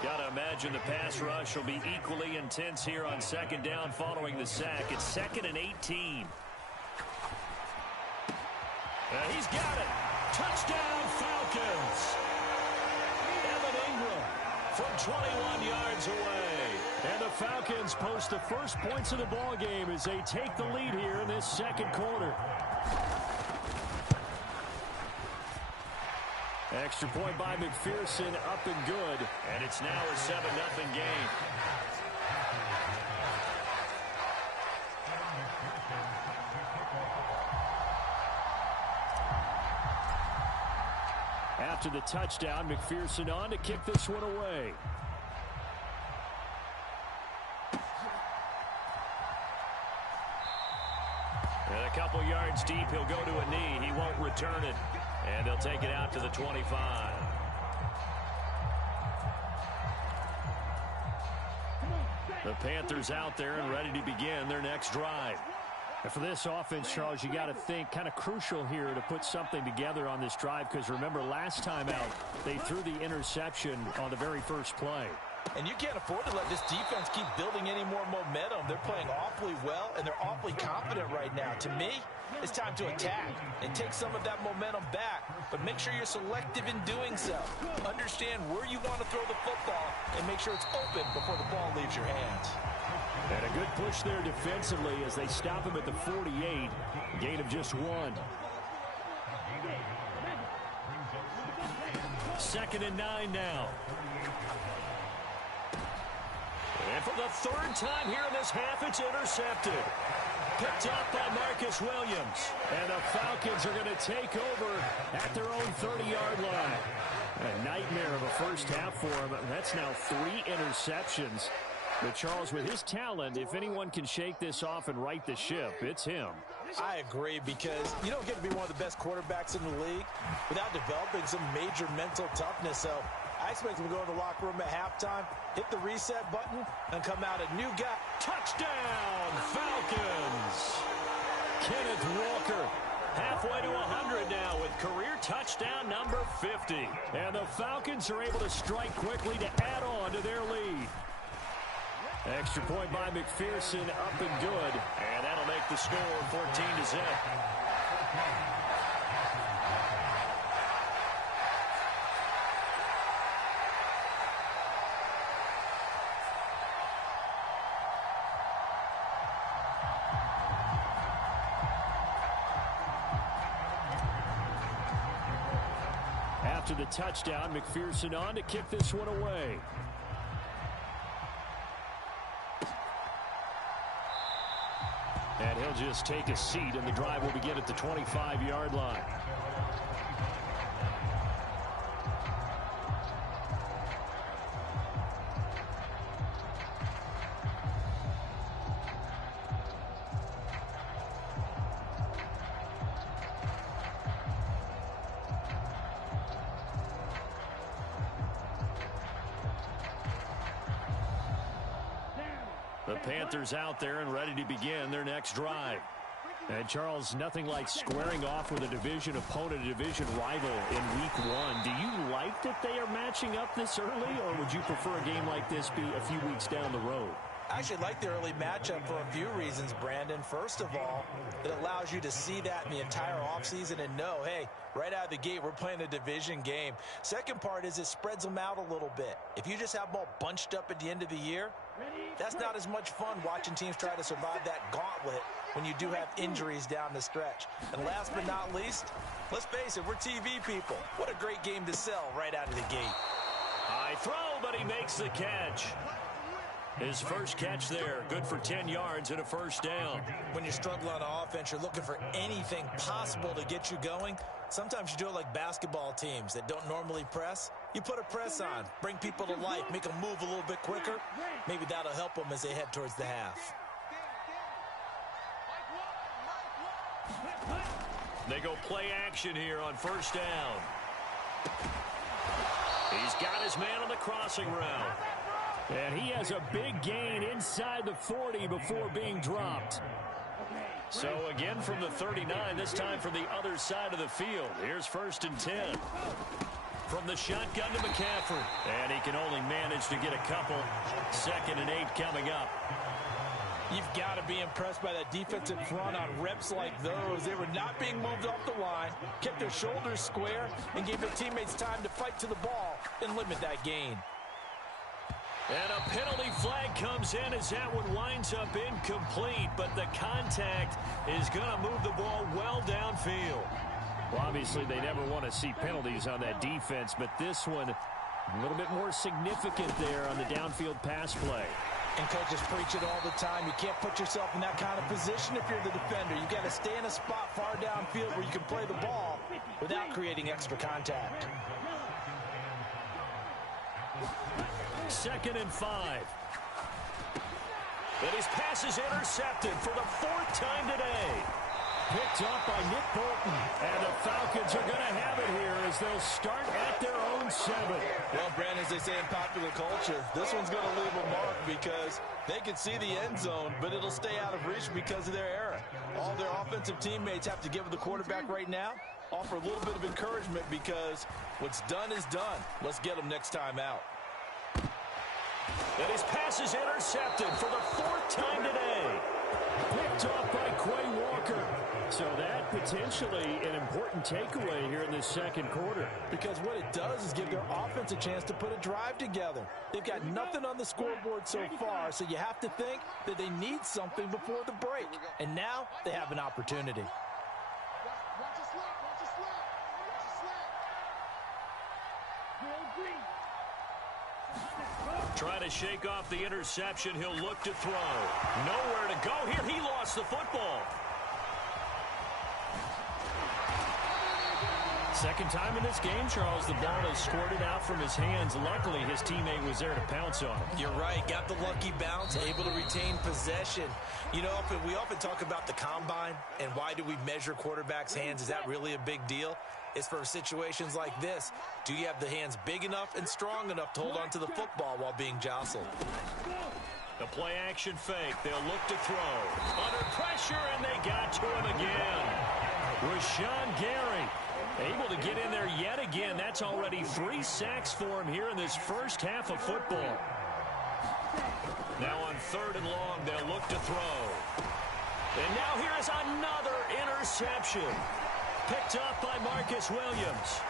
Got to imagine the pass rush will be equally intense here on second down following the sack. It's 2nd and 18. He's got it. Touchdown, Falcons. Evan Ingram from 21 yards away. And the Falcons post the first points of the ball game as they take the lead here in this second quarter. Extra point by McPherson, up and good. And it's now a 7-0 game. After the touchdown, McPherson on to kick this one away. And a couple yards deep, he'll go to a knee. He won't return it. And they'll take it out to the 25. The Panthers out there and ready to begin their next drive. And for this offense, Charles, you got to think kind of crucial here to put something together on this drive, because remember last time out they threw the interception on the very first play. And you can't afford to let this defense keep building any more momentum. They're playing awfully well, and they're awfully confident right now. To me, it's time to attack and take some of that momentum back, but make sure you're selective in doing so. Understand where you want to throw the football and make sure it's open before the ball leaves your hands. And a good push there defensively as they stop him at the 48. Gain of just 1. 2nd and 9 now. And for the third time here in this half, it's intercepted. Picked up by Marcus Williams. And the Falcons are going to take over at their own 30-yard line. A nightmare of a first half for him. That's now 3 interceptions. But Charles, with his talent, if anyone can shake this off and right the ship, it's him. I agree, because you don't get to be one of the best quarterbacks in the league without developing some major mental toughness. So I expect him to go in the locker room at halftime, hit the reset button, and come out a new guy. Touchdown, Falcons! Kenneth Walker halfway to 100 now with career touchdown number 50. And the Falcons are able to strike quickly to add on to their lead. Extra point by McPherson, up and good. And that'll make the score 14-0. After the touchdown, McPherson on to kick this one away. And he'll just take a seat, and the drive will begin at the 25-yard line. The Panthers out there and ready to begin their next drive. And Charles, nothing like squaring off with a division opponent, a division rival in week 1. Do you like that they are matching up this early, or would you prefer a game like this be a few weeks down the road? I actually like the early matchup for a few reasons, Brandon. First of all, it allows you to see that in the entire offseason and know, hey, right out of the gate, we're playing a division game. Second part is it spreads them out a little bit. If you just have them all bunched up at the end of the year, that's not as much fun watching teams try to survive that gauntlet when you do have injuries down the stretch. And last but not least, let's face it, we're TV people. What a great game to sell right out of the gate. High throw, but he makes the catch. His first catch there, good for 10 yards and a first down. When you struggle on offense, you're looking for anything possible to get you going. Sometimes you do it like basketball teams that don't normally press. You put a press on, bring people to life, make them move a little bit quicker. Maybe that'll help them as they head towards the half. They go play action here on first down. He's got his man on the crossing route. And he has a big gain inside the 40 before being dropped. So again from the 39, this time from the other side of the field. Here's 1st and 10. from the shotgun to McCaffrey. And he can only manage to get a couple. 2nd and 8 coming up. You've got to be impressed by that defensive front on reps like those. They were not being moved off the line, kept their shoulders square, and gave their teammates time to fight to the ball and limit that gain. And a penalty flag comes in as that one winds up incomplete, but the contact is going to move the ball well downfield. Well, obviously, they never want to see penalties on that defense, but this one a little bit more significant there on the downfield pass play. And coaches preach it all the time. You can't put yourself in that kind of position if you're the defender. You've got to stay in a spot far downfield where you can play the ball without creating extra contact. 2nd and 5. And his pass is intercepted for the 4th time today. Picked up by Nick Bolton. And the Falcons are going to have it here as they'll start at their own 7. Well, Brandon, as they say in popular culture, this one's going to leave a mark because they can see the end zone, but it'll stay out of reach because of their error. All their offensive teammates have to give the quarterback right now, offer a little bit of encouragement because what's done is done. Let's get them next time out. And his pass is intercepted for the 4th time today. Picked off by Quay Walker. So that potentially an important takeaway here in this 2nd quarter. Because what it does is give their offense a chance to put a drive together. They've got nothing on the scoreboard so far, so you have to think that they need something before the break. And now they have an opportunity. Try to shake off the interception. He'll look to throw. Nowhere to go here. He lost the football. 2nd time in this game, Charles, the ball is squirted out from his hands. Luckily, his teammate was there to pounce on him. You're right. Got the lucky bounce, able to retain possession. You know, we often talk about the combine and why do we measure quarterbacks' hands. Is that really a big deal? It's for situations like this. Do you have the hands big enough and strong enough to hold on to the football while being jostled? The play-action fake. They'll look to throw. Under pressure, and they got to him again. Rashawn Gary able to get in there yet again. That's already 3 sacks for him here in this first half of football. Now on 3rd and long, they'll look to throw. And now here is another interception. Picked up by Marcus Williams.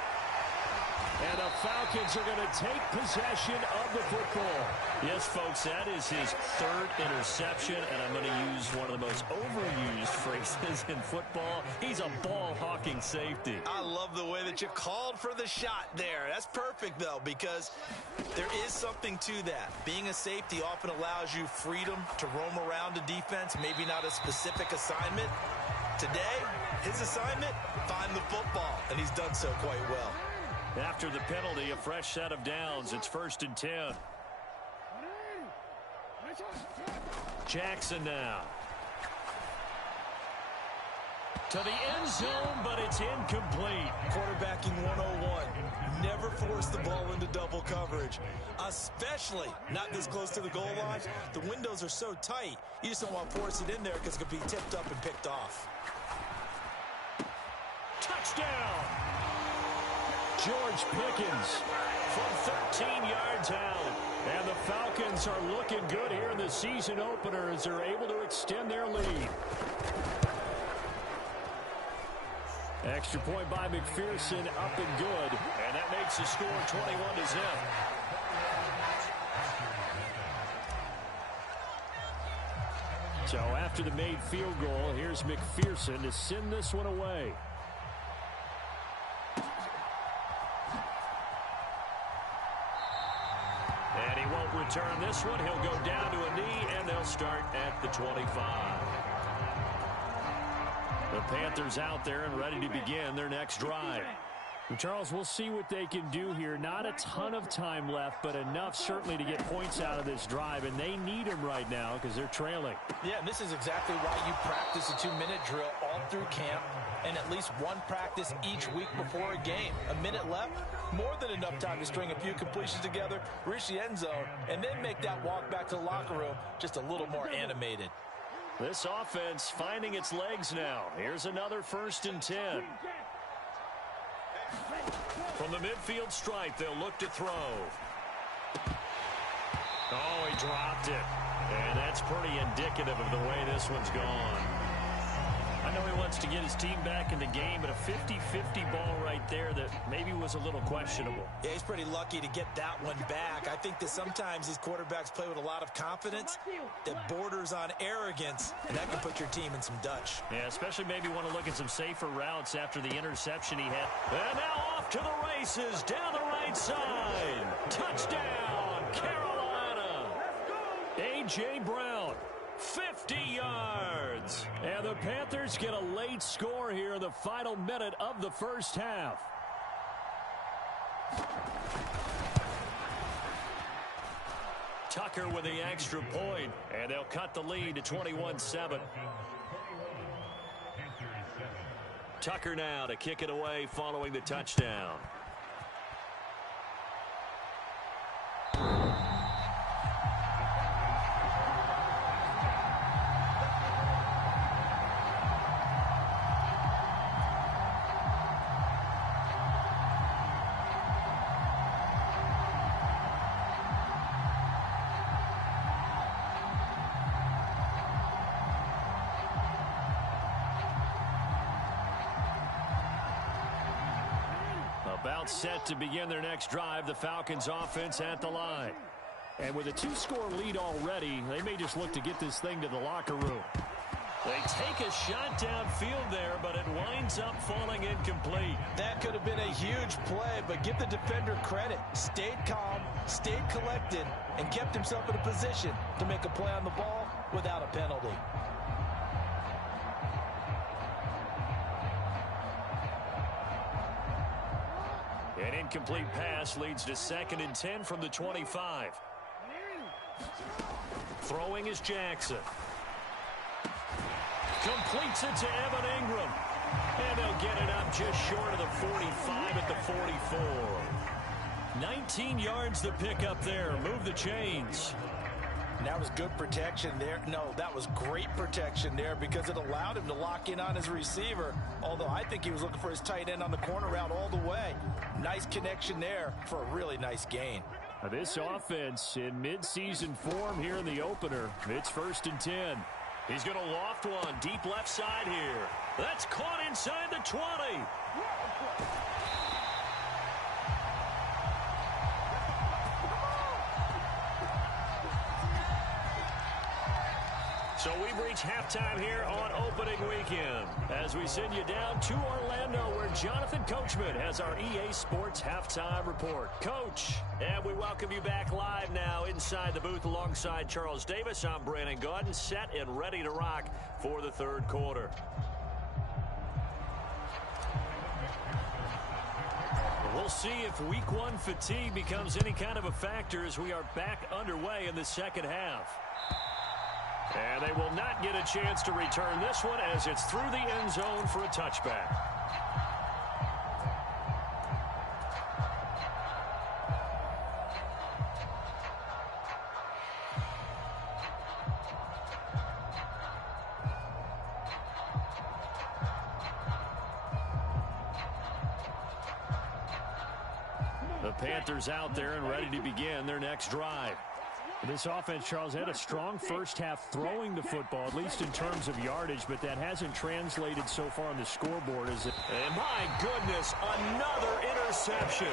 And the Falcons are going to take possession of the football. Yes, folks, that is his 3rd interception, and I'm going to use one of the most overused phrases in football. He's a ball-hawking safety. I love the way that you called for the shot there. That's perfect, though, because there is something to that. Being a safety often allows you freedom to roam around the defense, maybe not a specific assignment. Today, his assignment, find the football, and he's done so quite well. After the penalty, a fresh set of downs. It's 1st and 10. Jackson now. To the end zone, but it's incomplete. Quarterbacking 101. Never force the ball into double coverage, especially not this close to the goal line. The windows are so tight, you just don't want to force it in there because it could be tipped up and picked off. Touchdown! George Pickens from 13 yards out. And the Falcons are looking good here in the season opener as they're able to extend their lead. Extra point by McPherson, up and good. And that makes the score 21-0. So after the made field goal, here's McPherson to send this one away. And he won't return this one. He'll go down to a knee, and they'll start at the 25. The Panthers out there and ready to begin their next drive. And Charles, we'll see what they can do here. Not a ton of time left, but enough certainly to get points out of this drive, and they need them right now because they're trailing. Yeah, and this is exactly why you practice a 2-minute drill all through camp and at least one practice each week before a game. A minute left, more than enough time to string a few completions together, reach the end zone, and then make that walk back to the locker room just a little more animated. This offense finding its legs now. Here's another 1st and 10. From the midfield stripe, they'll look to throw. Oh, he dropped it. And that's pretty indicative of the way this one's gone. I know he wants to get his team back in the game, but a 50-50 ball right there that maybe was a little questionable. Yeah, he's pretty lucky to get that one back. I think that sometimes these quarterbacks play with a lot of confidence that borders on arrogance, and that can put your team in some Dutch. Yeah, especially maybe want to look at some safer routes after the interception he had. And now off to the races down the right side. Touchdown, Carolina. A.J. Brown. 50 yards. And the Panthers get a late score here in the final minute of the first half. Tucker with the extra point, and they'll cut the lead to 21-7. Tucker now to kick it away following the touchdown. About set to begin their next drive, the Falcons offense at the line. And with a 2-score lead already, they may just look to get this thing to the locker room. They take a shot downfield there, but it winds up falling incomplete. That could have been a huge play, but give the defender credit. Stayed calm, stayed collected, and kept himself in a position to make a play on the ball without a penalty. An incomplete pass leads to 2nd and 10 from the 25. Throwing is Jackson. Completes it to Evan Ingram. And they'll get it up just short of the 45 at the 44. 19 yards to pick up there. Move the chains. And that was good protection there. No, that was great protection there because it allowed him to lock in on his receiver. Although I think he was looking for his tight end on the corner route all the way. Nice connection there for a really nice gain. Now this offense in midseason form here in the opener. It's 1st and 10. He's going to loft one deep left side here. That's caught inside the 20. So we've reached halftime here on opening weekend as we send you down to Orlando where Jonathan Coachman has our EA Sports halftime report. Coach, and we welcome you back live now inside the booth alongside Charles Davis. I'm Brandon Gaudin, set and ready to rock for the 3rd quarter. We'll see if week 1 fatigue becomes any kind of a factor as we are back underway in the 2nd half. And they will not get a chance to return this one as it's through the end zone for a touchback. The Panthers out there and ready to begin their next drive. This offense, Charles, had a strong first half throwing the football, at least in terms of yardage, but that hasn't translated so far on the scoreboard. And my goodness, another interception.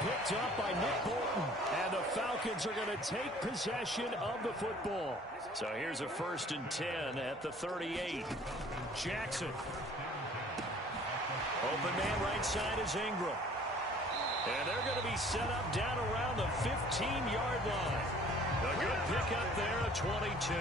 Picked up by Nick Bolton, and the Falcons are going to take possession of the football. So here's a 1st and 10 at the 38. Jackson. Open man right side is Ingram. And they're going to be set up down around the 15-yard line. A good pickup there, a 22.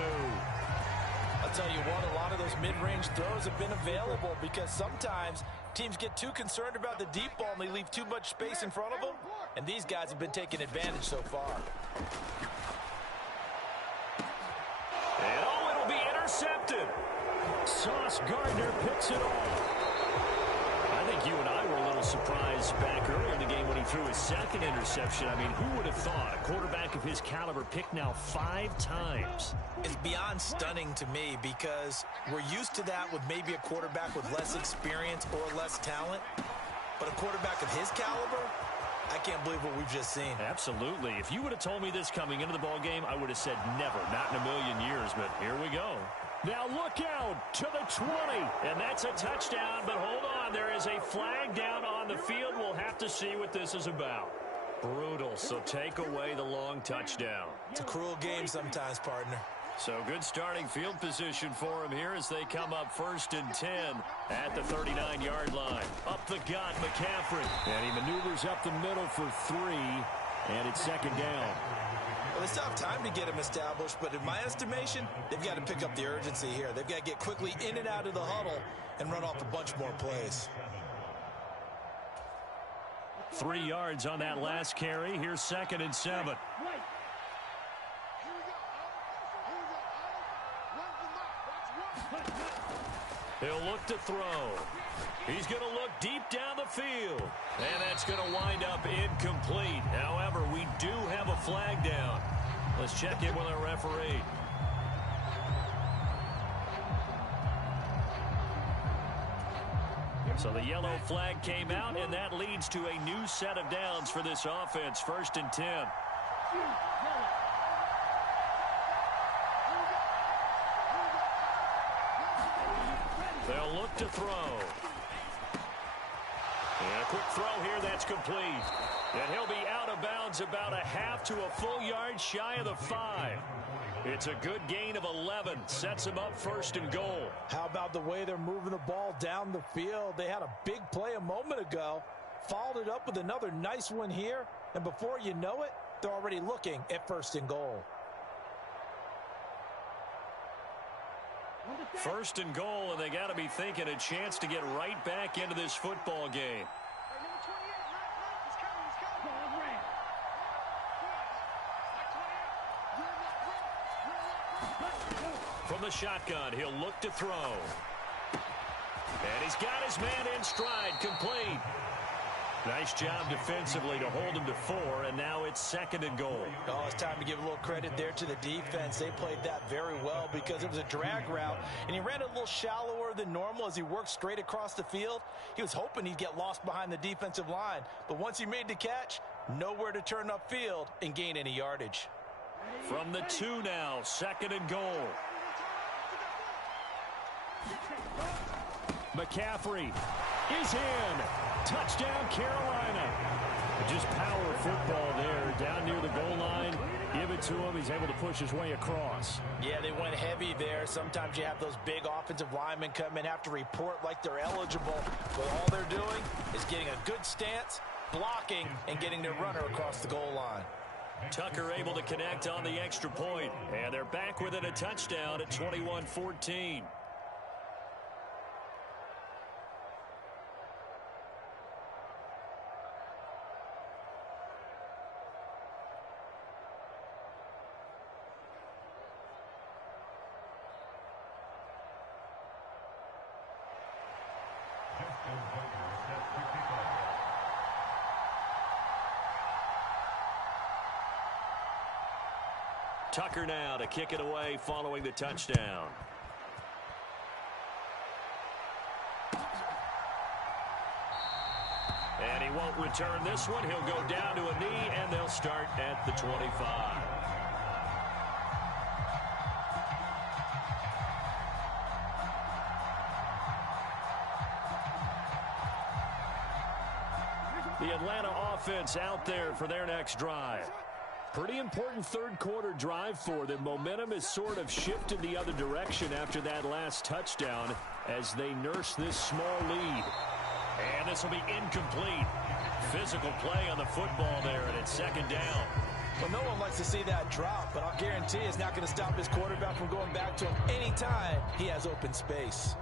I'll tell you what, a lot of those mid-range throws have been available because sometimes teams get too concerned about the deep ball and they leave too much space in front of them, and these guys have been taking advantage so far. And it'll be intercepted. Sauce Gardner picks it off. I think you and I were a little surprised back earlier in the game when he threw his 2nd interception. I mean, who would have thought a quarterback of his caliber picked now 5 times? It's beyond stunning to me because we're used to that with maybe a quarterback with less experience or less talent. But a quarterback of his caliber, I can't believe what we've just seen. Absolutely. If you would have told me this coming into the ball game, I would have said never, not in a million years. But here we go. Now look out to the 20, and that's a touchdown. But hold on, there is a flag down on the field. We'll have to see what this is about. Brutal, so take away the long touchdown. It's a cruel game sometimes, partner. So good starting field position for him here as they come up 1st and 10 at the 39-yard line. Up the gut, McCaffrey. And he maneuvers up the middle for 3, and it's 2nd down. Well, they still have time to get him established, but in my estimation, they've got to pick up the urgency here. They've got to get quickly in and out of the huddle and run off a bunch more plays. 3 yards on that last carry. Here's 2nd and 7. He'll look to throw. He's going to look deep down the field. And that's going to wind up incomplete. However, we do have a flag down. Let's check in with our referee. So the yellow flag came out, and that leads to a new set of downs for this offense. 1st and 10. They'll look to throw. And a quick throw here that's complete. And he'll be out of bounds about a half to a full yard shy of the 5. It's a good gain of 11. Sets him up 1st and goal. How about the way they're moving the ball down the field? They had a big play a moment ago. Followed it up with another nice one here. And before you know it, they're already looking at 1st and goal. 1st and goal, and they got to be thinking a chance to get right back into this football game. From the shotgun, he'll look to throw. And he's got his man in stride, complete. Nice job defensively to hold him to 4, and now it's 2nd and goal. Oh, it's time to give a little credit there to the defense. They played that very well because it was a drag route, and he ran a little shallower than normal as he worked straight across the field. He was hoping he'd get lost behind the defensive line, but once he made the catch, nowhere to turn upfield and gain any yardage. From the 2 now, 2nd and goal. McCaffrey is in. Touchdown, Carolina. Just power football there down near the goal line. Give it to him. He's able to push his way across. Yeah, they went heavy there. Sometimes you have those big offensive linemen come in, have to report like they're eligible. But all they're doing is getting a good stance, blocking, and getting their runner across the goal line. Tucker able to connect on the extra point. And they're back within a touchdown at 21-14. Tucker now to kick it away following the touchdown. And he won't return this one. He'll go down to a knee, and they'll start at the 25. The Atlanta offense out there for their next drive. Pretty important third quarter drive for them. Momentum has sort of shifted the other direction after that last touchdown as they nurse this small lead. And this will be incomplete. Physical play on the football there, and it's 2nd down. Well, no one likes to see that drop, but I'll guarantee it's not going to stop his quarterback from going back to him anytime he has open space.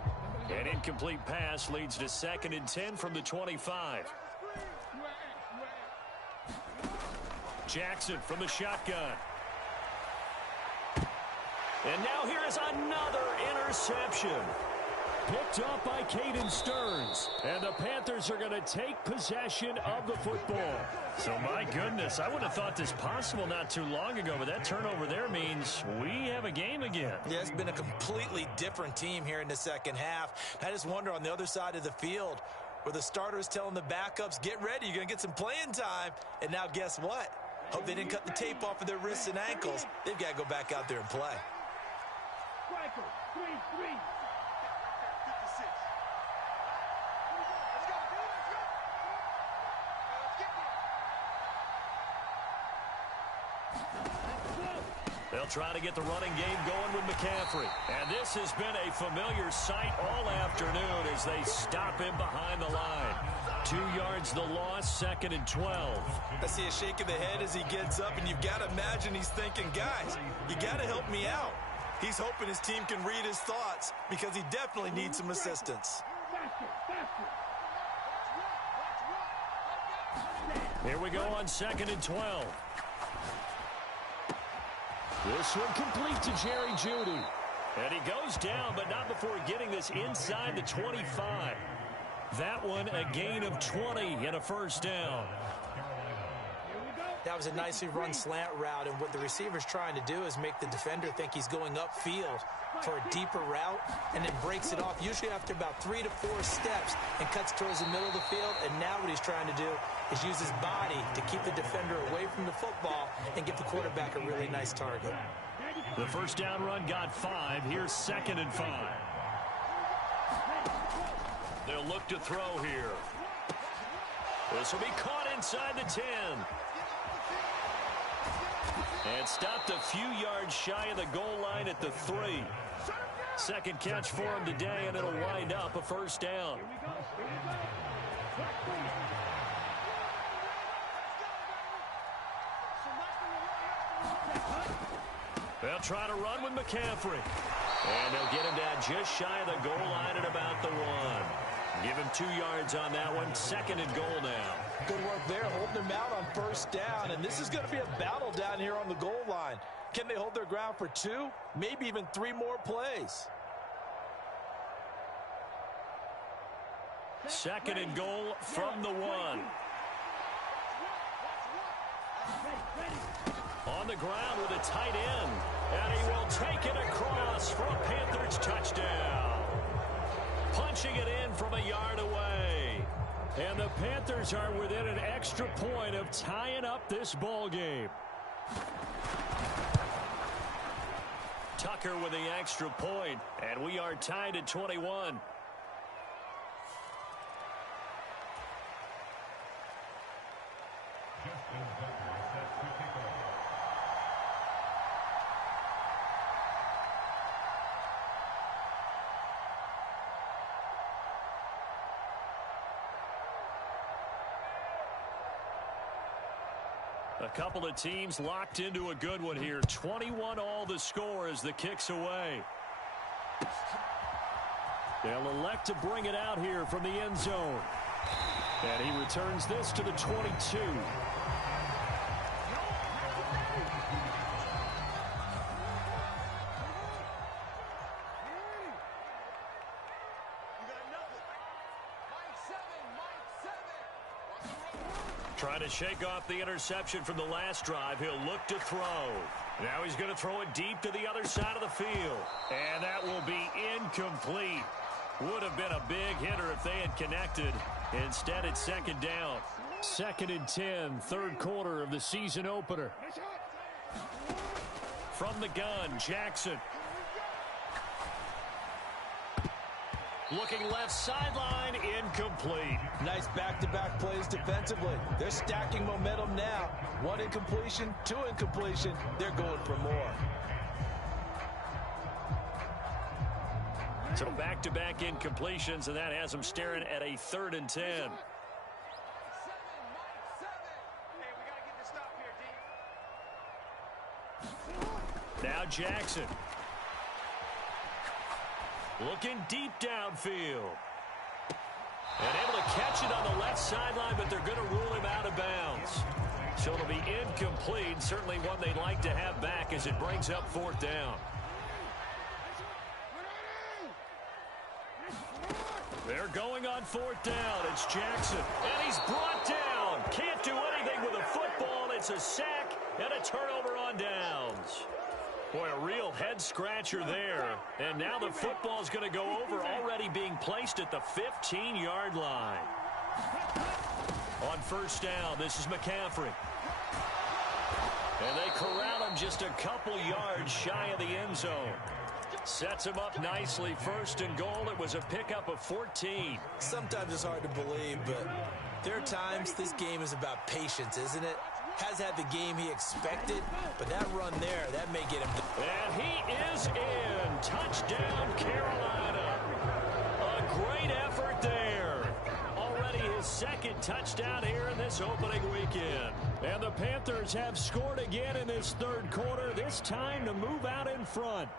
An incomplete pass leads to 2nd and 10 from the 25. Jackson from the shotgun. And now here is another interception. Picked up by Caden Stearns. And the Panthers are going to take possession of the football. So, my goodness, I would have thought this possible not too long ago, but that turnover there means we have a game again. Yeah, it's been a completely different team here in the second half. I just wonder on the other side of the field, where the starter is telling the backups, get ready, you're going to get some playing time. And now guess what? Hope they didn't cut the tape off of their wrists and ankles. They've got to go back out there and play. Striker, 3-3. They'll try to get the running game going with McCaffrey. And this has been a familiar sight all afternoon as they stop him behind the line. 2 yards the loss, 2nd and 12. I see a shake of the head as he gets up, and you've got to imagine he's thinking, guys, you got to help me out. He's hoping his team can read his thoughts because he definitely needs some assistance. Here we go on 2nd and 12. This one complete to Jerry Jeudy. And he goes down, but not before getting this inside the 25. That one a gain of 20 and a first down. That was a nicely run slant route, and what the receiver's trying to do is make the defender think he's going upfield for a deeper route, and then breaks it off usually after about 3 to 4 steps and cuts towards the middle of the field. And now what he's trying to do is use his body to keep the defender away from the football and give the quarterback a really nice target. The first down run got 5. Here's 2nd and 5. They'll look to throw here. This will be caught inside the 10. And stopped a few yards shy of the goal line at the 3. Second catch for him today, and it'll wind up a first down. They'll try to run with McCaffrey. And they'll get him down just shy of the goal line at about the 1. Give him 2 yards on that one. 2nd and goal now. Good work there, holding them out on first down. And this is going to be a battle down here on the goal line. Can they hold their ground for 2, maybe even 3 more plays? 2nd and goal from the 1. On the ground with a tight end. And he will take it across for a Panthers touchdown. Punching it in from a yard away. And the Panthers are within an extra point of tying up this ball game. Tucker with the extra point, and we are tied at 21. A couple of teams locked into a good one here. 21 all the score as the kick's away. They'll elect to bring it out here from the end zone. And he returns this to the 22. Trying to shake off the interception from the last drive. He'll look to throw. Now he's going to throw it deep to the other side of the field. And that will be incomplete. Would have been a big hitter if they had connected. Instead, it's 2nd down. 2nd and 10, 3rd quarter of the season opener. From the gun, Jackson. Looking left sideline, incomplete. Nice back-to-back plays defensively. They're stacking momentum now. 1 incompletion, 2 incompletion. They're going for more. So back-to-back incompletions, and that has them staring at a 3rd and 10. Now Jackson. Looking deep downfield. And able to catch it on the left sideline, but they're going to rule him out of bounds. So it'll be incomplete. Certainly one they'd like to have back as it brings up 4th down. They're going on 4th down. It's Jackson. And he's brought down. Can't do anything with a football. It's a sack and a turnover on downs. Boy, a real head-scratcher there. And now the football's going to go over, already being placed at the 15-yard line. On first down, this is McCaffrey. And they corral him just a couple yards shy of the end zone. Sets him up nicely. First and goal. It was a pickup of 14. Sometimes it's hard to believe, but there are times this game is about patience, isn't it? Has had the game he expected, but that run there, that may get him. And he is in. Touchdown, Carolina. A great effort there. Already his second touchdown here in this opening weekend. And the Panthers have scored again in this third quarter, this time to move out in front.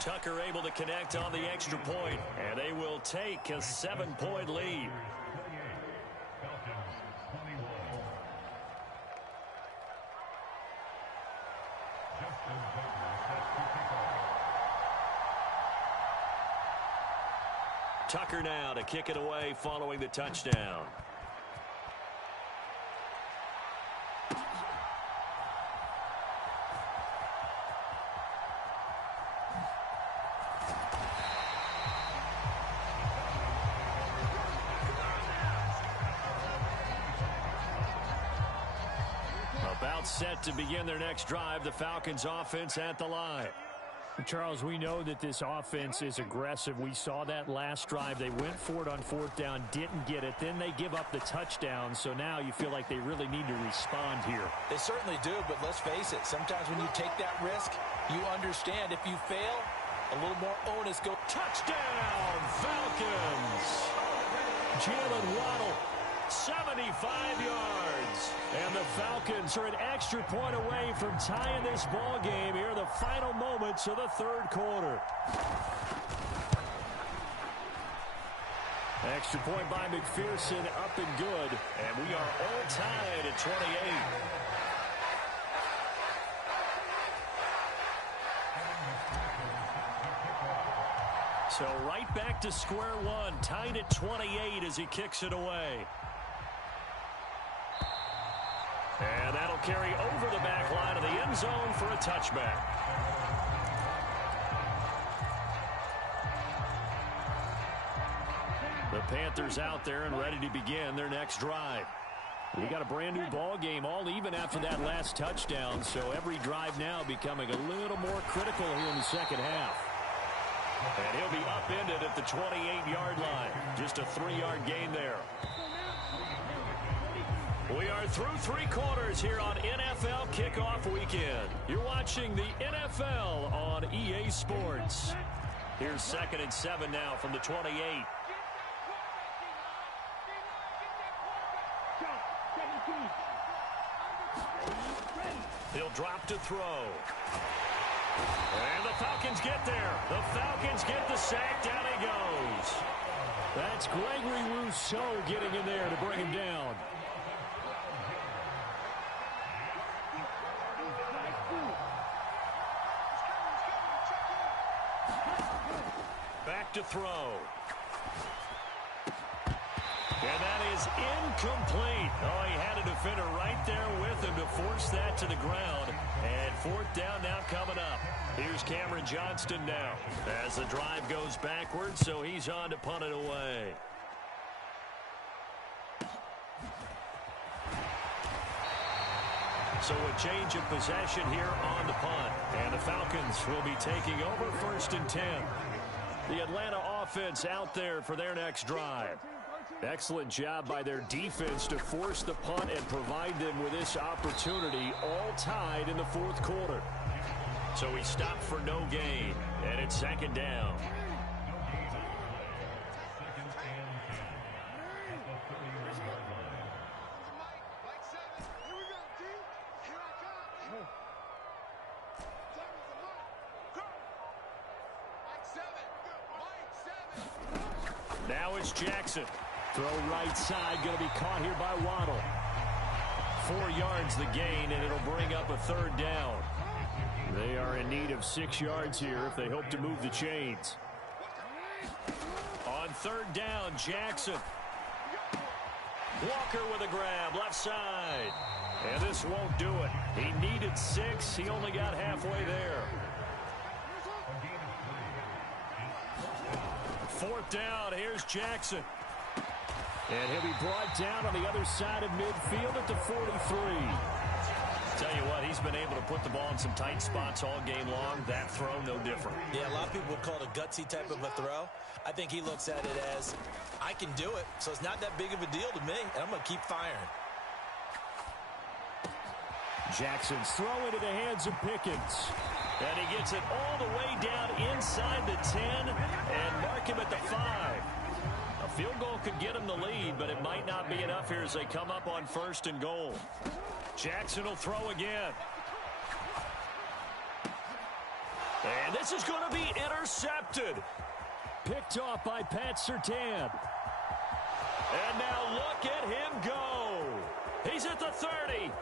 Tucker able to connect on the extra point, and they will take a 7-point lead. Tucker now to kick it away following the touchdown. About set to begin their next drive, the Falcons offense at the line. Charles, we know that this offense is aggressive. We saw that last drive. They went for it on fourth down, didn't get it. Then they give up the touchdown. So now you feel like they really need to respond here. They certainly do, but let's face it. Sometimes when you take that risk, you understand if you fail, a little more onus goes. Touchdown, Falcons! Jalen Waddle, 75 yards. And the Falcons are an extra point away from tying this ball game here in the final moments of the third quarter. Extra point by McPherson, up and good. And we are all tied at 28. So right back to square one, tied at 28 as he kicks it away. And that'll carry over the back line of the end zone for a touchback. The Panthers out there and ready to begin their next drive. We got a brand new ball game, all even after that last touchdown, so every drive now becoming a little more critical here in the second half. And he'll be upended at the 28-yard line. Just a 3-yard gain there. We are through three quarters here on NFL Kickoff Weekend. You're watching the NFL on EA Sports. Here's 2nd and 7 now from the 28. He'll drop to throw. And the Falcons get there. The Falcons get the sack. Down he goes. That's Gregory Rousseau getting in there to bring him down. Back to throw. And that is incomplete. Oh, he had a defender right there with him to force that to the ground. And 4th down now coming up. Here's Cameron Johnston now as the drive goes backwards, so he's on to punt it away. So a change of possession here on the punt. And the Falcons will be taking over 1st and 10. The Atlanta offense out there for their next drive. Excellent job by their defense to force the punt and provide them with this opportunity, all tied in the 4th quarter. So he stopped for no gain, and it's 2nd down. Now it's Jackson. Throw right side, going to be caught here by Waddle. 4 yards the gain, and it'll bring up a 3rd down. They are in need of 6 yards here if they hope to move the chains. On 3rd down, Jackson. Walker with a grab, left side. And this won't do it. He needed 6. He only got halfway there. 4th down. Here's Jackson. And he'll be brought down on the other side of midfield at the 43. Tell you what, he's been able to put the ball in some tight spots all game long. That throw, no different. Yeah, a lot of people would call it a gutsy type of a throw. I think he looks at it as, I can do it, so it's not that big of a deal to me, and I'm going to keep firing. Jackson's throw into the hands of Pickens. And he gets it all the way down inside the 10 and mark him at the 5. A field goal could get him the lead, but it might not be enough here as they come up on 1st and goal. Jackson will throw again. And this is going to be intercepted. Picked off by Pat Surtain. And now look at him go. He's at the 30.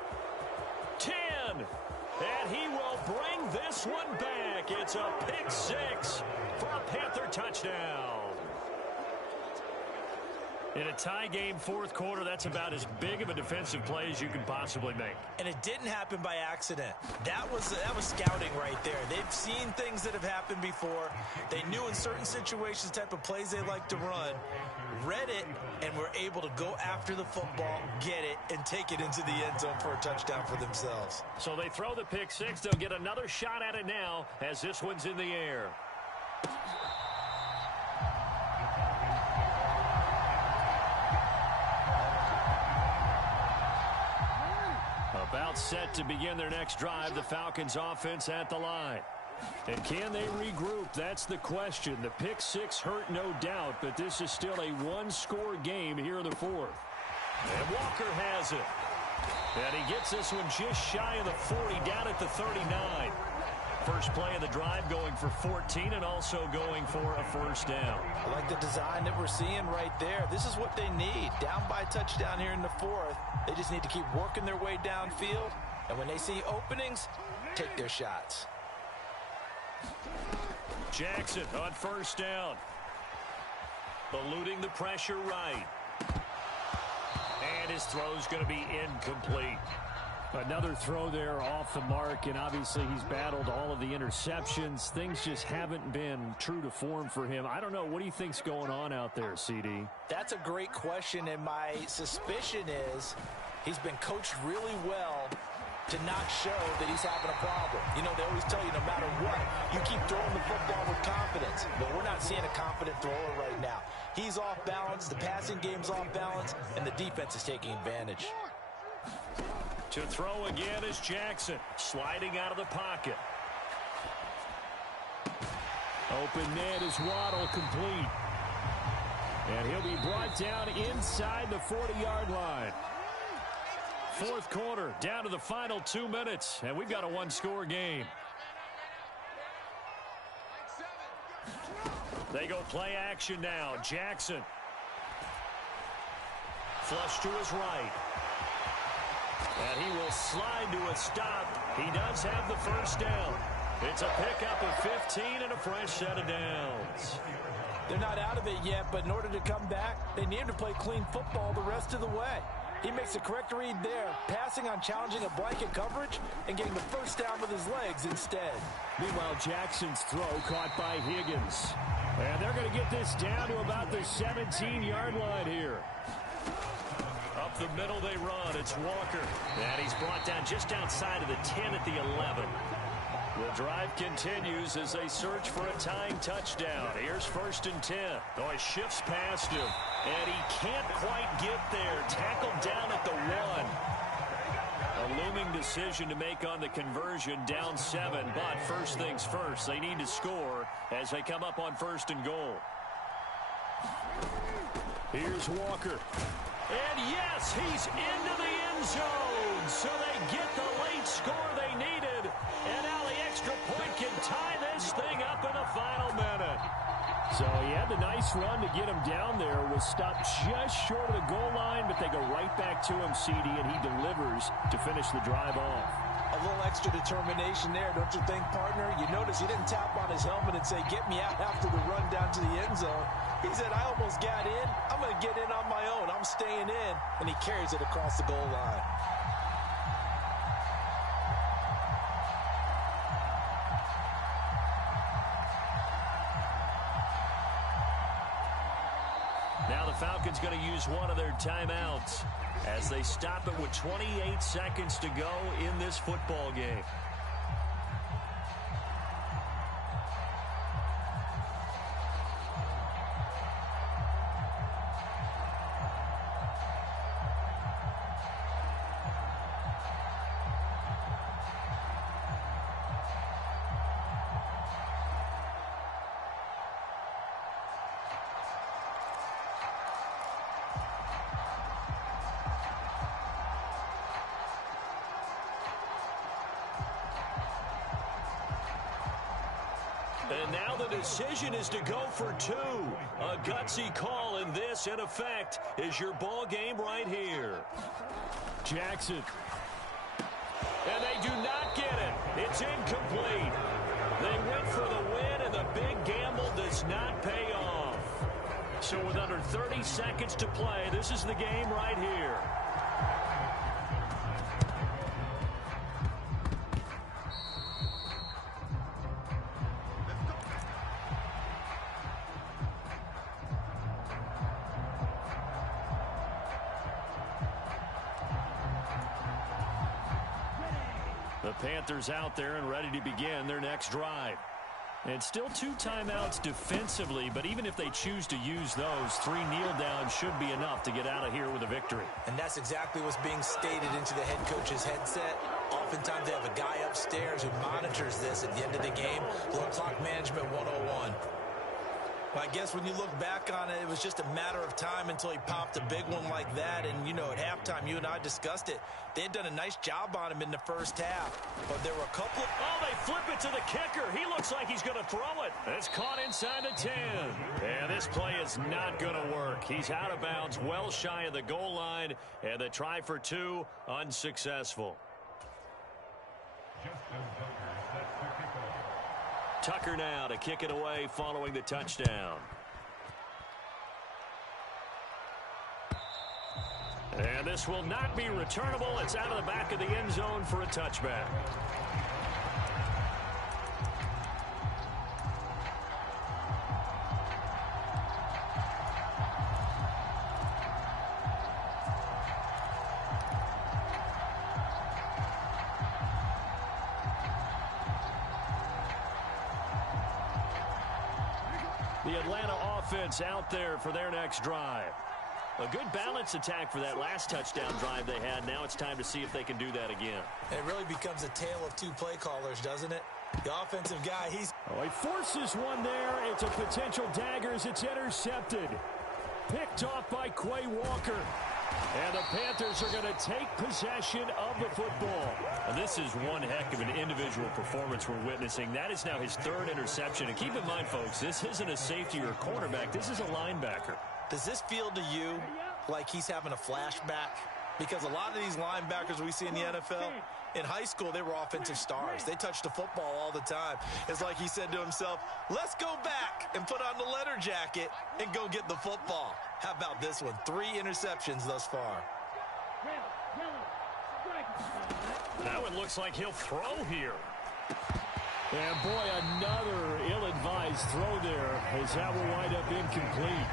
10. And he will bring this one back. It's a pick 6 for a Panther touchdown. In a tie game, 4th quarter, that's about as big of a defensive play as you can possibly make. And it didn't happen by accident. That was scouting right there. They've seen things that have happened before. They knew in certain situations the type of plays they like to run, read it, and were able to go after the football, get it, and take it into the end zone for a touchdown for themselves. So they throw the pick 6. They'll get another shot at it now as this one's in the air. About set to begin their next drive, the Falcons offense at the line. And can they regroup? That's the question. The pick 6 hurt, no doubt, but this is still a one-score game here in the 4th. And Walker has it. And he gets this one just shy of the 40, down at the 39. First play of the drive going for 14 and also going for a 1st down. I like the design that we're seeing right there. This is what they need. Down by a touchdown here in the 4th. They just need to keep working their way downfield. And when they see openings, take their shots. Jackson on 1st down. Eluding the pressure right. And his throw's going to be incomplete. Another throw there off the mark, and obviously he's battled all of the interceptions. Things just haven't been true to form for him. I don't know. What do you think's going on out there, CD? That's a great question, and my suspicion is he's been coached really well to not show that he's having a problem. You know, they always tell you no matter what, you keep throwing the football with confidence. But we're not seeing a confident thrower right now. He's off balance, the passing game's off balance, and the defense is taking advantage. To throw again is Jackson, sliding out of the pocket. Open net is Waddle, complete. And he'll be brought down inside the 40-yard line. 4th quarter, down to the final 2 minutes, and we've got a one-score game. They go play action now. Jackson. Flush to his right. And he will slide to a stop. He does have the 1st down. It's a pickup of 15 and a fresh set of downs. They're not out of it yet, but in order to come back, they need to play clean football the rest of the way. He makes a correct read there, passing on challenging a blanket coverage and getting the 1st down with his legs instead. Meanwhile, Jackson's throw caught by Higgins. And they're going to get this down to about the 17-yard line here. Up the middle they run. It's Walker. And he's brought down just outside of the 10 at the 11. The drive continues as they search for a tying touchdown. Here's 1st and 10. Oh, he shifts past him. And he can't quite get there. Tackled down at the 1. A looming decision to make on the conversion, down 7. But first things first, they need to score as they come up on 1st and goal. Here's Walker. And yes, he's into the end zone. So they get the late score they needed. And now the extra point can tie this thing up in the final minute. So he had the nice run to get him down there. Was stopped just short of the goal line, but they go right back to him, CD, and he delivers to finish the drive off. A A little extra determination there, don't you think, partner? You notice he didn't tap on his helmet and say, get me out after the run down to the end zone. He said, I almost got in. I'm going to get in on my own. I'm staying in. And he carries it across the goal line. Now the Falcons going to use one of their timeouts as they stop it with 28 seconds to go in this football game. And now the decision is to go for two. A gutsy call, and this, in effect, is your ball game right here. Jackson. And they do not get it. It's incomplete. They went for the win, and the big gamble does not pay off. So with under 30 seconds to play, this is the game right here. The Panthers out there and ready to begin their next drive. And still 2 timeouts defensively, but even if they choose to use those, 3 kneel downs should be enough to get out of here with a victory. And that's exactly what's being stated into the head coach's headset. Oftentimes they have a guy upstairs who monitors this at the end of the game. Little clock management 101. Well, I guess when you look back on it, it was just a matter of time until he popped a big one like that. And, you know, at halftime, you and I discussed it. They had done a nice job on him in the first half. But there were a couple. Oh, they flip it to the kicker. He looks like he's going to throw it. It's caught inside the 10. And this play is not going to work. He's out of bounds, well shy of the goal line. And the try for 2, unsuccessful. Tucker now to kick it away following the touchdown. And this will not be returnable. It's out of the back of the end zone for a touchback. The Atlanta offense out there for their next drive. A good balanced attack for that last touchdown drive they had. Now it's time to see if they can do that again. It really becomes a tale of 2 play callers, doesn't it? The offensive guy, he's... Oh, he forces one there. It's a potential dagger as it's intercepted. Picked off by Quay Walker. And the Panthers are going to take possession of the football. And this is one heck of an individual performance we're witnessing. That is now his 3rd interception. And keep in mind, folks, this isn't a safety or a cornerback. This is a linebacker. Does this feel to you like he's having a flashback? Because a lot of these linebackers we see in the NFL, in high school, they were offensive stars. They touched the football all the time. It's like he said to himself, let's go back and put on the leather jacket and go get the football. How about this one? 3 interceptions thus far. Now it looks like he'll throw here. And boy, another ill-advised throw there as that will wind up incomplete.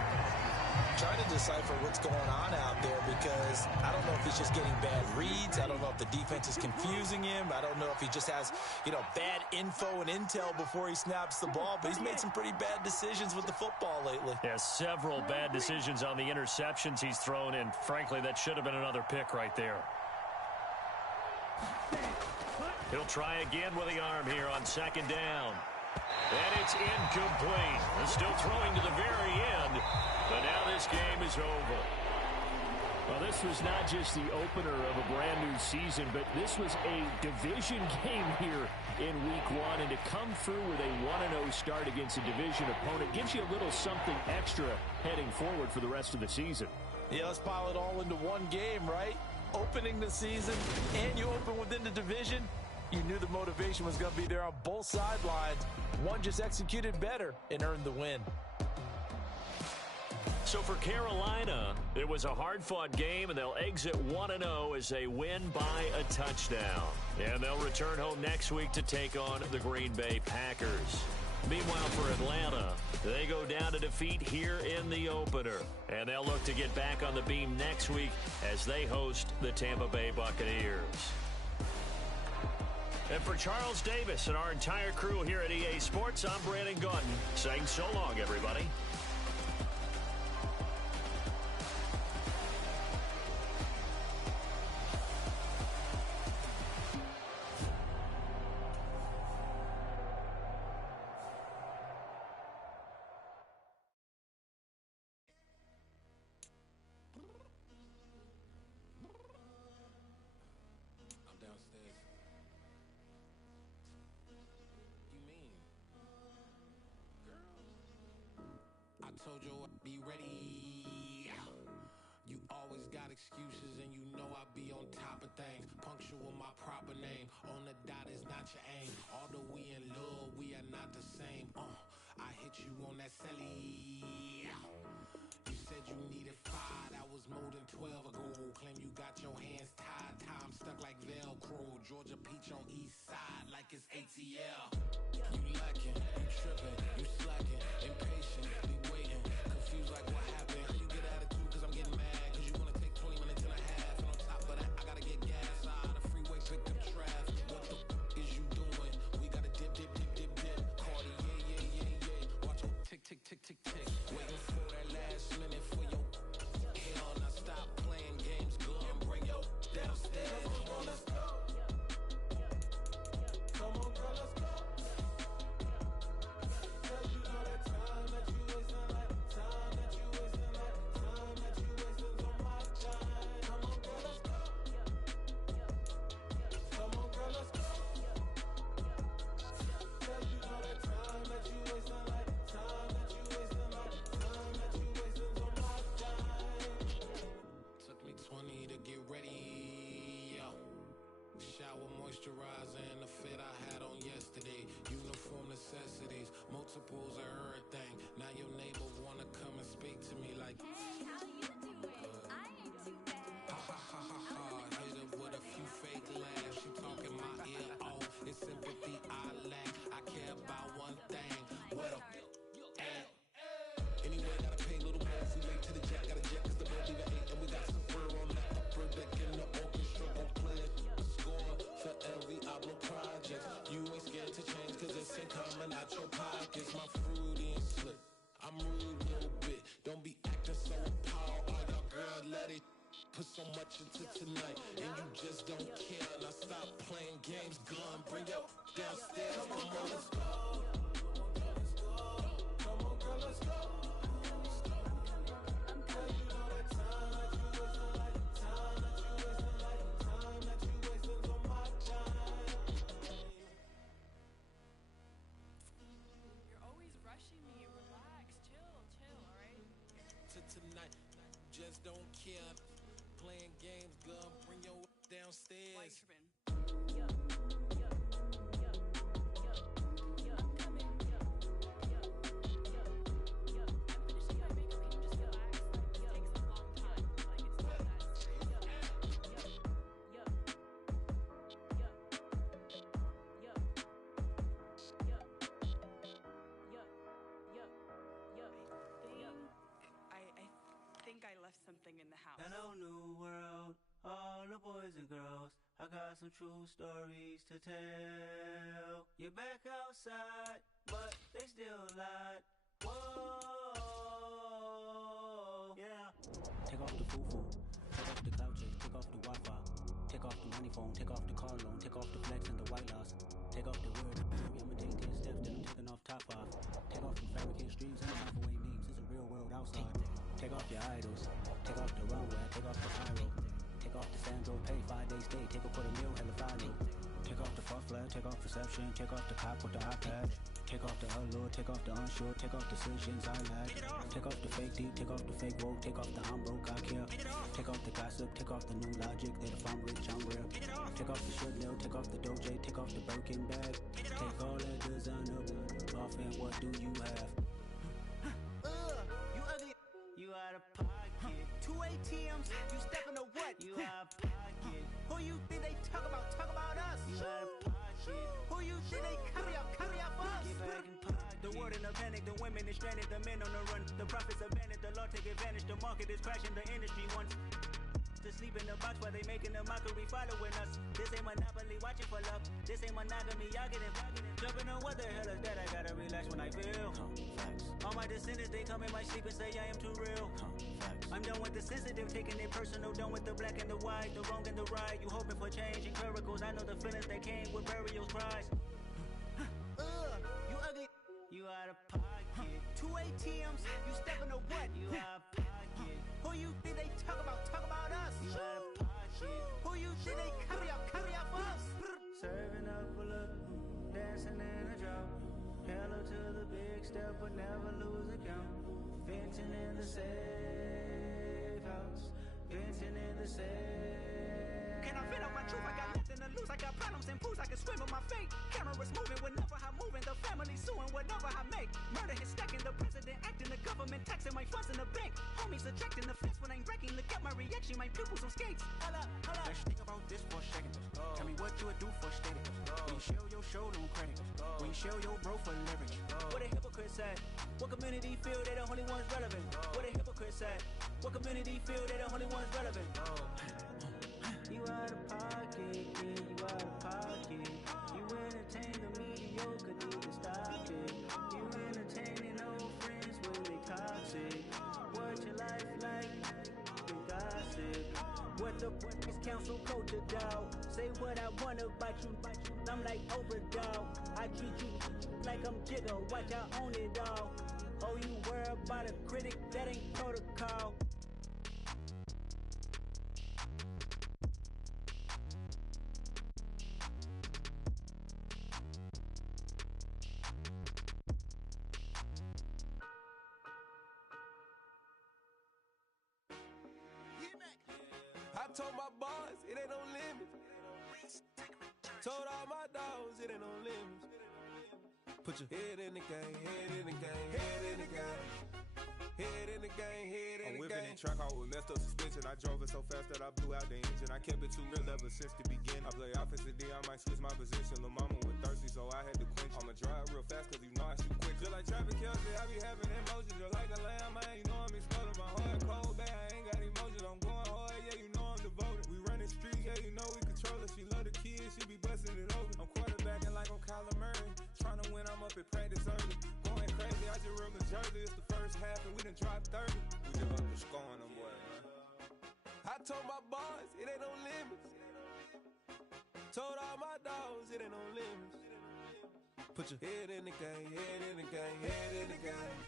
Trying to decipher what's going on out there because I don't know if he's just getting bad reads. I don't know if the defense is confusing him. I don't know if he just has, you know, bad info and intel before he snaps the ball. But he's made some pretty bad decisions with the football lately. Yeah, several bad decisions on the interceptions he's thrown in. Frankly, that should have been another pick right there. He'll try again with the arm here on 2nd down. And it's incomplete. They're still throwing to the very end. But now this game is over. Well, this was not just the opener of a brand new season, but this was a division game here in week 1. And to come through with a 1-0 start against a division opponent gives you a little something extra heading forward for the rest of the season. Yeah, let's pile it all into one game, right? Opening the season and you open within the division. You knew the motivation was going to be there on both sidelines. One just executed better and earned the win. So for Carolina, it was a hard-fought game, and they'll exit 1-0 as they win by a touchdown. And they'll return home next week to take on the Green Bay Packers. Meanwhile, for Atlanta, they go down to defeat here in the opener. And they'll look to get back on the beam next week as they host the Tampa Bay Buccaneers. And for Charles Davis and our entire crew here at EA Sports, I'm Brandon Gaudin saying so long, everybody. Told you I'd be ready. You always got excuses and you know I be on top of things. Punctual my proper name. On the dot is not your aim. Although we in love, we are not the same. I hit you on that celly. You said you needed 5, that was more than 12 ago. Claim you got your hands tied, time stuck like Velcro. Georgia Peach on east side like it's ATL. You lacking, you tripping, you slacking, impatient, be waiting, confused like what happened. How you get attitude cause I'm getting mad, cause you wanna take 20 minutes and a half. And on top of that, I gotta get gas out the freeway, pick up traffic. What the is you doing? We gotta dip, dip, dip, dip, dip. Cardi, yeah. Watch your tick, tick, tick, tick, tick. Waiting for that last minute for your hell. Now stop playing games, go and bring your downstairs. Come on, let's go. Come on, girl, let's go. Cause you know that time that you wasting, like time that you wasting, like time that you wasting on my time. Come on, girl, let's go. Come on, girl, let's go. Cause you know that time that you wasting, like time that you wasting, like time that you wasting on my time. Took me 20 to get ready, yo. Shower moisturizer and the fit I had on yesterday. Uniform necessities, multiples of everything. Now your neighbor wanna come and speak to me like, hey, how you doing? I ain't too bad. Ha ha ha ha ha. Hit her with a few fake laughs. She talking my ear off. It's sympathy I lack. I care about one thing. What a anyway, gotta pay a little more if we late to the jack. Gotta jet cause the boat even ate. And we got some fur on the upper deck in the orchestra. Gon' play it. Score for every album project. You ain't scared to change cause it's ain't coming out your pockets. My fruity and slip. I'm rude a little bit. Don't be acting so appalled. All y'all girls let it put so much into tonight. And you just don't care. Now stop playing games. Gun, bring your downstairs. Come on, let's go. Come on, girl, let's go. Cause you know that time that you wasting, like time that you wasting, like time that you wasting on my time. You're always rushing me. Relax, chill, alright? To tonight, just don't care. Playing games, girl, bring your downstairs. Why you tripping? I left something in the house. Hello, new world, all the boys and girls. I got some true stories to tell. You're back outside, but they still lied. Whoa, yeah. Take off the foo-foo, take off the cloud chase, take off the Wi-Fi, take off the money phone, take off the car loan, take off the flex and the white loss, take off the word. I'ma take 10 steps, then I'm taking off top off. Take off the fabricated streams and the halfway memes. It's a real world outside. Take off your idols, take off the runway, take off the pyro, take off the Sandro, pay 5 days stay, take a $250,000, hella follow. Take off the fuck flag, take off reception, take off the cop with the eye patch. Take off the allure, take off the unsure, take off decisions I lack. Take off the fake deep, take off the fake woke, take off the I'm broke, I care. Take off the gossip, take off the new logic that if I'm rich, I'm real. Take off the Chanel, take off the Doja, take off the Birkin bag. Take all that designer off and what do you have? You ugly. You out of pocket. 2 ATMs, you stepping to what? You out of pocket. Who you think they talk about? Talk about us. You out of pocket. Who you think they carry out for us? Get back in pocket. The world in a panic, the women is stranded, the men on the run. The profits abandoned, the law take advantage. The market is crashing, the industry wants to sleep in the box while they making a mockery following us. This ain't monopoly, watching for love. This ain't monogamy, y'all getting jumping on what the hell is that? I gotta relax when I feel. All my descendants, they come in my sleep and say I am too real. I'm done with the sensitive, taking it personal. Done with the black and the white, the wrong and the right. You hoping for change and miracles. I know the feelings that came with burials, cries. You ugly. You out of pocket. 2 ATMs, you stepping to what? You out of pocket. Who you think they talk about? Talk about us. You out of pocket. Who you think they carry out for us? Serving up full of dancing in a drought. Hello to the big step, but never lose a count. Venting in the safe house. Venting in the safe. Can I vent out my truth? I got nothing to lose. I got problems and fools. I can swim with my fate. Cameras moving whenever I'm moving. The family suing whatever I make. Murder is stacking. The president acting. The government taxing my funds in the bank. Homies attracting the fence when I'm breaking. Look at my reaction. My pupils on skates. Holla, holla. Let's think about this for a second. Tell me what you would do for steady. When you show your show, no credit. When you show your bro for leverage. What a hypocrite said. What community feel they the only ones relevant? What a hypocrite said. What community feel they the only ones relevant? You out of pocket, yeah, you out of pocket. You entertain the mediocre, need to stop it. You entertaining old friends when they toxic. What your life like? You gossip. What the is council culture, dog? Say what I want about you. I'm like Oprah, dog. I treat you like I'm Jigga. Watch I own it all. Oh, you worry about a critic? That ain't protocol. I told my boys, it ain't no limits. Told all my dogs, it ain't no limits. Put your head in the game, head in the game, head in the game. Head in the game, head in the game. I'm whipping and track out with messed up suspension. I drove it so fast that I blew out the engine. I kept it too real ever since the beginning. I play offensive D, I might switch my position. Lil' mama was thirsty, so I had to quench. I'ma drive real fast, cause you know I shoot quick. Just like traffic Kelsey, I be having emotions. Just like a lamb, man, you know I'm exploding. My heart cold, bad, I ain't got emotions. I'm going hard, yeah, you know I'm devoted. We running streets, yeah, you know we control it. She love the kids, she be busting it over. I'm quarterbacking like I'm Kyler Murray. Trying to win, I'm up at practice early. Going crazy, I just real the jersey. It's the first half and we done dropped 30. We just up to scoring them, boy, man. I told my boys, it ain't no limits. Told all my dogs, it ain't no limits. Put your head in the game, head in the game, head in the game.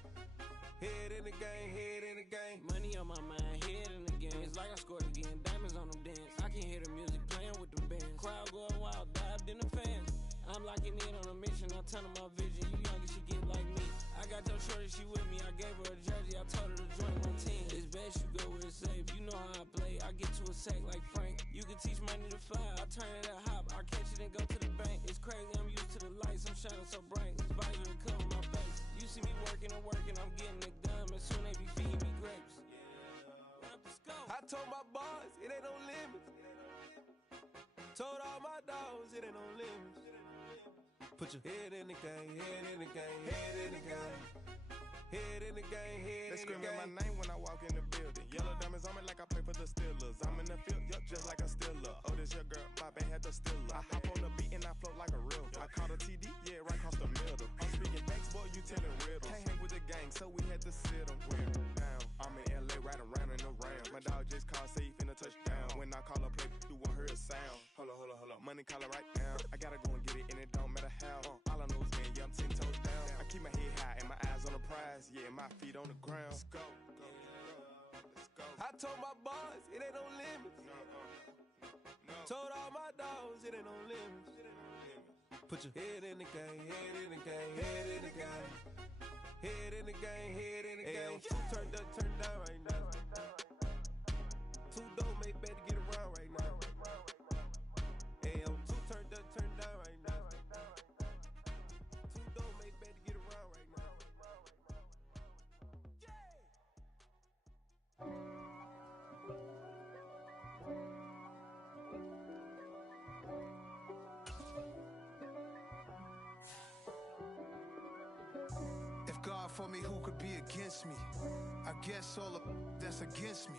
Head in the game, head in the game. Money on my mind, head in the game. It's like I scored again, diamonds on them dance. I can hear the music playing with the bands. Crowd going wild, dived in the fans. I'm locking in on a mission, I turn on my vision. You young and she get like me. I got your shorty, she with me. I gave her a jersey, I told her to join my team. It's best you go where it's safe. You know how I play, I get to a sack like Frank. You can teach money to fly, I turn it a hop. I catch it and go to the bank. It's crazy, I'm used to the lights, I'm shining so bright. This visor will cover my face. You see me working and working, I'm getting it done. But soon they be feeding me grapes. I told my boys, it ain't no limits. Told all my dogs, it ain't no limits. Put your head in the game, head in the game, head in the game. Head in the game, head in the game. They screaming my name when I walk in the building. Yellow diamonds on me like I play for the Steelers. I'm in the field, yup, just like a Steeler. Oh, this your girl, my band had the Steeler. I hop on the beat and I float like a real. I caught a TD, yeah, right across the middle. I'm speaking thanks, boy, you telling riddles. Can't hang with the gang, so we had to sit them down. I'm in LA, riding around in the Rams. My dog just called, say he finna touchdown. When I call a play, you won't hear a sound. Hold up, money call it right now. I gotta go and get it, and it don't matter how. All I know is, man, yeah, I'm 10 toes down. I keep my head high and my eyes on the prize. Yeah, my feet on the ground. Let's go. I told my boys, it ain't no limits. Told all my dogs, it ain't no limits. Put your head in the game, head in the game, head in the game. Head in the game, head in the game. Two turned up, turned down right now. Two dope make better get around right now. Hey, two turned up, turned down right now. Two dope make better get around right now. If God for me, who could be against me? I guess all of that's against me.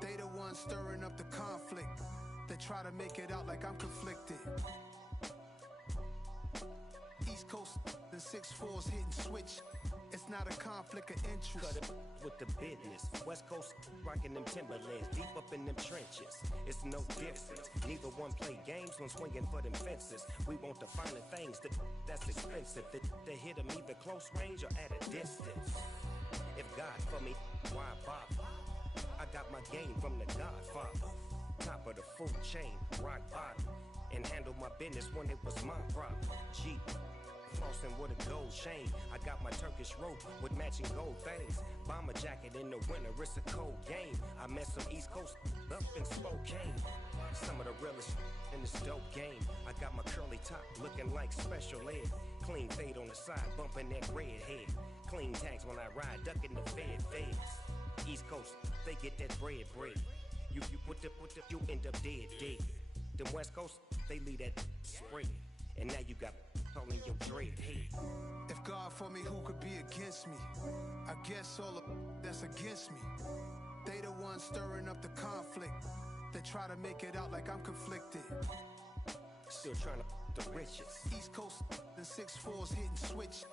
They the ones stirring up the conflict. They try to make it out like I'm conflicted. East Coast and 6'4's hitting switch. It's not a conflict of interest. Cut it with the business. West Coast rocking them Timberlands, deep up in them trenches. It's no difference. Neither one play games when swinging for them fences. We want the finer things that's expensive. They hit them either close range or at a distance. If God for me, why bother? I got my game from the Godfather. Top of the food chain, rock bottom. And handle my business when it was my problem. Jeep. Flossing with a gold chain. I got my Turkish rope with matching gold things. Bomber jacket in the winter, it's a cold game. I met some East Coast up in Spokane. Some of the realest in this dope game. I got my curly top looking like special ed. Clean fade on the side, bumping that red head. Clean tags when I ride, ducking the feds. East Coast, they get that bread. You put the, you end up dead. Them West Coast, they leave that spread. And now you got all in your dread head. If God for me, who could be against me? I guess all of that's against me. They the ones stirring up the conflict. They try to make it out like I'm conflicted. Still trying to the riches. East Coast and 6'4's hitting switch.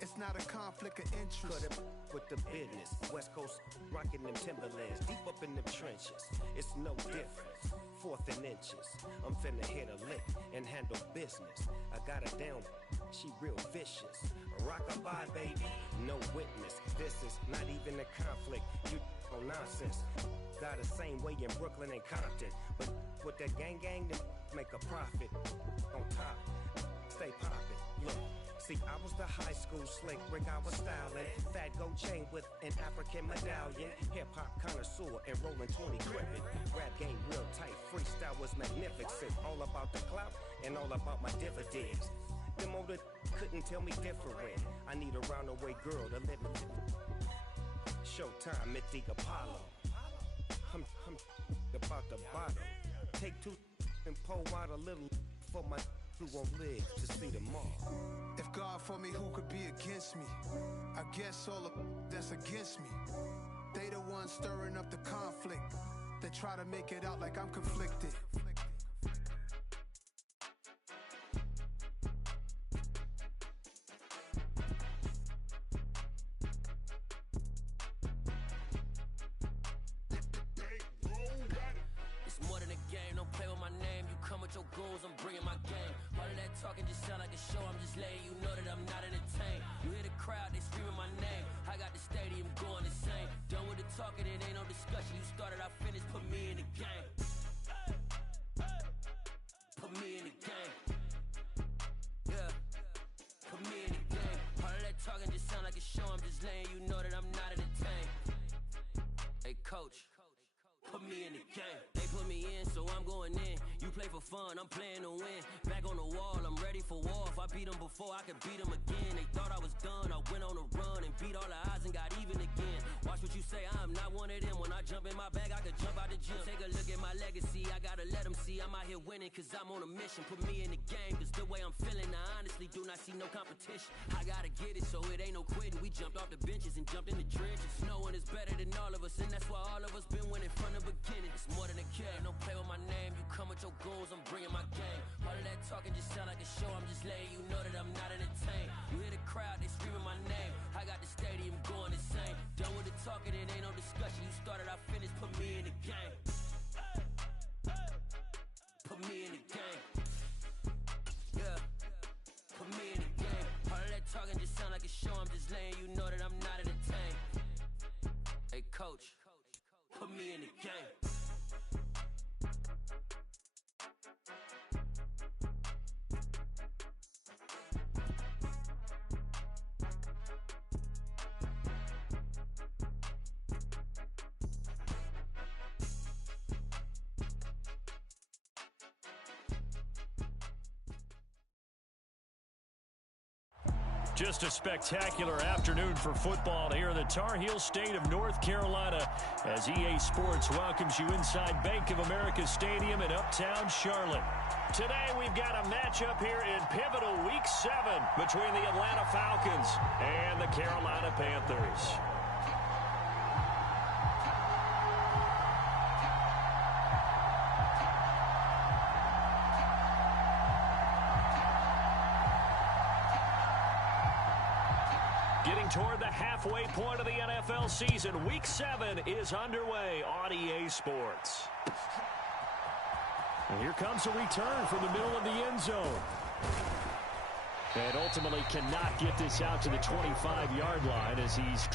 It's not a conflict of interest. Cut it with the business. West Coast rocking them Timberlands, deep up in them trenches. It's no difference. 4th and inches. I'm finna hit a lick and handle business. I got her down, she real vicious. Rock-a-bye, baby, no witness. This is not even a conflict. You on nonsense. Got the same way in Brooklyn and Compton. But with that gang, then make a profit. On top, stay poppin'. Look. See, I was the high school slick Rick, I was styling. Fat gold chain with an African medallion. Hip-hop connoisseur and rolling 20 crippin'. Rap game real tight, freestyle was magnificent. All about the clout and all about my dividends. Them older couldn't tell me different. I need a roundaway girl to let me Showtime at the Apollo. I'm about the bottom. Take 2 and pour out a little for my who won't live to see tomorrow. If God for me, who could be against me? I guess all of that's against me. They the ones stirring up the conflict. They try to make it out like I'm conflicted. It's more than a game, don't play with my name. You come with your goons, I'm bringing my game. All of that talking just sound like a show, I'm just letting you know that I'm not entertained. You hear the crowd, they screaming my name. I got the stadium going insane. Done with the talking, it ain't no discussion. You started, I finished, put me in the game. Put me in the game. Yeah, put me in the game. All of that talking just sound like a show, I'm just letting you know that I'm not entertained. Hey coach, put me in the game. They put me in, so I'm going in. You play for fun, I'm playing to win. Back on the wall, I'm ready for war. If I beat them before, I could beat them again. They thought I was done, I went on a run and beat all the odds and got even again. Watch what you say, I'm not one of them. When I jump in my bag, I could jump out the gym. Take a look at my legacy, I gotta let them see I'm out here winning, cause I'm on a mission. Put me in the game, cause the way I'm feeling, I honestly do not see no competition. I gotta get it, so it ain't no quitting. We jumped off the benches and jumped in the trenches. No one is better than all of us, and that's why all of us been winning from the beginning. It's more than a game, don't play with my name. You come with your goals, I'm bringing my game. All of that talking just sound like a show, I'm just letting you know that I'm not entertained. You hear the crowd, they screaming my name. I got the stadium going insane. Done with the talking, it ain't no discussion. You started, I finished, put me in the game. Put me in the game. Yeah, put me in the game. All of that talking just sound like a show, I'm just letting you know that I'm not entertained. Hey coach, put me in the game. Just a spectacular afternoon for football here in the Tar Heel state of North Carolina as EA Sports welcomes you inside Bank of America Stadium in uptown Charlotte. Today we've got a matchup here in pivotal Week 7 between the Atlanta Falcons and the Carolina Panthers. Getting toward the halfway point of the NFL season, Week 7 is underway on EA Sports. And here comes a return from the middle of the end zone. And ultimately cannot get this out to the 25-yard line as he's...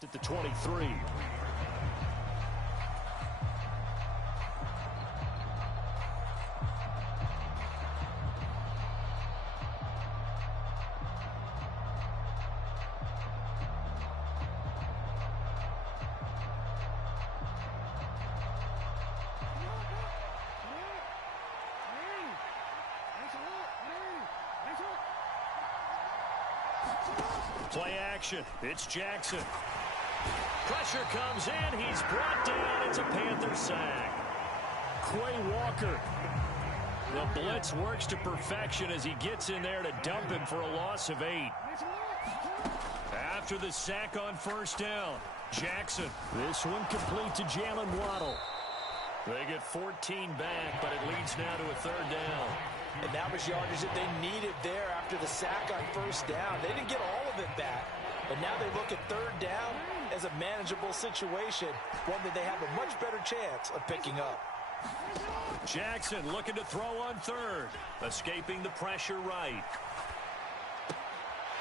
left at the 23. Play action. It's Jackson. Pressure comes in. He's brought down. It's a Panther sack. Quay Walker. The blitz works to perfection as he gets in there to dump him for a loss of 8. After the sack on first down, Jackson. This one complete to Jalen Waddle. They get 14 back, but it leads now to a third down. And that was yardage that they needed there after the sack on first down. They didn't get all of it back, but now they look at third down as a manageable situation, one that they have a much better chance of picking up. Jackson looking to throw on third, escaping the pressure right.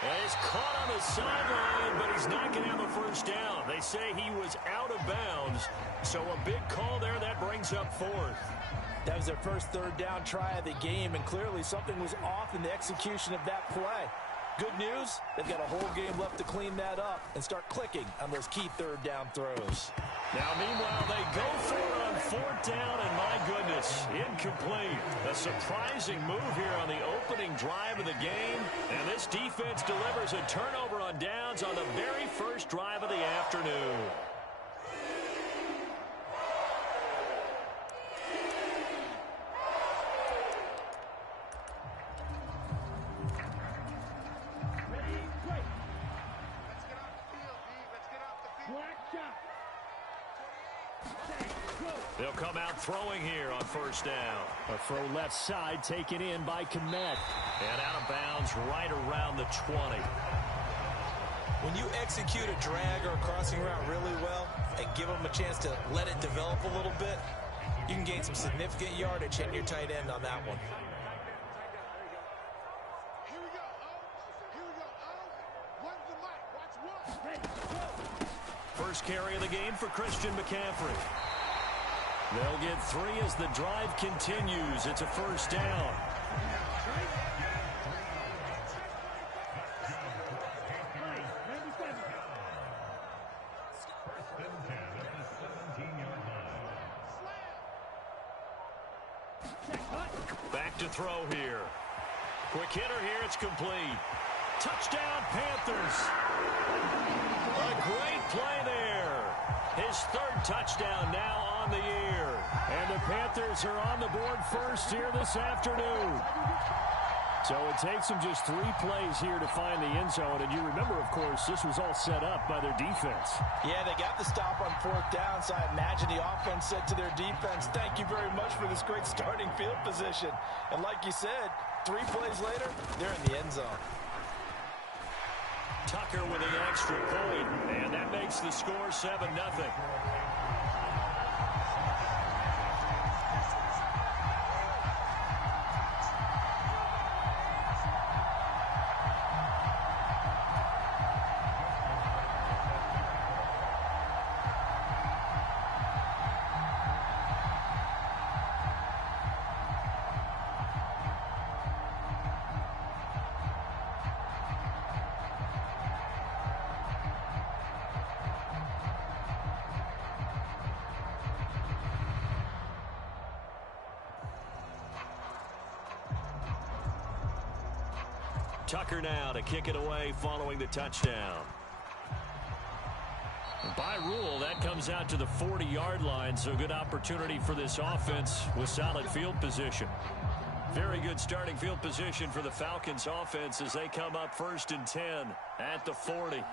And he's caught on the sideline, but he's not going to have a first down. They say he was out of bounds, so a big call there that brings up fourth. That was their first third down try of the game, and clearly something was off in the execution of that play. Good news, they've got a whole game left to clean that up and start clicking on those key third down throws. Now, meanwhile, they go for it on fourth down, and my goodness, incomplete. A surprising move here on the opening drive of the game, and this defense delivers a turnover on downs on the very first drive of the afternoon. They'll come out throwing here on first down. A throw left side taken in by Kmet. And out of bounds right around the 20. When you execute a drag or a crossing route really well and give them a chance to let it develop a little bit, you can gain some significant yardage hitting your tight end on that one. First carry of the game for Christian McCaffrey. They'll get 3 as the drive continues. It's a first down. Back to throw here. Quick hitter here. It's complete. Touchdown, Panthers. A great play there. His third touchdown now on the year. And the Panthers are on the board first here this afternoon. So it takes them just 3 plays here to find the end zone. And you remember, of course, this was all set up by their defense. Yeah, they got the stop on fourth down, so I imagine the offense said to their defense, thank you very much for this great starting field position. And like you said, 3 plays later, they're in the end zone. Tucker with the extra point, and that makes the score 7-0. Tucker now to kick it away following the touchdown. By rule, that comes out to the 40-yard line, so good opportunity for this offense with solid field position. Very good starting field position for the Falcons offense as they come up 1st and 10 at the 40.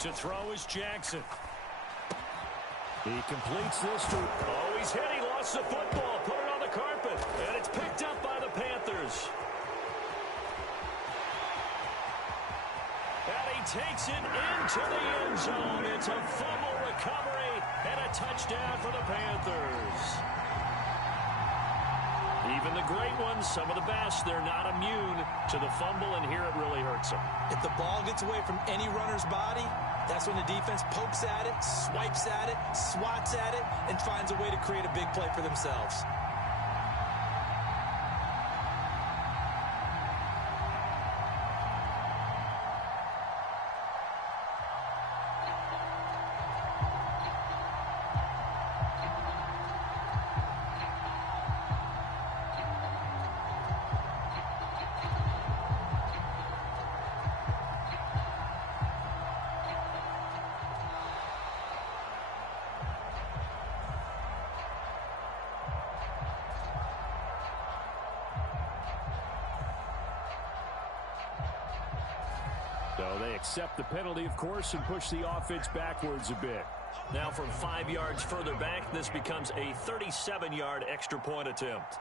To throw is Jackson. He completes this to... Oh, he's hit. He lost the football. Put it on the carpet. And it's picked up by the Panthers. And he takes it into the end zone. It's a fumble recovery and a touchdown for the Panthers. Even the great ones, some of the best, they're not immune to the fumble, and here it really hurts them. If the ball gets away from any runner's body, that's when the defense pokes at it, swipes at it, swats at it, and finds a way to create a big play for themselves. So they accept the penalty, of course, and push the offense backwards a bit. Now from 5 yards further back, this becomes a 37-yard extra point attempt.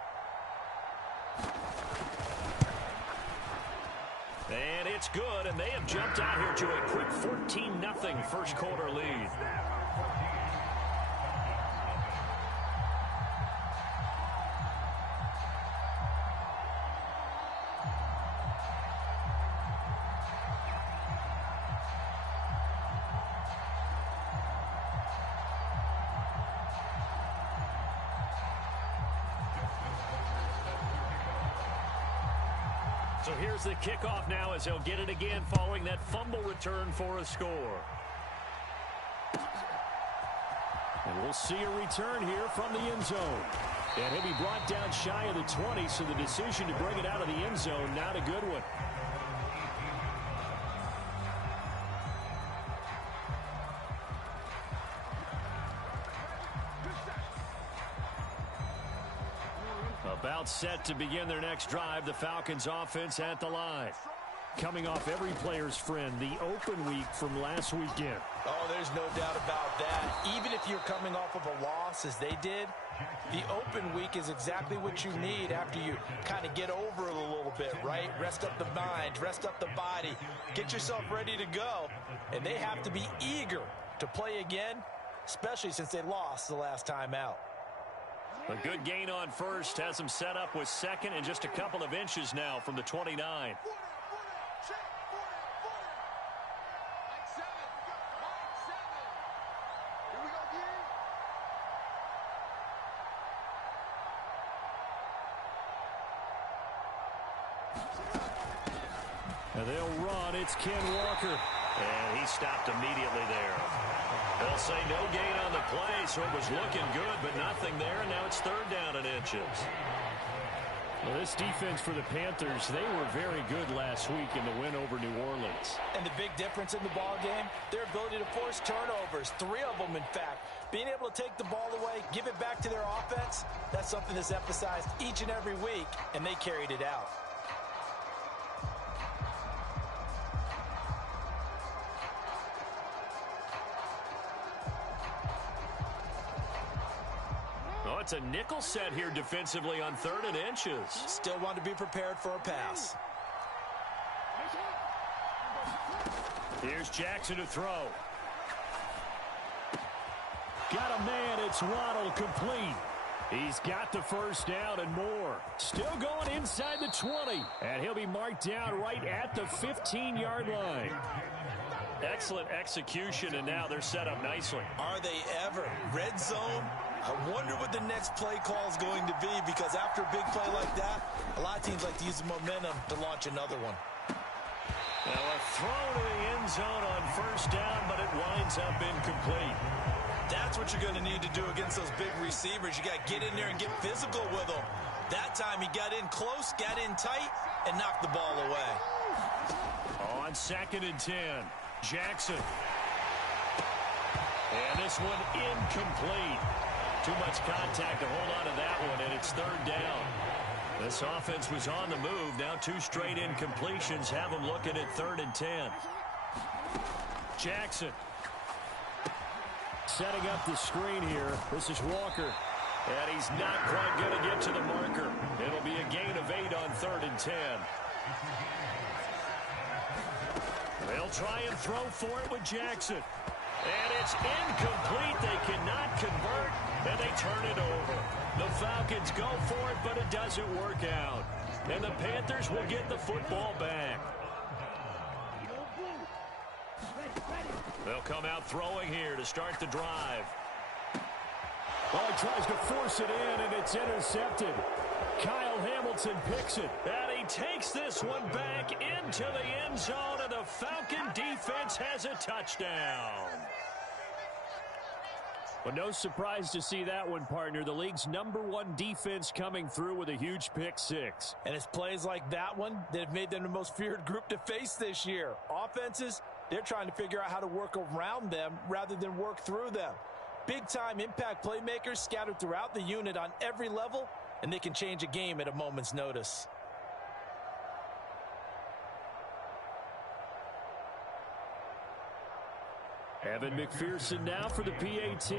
And it's good, and they have jumped out here to a quick 14-0 first quarter lead. So here's the kickoff now as he'll get it again following that fumble return for a score. And we'll see a return here from the end zone. And he'll be brought down shy of the 20, so the decision to bring it out of the end zone, not a good one. About set to begin their next drive, the Falcons offense at the line. Coming off every player's friend, the open week from last weekend. Oh, there's no doubt about that. Even if you're coming off of a loss as they did, the open week is exactly what you need after you kind of get over it a little bit, right? Rest up the mind, rest up the body, get yourself ready to go. And they have to be eager to play again, especially since they lost the last time out. A good gain on first has him set up with second and just a couple of inches now from the 29. And they'll run. It's Ken Walker. And he stopped immediately there. They'll say no gain on the play, so it was looking good, but nothing there, and now it's third down and inches. Well, this defense for the Panthers, they were very good last week in the win over New Orleans. And the big difference in the ball game, their ability to force turnovers, 3 of them, in fact. Being able to take the ball away, give it back to their offense, that's something that's emphasized each and every week, and they carried it out. It's a nickel set here defensively on 3rd and inches. Still want to be prepared for a pass. Here's Jackson to throw. Got a man. It's Waddle, complete. He's got the first down and more. Still going inside the 20. And he'll be marked down right at the 15-yard line. Excellent execution, and now they're set up nicely. Are they ever? Red zone? I wonder what the next play call is going to be, because after a big play like that, a lot of teams like to use the momentum to launch another one. Now a throw to the end zone on first down, but it winds up incomplete. That's what you're going to need to do against those big receivers. You got to get in there and get physical with them. That time he got in close, got in tight, and knocked the ball away. On 2nd and 10, Jackson. And this one incomplete. Too much contact to hold on to that one, and it's 3rd down. This offense was on the move. Now 2 straight incompletions have them looking at 3rd and 10. Jackson. Setting up the screen here. This is Walker. And he's not quite going to get to the marker. It'll be a gain of 8 on 3rd and 10. They'll try and throw for it with Jackson. And it's incomplete. They cannot convert, and they turn it over. The Falcons go for it, but it doesn't work out. And the Panthers will get the football back. They'll come out throwing here to start the drive. Well, he tries to force it in, and it's intercepted. Kyle Hamilton picks it. And he takes this one back into the end zone, and the Falcon defense has a touchdown. Well, no surprise to see that one, partner. The league's #1 defense coming through with a huge pick six. And it's plays like that one that have made them the most feared group to face this year. Offenses, they're trying to figure out how to work around them rather than work through them. Big-time impact playmakers scattered throughout the unit on every level, and they can change a game at a moment's notice. Evan McPherson now for the PAT.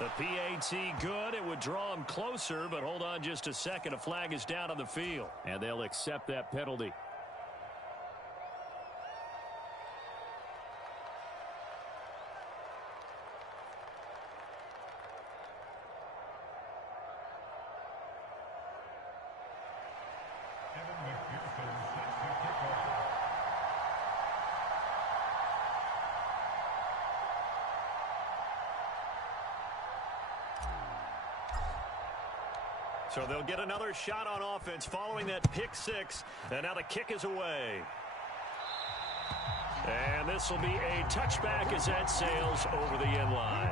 The PAT good. It would draw him closer, but hold on just a second. A flag is down on the field. And they'll accept that penalty. So they'll get another shot on offense following that pick six. And now the kick is away. And this will be a touchback as that sails over the end line.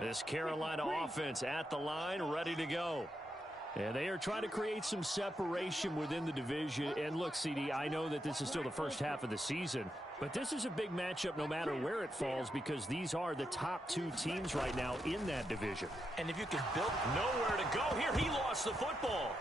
This Carolina offense at the line, ready to go. And they are trying to create some separation within the division. And look, CD, I know that this is still the first half of the season, but this is a big matchup no matter where it falls because these are the top two teams right now in that division. And if you can build... Nowhere to go here. He lost the football.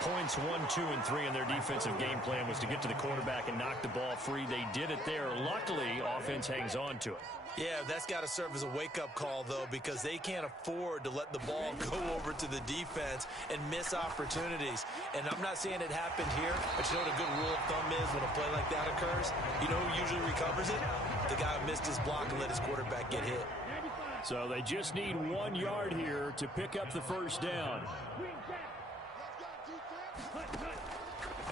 Points 1, 2, and 3 in their defensive game plan was to get to the quarterback and knock the ball free. They did it there. Luckily, offense hangs on to it. Yeah, that's got to serve as a wake-up call, though, because they can't afford to let the ball go over to the defense and miss opportunities. And I'm not saying it happened here, but you know what a good rule of thumb is when a play like that occurs? You know who usually recovers it? The guy who missed his block and let his quarterback get hit. So they just need 1 yard here to pick up the first down.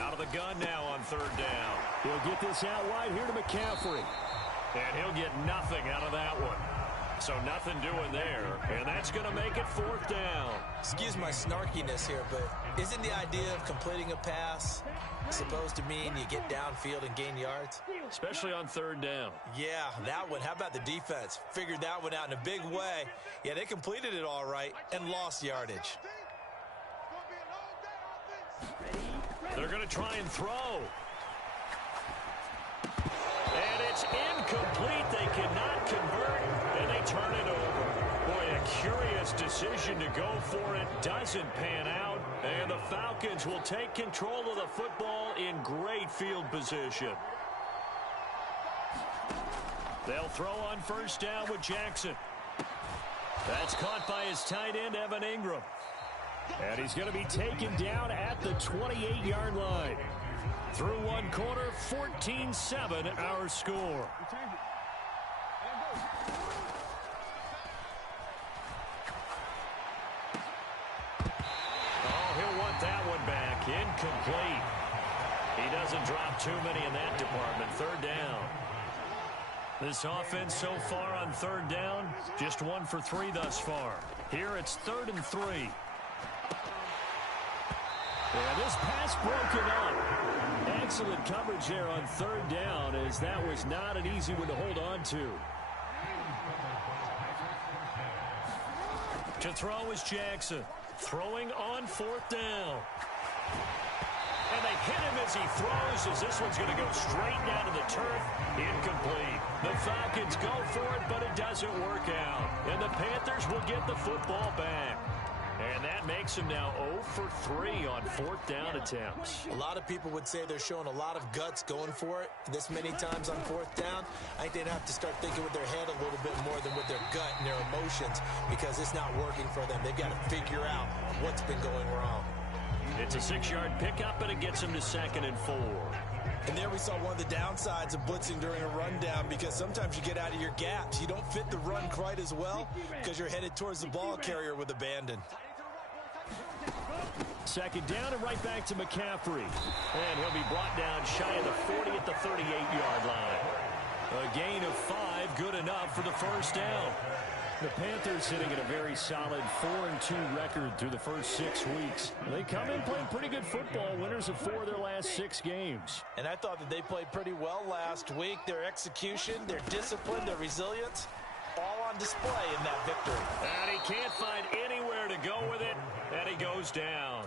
Out of the gun now on third down. He'll get this out wide here to McCaffrey. And he'll get nothing out of that one. So nothing doing there. And that's going to make it fourth down. Excuse my snarkiness here, but isn't the idea of completing a pass supposed to mean you get downfield and gain yards? Especially on third down. Yeah, that one. How about the defense? Figured that one out in a big way. Yeah, they completed it all right and lost yardage. They're going to try and throw. And it's incomplete. They cannot convert, and they turn it over. Boy, a curious decision to go for it. Doesn't pan out, and the Falcons will take control of the football in great field position. They'll throw on first down with Jackson. That's caught by his tight end, Evan Ingram. And he's going to be taken down at the 28-yard line. Through one quarter, 14-7 our score. Oh, he'll want that one back. Incomplete. He doesn't drop too many in that department. Third down. This offense so far on third down, just 1 for 3 thus far. Here it's 3rd and 3. And this pass broken up. Excellent coverage there on third down, as that was not an easy one to hold on to. To throw is Jackson. Throwing on 4th down. And they hit him as he throws, as this one's going to go straight down to the turf. Incomplete. The Falcons go for it, but it doesn't work out. And the Panthers will get the football back. And that makes them now 0 for 3 on fourth down attempts. A lot of people would say they're showing a lot of guts going for it this many times on fourth down. I think they'd have to start thinking with their head a little bit more than with their gut and their emotions, because it's not working for them. They've got to figure out what's been going wrong. It's a 6-yard pickup, and it gets them to 2nd and 4. And there we saw one of the downsides of blitzing during a rundown, because sometimes you get out of your gaps. You don't fit the run quite as well because you're headed towards the ball carrier with abandon. 2nd down and right back to McCaffrey. And he'll be brought down shy of the 40 at the 38-yard line. A gain of 5, good enough for the first down. The Panthers sitting at a very solid 4-2 record through the first 6 weeks. They come in playing pretty good football, winners of 4 of their last 6 games. And I thought that they played pretty well last week. Their execution, their discipline, their resilience, all on display in that victory. And he can't find anywhere to go with it, and he goes down.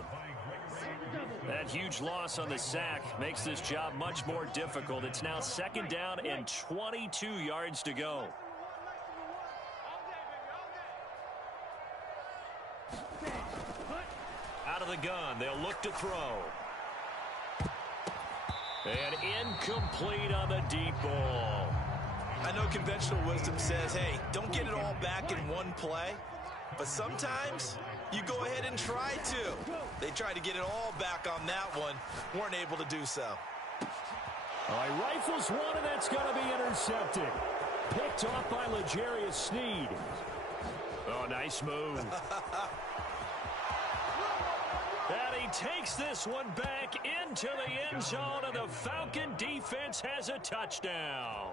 That huge loss on the sack makes this job much more difficult. It's now 2nd down and 22 yards to go. Out of the gun, they'll look to throw. And incomplete on the deep ball. I know conventional wisdom says, hey, don't get it all back in one play. But sometimes you go ahead and try to. They tried to get it all back on that one. Weren't able to do so. All right, rifles one, and that's going to be intercepted. Picked off by L'Jarius Sneed. Oh, nice move. And he takes this one back into the end zone, and the Falcon defense has a touchdown.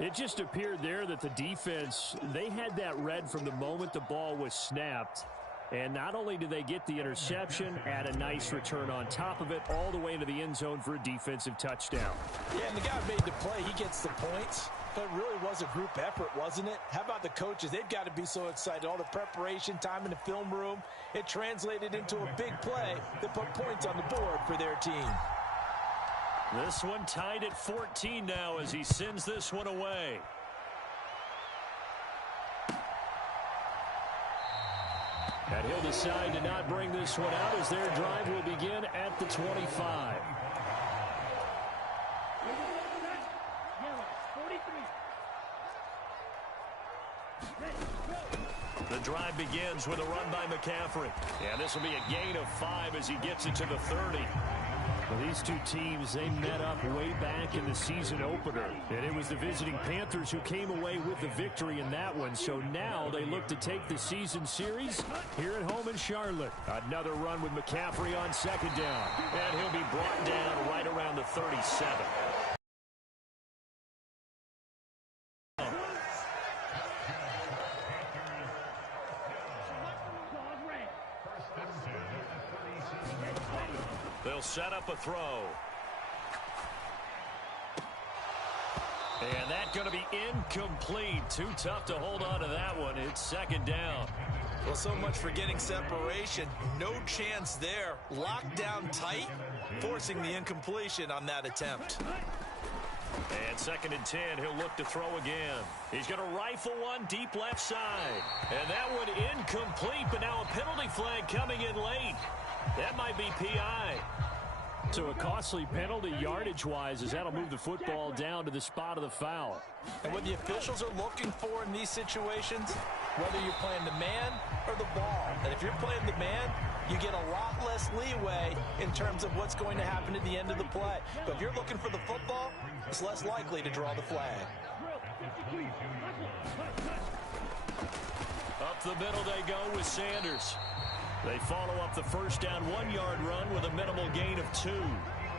It just appeared there that the defense, they had that read from the moment the ball was snapped. And not only did they get the interception, add a nice return on top of it, all the way into the end zone for a defensive touchdown. Yeah, and the guy made the play. He gets the points. But it really was a group effort, wasn't it? How about the coaches? They've got to be so excited. All the preparation time in the film room, it translated into a big play that put points on the board for their team. This one tied at 14 now as he sends this one away. And he'll decide to not bring this one out as their drive will begin at the 25. The drive begins with a run by McCaffrey. And this will be a gain of 5 as he gets it to the 30. Well, these two teams, they met up way back in the season opener. And it was the visiting Panthers who came away with the victory in that one. So now they look to take the season series here at home in Charlotte. Another run with McCaffrey on 2nd down. And he'll be brought down right around the 37. They'll set up a throw. And that's going to be incomplete. Too tough to hold on to that one. It's 2nd down. Well, so much for getting separation. No chance there. Locked down tight, forcing the incompletion on that attempt. And 2nd and 10, he'll look to throw again. He's going to rifle one deep left side. And that one incomplete, but now a penalty flag coming in late. That might be PI. So a costly penalty yardage-wise, as that'll move the football down to the spot of the foul. And what the officials are looking for in these situations, whether you're playing the man or the ball. And if you're playing the man, you get a lot less leeway in terms of what's going to happen at the end of the play. But if you're looking for the football, it's less likely to draw the flag. Up the middle they go with Sanders. They follow up the first down 1-yard run with a minimal gain of 2.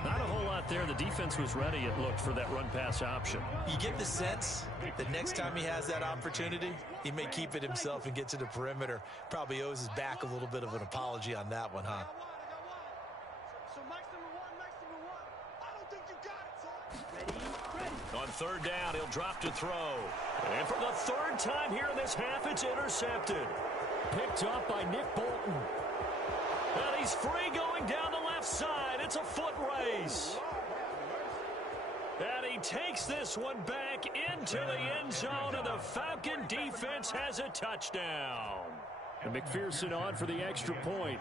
Not a whole lot there. The defense was ready, it looked, for that run-pass option. You get the sense that next time he has that opportunity, he may keep it himself and get to the perimeter. Probably owes his back a little bit of an apology on that one, huh? On 3rd down, he'll drop to throw. And for the 3rd time here in this half, it's intercepted. Picked up by Nick Bolton. And he's free going down the left left side. It's a foot race. And he takes this one back into the end zone, and the Falcon defense has a touchdown. And McPherson on for the extra point.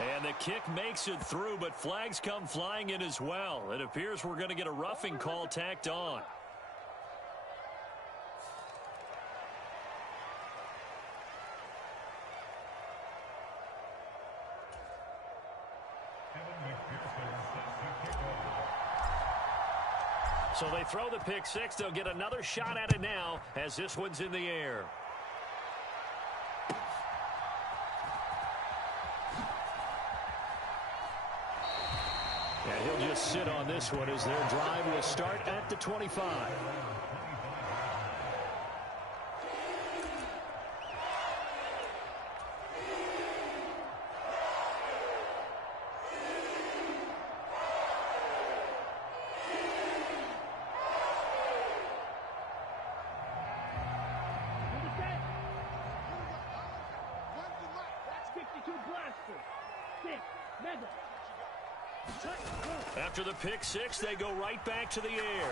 And the kick makes it through, but flags come flying in as well. It appears we're going to get a roughing call tacked on. So they throw the pick six. They'll get another shot at it now as this one's in the air. And he'll just sit on this one as their drive will start at the 25. After the pick six, they go right back to the air.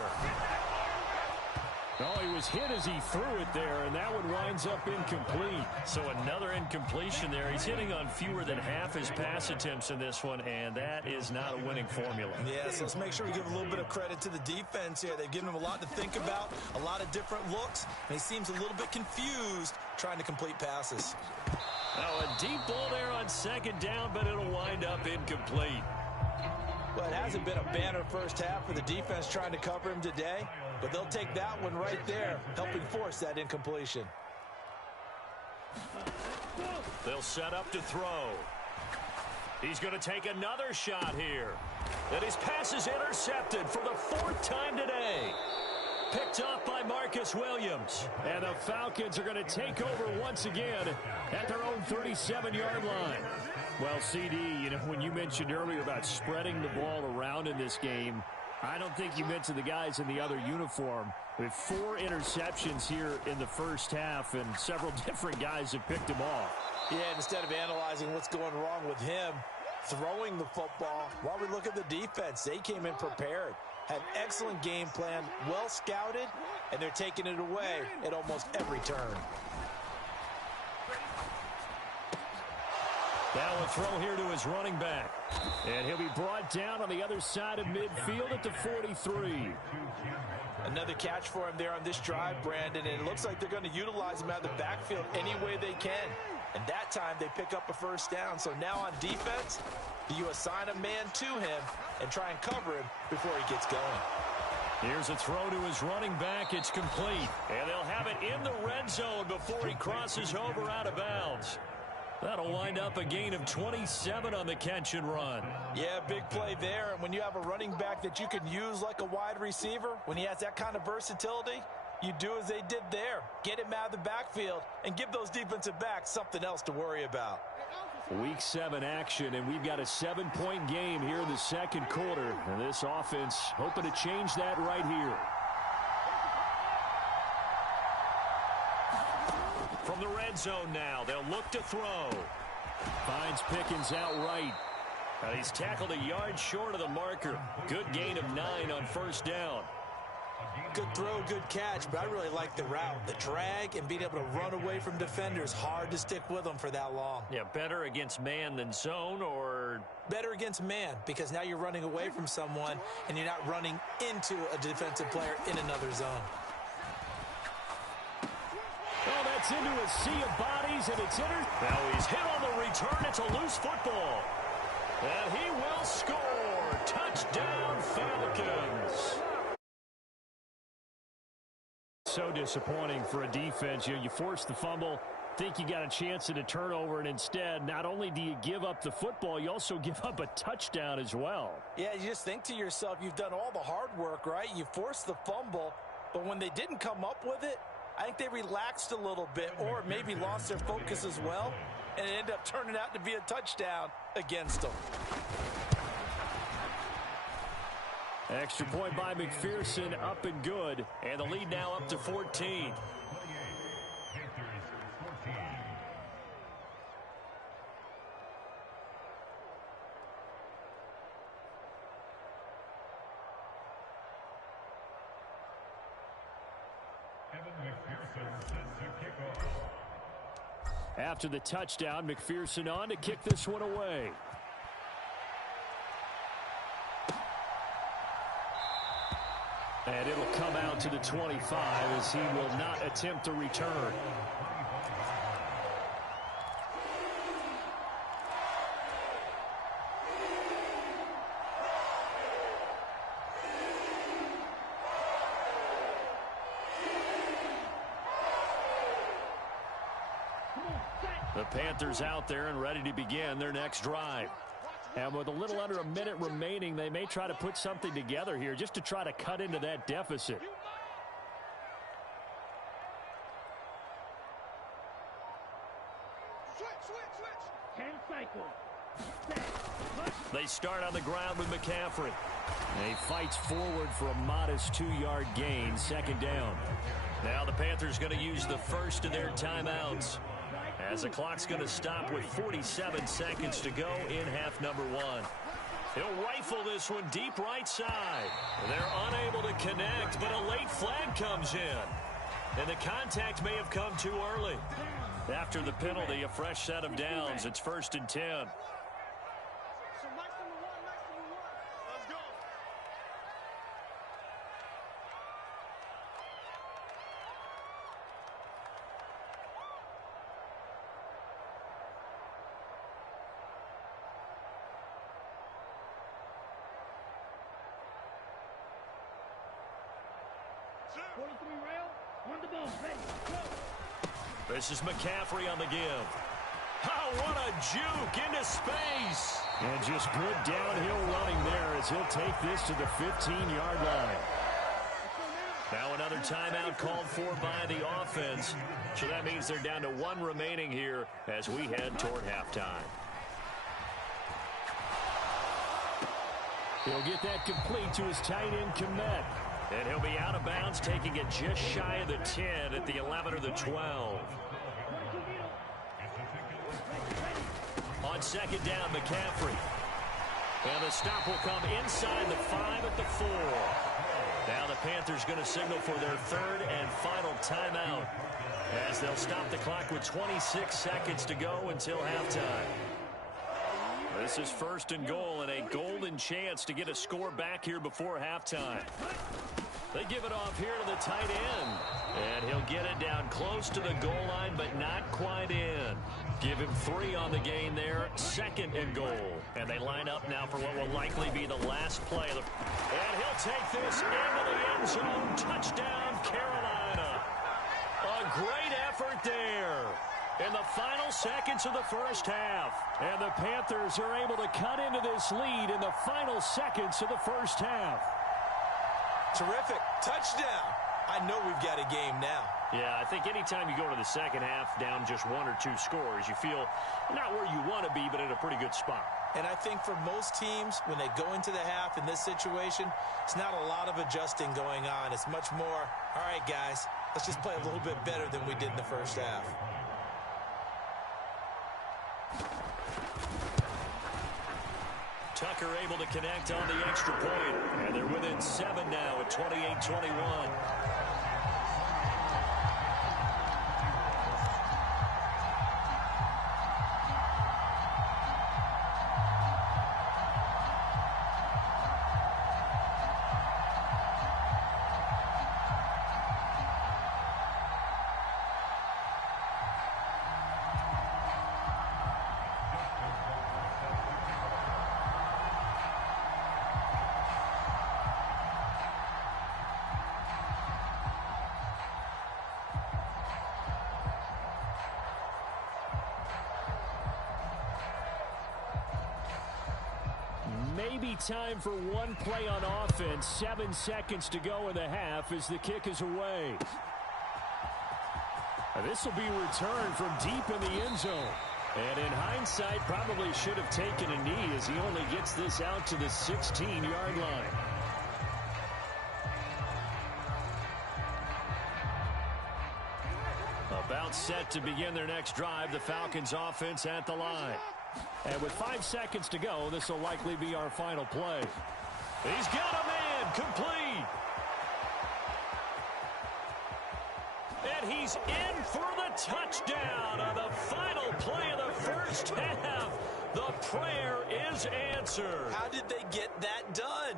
Oh, he was hit as he threw it there, and that one winds up incomplete. So another incompletion there. He's hitting on fewer than half his pass attempts in this one, and that is not a winning formula. Yeah, so let's make sure we give a little bit of credit to the defense here. They've given him a lot to think about, a lot of different looks, and he seems a little bit confused trying to complete passes. Oh, a deep ball there on second down, but it'll wind up incomplete. Well, it hasn't been a banner first half for the defense trying to cover him today, but they'll take that one right there, helping force that incompletion. They'll set up to throw. He's going to take another shot here. And his pass is intercepted for the fourth time today. Picked off by Marcus Williams. And the Falcons are going to take over once again at their own 37-yard line. Well, CD, when you mentioned earlier about spreading the ball around in this game, I don't think you mentioned the guys in the other uniform. With 4 interceptions here in the first half, and several different guys have picked him off. Yeah, instead of analyzing what's going wrong with him, throwing the football, while we look at the defense, they came in prepared. Had excellent game plan, well scouted, and they're taking it away at almost every turn. Now a throw here to his running back. And he'll be brought down on the other side of midfield at the 43. Another catch for him there on this drive, Brandon, and it looks like they're going to utilize him out of the backfield any way they can. And that time they pick up a first down. So now on defense, you assign a man to him and try and cover him before he gets going. Here's a throw to his running back. It's complete. And they'll have it in the red zone before he crosses over out of bounds. That'll wind up a gain of 27 on the catch and run. Yeah, big play there. And when you have a running back that you can use like a wide receiver, when he has that kind of versatility, you do as they did there. Get him out of the backfield and give those defensive backs something else to worry about. Week 7 action, and we've got a 7-point game here in the second quarter. And this offense hoping to change that right here. From the red zone now, they'll look to throw. Finds Pickens outright. And he's tackled a yard short of the marker. Good gain of 9 on first down. Good throw, good catch, but I really like the route. The drag and being able to run away from defenders. Hard to stick with them for that long. Yeah, better against man than zone, or? Better against man, because now you're running away from someone and you're not running into a defensive player in another zone. Oh, that's into a sea of bodies, and it's Now he's hit on the return. It's a loose football. And he will score. Touchdown, Falcons. So disappointing for a defense. You force the fumble, think you got a chance at a turnover, and instead, not only do you give up the football, you also give up a touchdown as well. Yeah, you just think to yourself, you've done all the hard work, right? You forced the fumble, but when they didn't come up with it, I think they relaxed a little bit or maybe lost their focus as well, and it ended up turning out to be a touchdown against them. Extra point by McPherson, up and good, and the lead now up to 14. After the touchdown, McPherson on to kick this one away. And it'll come out to the 25 as he will not attempt to return. The Panthers out there and ready to begin their next drive. And with a little under a minute remaining, they may try to put something together here just to try to cut into that deficit. They start on the ground with McCaffrey. He fights forward for a modest 2-yard gain, second down. Now the Panthers going to use the first of their timeouts, as the clock's going to stop with 47 seconds to go in half number 1. He'll rifle this one deep right side. They're unable to connect, but a late flag comes in. And the contact may have come too early. After the penalty, a fresh set of downs. It's 1st and 10. This is McCaffrey on the give. Oh, what a juke into space. And just good downhill running there as he'll take this to the 15-yard line. Now another timeout called for by the offense. So that means they're down to 1 remaining here as we head toward halftime. He'll get that complete to his tight end, Kmet. And he'll be out of bounds, taking it just shy of the 10 at the 11 or the 12. On second down, McCaffrey. And the stop will come inside the 5 at the 4. Now the Panthers going to signal for their 3rd and final timeout, as they'll stop the clock with 26 seconds to go until halftime. This is 1st and goal and a golden chance to get a score back here before halftime. They give it off here to the tight end. And he'll get it down close to the goal line, but not quite in. Give him 3 on the gain there. 2nd and goal. And they line up now for what will likely be the last play. And he'll take this into the end zone. Touchdown, Carolina. A great effort there in the final seconds of the first half. And the Panthers are able to cut into this lead in the final seconds of the first half. Terrific. Touchdown. I know we've got a game now. Yeah, I think anytime you go to the second half down just 1 or 2 scores, you feel not where you want to be, but in a pretty good spot. And I think for most teams, when they go into the half in this situation, it's not a lot of adjusting going on. It's much more, all right, guys, let's just play a little bit better than we did in the first half. Tucker able to connect on the extra point, and they're within 7 now at 28-21. Maybe time for one play on offense. 7 seconds to go in the half as the kick is away. This will be returned from deep in the end zone. And in hindsight, probably should have taken a knee as he only gets this out to the 16-yard line. About set to begin their next drive, the Falcons offense at the line. And with 5 seconds to go, this will likely be our final play. He's got a man, complete. And he's in for the touchdown on the final play of the first half. The prayer is answered. How did they get that done?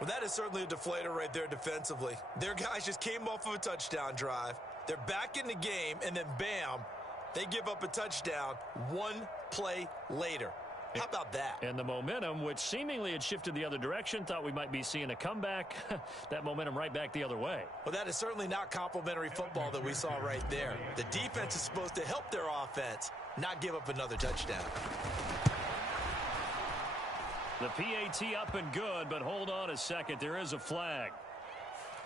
Well, that is certainly a deflator right there defensively. Their guys just came off of a touchdown drive. They're back in the game, and then bam, they give up a touchdown one play later. How about that? And the momentum, which seemingly had shifted the other direction, thought we might be seeing a comeback. That momentum right back the other way. Well, that is certainly not complimentary football that we saw right there. The defense is supposed to help their offense, not give up another touchdown. The PAT up and good, but hold on a second. There is a flag.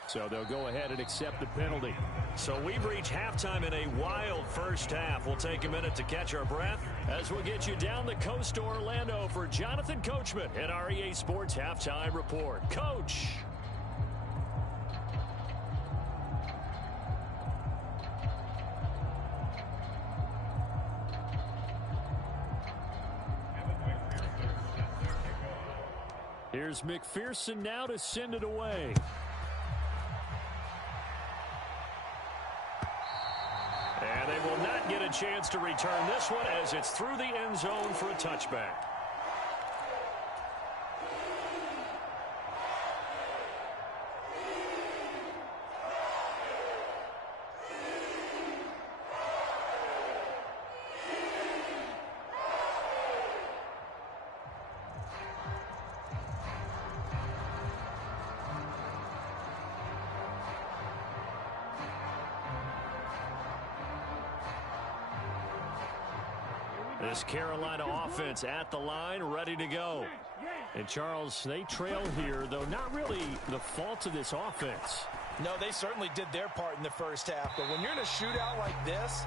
So they'll go ahead and accept the penalty. So we've reached halftime in a wild first half. We'll take a minute to catch our breath as we'll get you down the coast to Orlando for Jonathan Coachman and our EA Sports Halftime Report. Coach. Here's McPherson now to send it away. And they will not get a chance to return this one as it's through the end zone for a touchback. This Carolina offense at the line, ready to go. And, Charles, they trail here, though not really the fault of this offense. No, they certainly did their part in the first half. But when you're in a shootout like this,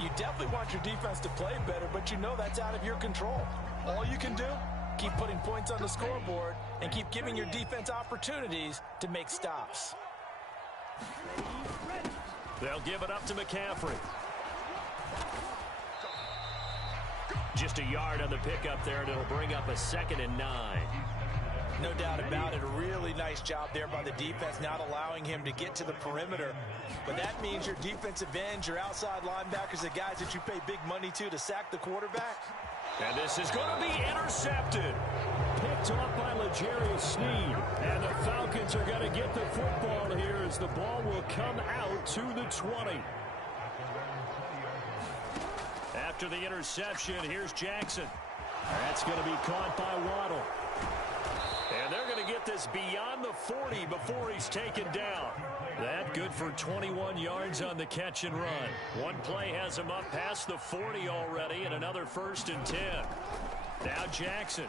you definitely want your defense to play better, but you know that's out of your control. All you can do, keep putting points on the scoreboard and keep giving your defense opportunities to make stops. They'll give it up to McCaffrey. Just a yard on the pickup there, and it'll bring up a 2nd and 9. No doubt about it. A really nice job there by the defense, not allowing him to get to the perimeter. But that means your defensive ends, your outside linebackers, the guys that you pay big money to sack the quarterback. And this is going to be intercepted. Picked off by L'Jarius Sneed. And the Falcons are going to get the football here as the ball will come out to the 20. After the interception, here's Jackson. That's going to be caught by Waddle. And they're going to get this beyond the 40 before he's taken down. That good for 21 yards on the catch and run. One play has him up past the 40 already, and another 1st and 10. Now Jackson.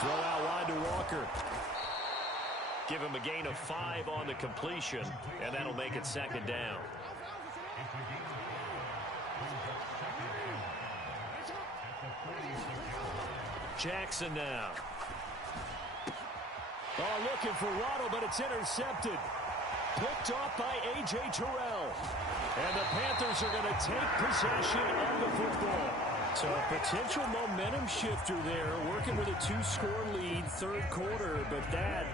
Throw out wide to Walker. Give him a gain of 5 on the completion, and that'll make it 2nd down. Jackson now. Oh, looking for Waddle, but it's intercepted. Picked off by A.J. Terrell. And the Panthers are going to take possession of the football. So a potential momentum shifter there, working with a 2-score lead, 3rd quarter, but that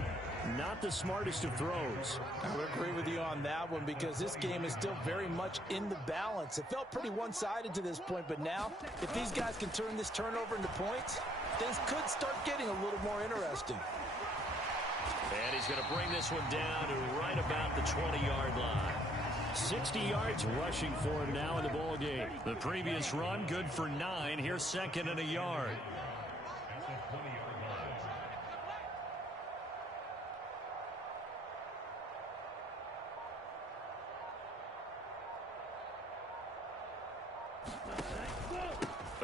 not the smartest of throws. I would agree with you on that one because this game is still very much in the balance. It felt pretty one-sided to this point, but now if these guys can turn this turnover into points, things could start getting a little more interesting. And he's going to bring this one down to right about the 20-yard line. 60 yards rushing for him now in the ball game. The previous run good for 9. Here's 2nd and a yard.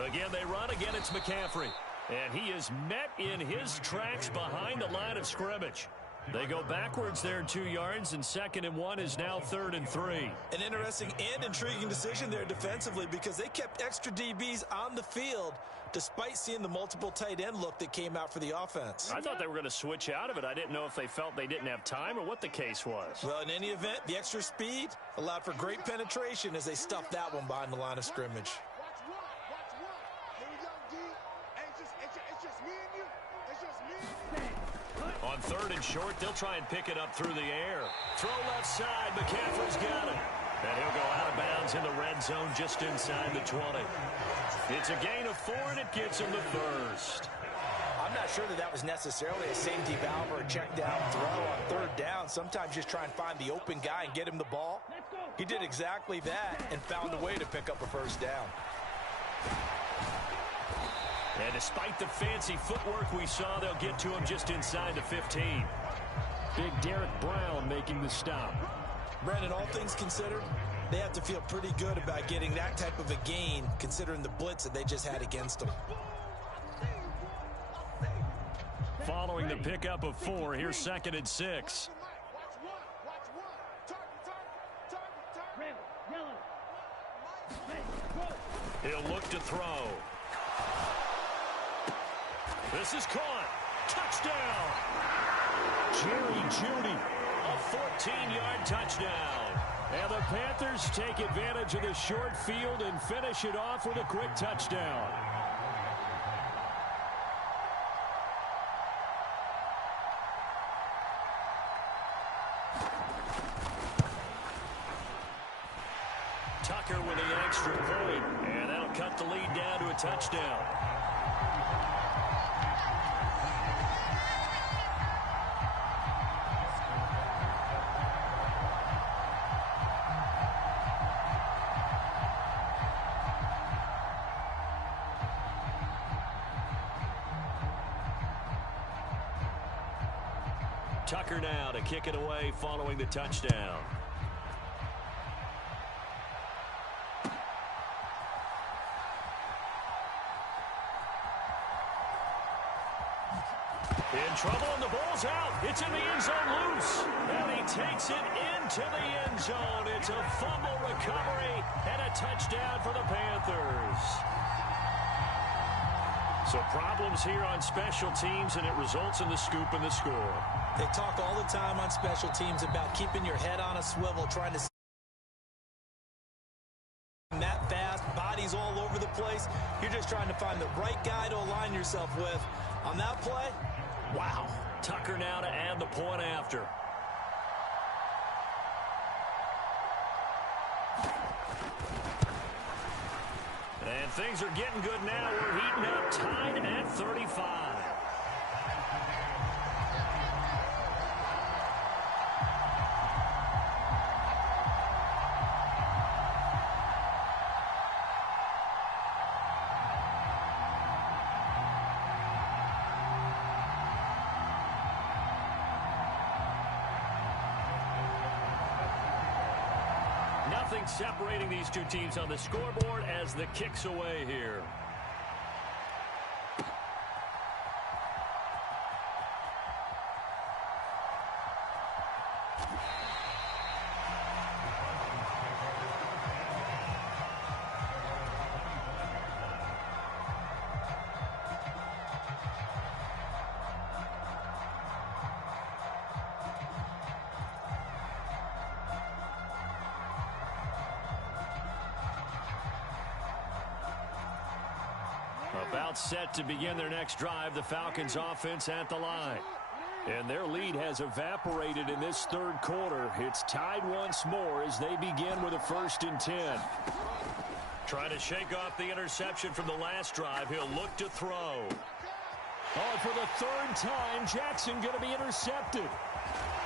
Again, they run. Again, it's McCaffrey. And he is met in his tracks behind the line of scrimmage. They go backwards there 2 yards, and 2nd and 1 is now 3rd and 3. An interesting and intriguing decision there defensively because they kept extra DBs on the field despite seeing the multiple tight end look that came out for the offense. I thought they were going to switch out of it. I didn't know if they felt they didn't have time or what the case was. Well, in any event, the extra speed allowed for great penetration as they stuffed that one behind the line of scrimmage. On On 3rd and short, they'll try and pick it up through the air. Throw left side. McCaffrey's got it. And he'll go out of bounds in the red zone just inside the 20. It's a gain of 4, and it gives him the first. I'm not sure that was necessarily a safety valve or a check down throw on 3rd down. Sometimes just try and find the open guy and get him the ball. He did exactly that and found a way to pick up a first down. And despite the fancy footwork we saw, they'll get to him just inside the 15. Big Derek Brown making the stop. Brandon, all things considered, they have to feel pretty good about getting that type of a gain considering the blitz that they just had against them. Following the pickup of 4, here's 2nd and 6. He'll look to throw. This is caught. Touchdown. Jerry Jeudy, a 14-yard touchdown. And the Panthers take advantage of the short field and finish it off with a quick touchdown. Tucker with the extra point, and that'll cut the lead down to a touchdown. Tucker now to kick it away following the touchdown. In trouble, and the ball's out. It's in the end zone loose. And he takes it into the end zone. It's a fumble recovery and a touchdown for the Panthers. So problems here on special teams, and it results in the scoop and the score. They talk all the time on special teams about keeping your head on a swivel, trying to that fast, bodies all over the place. You're just trying to find the right guy to align yourself with. On that play, wow. Tucker now to add the point after. And things are getting good now. We're heating up, tied at 35. Nothing separating these two teams on the scoreboard as the kick's away here. About set to begin their next drive, the Falcons offense at the line. And their lead has evaporated in this third quarter. It's tied once more as they begin with a 1st and 10. Trying to shake off the interception from the last drive. He'll look to throw. Oh, for the 3rd time, Jackson going to be intercepted.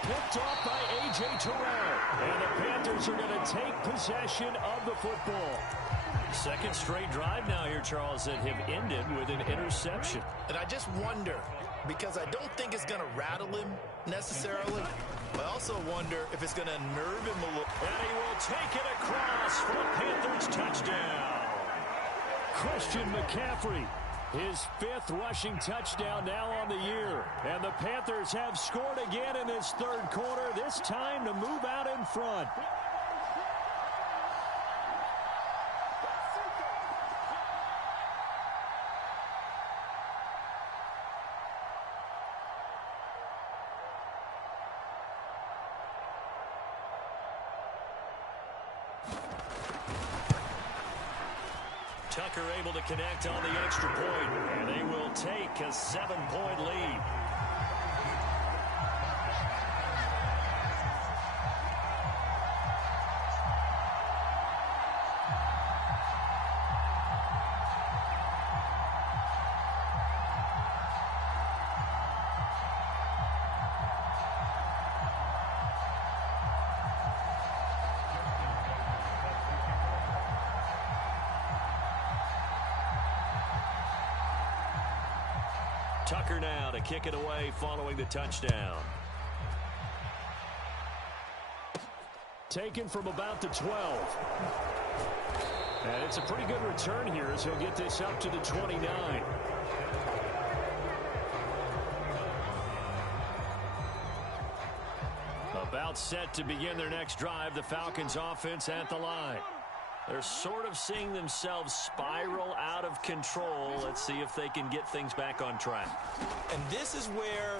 Picked off by A.J. Terrell. And the Panthers are going to take possession of the football. 2nd straight drive now here, Charles, that have ended with an interception. And I just wonder, because I don't think it's going to rattle him necessarily, I also wonder if it's going to nerve him a little. And he will take it across for a Panthers touchdown. Christian McCaffrey, his 5th rushing touchdown now on the year. And the Panthers have scored again in this third quarter, this time to move out in front. Tucker able to connect on the extra point, and they will take a 7-point lead. Tucker now to kick it away following the touchdown. Taken from about the 12. And it's a pretty good return here as he'll get this up to the 29. About set to begin their next drive, the Falcons offense at the line. They're sort of seeing themselves spiral out of control. Let's see if they can get things back on track. And this is where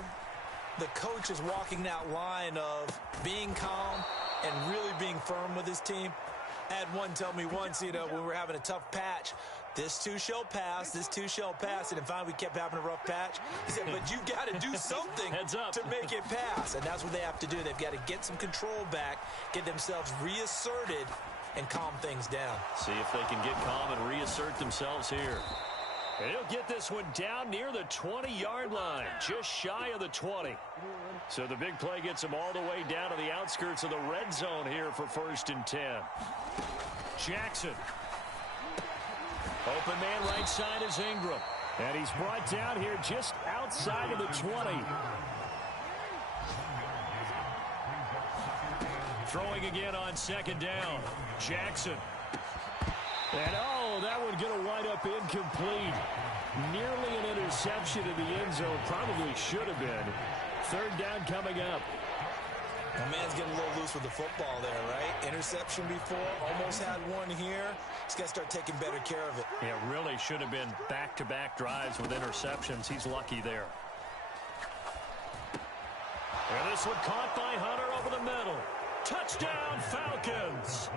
the coach is walking that line of being calm and really being firm with his team. I had one tell me once, when we were having a tough patch, this too shall pass, this too shall pass. And then finally we kept having a rough patch. He said, but you got to do something to make it pass. And that's what they have to do. They've got to get some control back, get themselves reasserted, and calm things down. See if they can get calm and reassert themselves here. And he'll get this one down near the 20-yard line, just shy of the 20. So the big play gets him all the way down to the outskirts of the red zone here for 1st and 10. Jackson. Open man right side is Ingram. And he's brought down here just outside of the 20. Throwing again on 2nd down. Jackson. And that one going to wind up incomplete. Nearly an interception in the end zone. Probably should have been. 3rd down coming up. The man's getting a little loose with the football there, right? Interception before, almost had one here. He's got to start taking better care of it. It really should have been back-to-back drives with interceptions. He's lucky there. And this one caught by Hunter over the middle. Touchdown, Falcons.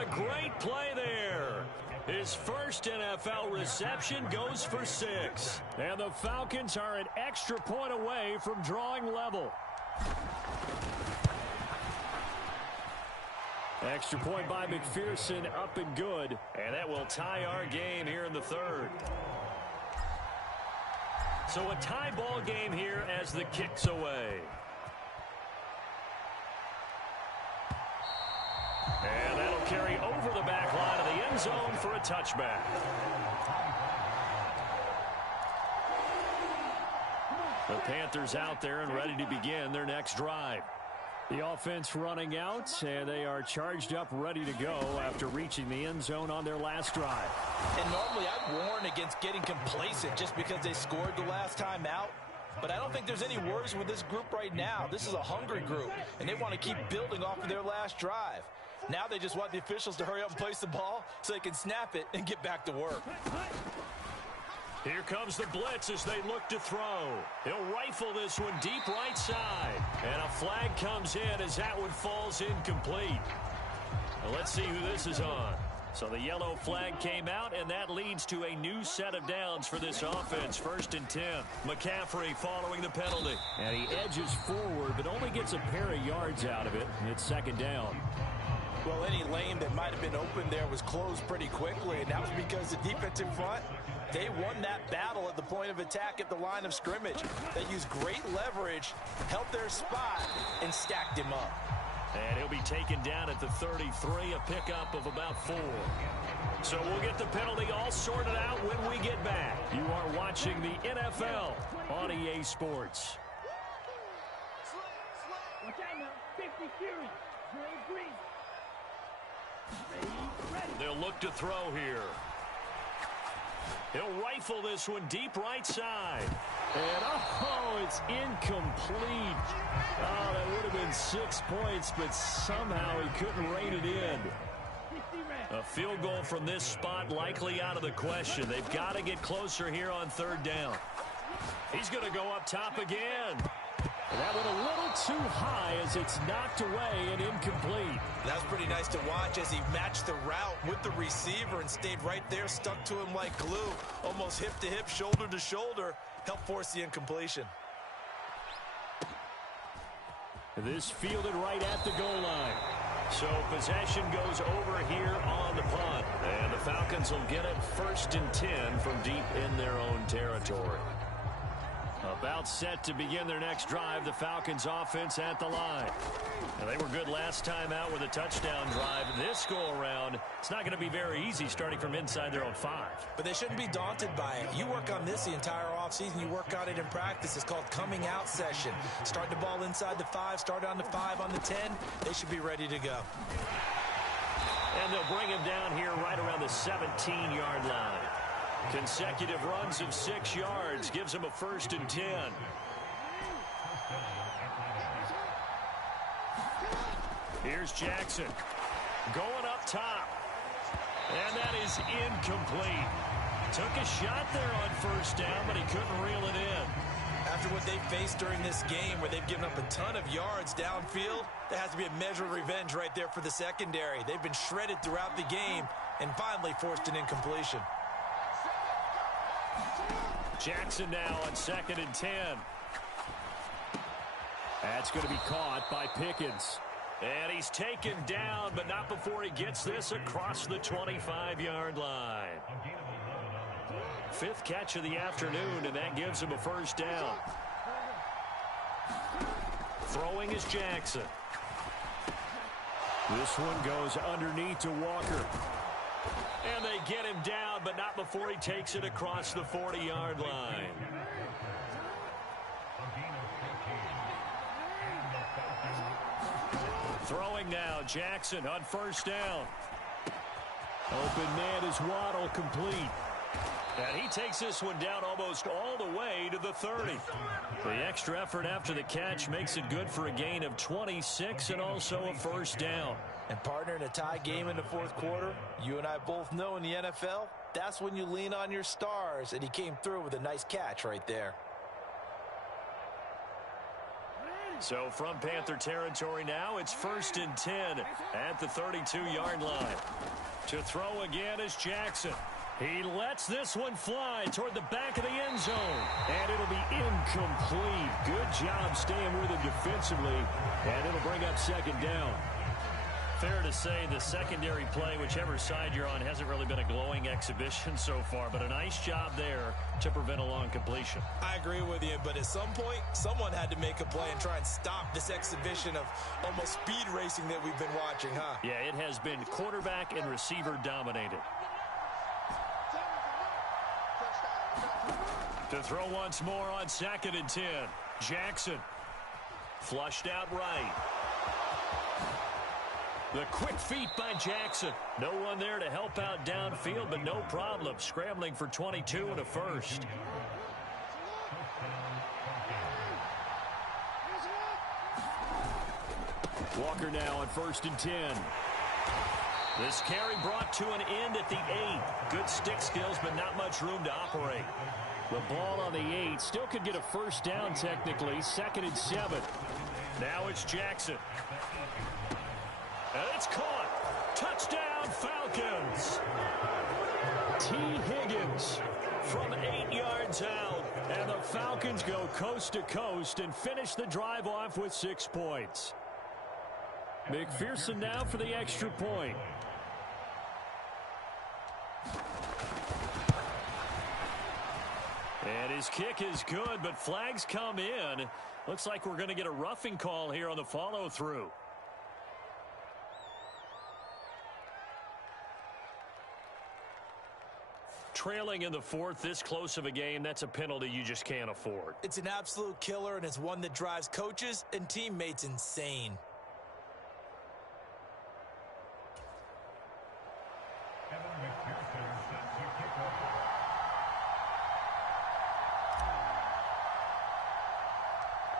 A great play there. His first NFL reception goes for 6. And the Falcons are an extra point away from drawing level. Extra point by McPherson, up and good. And that will tie our game here in the 3rd. So a tie ball game here as the kick's away. And that'll carry over the back line of the end zone for a touchback. The Panthers out there and ready to begin their next drive. The offense running out, and they are charged up, ready to go after reaching the end zone on their last drive. And normally I'd warn against getting complacent just because they scored the last time out. But I don't think there's any worries with this group right now. This is a hungry group, and they want to keep building off of their last drive. Now they just want the officials to hurry up and place the ball so they can snap it and get back to work. Here comes the blitz as they look to throw. He'll rifle this one deep right side. And a flag comes in as that one falls incomplete. Well, let's see who this is on. So the yellow flag came out, and that leads to a new set of downs for this offense. 1st and 10. McCaffrey following the penalty. And he edges forward, but only gets a pair of yards out of it. And it's 2nd down. Well, any lane that might have been open there was closed pretty quickly, and that was because the defensive front, they won that battle at the point of attack at the line of scrimmage. They used great leverage, held their spot, and stacked him up. And he'll be taken down at the 33, a pickup of about 4. So we'll get the penalty all sorted out when we get back. You are watching the NFL on EA Sports. Watch out now, 50 Fury, green. They'll look to throw here. He'll rifle this one deep right side. And, it's incomplete. That would have been 6 points, but somehow he couldn't rein it in. A field goal from this spot likely out of the question. They've got to get closer here on 3rd down. He's going to go up top again. And that went a little too high as it's knocked away and incomplete. That's pretty nice to watch as he matched the route with the receiver and stayed right there, stuck to him like glue, almost hip to hip, shoulder to shoulder, helped force the incompletion. This fielded right at the goal line. So possession goes over here on the punt. And the Falcons will get it 1st and 10 from deep in their own territory. A About set to begin their next drive, the Falcons offense at the line. Now, they were good last time out with a touchdown drive. This go-around, it's not going to be very easy starting from inside their own 5. But they shouldn't be daunted by it. You work on this the entire offseason. You work on it in practice. It's called coming out session. Start the ball inside the 5, start on the 5, on the 10. They should be ready to go. And they'll bring him down here right around the 17-yard line. Consecutive runs of 6 yards gives him a 1st and 10. Here's Jackson going up top. And that is incomplete. Took a shot there on 1st down, but he couldn't reel it in. After what they faced during this game where they've given up a ton of yards downfield, there has to be a measure of revenge right there for the secondary. They've been shredded throughout the game and finally forced an incompletion. Jackson now on 2nd and 10. That's going to be caught by Pickens. And he's taken down, but not before he gets this across the 25-yard line. 5th catch of the afternoon, and that gives him a 1st down. Throwing is Jackson. This one goes underneath to Walker. And they get him down, but not before he takes it across the 40-yard line. Throwing now, Jackson on 1st down. Open man is Waddle, complete. And he takes this one down almost all the way to the 30. The extra effort after the catch makes it good for a gain of 26 and also a 1st down. And partner, in a tie game in the 4th quarter, you and I both know in the NFL, that's when you lean on your stars, and he came through with a nice catch right there. So from Panther territory now, it's 1st and 10 at the 32-yard line. To throw again is Jackson. He lets this one fly toward the back of the end zone. And it'll be incomplete. Good job staying with him defensively. And it'll bring up 2nd down. Fair to say the secondary play, whichever side you're on, hasn't really been a glowing exhibition so far. But a nice job there to prevent a long completion. I agree with you, but at some point, someone had to make a play and try and stop this exhibition of almost speed racing that we've been watching, huh? Yeah, it has been quarterback and receiver dominated. To throw once more on 2nd and 10. Jackson. Flushed out right. The quick feet by Jackson. No one there to help out downfield, but no problem. Scrambling for 22 and a 1st. Walker now on 1st and 10. This carry brought to an end at the 8. Good stick skills, but not much room to operate. The ball on the 8 still could get a 1st down technically. 2nd and 7. Now it's Jackson. And it's caught. Touchdown, Falcons. T. Higgins from 8 yards out. And the Falcons go coast to coast and finish the drive off with 6 points. McPherson now for the extra point. And his kick is good, but flags come in. Looks like we're going to get a roughing call here on the follow-through. Trailing in the 4th, this close of a game, that's a penalty you just can't afford. It's an absolute killer, and it's one that drives coaches and teammates insane.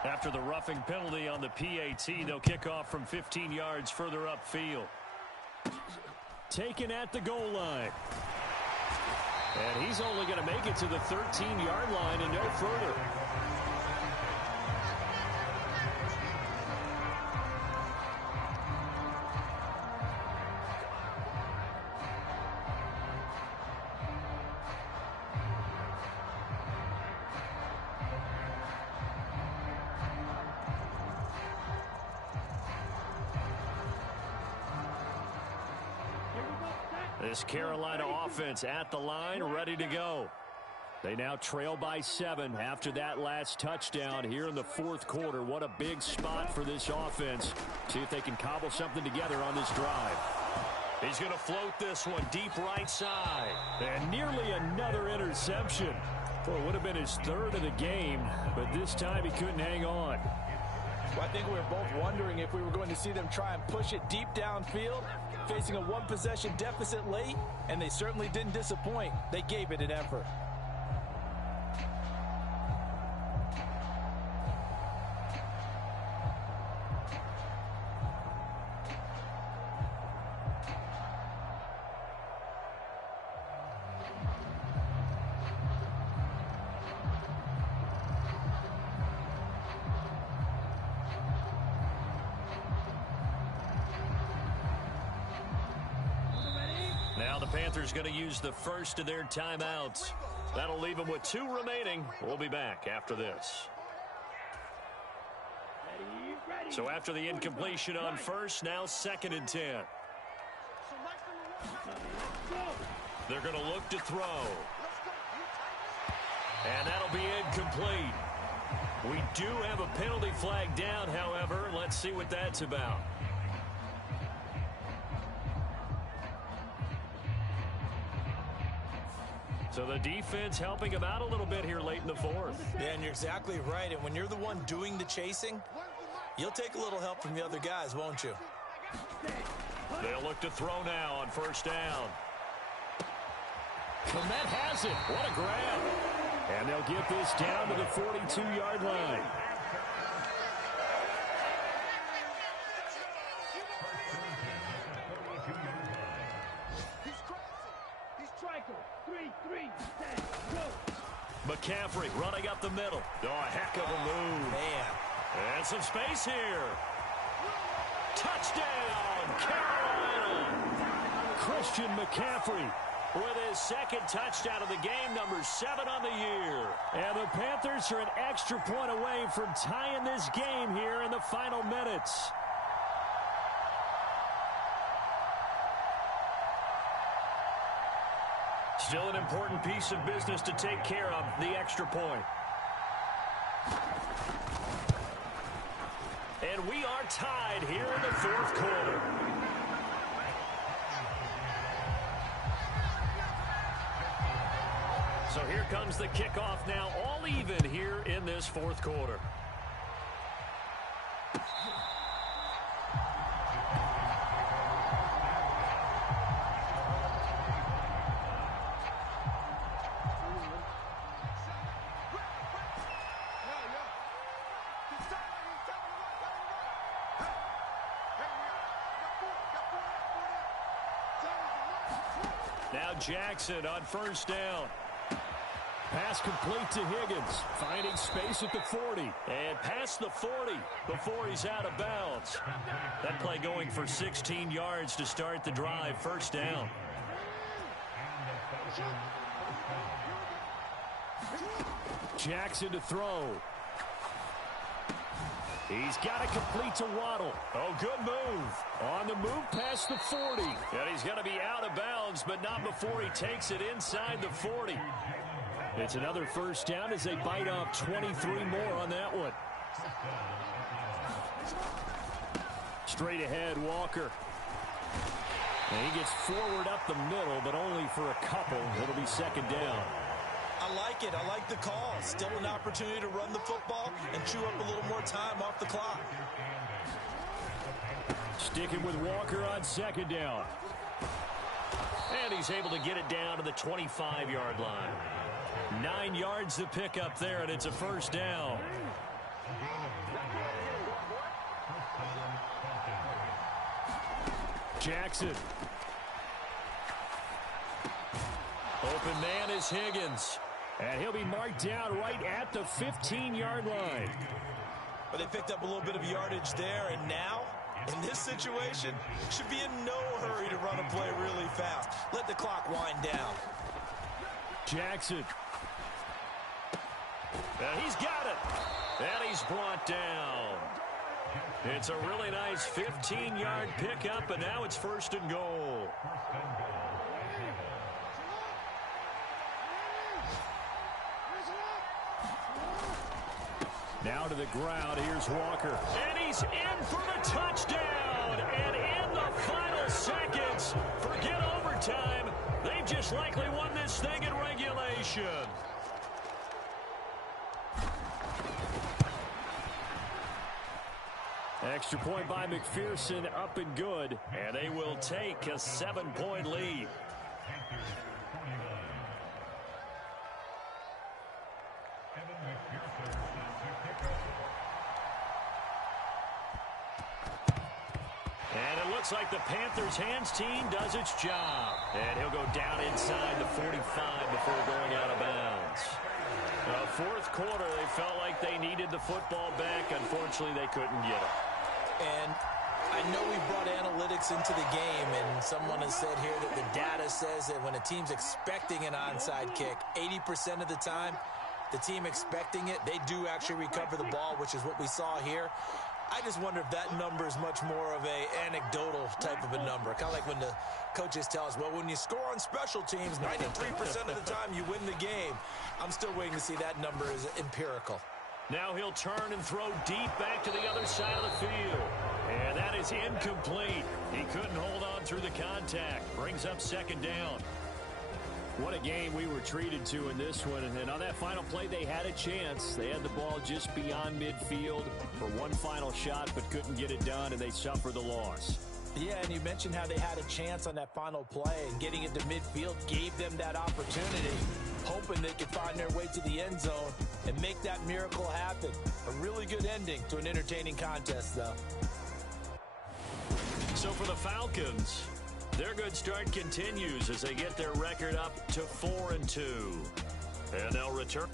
After the roughing penalty on the PAT, they'll kick off from 15 yards further upfield. Taken at the goal line. And he's only going to make it to the 13-yard line and no further. This Carolina offense at the line, ready to go. They now trail by 7 after that last touchdown here in the fourth quarter. What a big spot for this offense. See if they can cobble something together on this drive. He's going to float this one deep right side. And nearly another interception. Well, it would have been his third of the game, but this time he couldn't hang on. Well, I think we were both wondering if we were going to see them try and push it deep downfield, facing a one-possession deficit late, and they certainly didn't disappoint. They gave it an effort. Now the Panthers going to use the first of their timeouts. That'll leave them with 2 remaining. We'll be back after this. So after the incompletion on first, now 2nd and 10. They're going to look to throw. And that'll be incomplete. We do have a penalty flag down, however. Let's see what that's about. So the defense helping him out a little bit here late in the fourth. Yeah, and you're exactly right. And when you're the one doing the chasing, you'll take a little help from the other guys, won't you? They'll look to throw now on first down. Komet has it. What a grab. And they'll get this down to the 42-yard line. McCaffrey running up the middle. Oh, a heck of a move. Man. And some space here. Touchdown, Carolina. Christian McCaffrey with his 2nd touchdown of the game, number 7 on the year. And the Panthers are an extra point away from tying this game here in the final minutes. Still an important piece of business to take care of, the extra point. And we are tied here in the fourth quarter. So here comes the kickoff now, all even here in this fourth quarter. Now Jackson on first down. Pass complete to Higgins, finding space at the 40. And past the 40 before he's out of bounds. That play going for 16 yards to start the drive, first down. Jackson to throw. He's got it complete to Waddle. Oh, good move. On the move past the 40. And he's going to be out of bounds, but not before he takes it inside the 40. It's another first down as they bite off 23 more on that one. Straight ahead, Walker. And he gets forward up the middle, but only for a couple. It'll be 2nd down. I like it. I like the call. Still an opportunity to run the football and chew up a little more time off the clock. Sticking with Walker on 2nd down. And he's able to get it down to the 25-yard line. 9 yards to pick up there, and it's a first down. Jackson. Open man is Higgins. And he'll be marked down right at the 15-yard line. But they picked up a little bit of yardage there, and now, in this situation, should be in no hurry to run a play really fast. Let the clock wind down. Jackson. And he's got it. And he's brought down. It's a really nice 15-yard pickup, and now it's 1st and goal. Now to the ground. Here's Walker. And he's in for the touchdown. And in the final seconds, forget overtime. They've just likely won this thing in regulation. Extra point by McPherson, up and good. And they will take a 7-point lead. And it looks like the Panthers' hands team does its job. And he'll go down inside the 45 before going out of bounds. Fourth quarter, they felt like they needed the football back. Unfortunately, they couldn't get it. And I know we brought analytics into the game, and someone has said here that the data says that when a team's expecting an onside kick, 80% of the time, the team expecting it, they do actually recover the ball, which is what we saw here. I just wonder if that number is much more of a anecdotal type of a number. Kind of like when the coaches tell us, well, when you score on special teams, 93% of the time you win the game. I'm still waiting to see that number is empirical. Now he'll turn and throw deep back to the other side of the field. And that is incomplete. He couldn't hold on through the contact. Brings up second down. What a game we were treated to in this one. And on that final play, they had a chance. They had the ball just beyond midfield for one final shot, but couldn't get it done, and they suffer the loss. Yeah, and you mentioned how they had a chance on that final play, and getting it to midfield gave them that opportunity, hoping they could find their way to the end zone and make that miracle happen. A really good ending to an entertaining contest, though. So for the Falcons, their good start continues as they get their record up to 4-2. And they'll return.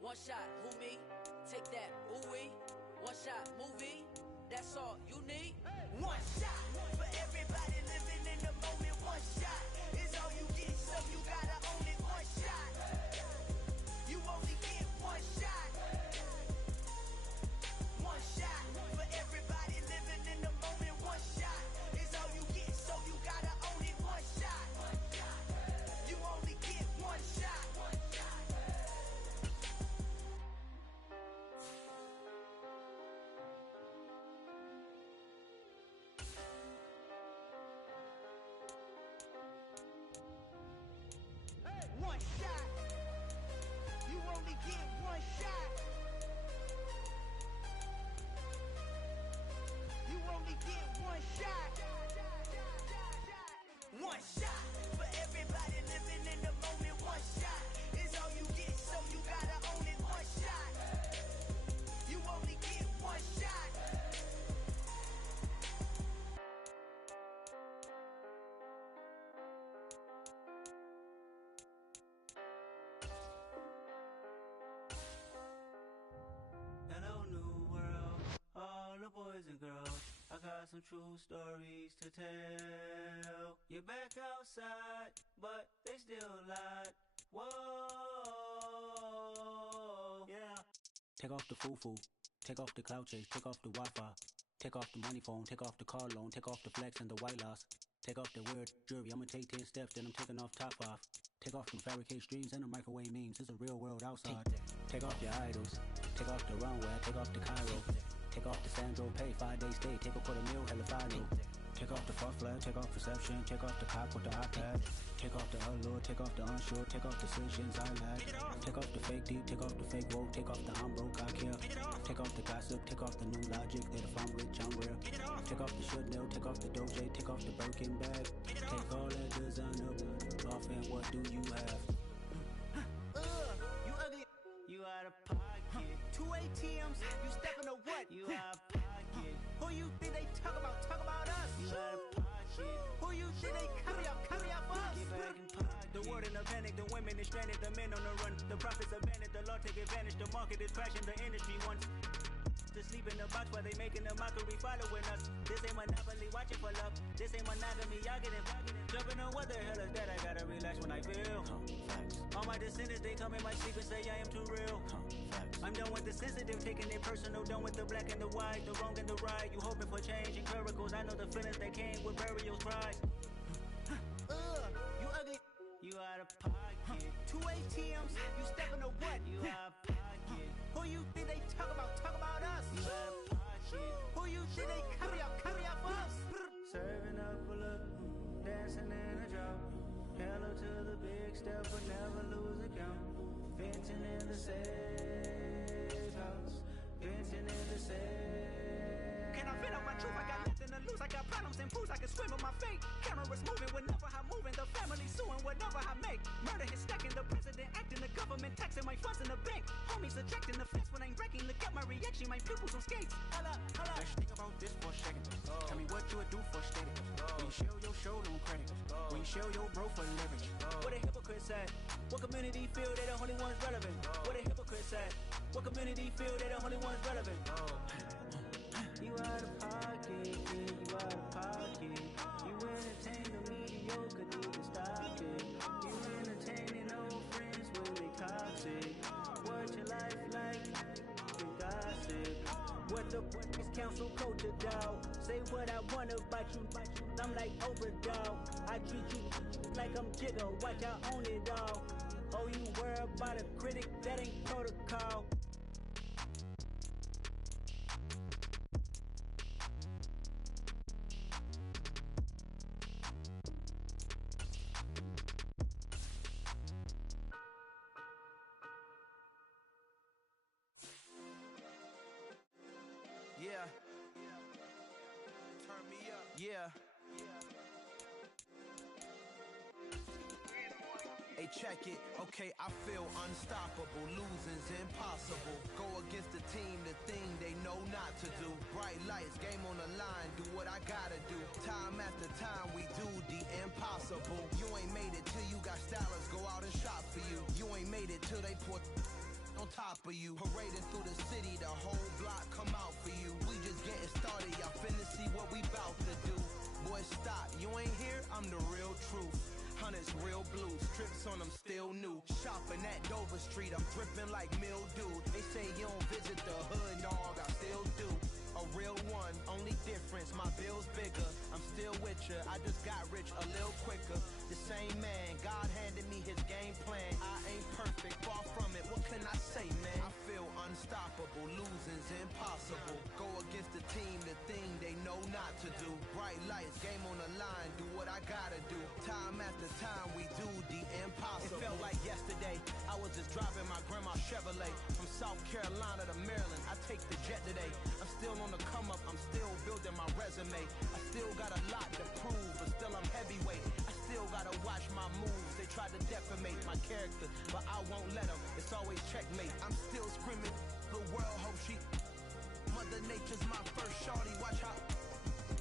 One shot, who me? Take that, ooh-wee. One shot, movie. That's all you need. One shot for everybody living in the moment. One shot is all you get, so you gotta own it. One shot. You only get one shot. One shot for everybody living in the moment. One shot is all you get, so you gotta own it. One shot. You only get one shot. some true stories to tell. You're back outside, but they still lied. Whoa, yeah. Take off the foo-foo, take off the cloud chase, take off the Wi-Fi, take off the money phone, take off the car loan, take off the flex and the white loss, take off the weird jewelry. I'ma take 10 steps, then I'm taking off top off. Take off them fabricated streams and the microwave memes. It's a real world outside. Take off your idols, take off the runway, take off the Cairo, take off the Sandro pay, 5 days stay, take a $250,000 hella final. Take off the far flag, take off perception, take off the cop with the iPad. Take off the allure, take off the unsure, take off decisions I lack. Take off the fake deep, take off the fake woke, take off the I'm broke, I care. Take off the gossip, take off the new logic that if I'm rich, I'm rare. Take off the should know, take off the Doja, take off the Birkin bag. Take all that designer off and what do you have? You ugly. You out of pocket. 2 ATMs, you stepping to what? You out of pocket. Who you think they talk about? Talk about us. You out of pocket. Who you think they copy up for us? Get back in pocket. The world in a panic, the women is stranded, the men on the run. The profits abandoned, the law take advantage. The market is crashing, the industry wants to sleep in the box while they making a mockery following us. This ain't monopoly, watching for love. This ain't monogamy, y'all getting jumping on what the hell is that? I gotta relax when I feel. All my descendants, they come in my sleep and say I am too real. I'm done with the sensitive, taking it personal. Done with the black and the white, the wrong and the right. You hoping for change and miracles. I know the feelings that came with burials, pride. You ugly. You out of pocket. 2 ATMs, you stepping to what? You out of pocket. Who you think they talk about? Talk about us. You out of pocket. Who you think they copy up us? Serving up full of dancing in a drop. Hello to the big step, but never lose a count. Venting in the safe house. Venting in the safe. Can I vent out my truth? I got nothing to lose. I got problems and fools. I can swim with my fate. Cameras moving whenever I'm moving. The family suing whatever I make. Murder is stacking. The president acting. The government taxing my funds in the bank. Homies ejecting the fence when I'm wrecking. Look at my reaction. My pupils on skates. Holla, holla. Let's think about this for a second. Tell me what you would do for steady. When you show your show, no credit. When you show your bro for leverage. What a hypocrite said. What community feel they the only ones relevant? What a hypocrite said. What community feel they the only ones relevant? You out of pocket, yeah, you out of pocket. You entertain the mediocre, need to stop it. You entertaining old friends when they toxic. What your life like? You gossip. What the is council culture, dog? Say what I want about you. I'm like overdog. I treat you like I'm Jigga. Watch I own it all. Oh, you worry about a critic? That ain't protocol. Yeah. Turn me up. Yeah. Hey, check it. Okay, I feel unstoppable. Losing's impossible. Go against the team, the thing they know not to do. Bright lights, game on the line. Do what I gotta do. Time after time, we do the impossible. You ain't made it till you got stylers go out and shop for you. You ain't made it till they put on top of you. Parading through the city, the whole block come out for you. We just getting started, y'all finna see what we bout to do. Boy, stop, you ain't here, I'm the real truth. Hunters real blue, strips on them still new. Shopping at Dover Street, I'm dripping like mildew. They say you don't visit the hood, dog, I still do. A real one, only difference, my bill's bigger. I'm still with ya, I just got rich a little quicker. The same man, God handed me his game plan. I ain't perfect, far from it, what can I say, man? I feel unstoppable, losing's impossible. Go against the team, the thing they know not to do. Bright lights, game on the line, do what I gotta do. Time after time, we do the impossible. It felt like yesterday, I was just driving my grandma's Chevrolet. From South Carolina to Maryland, I take the jet today. I'm still on the come up, I'm still building my resume. I still got a lot to prove, but still I'm heavyweight. I still gotta watch my moves. They try to defamate my character, but I won't let them. It's always checkmate. I'm still screaming, the world hope she. Mother Nature's my first shorty. Watch how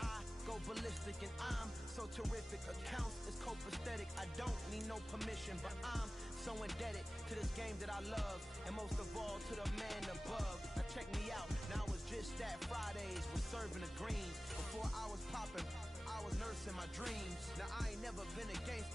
I go ballistic, and I'm so terrific. Accounts is copacetic. I don't need no permission, but I'm so indebted to this game that I love, and most of all to the man above. Now check me out. Now it's just that Fridays was serving the greens. Before I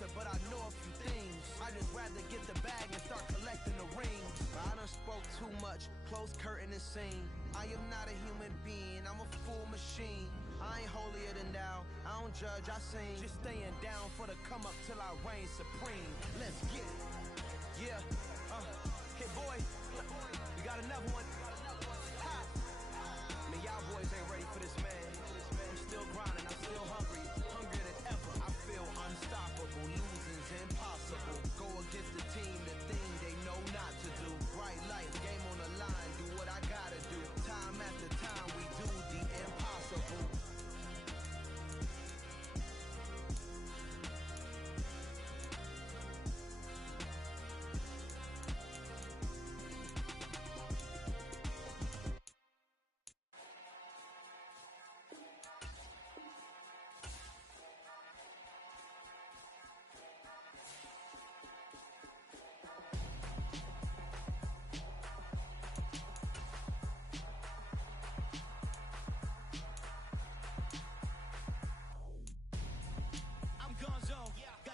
answer, but I know a few things. I just rather get the bag and start collecting the rings. But I done spoke too much, close curtain and scene. I am not a human being, I'm a full machine. I ain't holier than thou, I don't judge, I sing. Just staying down for the come up till I reign supreme. Let's get it. Yeah, hey boy, you got another one. Ha. Man, y'all boys ain't ready for this, man. I'm still grinding, I'm still hungry, hungrier than ever. I feel unstoppable, losing's impossible. Go against the team, the thing they know not to do. Bright light, game on the line, do what I gotta do. Time after time, we do the impossible.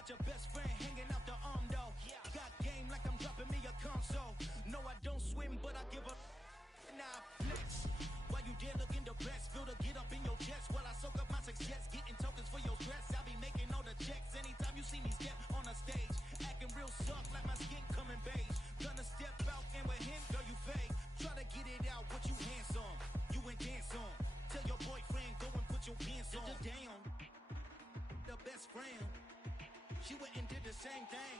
Got your best friend hanging out the arm though. Got game like I'm dropping me a console. No, I don't swim, but I give a nah flex. While you there looking depressed, feel the get up in your chest while I soak up my success, getting tokens for your stress. I be making all the checks anytime you see me step on a stage, acting real soft like my skin coming beige. Gonna step out and with him, girl, you fake. Try to get it out, what you handsome, you ain't dance on. Tell your boyfriend go and put your pants on. Damn, the best friend. She went and did the same thing.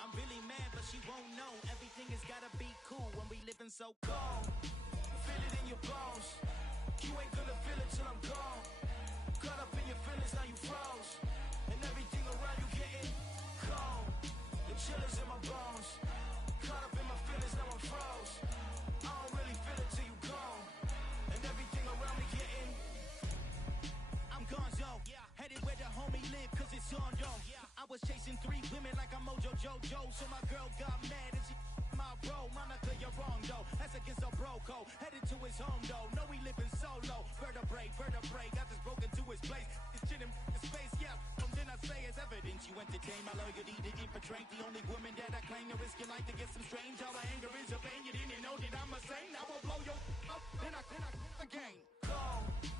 I'm really mad, but she won't know. Everything has gotta be cool when we living so cold. Feel it in your bones. You ain't gonna feel it till I'm gone. Caught up in your feelings, now you froze. And everything around you getting cold. The chillers in my bones. Caught up in my feelings, now I'm froze. I don't really feel it till you gone. And everything around me getting I'm gonzo. Headed where the homie live, cause it's on though. I was chasing 3 women like I'm Mojo Jojo. So my girl got mad and she my bro. Monica, you're wrong though. That's against a bro code. Headed to his home though. No, we living solo. Vertebrae. Got this broken to his place. This shit in space, yeah. Then I say it's evidence. You entertain my loyalty to infiltrate. The only woman that I claim to risk your life to get some strange. All my anger is a pain. You didn't know that I'm a saint. I will blow your up. Then I again. Cold.